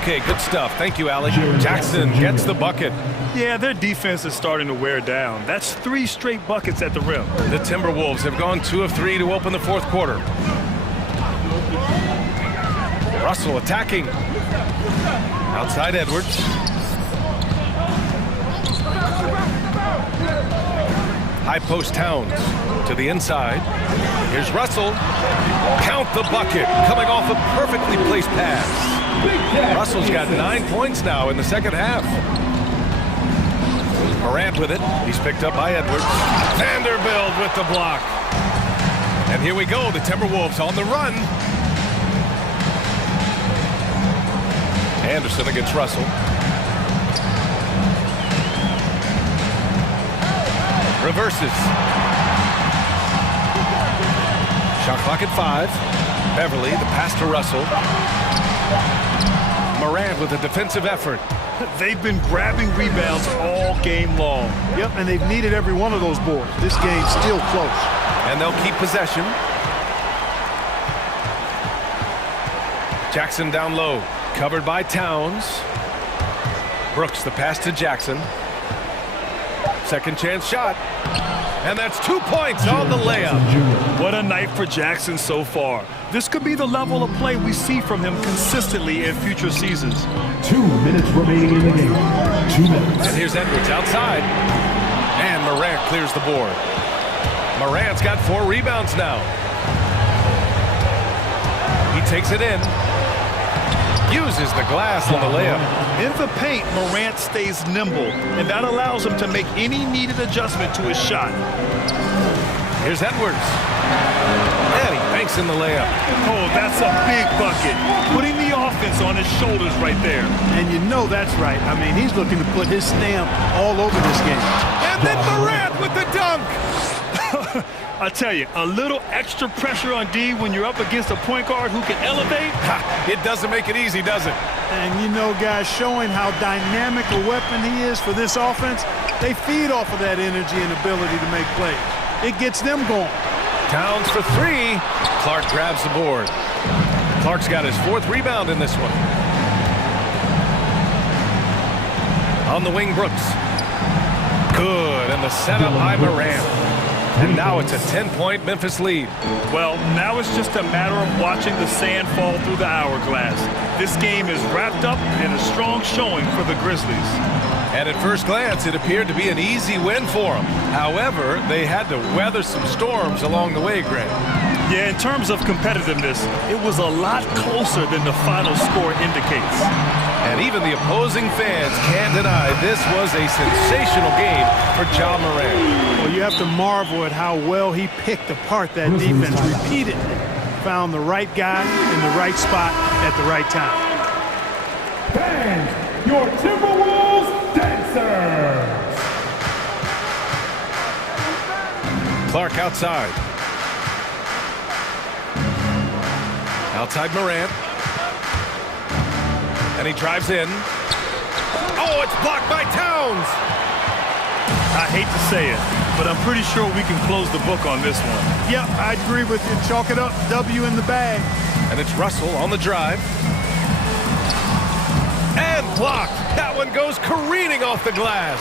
Okay, good stuff. Thank you, Allie. Jackson gets the bucket. Yeah, their defense is starting to wear down. That's 3 straight buckets at the rim. The Timberwolves have gone 2 of 3 to open the fourth quarter. Russell attacking. Outside Edwards. High post Towns to the inside. Here's Russell. Count the bucket. Coming off a perfectly placed pass. Russell's got 9 points now in the second half. Morant with it. He's picked up by Edwards. Vanderbilt with the block. And here we go. The Timberwolves on the run. Anderson against Russell. Reverses. Shot clock at 5. Beverly, the pass to Russell. Morant with a defensive effort. They've been grabbing rebounds all game long. Yep, and they've needed every one of those boards. This game's still close. And they'll keep possession. Jackson down low. Covered by Towns. Brooks, the pass to Jackson. Second chance shot. And that's 2 points on the layup. What a night for Jackson so far. This could be the level of play we see from him consistently in future seasons. 2 minutes remaining in the game. 2 minutes. And here's Edwards outside. And Morant clears the board. Morant's got 4 rebounds now. He takes it in. Uses the glass on the layup. In the paint, Morant stays nimble, and that allows him to make any needed adjustment to his shot. Here's Edwards. And he banks in the layup. Oh, that's a big bucket. Putting the offense on his shoulders right there. And you know that's right. I mean, he's looking to put his stamp all over this game. And then Morant with the dunk. I tell you, a little extra pressure on D when you're up against a point guard who can elevate. It doesn't make it easy, does it? And you know, guys, showing how dynamic a weapon he is for this offense, they feed off of that energy and ability to make plays. It gets them going. Towns for 3. Clark grabs the board. Clark's got his 4th rebound in this one. On the wing, Brooks. Good, and the setup by Morant. And now it's a 10-point Memphis lead. Well, now it's just a matter of watching the sand fall through the hourglass. This game is wrapped up in a strong showing for the Grizzlies. And at first glance, it appeared to be an easy win for them. However, they had to weather some storms along the way, Greg. Yeah, in terms of competitiveness, it was a lot closer than the final score indicates. And even the opposing fans can't deny this was a sensational game for Ja Morant. Well, you have to marvel at how well he picked apart that defense repeatedly. Found the right guy in the right spot at the right time. Fans, your Timberwolves dancers. Clark outside. Outside Morant. And he drives in. Oh, it's blocked by Towns. I hate to say it, but I'm pretty sure we can close the book on this one. Yep, I agree with you. Chalk it up. W in the bag. And it's Russell on the drive. And blocked. That one goes careening off the glass.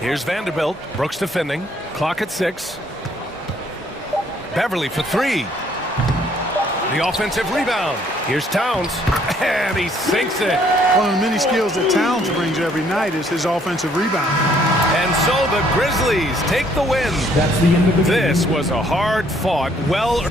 Here's Vanderbilt. Brooks defending. Clock at 6. Beverly for 3. The offensive rebound. Here's Towns. And he sinks it. One of the many skills that Towns brings every night is his offensive rebound. And so the Grizzlies take the win. That's the end of the game. This was a hard-fought, well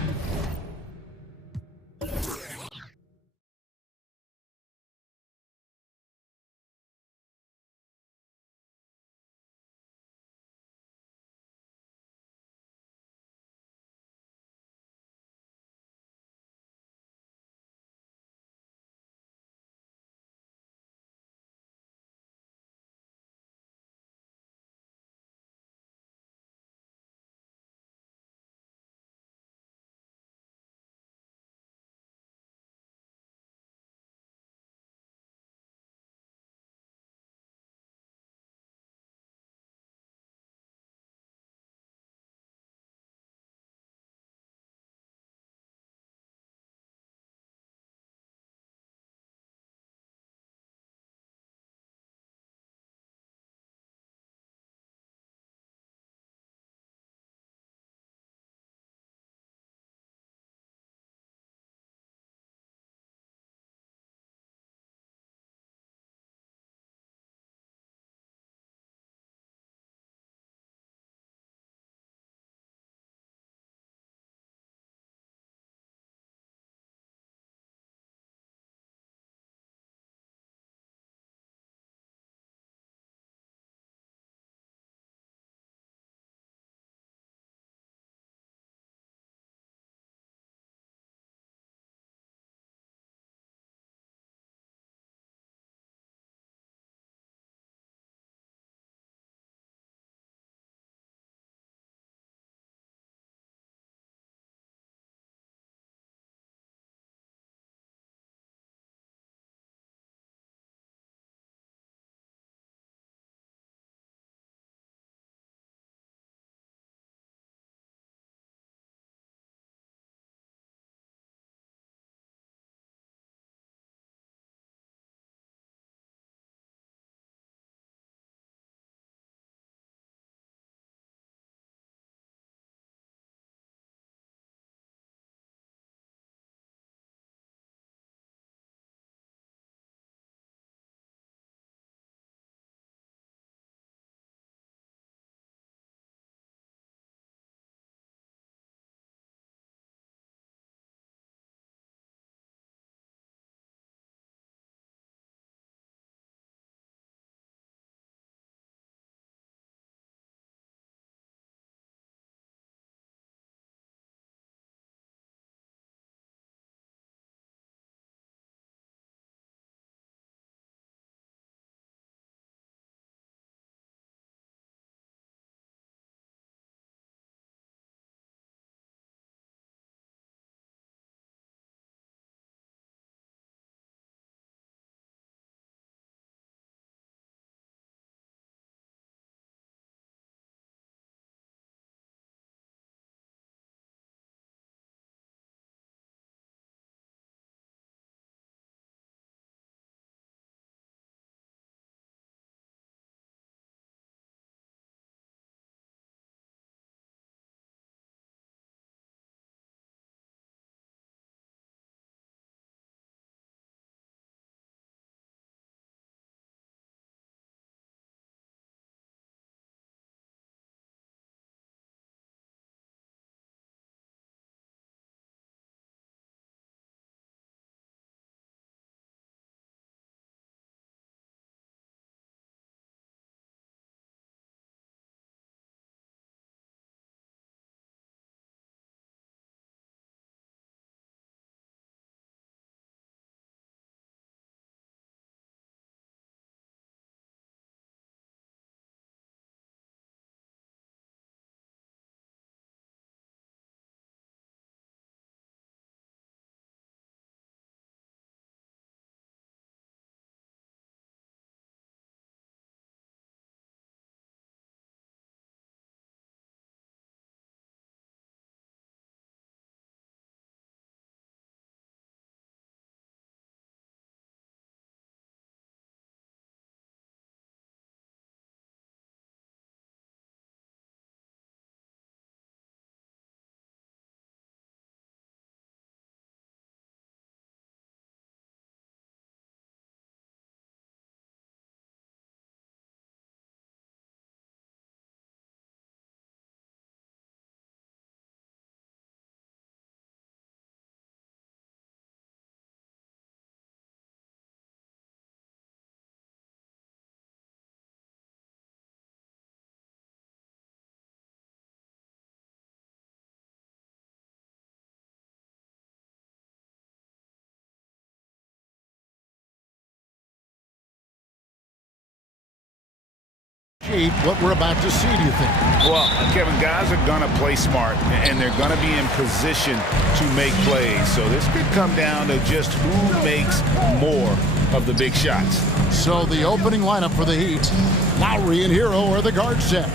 shape what we're about to see, do you think? Well, Kevin, guys are going to play smart, and they're going to be in position to make plays. So this could come down to just who makes more of the big shots. So the opening lineup for the Heat, Lowry and Hero are the guard set.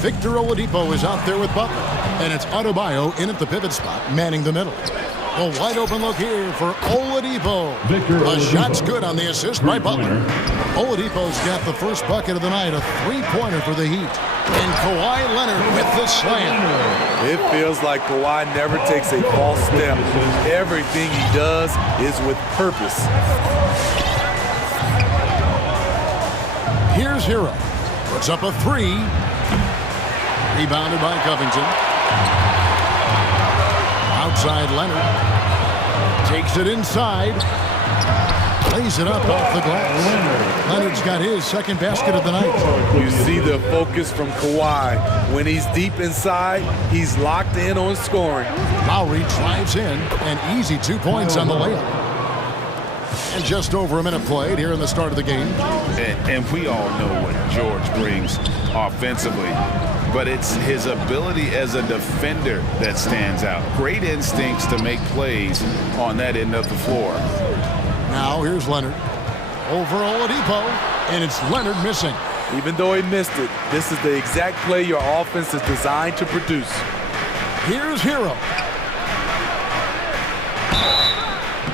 Victor Oladipo is out there with Butler, and it's Adebayo in at the pivot spot, manning the middle. A wide open look here for Oladipo. The shot's good on the assist by Butler. Oladipo's got the first bucket of the night, a three-pointer for the Heat. And Kawhi Leonard with the slam. It feels like Kawhi never takes a false step. Everything he does is with purpose. Here's Hero. Puts up a three. Rebounded by Covington. Outside Leonard. Takes it inside. Lays it up off the glass. Leonard's got his second basket of the night. You see the focus from Kawhi. When he's deep inside, he's locked in on scoring. Lowry drives in. An easy 2 points on the layup. And just over a minute played here in the start of the game. And we all know what George brings offensively, but it's his ability as a defender that stands out. Great instincts to make plays on that end of the floor. Now here's Leonard. Over Oladipo, and it's Leonard missing. Even though he missed it, this is the exact play your offense is designed to produce. Here's Hero.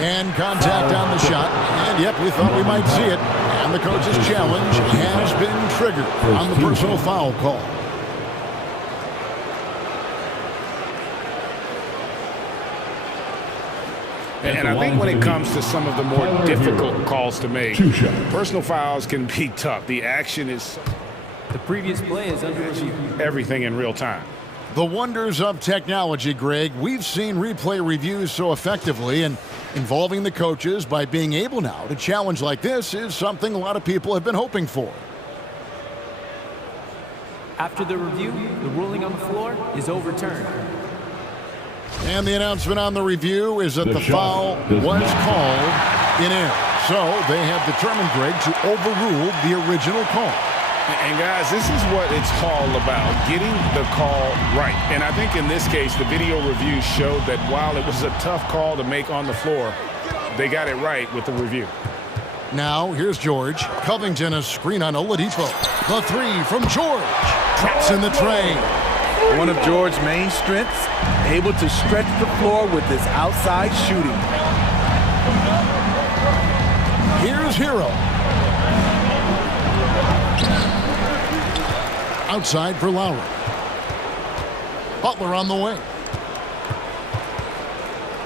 And contact on the shot. And yep, we thought we might see it. And the coach's challenge has been triggered on the personal foul call. And I think when it comes to some of the more difficult calls to make, personal fouls can be tough. The action is... The previous play is under review. Everything in real time. The wonders of technology, Greg. We've seen replay reviews so effectively, and involving the coaches by being able now to challenge like this is something a lot of people have been hoping for. After the review, the ruling on the floor is overturned. And the announcement on the review is that the foul was called in error. So they have determined, Greg, to overrule the original call. And guys, this is what it's all about, getting the call right. And I think in this case, the video review showed that while it was a tough call to make on the floor, they got it right with the review. Now, here's George. Covington, a screen on Oladipo. The three from George. Traps in the tray. One of George's main strengths, able to stretch the floor with his outside shooting. Here's Hero. Outside for Lowry. Butler on the wing.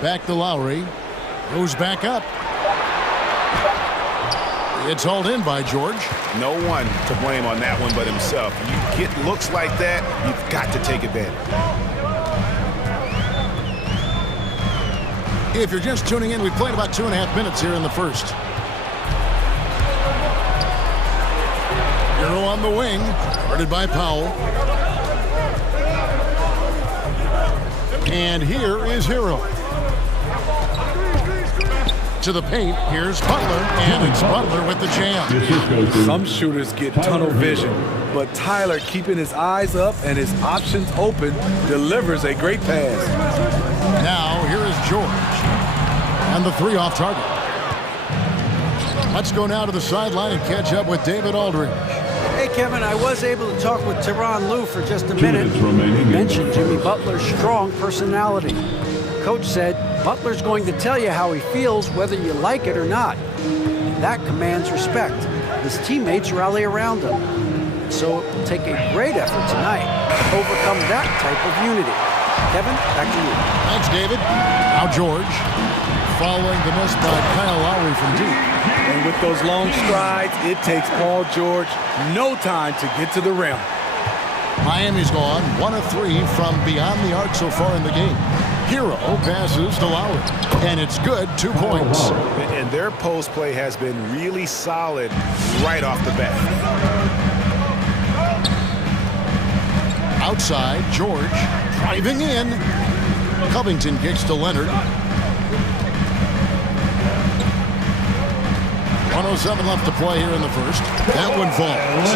Back to Lowry. Goes back up. It's hauled in by George. No one to blame on that one but himself. You get looks like that, you've got to take advantage. If you're just tuning in, we've played about 2.5 minutes here in the first. Hero on the wing, guarded by Powell. And here is Hero. To the paint, here's Butler, and it's Butler with the jam. Some shooters get tunnel vision, but Tyler, keeping his eyes up and his options open, delivers a great pass. Now, here is George. And the three off target. Let's go now to the sideline and catch up with David Aldridge. Hey, Kevin, I was able to talk with Tyronn Lue for just a minute. He mentioned Jimmy Butler's strong personality. Coach said Butler's going to tell you how he feels whether you like it or not. And that commands respect. His teammates rally around him. So it will take a great effort tonight to overcome that type of unity. Kevin, back to you. Thanks, David. Now George, following the miss by Kyle Lowry from deep. And with those long strides, it takes Paul George no time to get to the rim. Miami's gone 1 of 3 from beyond the arc so far in the game. Hero passes to Lowry, and it's good, 2 points. And their post play has been really solid right off the bat. Outside, George driving in. Covington kicks to Leonard. 1:07 left to play here in the first. That one falls.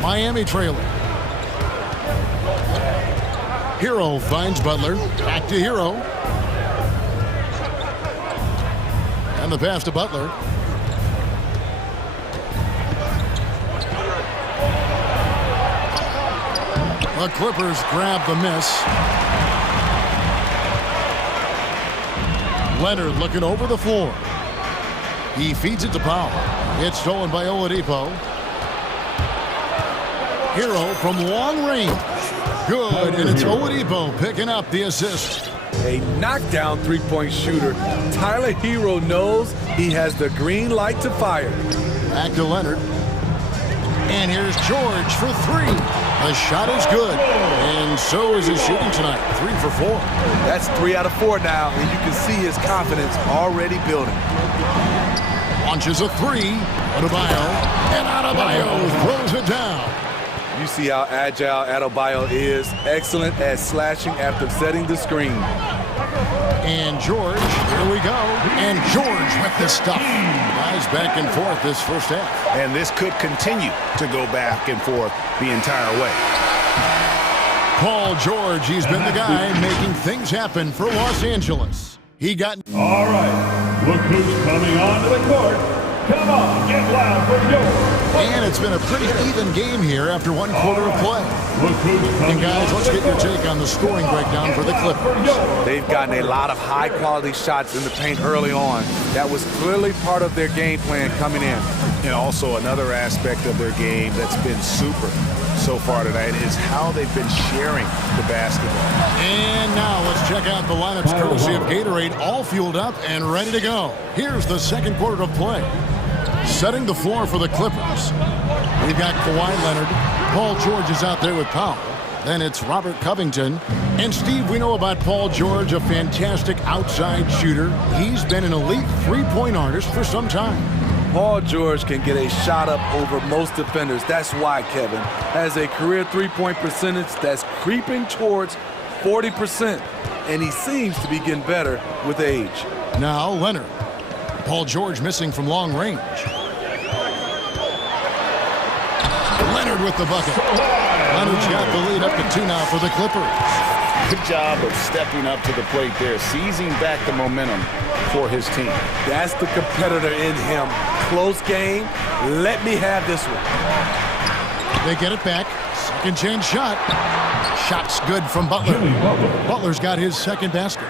Miami trailing. Hero finds Butler. Back to Hero. And the pass to Butler. The Clippers grab the miss. Leonard looking over the floor. He feeds it to Powell. It's stolen by Oladipo. Hero from long range. Good, and it's Oladipo picking up the assist. A knockdown three-point shooter. Tyler Hero knows he has the green light to fire. Back to Leonard. And here's George for three. The shot is good, and so is his shooting tonight. 3 for 4. That's 3 out of 4 now, and you can see his confidence already building. Launches a three. Adebayo, and Adebayo throws it down. You see how agile Adebayo is. Excellent at slashing after setting the screen. And George, here we go. And George with the stuff. Guys back and forth this first half. And this could continue to go back and forth the entire way. Paul George, he's been the guy making things happen for Los Angeles. He got... All right, look who's coming onto the court. Come on, get loud for yours. And it's been a pretty even game here after 1 quarter of play. And guys, let's get your take on the scoring breakdown for the Clippers. They've gotten a lot of high-quality shots in the paint early on. That was clearly part of their game plan coming in. And also another aspect of their game that's been super so far tonight is how they've been sharing the basketball. And now let's check out the lineups courtesy of Gatorade, all fueled up and ready to go. Here's the second quarter of play. Setting the floor for the Clippers. We've got Kawhi Leonard. Paul George is out there with Powell. Then it's Robert Covington. And Steve, we know about Paul George, a fantastic outside shooter. He's been an elite three-point artist for some time. Paul George can get a shot up over most defenders. That's why Kevin has a career three-point percentage that's creeping towards 40%. And he seems to be getting better with age. Now Leonard. Paul George missing from long range. Leonard with the bucket. Leonard's got the lead up to 2 now for the Clippers. Good job of stepping up to the plate there, seizing back the momentum for his team. That's the competitor in him. Close game. Let me have this one. They get it back. Second chance shot. Shot's good from Butler. Butler's got his second basket.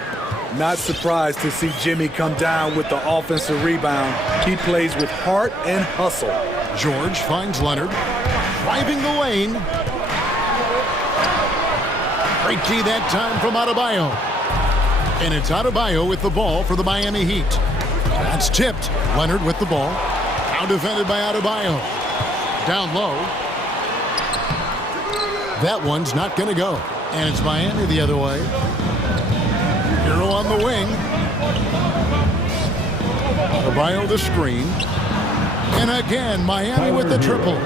Not surprised to see Jimmy come down with the offensive rebound. He plays with heart and hustle. George finds Leonard. Driving the lane. Great key that time from Adebayo. And it's Adebayo with the ball for the Miami Heat. That's tipped. Leonard with the ball. Now defended by Adebayo. Down low. That one's not going to go. And it's Miami the other way. Hero on the wing. Adebayo the screen. And again, Miami with the triple.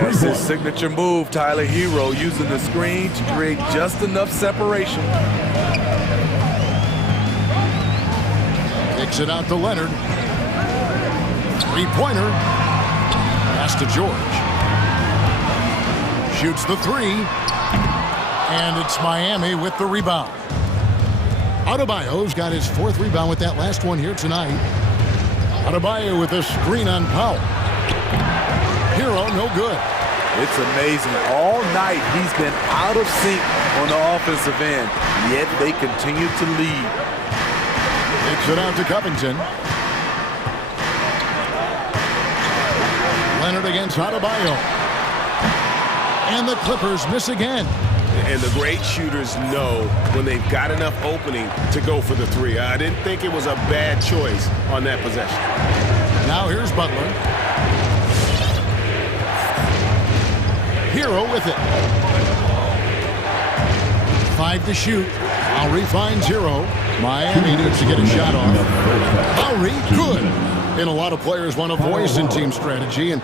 That's his signature move, Tyler Hero, using the screen to create just enough separation. Kicks it out to Leonard. Three-pointer. Pass to George. Shoots the three. And it's Miami with the rebound. Adebayo's got his 4th rebound with that last one here tonight. Adebayo with a screen on Powell. Hero, no good. It's amazing. All night he's been out of sync on the offensive end, yet they continue to lead. Takes it out to Covington. Leonard against Adebayo. And the Clippers miss again. And the great shooters know when they've got enough opening to go for the three. I didn't think it was a bad choice on that possession. Now here's Butler. Hero with it. 5 to shoot. Lowry finds Hero. Miami needs to get a shot off. Lowry, good. And a lot of players want a voice in team strategy. And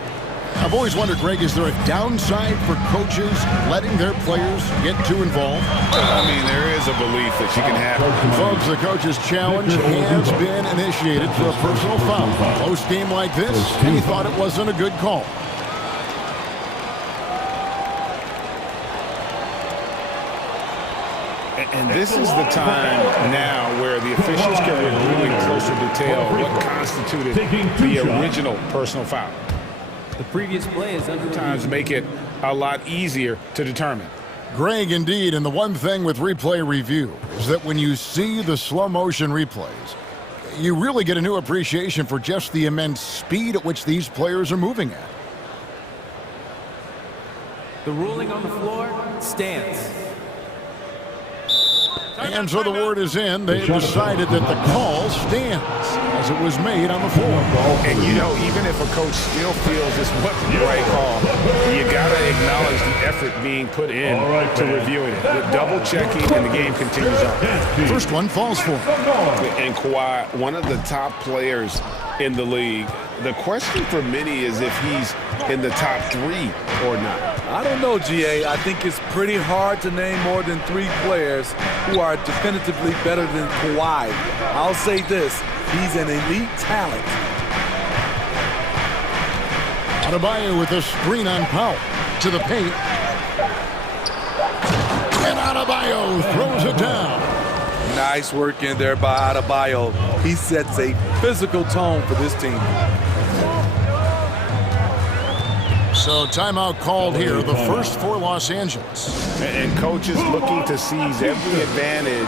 I've always wondered, Greg, is there a downside for coaches letting their players get too involved? I mean, there is a belief that you can have. Folks, the coach's challenge has been initiated for a personal foul. Post game like this, he thought it wasn't a good call. And this is the time now where the officials can review in closer detail what constituted the original personal foul. The previous play is sometimes make it a lot easier to determine. Greg, indeed, and the one thing with replay review is that when you see the slow motion replays, you really get a new appreciation for just the immense speed at which these players are moving at. The ruling on the floor stands. And so the word is in. They've decided that the call stands as it was made on the floor. And you know, even if a coach still feels this wasn't the right call, you got to acknowledge the effort being put in to reviewing it. With double checking, and the game continues on. First one falls for him. And Kawhi, one of the top players in the league. The question for many is if he's in the top 3 or not. I don't know, GA. I think it's pretty hard to name more than 3 players who are definitively better than Kawhi. I'll say this, he's an elite talent. Adebayo with a screen on Powell to the paint. And Adebayo throws it down. Nice work in there by Adebayo. He sets a physical tone for this team. So timeout called here, the first for Los Angeles. And coaches looking to seize every advantage,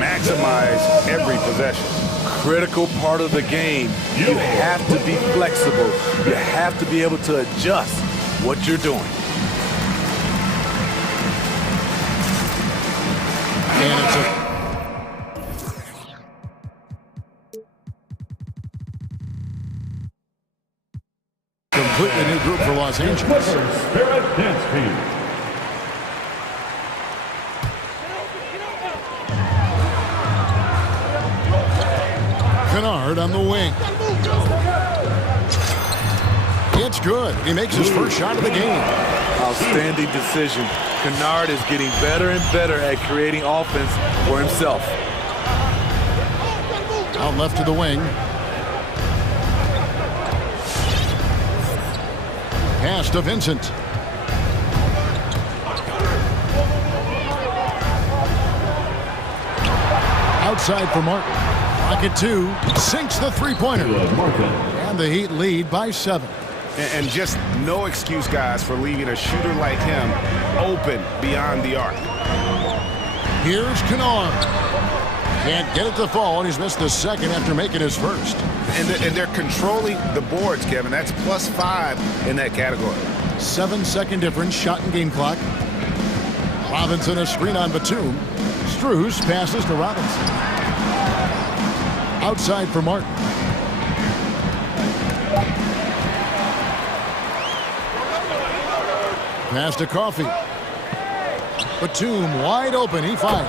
maximize every possession. Critical part of the game. You have to be flexible. You have to be able to adjust what you're doing. And it's a completely new group for Los Angeles. Spirit Dance Team. Kennard on the wing. It's good. He makes his first shot of the game. Outstanding decision. Kennard is getting better and better at creating offense for himself. Out left to the wing. Pass to Vincent. Outside for Martin. Rocket 2 sinks the three-pointer. And the Heat lead by 7. And just no excuse, guys, for leaving a shooter like him open beyond the arc. Here's Kennard. Can't get it to fall, and he's missed the second after making his first. And they're controlling the boards, Kevin. That's +5 in that category. 7-second difference, shot and game clock. Robinson a screen on Batum. Strus passes to Robinson. Outside for Martin. Pass to Coffee. Batum wide open, he fires.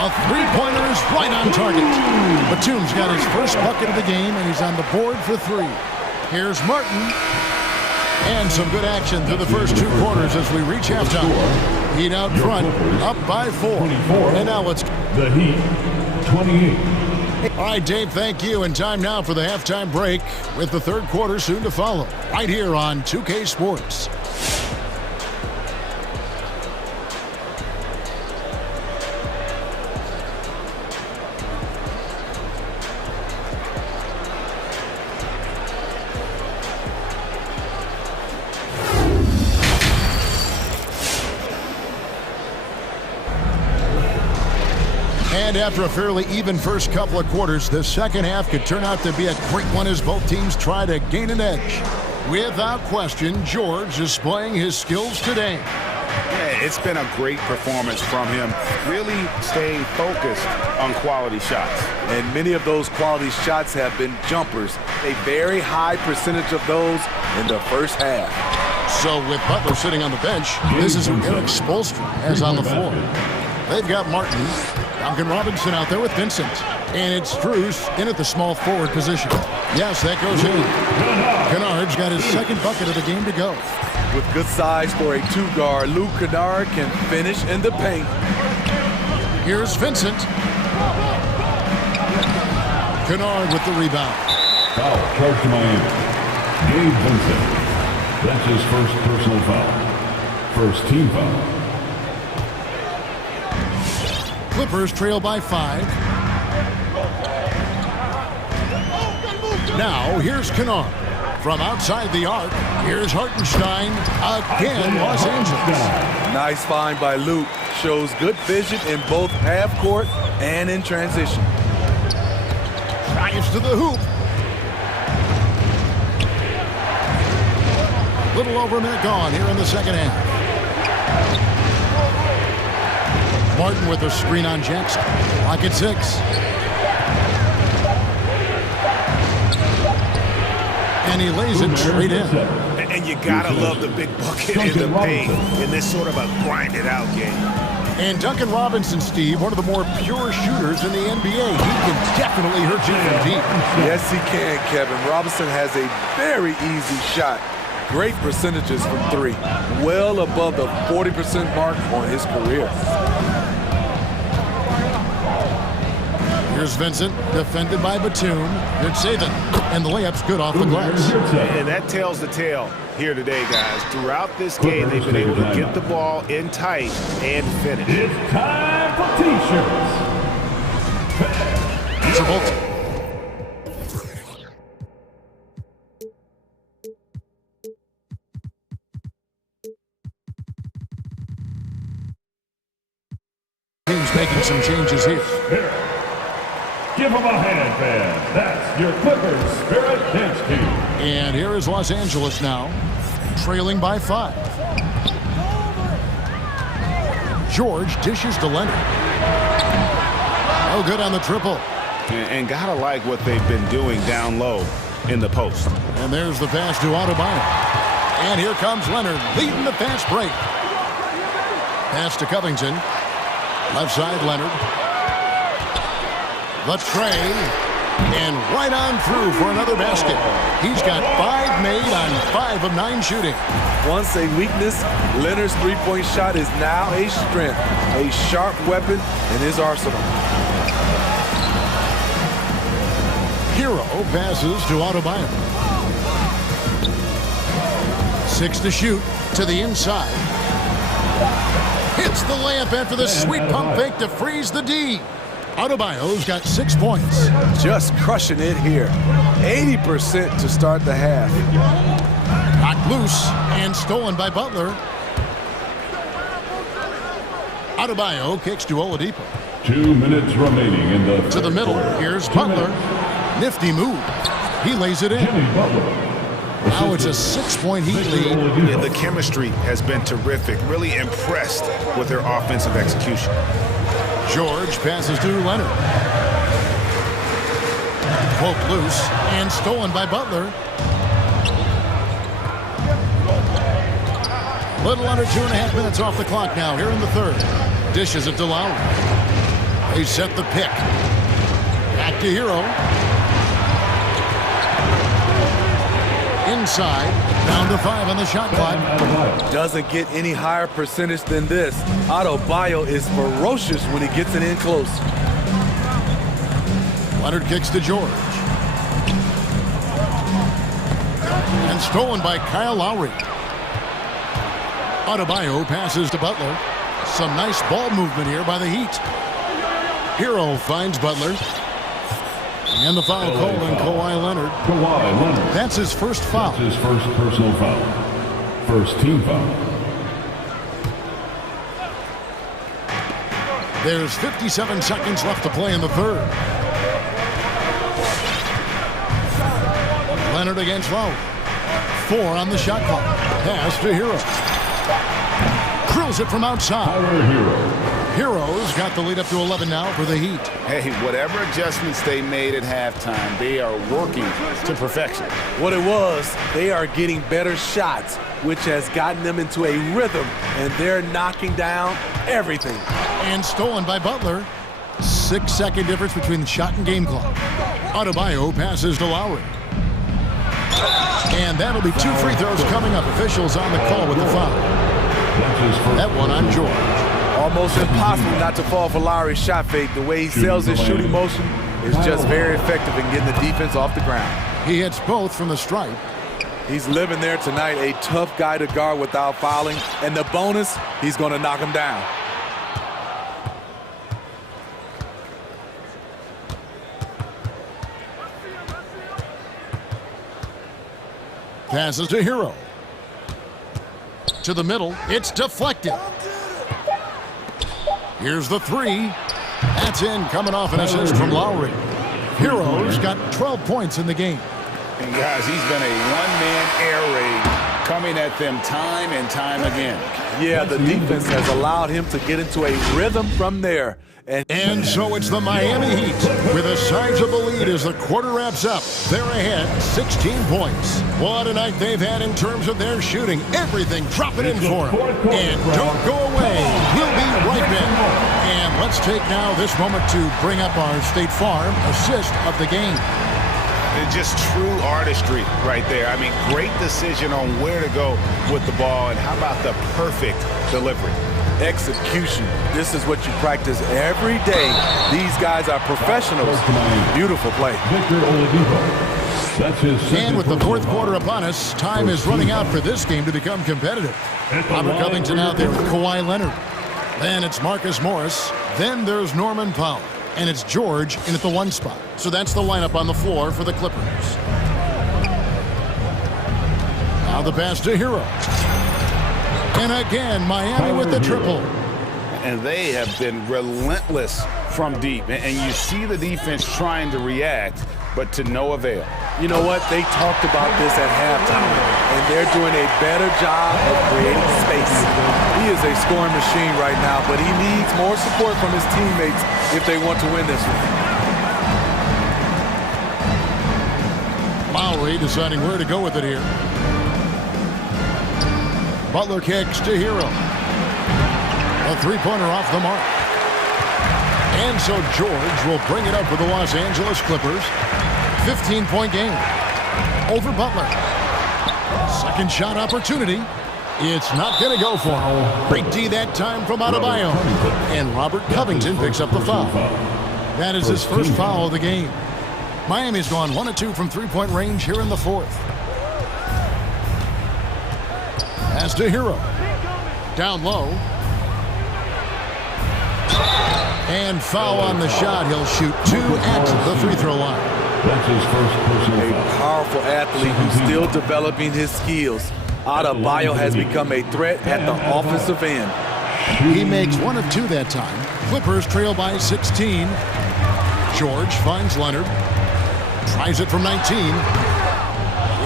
A three-pointer is right on target. Batum's got his first bucket of the game, and he's on the board for 3. Here's Martin. And some good action through the first 2 quarters as we reach halftime. Heat out front, up by 4. And now let's... The Heat, 28. All right, Dave, thank you. And time now for the halftime break with the third quarter soon to follow. Right here on 2K Sports. And after a fairly even first couple of quarters, the second half could turn out to be a great one as both teams try to gain an edge. Without question, George displaying his skills today. Yeah, it's been a great performance from him, really staying focused on quality shots. And many of those quality shots have been jumpers. A very high percentage of those in the first half. So with Butler sitting on the bench, this is who Eric Spoelstra has on the floor. They've got Martin, Duncan Robinson out there with Vincent. And it's Strus in at the small forward position. Yes, that goes in. Kennard's got his second bucket of the game to go. With good size for a 2-guard, Luke Kennard can finish in the paint. Here's Vincent. Kennard with the rebound. Foul charged to Miami. Gabe Vincent. That's his first personal foul. First team foul. Clippers trail by 5. Now, here's Kennard. From outside the arc, here's Hartenstein. Again, Los Angeles. Nice find by Luke. Shows good vision in both half court and in transition. Drives to the hoop. Little over a minute gone here in the second half. Martin with a screen on Jackson. Clock at 6. And he lays it straight in. And you gotta love the big bucket in the paint in this sort of a grinded-out game. And Duncan Robinson, Steve, one of the more pure shooters in the NBA. He can definitely hurt you from deep. Yes, he can, Kevin. Robinson has a very easy shot. Great percentages from 3. Well above the 40% mark on his career. Here's Vincent, defended by Batum. Good saving, and the layup's good off the glass. And that tells the tale here today, guys. Throughout this game, they've been able to get the ball in tight and finish. It's time for T-shirts. Travolta. Team's making some changes here. Give them a hand, fans. That's your Clippers Spirit Dance Team. And here is Los Angeles now, trailing by 5. George dishes to Leonard. Oh, good on the triple. And gotta like what they've been doing down low in the post. And there's the pass to Adebayo. And here comes Leonard leading the fast break. Pass to Covington. Left side, Leonard. The tray, and right on through for another basket. He's got 5 made on 5 of 9 shooting. Once a weakness, Leonard's three-point shot is now a strength, a sharp weapon in his arsenal. Hero passes to Adebayo. 6 to shoot to the inside. Hits the layup after the sweet pump fake to freeze the D. Adebayo's got 6 points. Just crushing it here. 80% to start the half. Knocked loose and stolen by Butler. Adebayo kicks to Oladipo. 2 minutes remaining in the to the middle. Here's Butler. Nifty move. He lays it in. Now it's a 6-point Heat lead. And the chemistry has been terrific. Really impressed with their offensive execution. George passes to Leonard. Poked loose and stolen by Butler. Little under 2.5 minutes off the clock now here in the third. Dishes it to Lowry. They set the pick. Back to Hero. Inside, down to 5 on the shot clock. Doesn't get any higher percentage than this. Adebayo is ferocious when he gets it in close. Leonard kicks to George. And stolen by Kyle Lowry. Adebayo passes to Butler. Some nice ball movement here by the Heat. Hero finds Butler. And the foul call on Kawhi Leonard. That's his first foul. That's his first personal foul. First team foul. There's 57 seconds left to play in the third. Leonard against Lowry. 4 on the shot clock. Pass to Hero. Drills it from outside. Hero's got the lead up to 11 now for the Heat. Hey, whatever adjustments they made at halftime, they are working to perfection. What it was, they are getting better shots, which has gotten them into a rhythm, and they're knocking down everything. And stolen by Butler. 6-second difference between the shot and game clock. Adebayo passes to Lowry. And that'll be 2 free throws coming up. Officials on the call with the foul. That one on George. Almost impossible not to fall for Lowry's shot fake. The way he sells his shooting motion is just very effective in getting the defense off the ground. He hits both from the stripe. He's living there tonight, a tough guy to guard without fouling. And the bonus, he's going to knock him down. Passes to Hero. To the middle. It's deflected. Here's the three. That's in, coming off an assist from Lowry. Hero's got 12 points in the game. And guys, he's been a one-man air raid coming at them time and time again. Yeah, the defense has allowed him to get into a rhythm from there. And so it's the Miami Heat with a sizable lead as the quarter wraps up. They're ahead 16 points. What a night they've had in terms of their shooting. Everything dropping in for them. And don't go away. We'll be right back. And let's take now this moment to bring up our State Farm assist of the game. It's just true artistry right there. I mean, great decision on where to go with the ball, and how about the perfect delivery? Execution. This is what you practice every day. These guys are professionals. Beautiful play. And with the fourth quarter upon us, time is running out for this game to become competitive. Robert Covington out there with Kawhi Leonard. Then it's Marcus Morris. Then there's Norman Powell. And it's George in at the one spot. So that's the lineup on the floor for the Clippers. Now the pass to Hero. And again, Miami with the triple. And they have been relentless from deep. And you see the defense trying to react, but to no avail. You know what? They talked about this at halftime, and they're doing a better job of creating space. He is a scoring machine right now, but he needs more support from his teammates if they want to win this one. Lowry deciding where to go with it here. Butler kicks to Hero. A three-pointer off the mark. And so George will bring it up for the Los Angeles Clippers. 15-point game. Over Butler. Second shot opportunity. It's not going to go for him. Great D that time from Adebayo. And Robert Covington picks up the foul. That is his first foul of the game. Miami's gone 1 of 2 from three-point range here in the fourth. Pass to Hero. Down low. And foul on the shot. He'll shoot 2 at the free throw line. That's his first personal foul. A powerful athlete who's still developing his skills. Adebayo has become a threat at the offensive end. He makes 1 of 2 that time. Clippers trail by 16. George finds Leonard. Tries it from 19.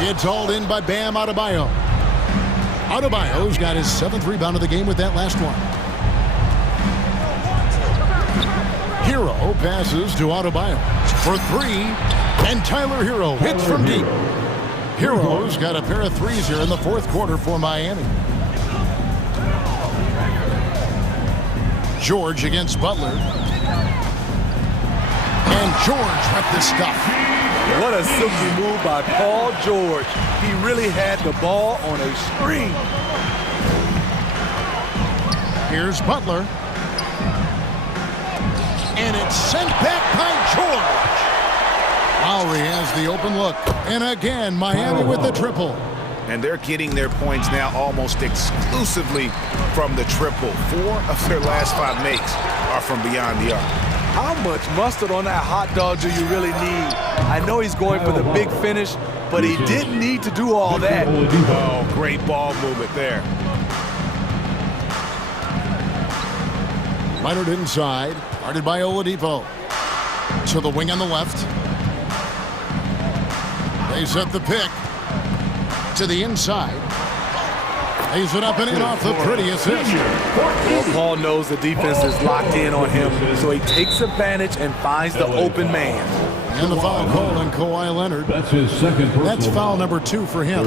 It's hauled in by Bam Adebayo. Adebayo's got his 7th rebound of the game with that last one. Hero passes to Adebayo for 3, and Tyler Hero hits from deep. Hero's got a pair of threes here in the fourth quarter for Miami. George against Butler. And George with the stuff. What a silky move by Paul George. He really had the ball on a string. Here's Butler. And it's sent back by George. Lowry has the open look. And again, Miami with the triple. And they're getting their points now almost exclusively from the triple. 4 of their last 5 makes are from beyond the arc. How much mustard on that hot dog do you really need? I know he's going for the big finish, but he didn't need to do all that. Oh, great ball movement there. Leonard inside, guarded by Oladipo. To the wing on the left. They set the pick. To the inside. Lays it up and in off the pretty assist. Well, Paul knows the defense is locked in on him, so he takes advantage and finds the open man. And the foul called on Kawhi Leonard. That's his second personal That's foul number 2 for him.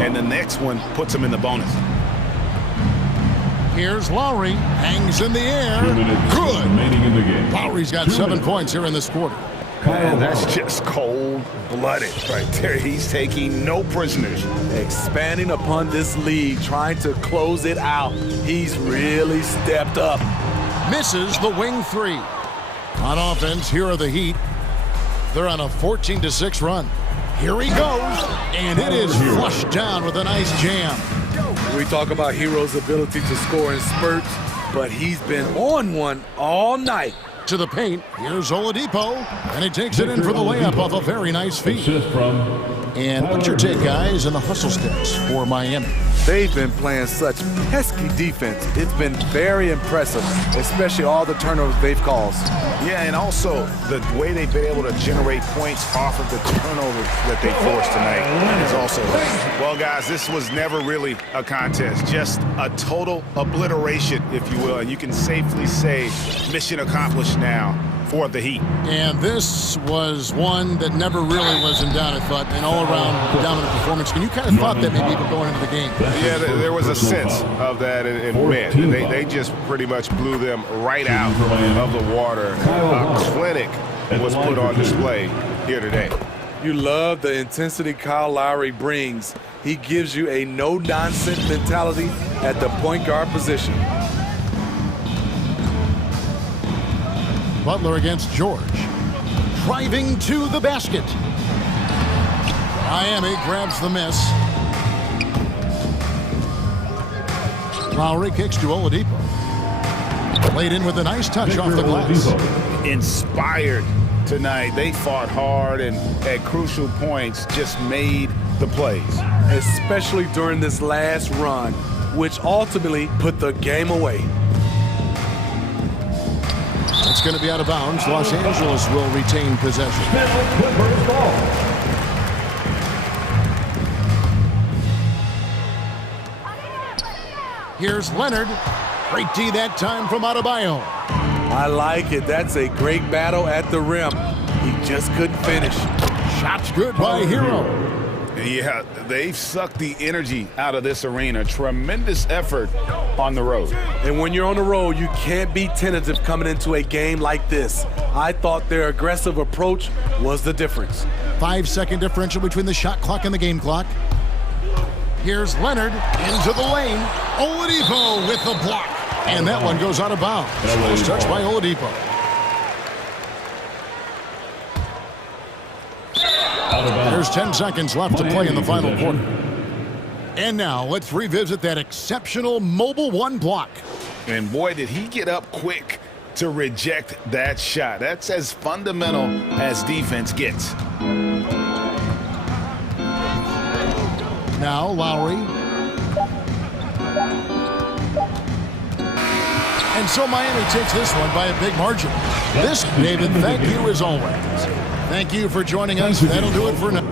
And the next one puts him in the bonus. Here's Lowry. Hangs in the air. Good. Remaining in the game. Lowry's got 7 points here in this quarter. Man, that's just cold-blooded right there. He's taking no prisoners. Expanding upon this lead, trying to close it out. He's really stepped up. Misses the wing 3. On offense, here are the Heat. They're on a 14-6 run. Here he goes, and it is flushed down with a nice jam. We talk about Hero's ability to score in spurts, but he's been on one all night. To the paint, here's Oladipo, and he takes it in for the layup off a very nice feed. Assist from And what's your take, guys, on the hustle stats for Miami? They've been playing such pesky defense. It's been very impressive, especially all the turnovers they've caused. Yeah, and also the way they've been able to generate points off of the turnovers that they forced tonight is also. Well, guys, this was never really a contest, just a total obliteration, if you will. And you can safely say mission accomplished now for the Heat. And this was one that never really was in doubt, I thought, an all-around dominant performance. And you kind of thought that maybe even going into the game. Yeah, there was a sense of that, and man, they just pretty much blew them right out of the water. A clinic was put on display here today. You love the intensity Kyle Lowry brings. He gives you a no-nonsense mentality at the point guard position. Butler against George. Driving to the basket. Miami grabs the miss. Lowry kicks to Oladipo. Played in with a nice touch off the glass. Inspired tonight. They fought hard and at crucial points just made the plays. Especially during this last run, which ultimately put the game away. It's going to be out of bounds. Los Angeles will retain possession. Here's Leonard. Great D that time from Adebayo. I like it. That's a great battle at the rim. He just couldn't finish. Shots good by Hero. Yeah, they've sucked the energy out of this arena. Tremendous effort on the road. And when you're on the road, you can't be tentative coming into a game like this. I thought their aggressive approach was the difference. 5-second differential between the shot clock and the game clock. Here's Leonard into the lane. Oladipo with the block. And that one goes out of bounds. First touch by Oladipo. There's 10 seconds left to play in the final quarter. And now let's revisit that exceptional mobile one block. And boy, did he get up quick to reject that shot. That's as fundamental as defense gets. Now Lowry. And so Miami takes this one by a big margin. This, David, thank you as always. Thank you for joining us. That'll do it for now.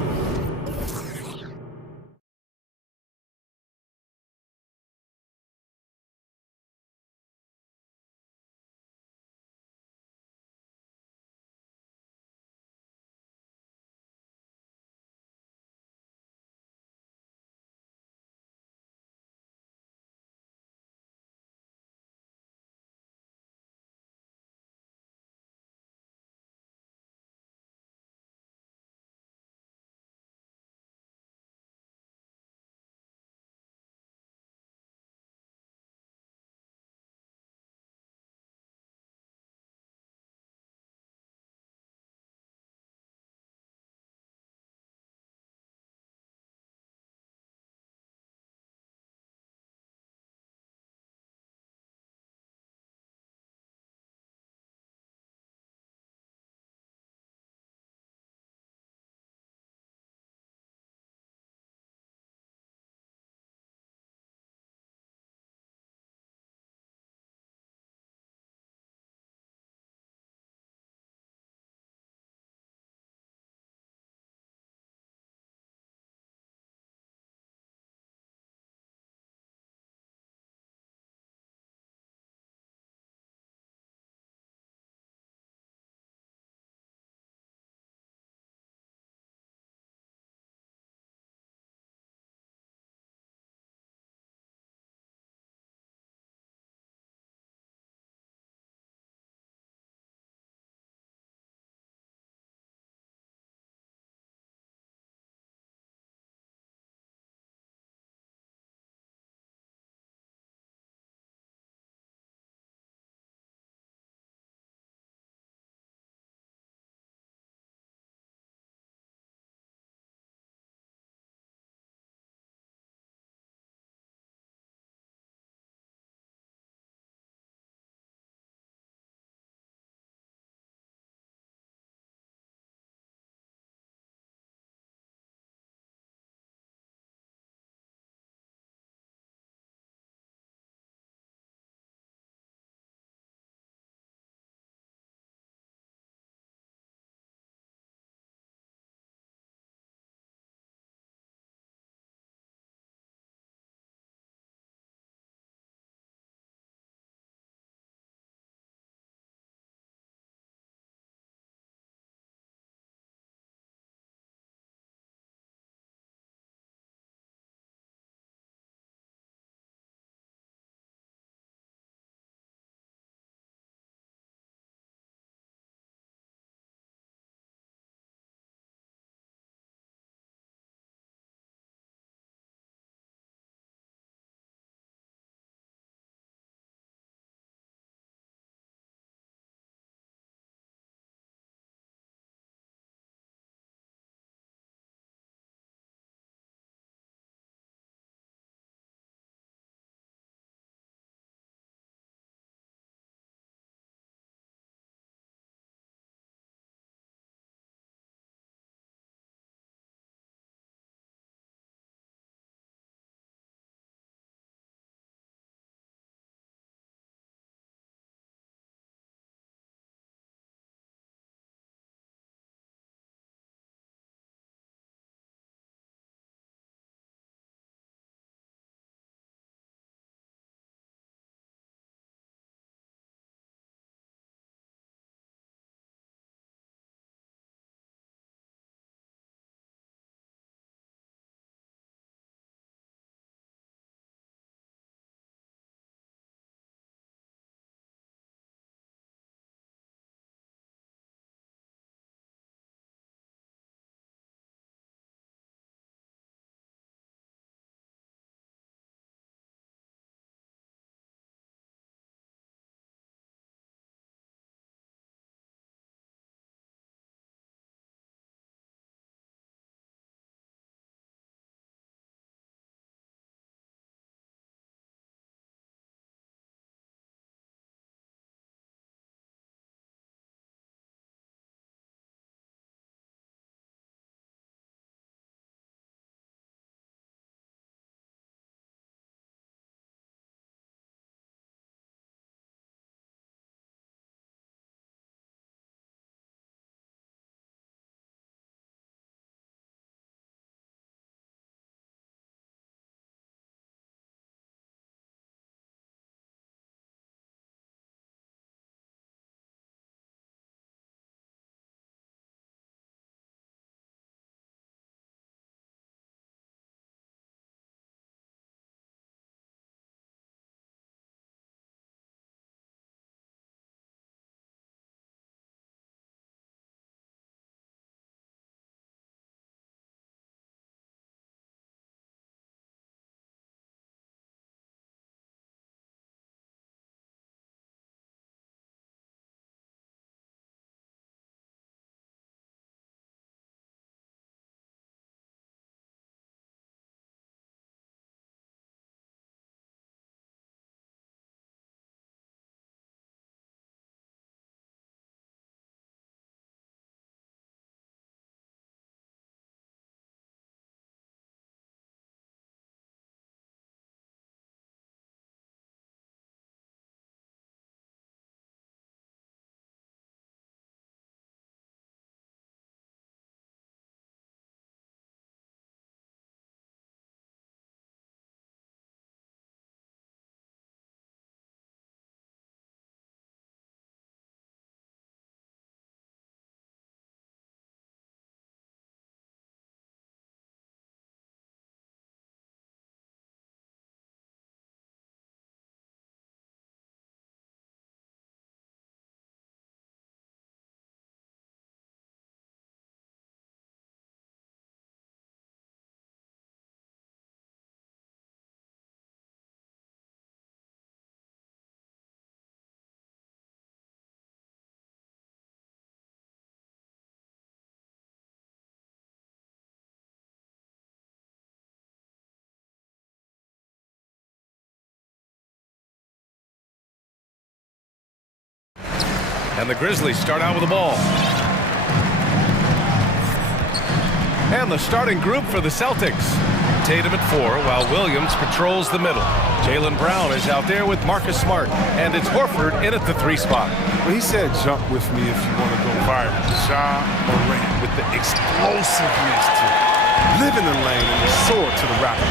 And the Grizzlies start out with the ball. And the starting group for the Celtics. Tatum at 4, while Williams patrols the middle. Jaylen Brown is out there with Marcus Smart. And it's Horford in at the 3 spot. Well, he said jump with me if you want to go viral. Ja Morant with the explosiveness to live in the lane and the sword to the racket.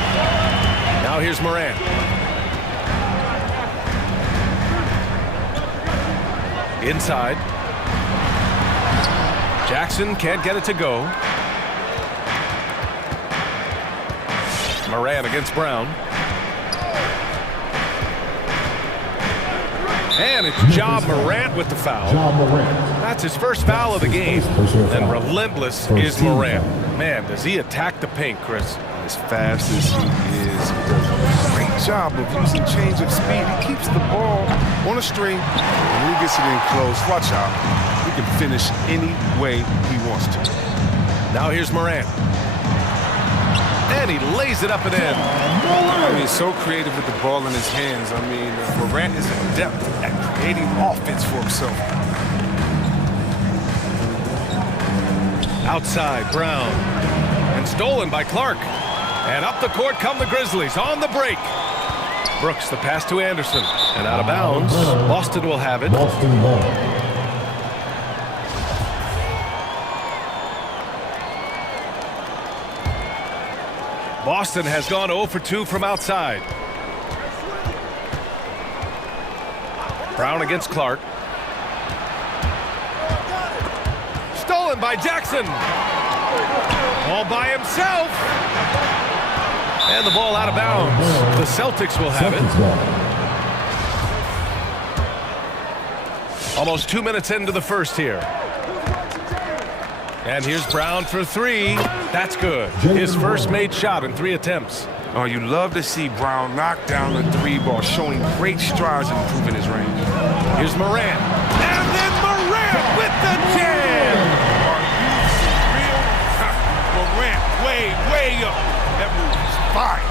Now here's Morant. Inside. Jackson can't get it to go. Morant against Brown. And it's Ja Morant with the foul. That's his first foul of the game. And relentless is Morant. Man, does he attack the paint, Chris. As fast as he is, he does a great job of using change of speed. He keeps the ball on a string. When he gets it in close, watch out. He can finish any way he wants to. Now here's Morant. And he lays it up and in. I mean, so creative with the ball in his hands. I mean, Morant is adept at creating offense for himself. Outside, Brown. And stolen by Clark. And up the court come the Grizzlies on the break. Brooks, the pass to Anderson. And out of bounds. Boston will have it. Boston ball. Boston has gone 0 for 2 from outside. Brown against Clark. Stolen by Jackson. All by himself. And the ball out of bounds. The Celtics will have it. Almost 2 minutes into the first here. And here's Brown for 3. That's good. His first made shot in 3 attempts. Oh, you love to see Brown knock down the 3 ball, showing great strides in improving his range. Here's Morant. And then Morant with the jam! Are you real? Morant, way up. That move is fire.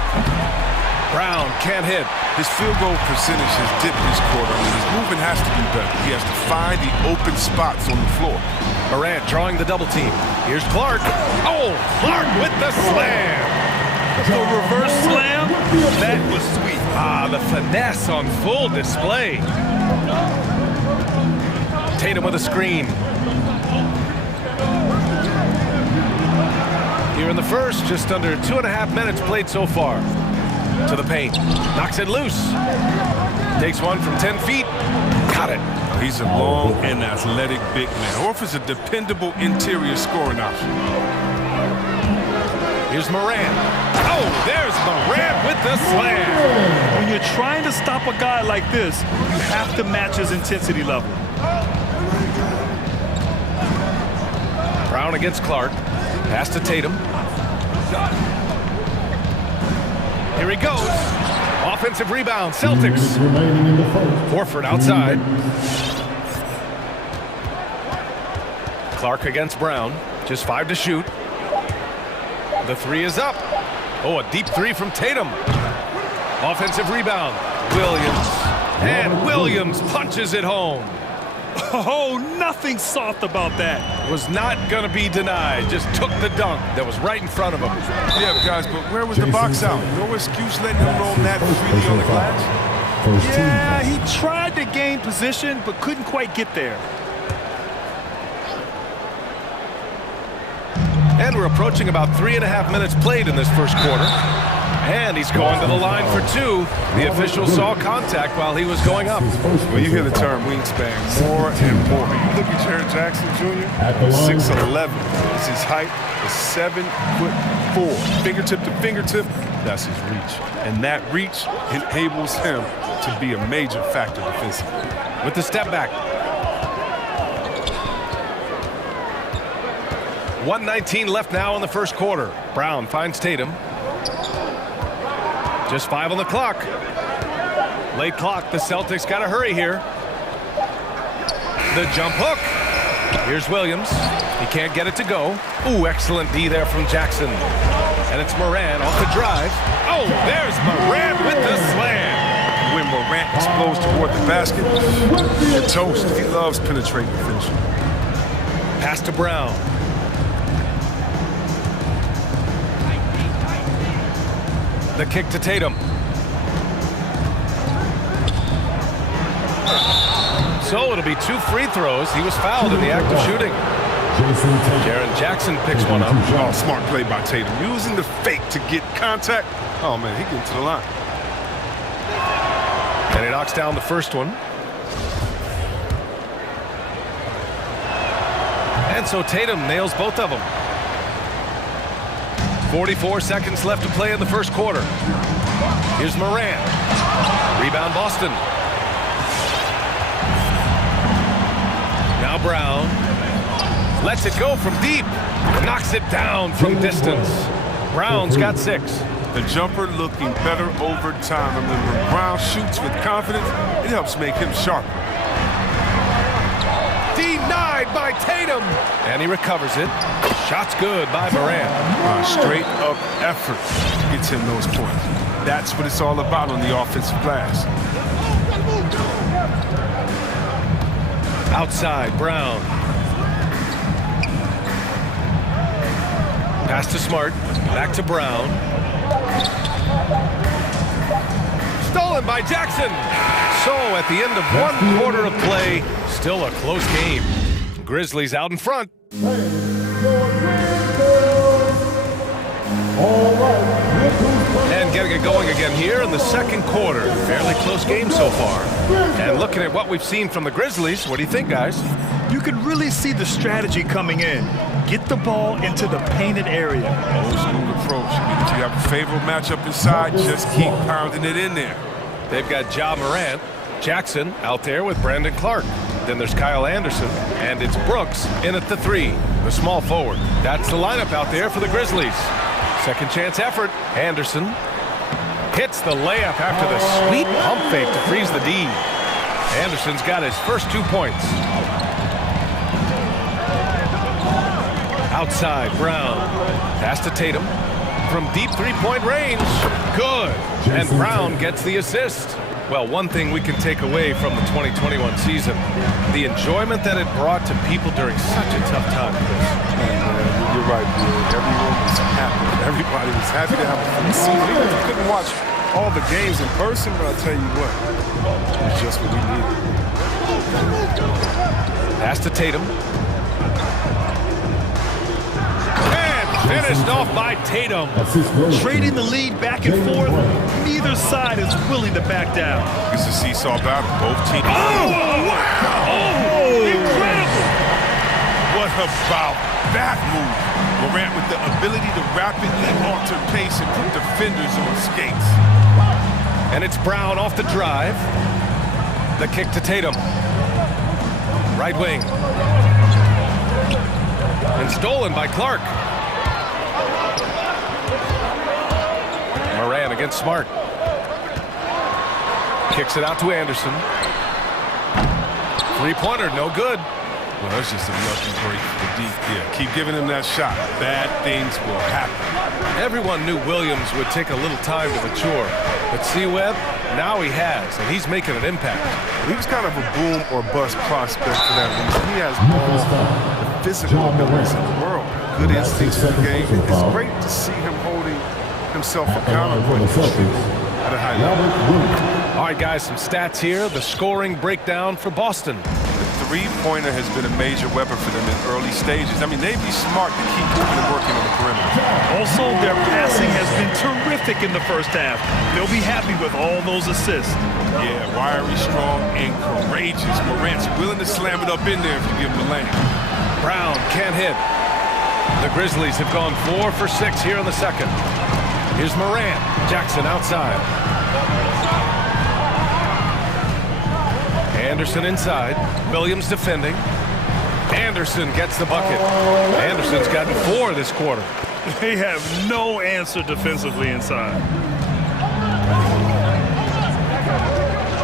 Brown can't hit. His field goal percentage has dipped this quarter. I mean, his movement has to be better. He has to find the open spots on the floor. Morant drawing the double team. Here's Clark. Oh, Clark with the slam. The reverse slam, that was sweet. Ah, the finesse on full display. Tatum with a screen. Here in the first, just under 2.5 minutes played so far. To the paint. Knocks it loose. Takes one from 10 feet. Got it. He's a long and athletic big man. Horford's a dependable interior scoring option. Here's Morant. Oh, there's Morant with the slam. When you're trying to stop a guy like this, you have to match his intensity level. Brown against Clark. Pass to Tatum. Here he goes. Offensive rebound, Celtics. Horford outside. Clark against Brown. Just 5 to shoot. The 3 is up. Oh, a deep 3 from Tatum. Offensive rebound. Williams. And Williams punches it home. Oh, nothing soft about that. Was not going to be denied. Just took the dunk that was right in front of him. Yeah, guys, but where was the box out? No excuse letting him roll that freely on the glass? Yeah, he tried to gain position, but couldn't quite get there. And we're approaching about 3.5 minutes played in this first quarter. And he's going to the line for 2. The official saw contact while he was going up. Well, you hear the term wingspan more and more. You look at Jared Jackson Jr., 6'11". It's his height, is 7'4". Fingertip to fingertip, that's his reach. And that reach enables him to be a major factor defensively. With the step back. 1:19 left now in the first quarter. Brown finds Tatum. Just 5 on the clock. Late clock. The Celtics got to hurry here. The jump hook. Here's Williams. He can't get it to go. Ooh, excellent D there from Jackson. And it's Morant off the drive. Oh, there's Morant with the slam. When Morant Explodes toward the basket. And toast. He loves penetrating the finisher. Pass to Brown. The kick to Tatum. So it'll be 2 free throws. He was fouled in the act of shooting. Jaren Jackson picks one up. Oh, smart play by Tatum. Using the fake to get contact. Oh, man, he getting to the line. And he knocks down the first one. And so Tatum nails both of them. 44 seconds left to play in the first quarter. Here's Morant. Rebound Boston. Now Brown. Lets it go from deep. Knocks it down from distance. Brown's got 6. The jumper looking better over time. I mean, when Brown shoots with confidence, it helps make him sharper. Denied by Tatum. And he recovers it. Shot's good by Morant. Straight up effort gets him those points. That's what it's all about on the offensive glass. Outside, Brown. Pass to Smart. Back to Brown. Stolen by Jackson. So at the end of 1 quarter of play, still a close game. Grizzlies out in front. And getting it going again here in the second quarter. Fairly close game so far. And looking at what we've seen from the Grizzlies, what do you think, guys? You can really see the strategy coming in. Get the ball into the painted area. Old school approach. I mean, if you have a favorable matchup inside, just keep pounding it in there. They've got Ja Morant, Jackson out there with Brandon Clark. Then there's Kyle Anderson, and it's Brooks in at the 3, the small forward. That's the lineup out there for the Grizzlies. Second chance effort. Anderson hits the layup after the sweet pump fake to freeze the D. Anderson's got his first 2 points. Outside, Brown. Pass to Tatum. From deep 3-point range. Good. And Brown gets the assist. Well, one thing we can take away from the 2021 season, the enjoyment that it brought to people during such a tough time. You're right, dude. Everyone was happy. Everybody was happy to have a full season. We couldn't watch all the games in person, but I'll tell you what, it was just what we needed. Pass to Tatum. Finished off by Tatum. Trading the lead back and forth, neither side is willing to back down. It's a seesaw battle. Both teams. Oh, wow! Oh, incredible! What about that move? Morant with the ability to rapidly alter pace and put defenders on skates. And it's Brown off the drive. The kick to Tatum. Right wing. And stolen by Clark. Morant against Smart. Kicks it out to Anderson. 3-pointer, no good. Well, that's just a lucky break for deep there. Keep giving him that shot. Bad things will happen. Everyone knew Williams would take a little time to mature. But C-Webb, now he has, and he's making an impact. He was kind of a boom or bust prospect for that reason. He has all the physical abilities in the world. Good instincts for the game. It's great to see him holding himself accountable at a high level. All right, guys, some stats here. The scoring breakdown for Boston. The three-pointer has been a major weapon for them in early stages. I mean, they'd be smart to keep moving and working on the perimeter. Also, their passing has been terrific in the first half. They'll be happy with all those assists. Yeah, wiry, strong, and courageous. Morant's willing to slam it up in there if you give him the lane. Brown can't hit. The Grizzlies have gone 4 for 6 here in the second. Here's Morant. Jackson outside. Anderson inside. Williams defending. Anderson gets the bucket. Anderson's gotten 4 this quarter. They have no answer defensively inside.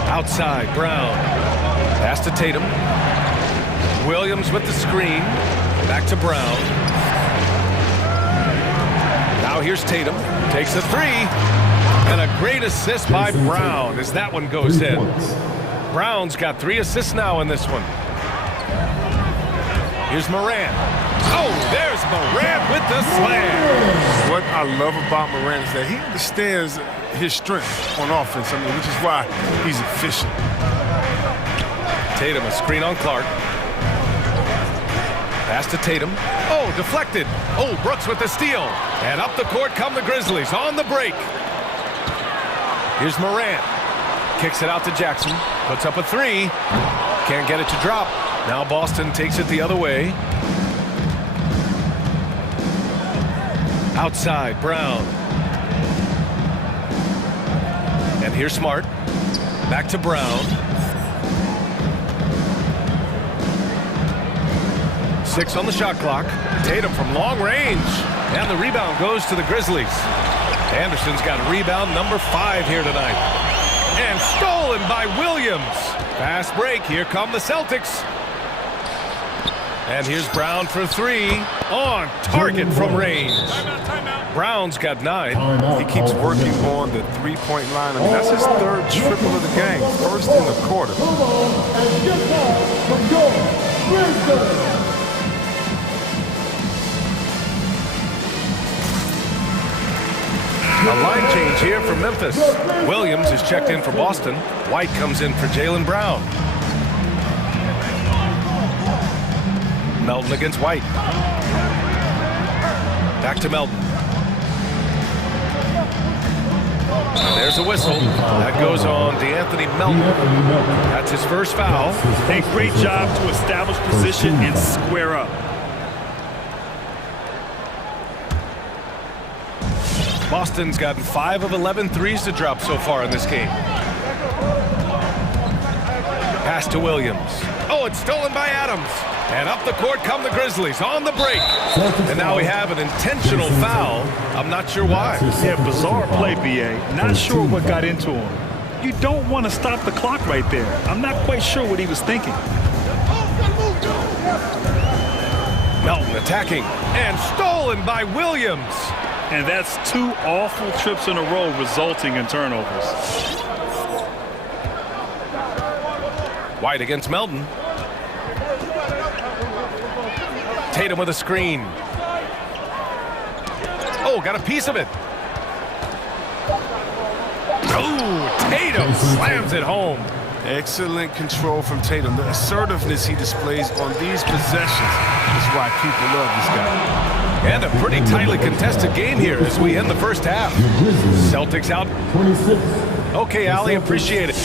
Outside, Brown. Pass to Tatum. Williams with the screen. Back to Brown. Now here's Tatum. Takes a 3. And a great assist by Brown as that one goes in. Brown's got 3 assists now in this one. Here's Morant. Oh, there's Morant with the slam. What I love about Morant is that he understands his strength on offense, which is why he's efficient. Tatum, a screen on Clark. Pass to Tatum. Oh, deflected. Oh, Brooks with the steal. And up the court come the Grizzlies on the break. Here's Morant. Kicks it out to Jackson. Puts up a 3. Can't get it to drop. Now Boston takes it the other way. Outside, Brown. And here's Smart. Back to Brown. 6 on the shot clock. Tatum from long range. And the rebound goes to the Grizzlies. Anderson's got rebound number 5 here tonight. And stolen by Williams. Fast break. Here come the Celtics. And here's Brown for 3. On target from range. Brown's got 9. He keeps working on the three-point line. I mean, that's his 3rd triple of the game. First in the quarter. A line change here for Memphis. Williams is checked in for Boston. White comes in for Jaylen Brown. Melton against White. Back to Melton. There's a whistle. That goes on DeAnthony Melton. That's his first foul. A great job to establish position and square up. Boston's gotten 5 of 11 threes to drop so far in this game. Pass to Williams. Oh, it's stolen by Adams. And up the court come the Grizzlies on the break. And now we have an intentional foul. I'm not sure why. Yeah, bizarre play, B.A. Not sure what got into him. You don't want to stop the clock right there. I'm not quite sure what he was thinking. Melton attacking. And stolen by Williams. And that's 2 awful trips in a row resulting in turnovers. White against Melton. Tatum with a screen. Oh, got a piece of it. Oh, Tatum slams it home. Excellent control from Tatum. The assertiveness he displays on these possessions is why people love this guy. And a pretty tightly contested game here as we end the first half. Celtics out. Okay, Allie, appreciate it.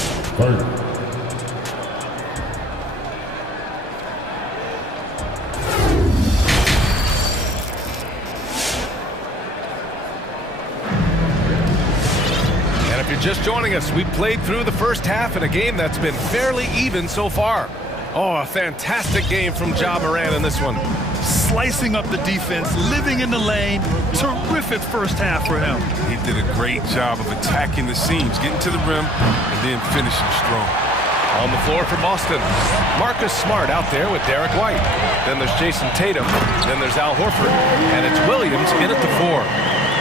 And if you're just joining us, we played through the first half in a game that's been fairly even so far. Oh, a fantastic game from Ja Morant in this one. Slicing up the defense, living in the lane. Terrific first half for him. He did a great job of attacking the seams, getting to the rim, and then finishing strong. On the floor for Boston, Marcus Smart out there with Derek White. Then there's Jason Tatum. Then there's Al Horford. And it's Williams in at the 4.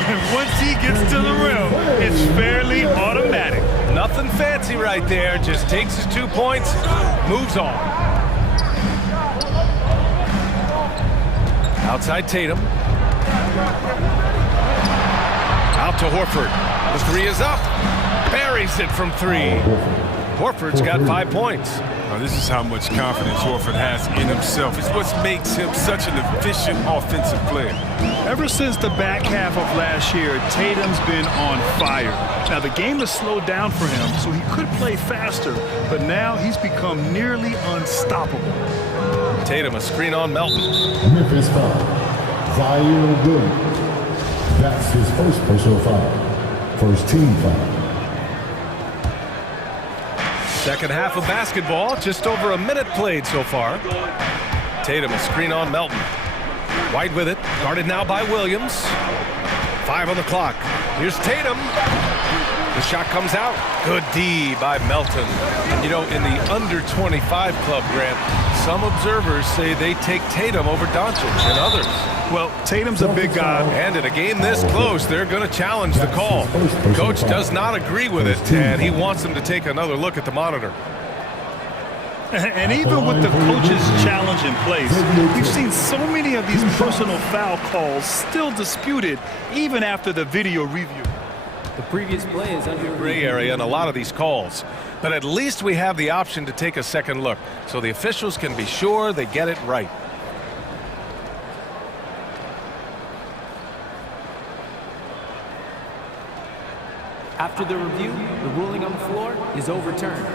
And once he gets to the rim, it's fairly automatic. Nothing fancy right there. Just takes his 2 points, moves on. Outside Tatum. Out to Horford. The 3 is up. Buries it from 3. Horford's got 5 points. Now, this is how much confidence Horford has in himself. It's what makes him such an efficient offensive player. Ever since the back half of last year, Tatum's been on fire. Now, the game has slowed down for him, so he could play faster, but now he's become nearly unstoppable. Tatum, a screen on Melton. Memphis foul. Zaire Williams. That's his first personal foul. First team foul. Second half of basketball, just over a minute played so far. Tatum, a screen on Melton. White with it, guarded now by Williams. 5 on the clock. Here's Tatum. The shot comes out. Good D by Melton. And, you know, in the under-25 club, Grant, some observers say they take Tatum over Doncic and others. Well, Tatum's a big guy. And in a game this close, they're going to challenge the call. Coach does not agree with it, and he wants them to take another look at the monitor. And even with the coach's challenge in place, we've seen so many of these personal foul calls still disputed even after the video review. The previous play is under gray area in a lot of these calls. But at least we have the option to take a second look, so the officials can be sure they get it right. After the review, the ruling on the floor is overturned.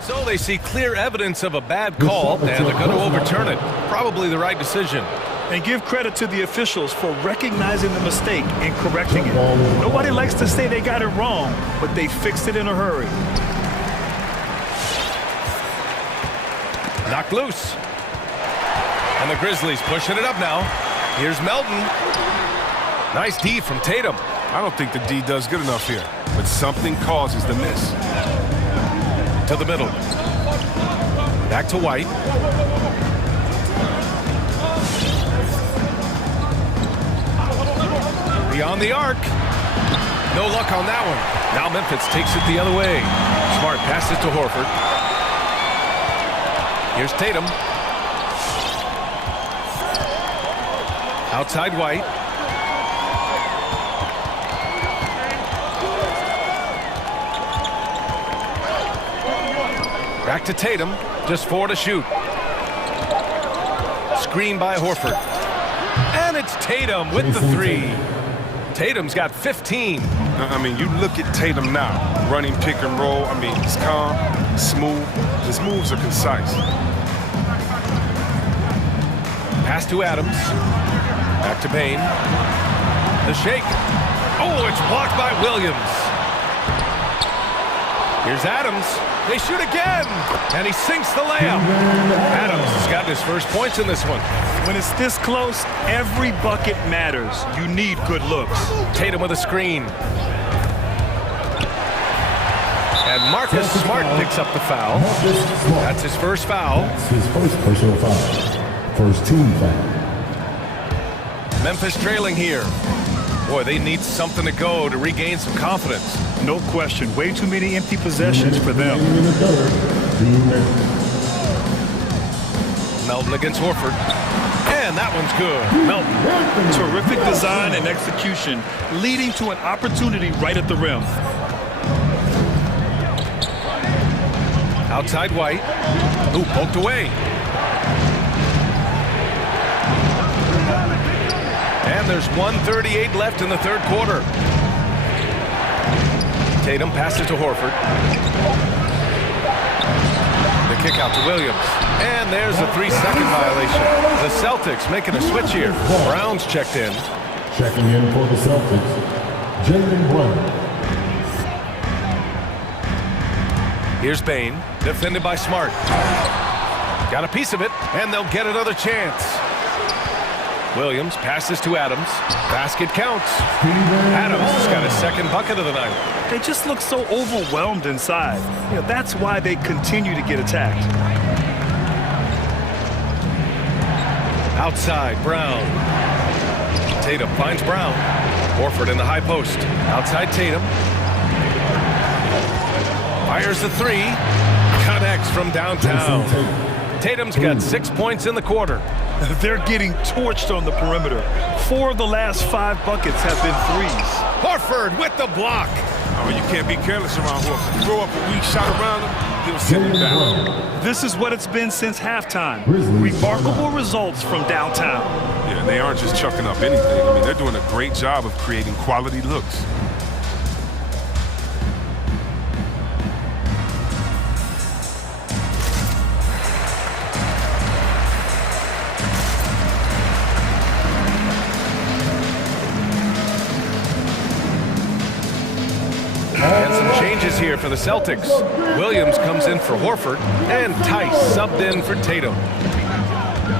So they see clear evidence of a bad call, and they're going to overturn it. Probably the right decision. And give credit to the officials for recognizing the mistake and correcting it. Nobody likes to say they got it wrong, but they fixed it in a hurry. Knocked loose. And the Grizzlies pushing it up now. Here's Melton. Nice D from Tatum. I don't think the D does good enough here, but something causes the miss. To the middle. Back to White. Beyond the arc. No luck on that one. Now Memphis takes it the other way. Smart passes to Horford. Here's Tatum. Outside White. Back to Tatum. Just 4 to shoot. Screen by Horford. And it's Tatum with the 3. Tatum's got 15. I mean, you look at Tatum now, running pick and roll. I mean, he's calm, smooth. His moves are concise. Pass to Adams. Back to Payne. The shake. Oh, it's blocked by Williams. Here's Adams. They shoot again. And he sinks the layup. Adams has got his first points in this one. When it's this close, every bucket matters. You need good looks. Tatum with a screen. And Marcus Smart picks up the foul. That's his first foul. That's his first personal foul. First team foul. Memphis trailing here. Boy, they need something to go to regain some confidence. No question. Way too many empty possessions for them. Melton against Horford. And that one's good. Melton. Terrific design and execution, leading to an opportunity right at the rim. Outside White. Ooh, poked away. And there's 1:38 left in the third quarter. Tatum passes to Horford. The kick out to Williams. And there's a 3-second violation. The Celtics making a switch here. Brown's checked in. Checking in for the Celtics, Jaylen Brown. Here's Bane, defended by Smart. Got a piece of it, and they'll get another chance. Williams passes to Adams. Basket counts. Adams has got his second bucket of the night. They just look so overwhelmed inside. You know, that's why they continue to get attacked. Outside, Brown. Tatum finds Brown. Horford in the high post. Outside Tatum. Fires the 3. Connects from downtown. Tatum's got 6 points in the quarter. They're getting torched on the perimeter. 4 of the last 5 buckets have been threes. Horford with the block. Oh, you can't be careless around Horford. You throw up a weak shot around him, he'll send it back. This is what it's been since halftime. Remarkable results from downtown. Yeah, and they aren't just chucking up anything. I mean, they're doing a great job of creating quality looks. And some changes here for the Celtics. Williams comes in for Horford, and Tice subbed in for Tatum.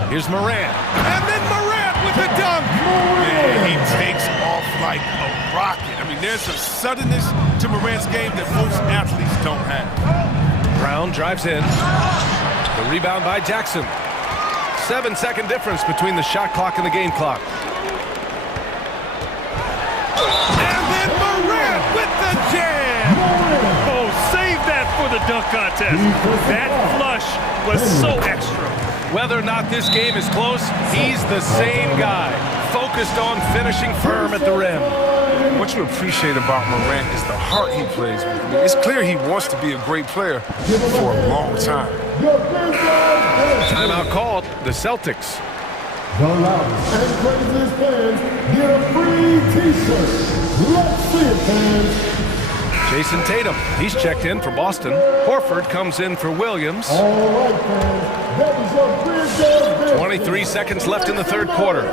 Here's Morant, and then Morant with the dunk! Man, he takes off like a rocket. I mean, There's a suddenness to Morant's game that most athletes don't have. Brown drives in. The rebound by Jackson. 7-second difference between the shot clock and the game clock. And then Morant with the jam! Oh, save that for the dunk contest. That flush was so extra. Whether or not this game is close, he's the same guy, focused on finishing firm at the rim. What you appreciate about Morant is the heart he plays with. I mean, it's clear he wants to be a great player for a long time. Timeout called, the Celtics. The loudest and craziest fans get a free T-shirt. Let's see it, fans. Jason Tatum, he's checked in for Boston. Horford comes in for Williams. All right, fans. That is your big 23 seconds left in the third quarter.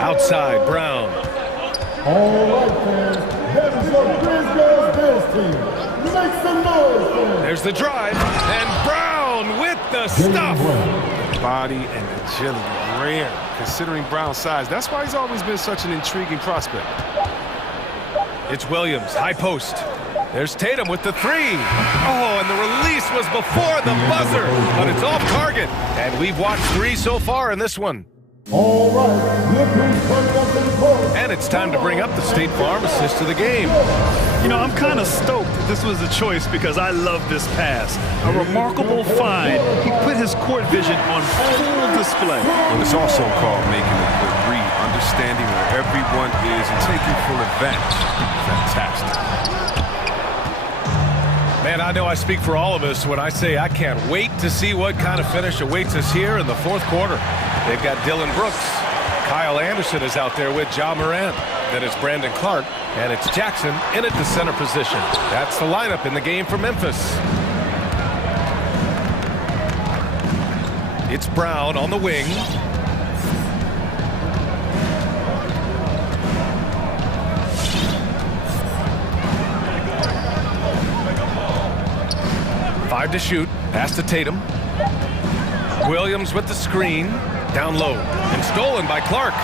Outside, Brown. All right, fans. That is your Grizz dance team. Make some noise, fans. There's the drive, and Brown with the stuff. Body and agility, rare, considering Brown's size. That's why he's always been such an intriguing prospect. It's Williams, high post. There's Tatum with the three. Oh, and the release was before the buzzer, but it's off target. And we've watched 3 so far in this one. All right, look who's coming up in court. And it's time to bring up the State Farm assist of the game. You know, I'm kind of stoked this was a choice because I love this pass. A remarkable find. He put his court vision on full display. And it's also called making a good read, understanding where everyone is and taking full advantage. Fantastic. Man, I know I speak for all of us when I say I can't wait to see what kind of finish awaits us here in the fourth quarter. They've got Dylan Brooks. Kyle Anderson is out there with Ja Morant. Then it's Brandon Clark, and it's Jackson in at the center position. That's the lineup in the game for Memphis. It's Brown on the wing. Five to shoot. Pass to Tatum. Williams with the screen. Down low. And stolen by Clark.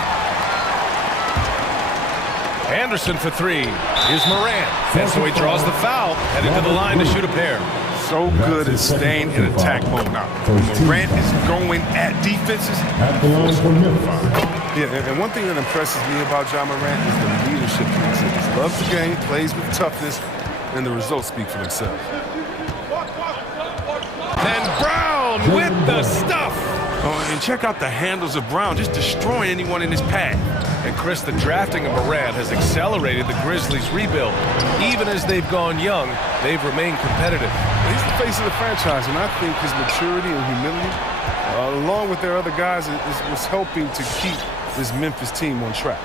Anderson for three. Here's Morant. And so he draws the foul. Headed to the line to shoot a pair. So good at staying in attack mode now. Morant is going at defenses. Yeah, and one thing that impresses me about Ja Morant is the leadership he exhibits. Loves the game, plays with toughness, and the results speak for themselves. And Brown with the stuff. Oh, and check out the handles of Brown, just destroying anyone in his path. And Chris, the drafting of Morant has accelerated the Grizzlies' rebuild. Even as they've gone young, they've remained competitive. He's the face of the franchise, and I think his maturity and humility, along with their other guys, was helping to keep this Memphis team on track.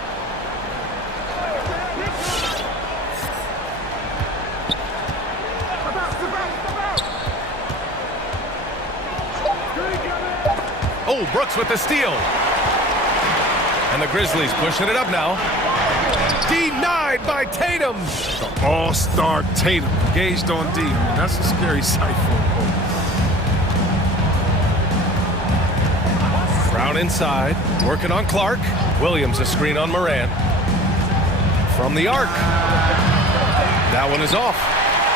Oh, Brooks with the steal. And the Grizzlies pushing it up now. Denied by Tatum. The all-star Tatum engaged on D. That's a scary sight for him. Brown inside, working on Clark. Williams a screen on Morant. From the arc. That one is off.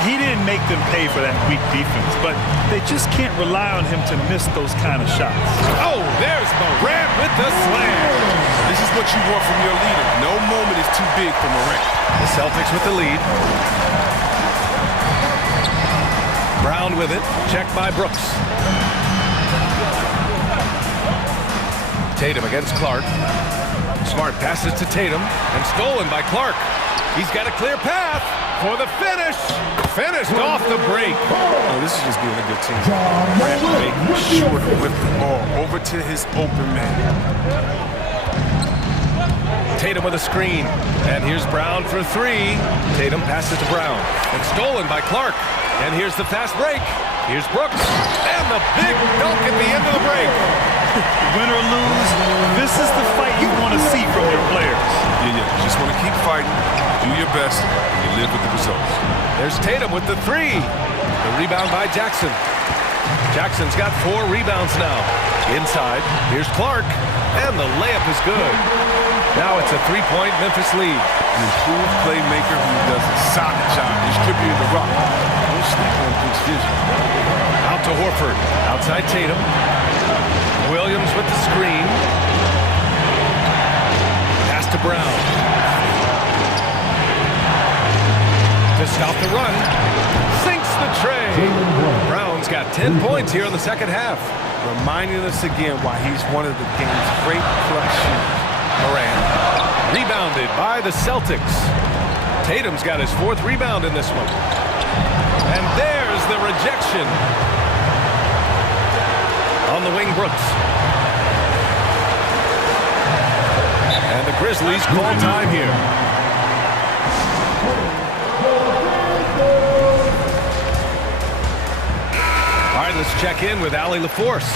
He didn't make them pay for that weak defense, but they just can't rely on him to miss those kind of shots. Oh, there's Morant with the slam. This is what you want from your leader. No moment is too big for Morant. The Celtics with the lead. Brown with it, checked by Brooks. Tatum against Clark. Smart passes to Tatum and stolen by Clark. He's got a clear path for the finish. Finished off the break. Oh, this is just being a good team. Morant making sure to whip the ball over to his open man. Tatum with a screen. And here's Brown for three. Tatum passes to Brown. And stolen by Clark. And here's the fast break. Here's Brooks. And the big dunk at the end of the break. Win or lose, this is the fight you want to see from your players. Yeah, you just want to keep fighting, do your best, and you live with the results. There's Tatum with the three. The rebound by Jackson. Jackson's got 4 rebounds now. Inside, here's Clark, and the layup is good. Now it's a three-point Memphis lead. An improved playmaker who does a solid job distributing the rock. No sleep on precision. Out to Horford. Outside Tatum. Williams with the screen. Pass to Brown. To stop the run. Sinks the tray. Brown's got 10 points here in the second half. Reminding us again why he's one of the game's great clutch shooters. Morant. Rebounded by the Celtics. Tatum's got his 4th rebound in this one. And there's the rejection. On the wing, Brooks. And the Grizzlies call time here. All right, let's check in with Allie LaForce.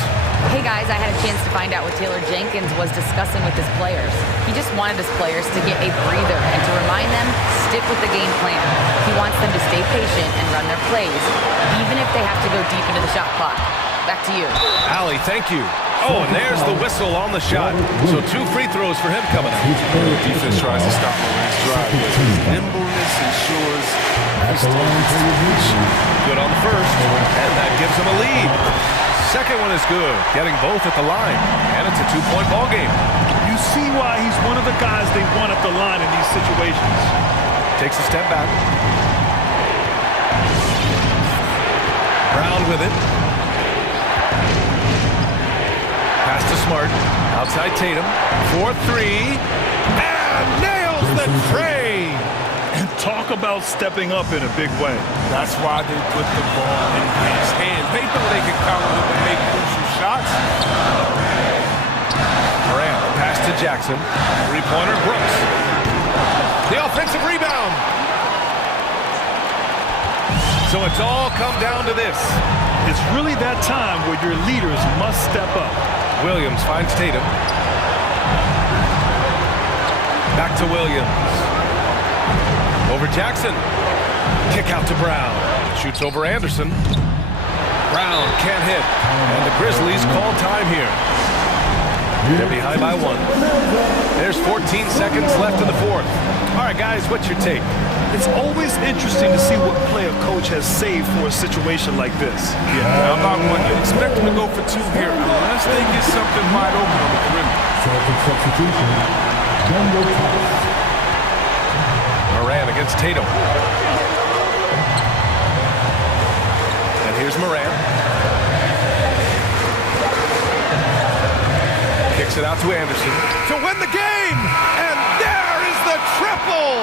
Hey guys, I had a chance to find out what Taylor Jenkins was discussing with his players. He just wanted his players to get a breather and to remind them, stick with the game plan. He wants them to stay patient and run their plays, even if they have to go deep into the shot clock. Back to you. Allie, thank you. Oh, and there's the whistle on the shot. So 2 free throws for him coming up. The defense tries to stop Morant's drive, but his nimbleness ensures good on the first, and that gives him a lead. Second one is good, getting both at the line, and it's a 2-point ball game. You see why he's one of the guys they want at the line in these situations. Takes a step back. Brown with it. Pass to Smart. Outside Tatum. 4-3. And nails the tray. And talk about stepping up in a big way. That's why they put the ball in his hands. They know they can cover him and make crucial shots. Morant, pass to Jackson. 3-pointer, Brooks. The offensive rebound. So it's all come down to this. It's really that time where your leaders must step up. Williams finds Tatum. Back to Williams. Over Jackson. Kick out to Brown. Shoots over Anderson. Brown can't hit. And the Grizzlies call time here. They're behind by 1. There's 14 seconds left in the 4th. All right, guys, what's your take? It's always interesting to see what play a coach has saved for a situation like this. Yeah, how about when you expect them to go for 2 here, unless they get something wide open on the perimeter. Substitution. Morant against Tatum. And here's Morant. Kicks it out to Anderson to win the game. And there is the triple.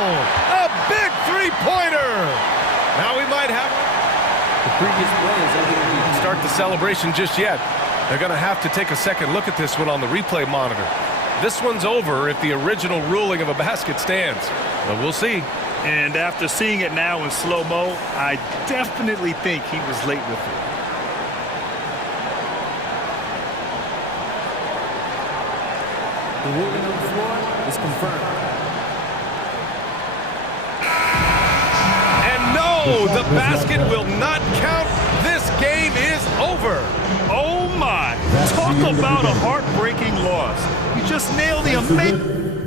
A big 3-pointer. Now we might have The previous play is over. Start the celebration just yet. They're going to have to take a second look at this one on the replay monitor. This one's over if the original ruling of a basket stands. But we'll see. And after seeing it now in slow-mo, I definitely think he was late with it. The ruling on the floor is confirmed. And no, the basket will not count. This game is over. Oh my! Talk about a heartbreaking loss. You just nailed the amazing...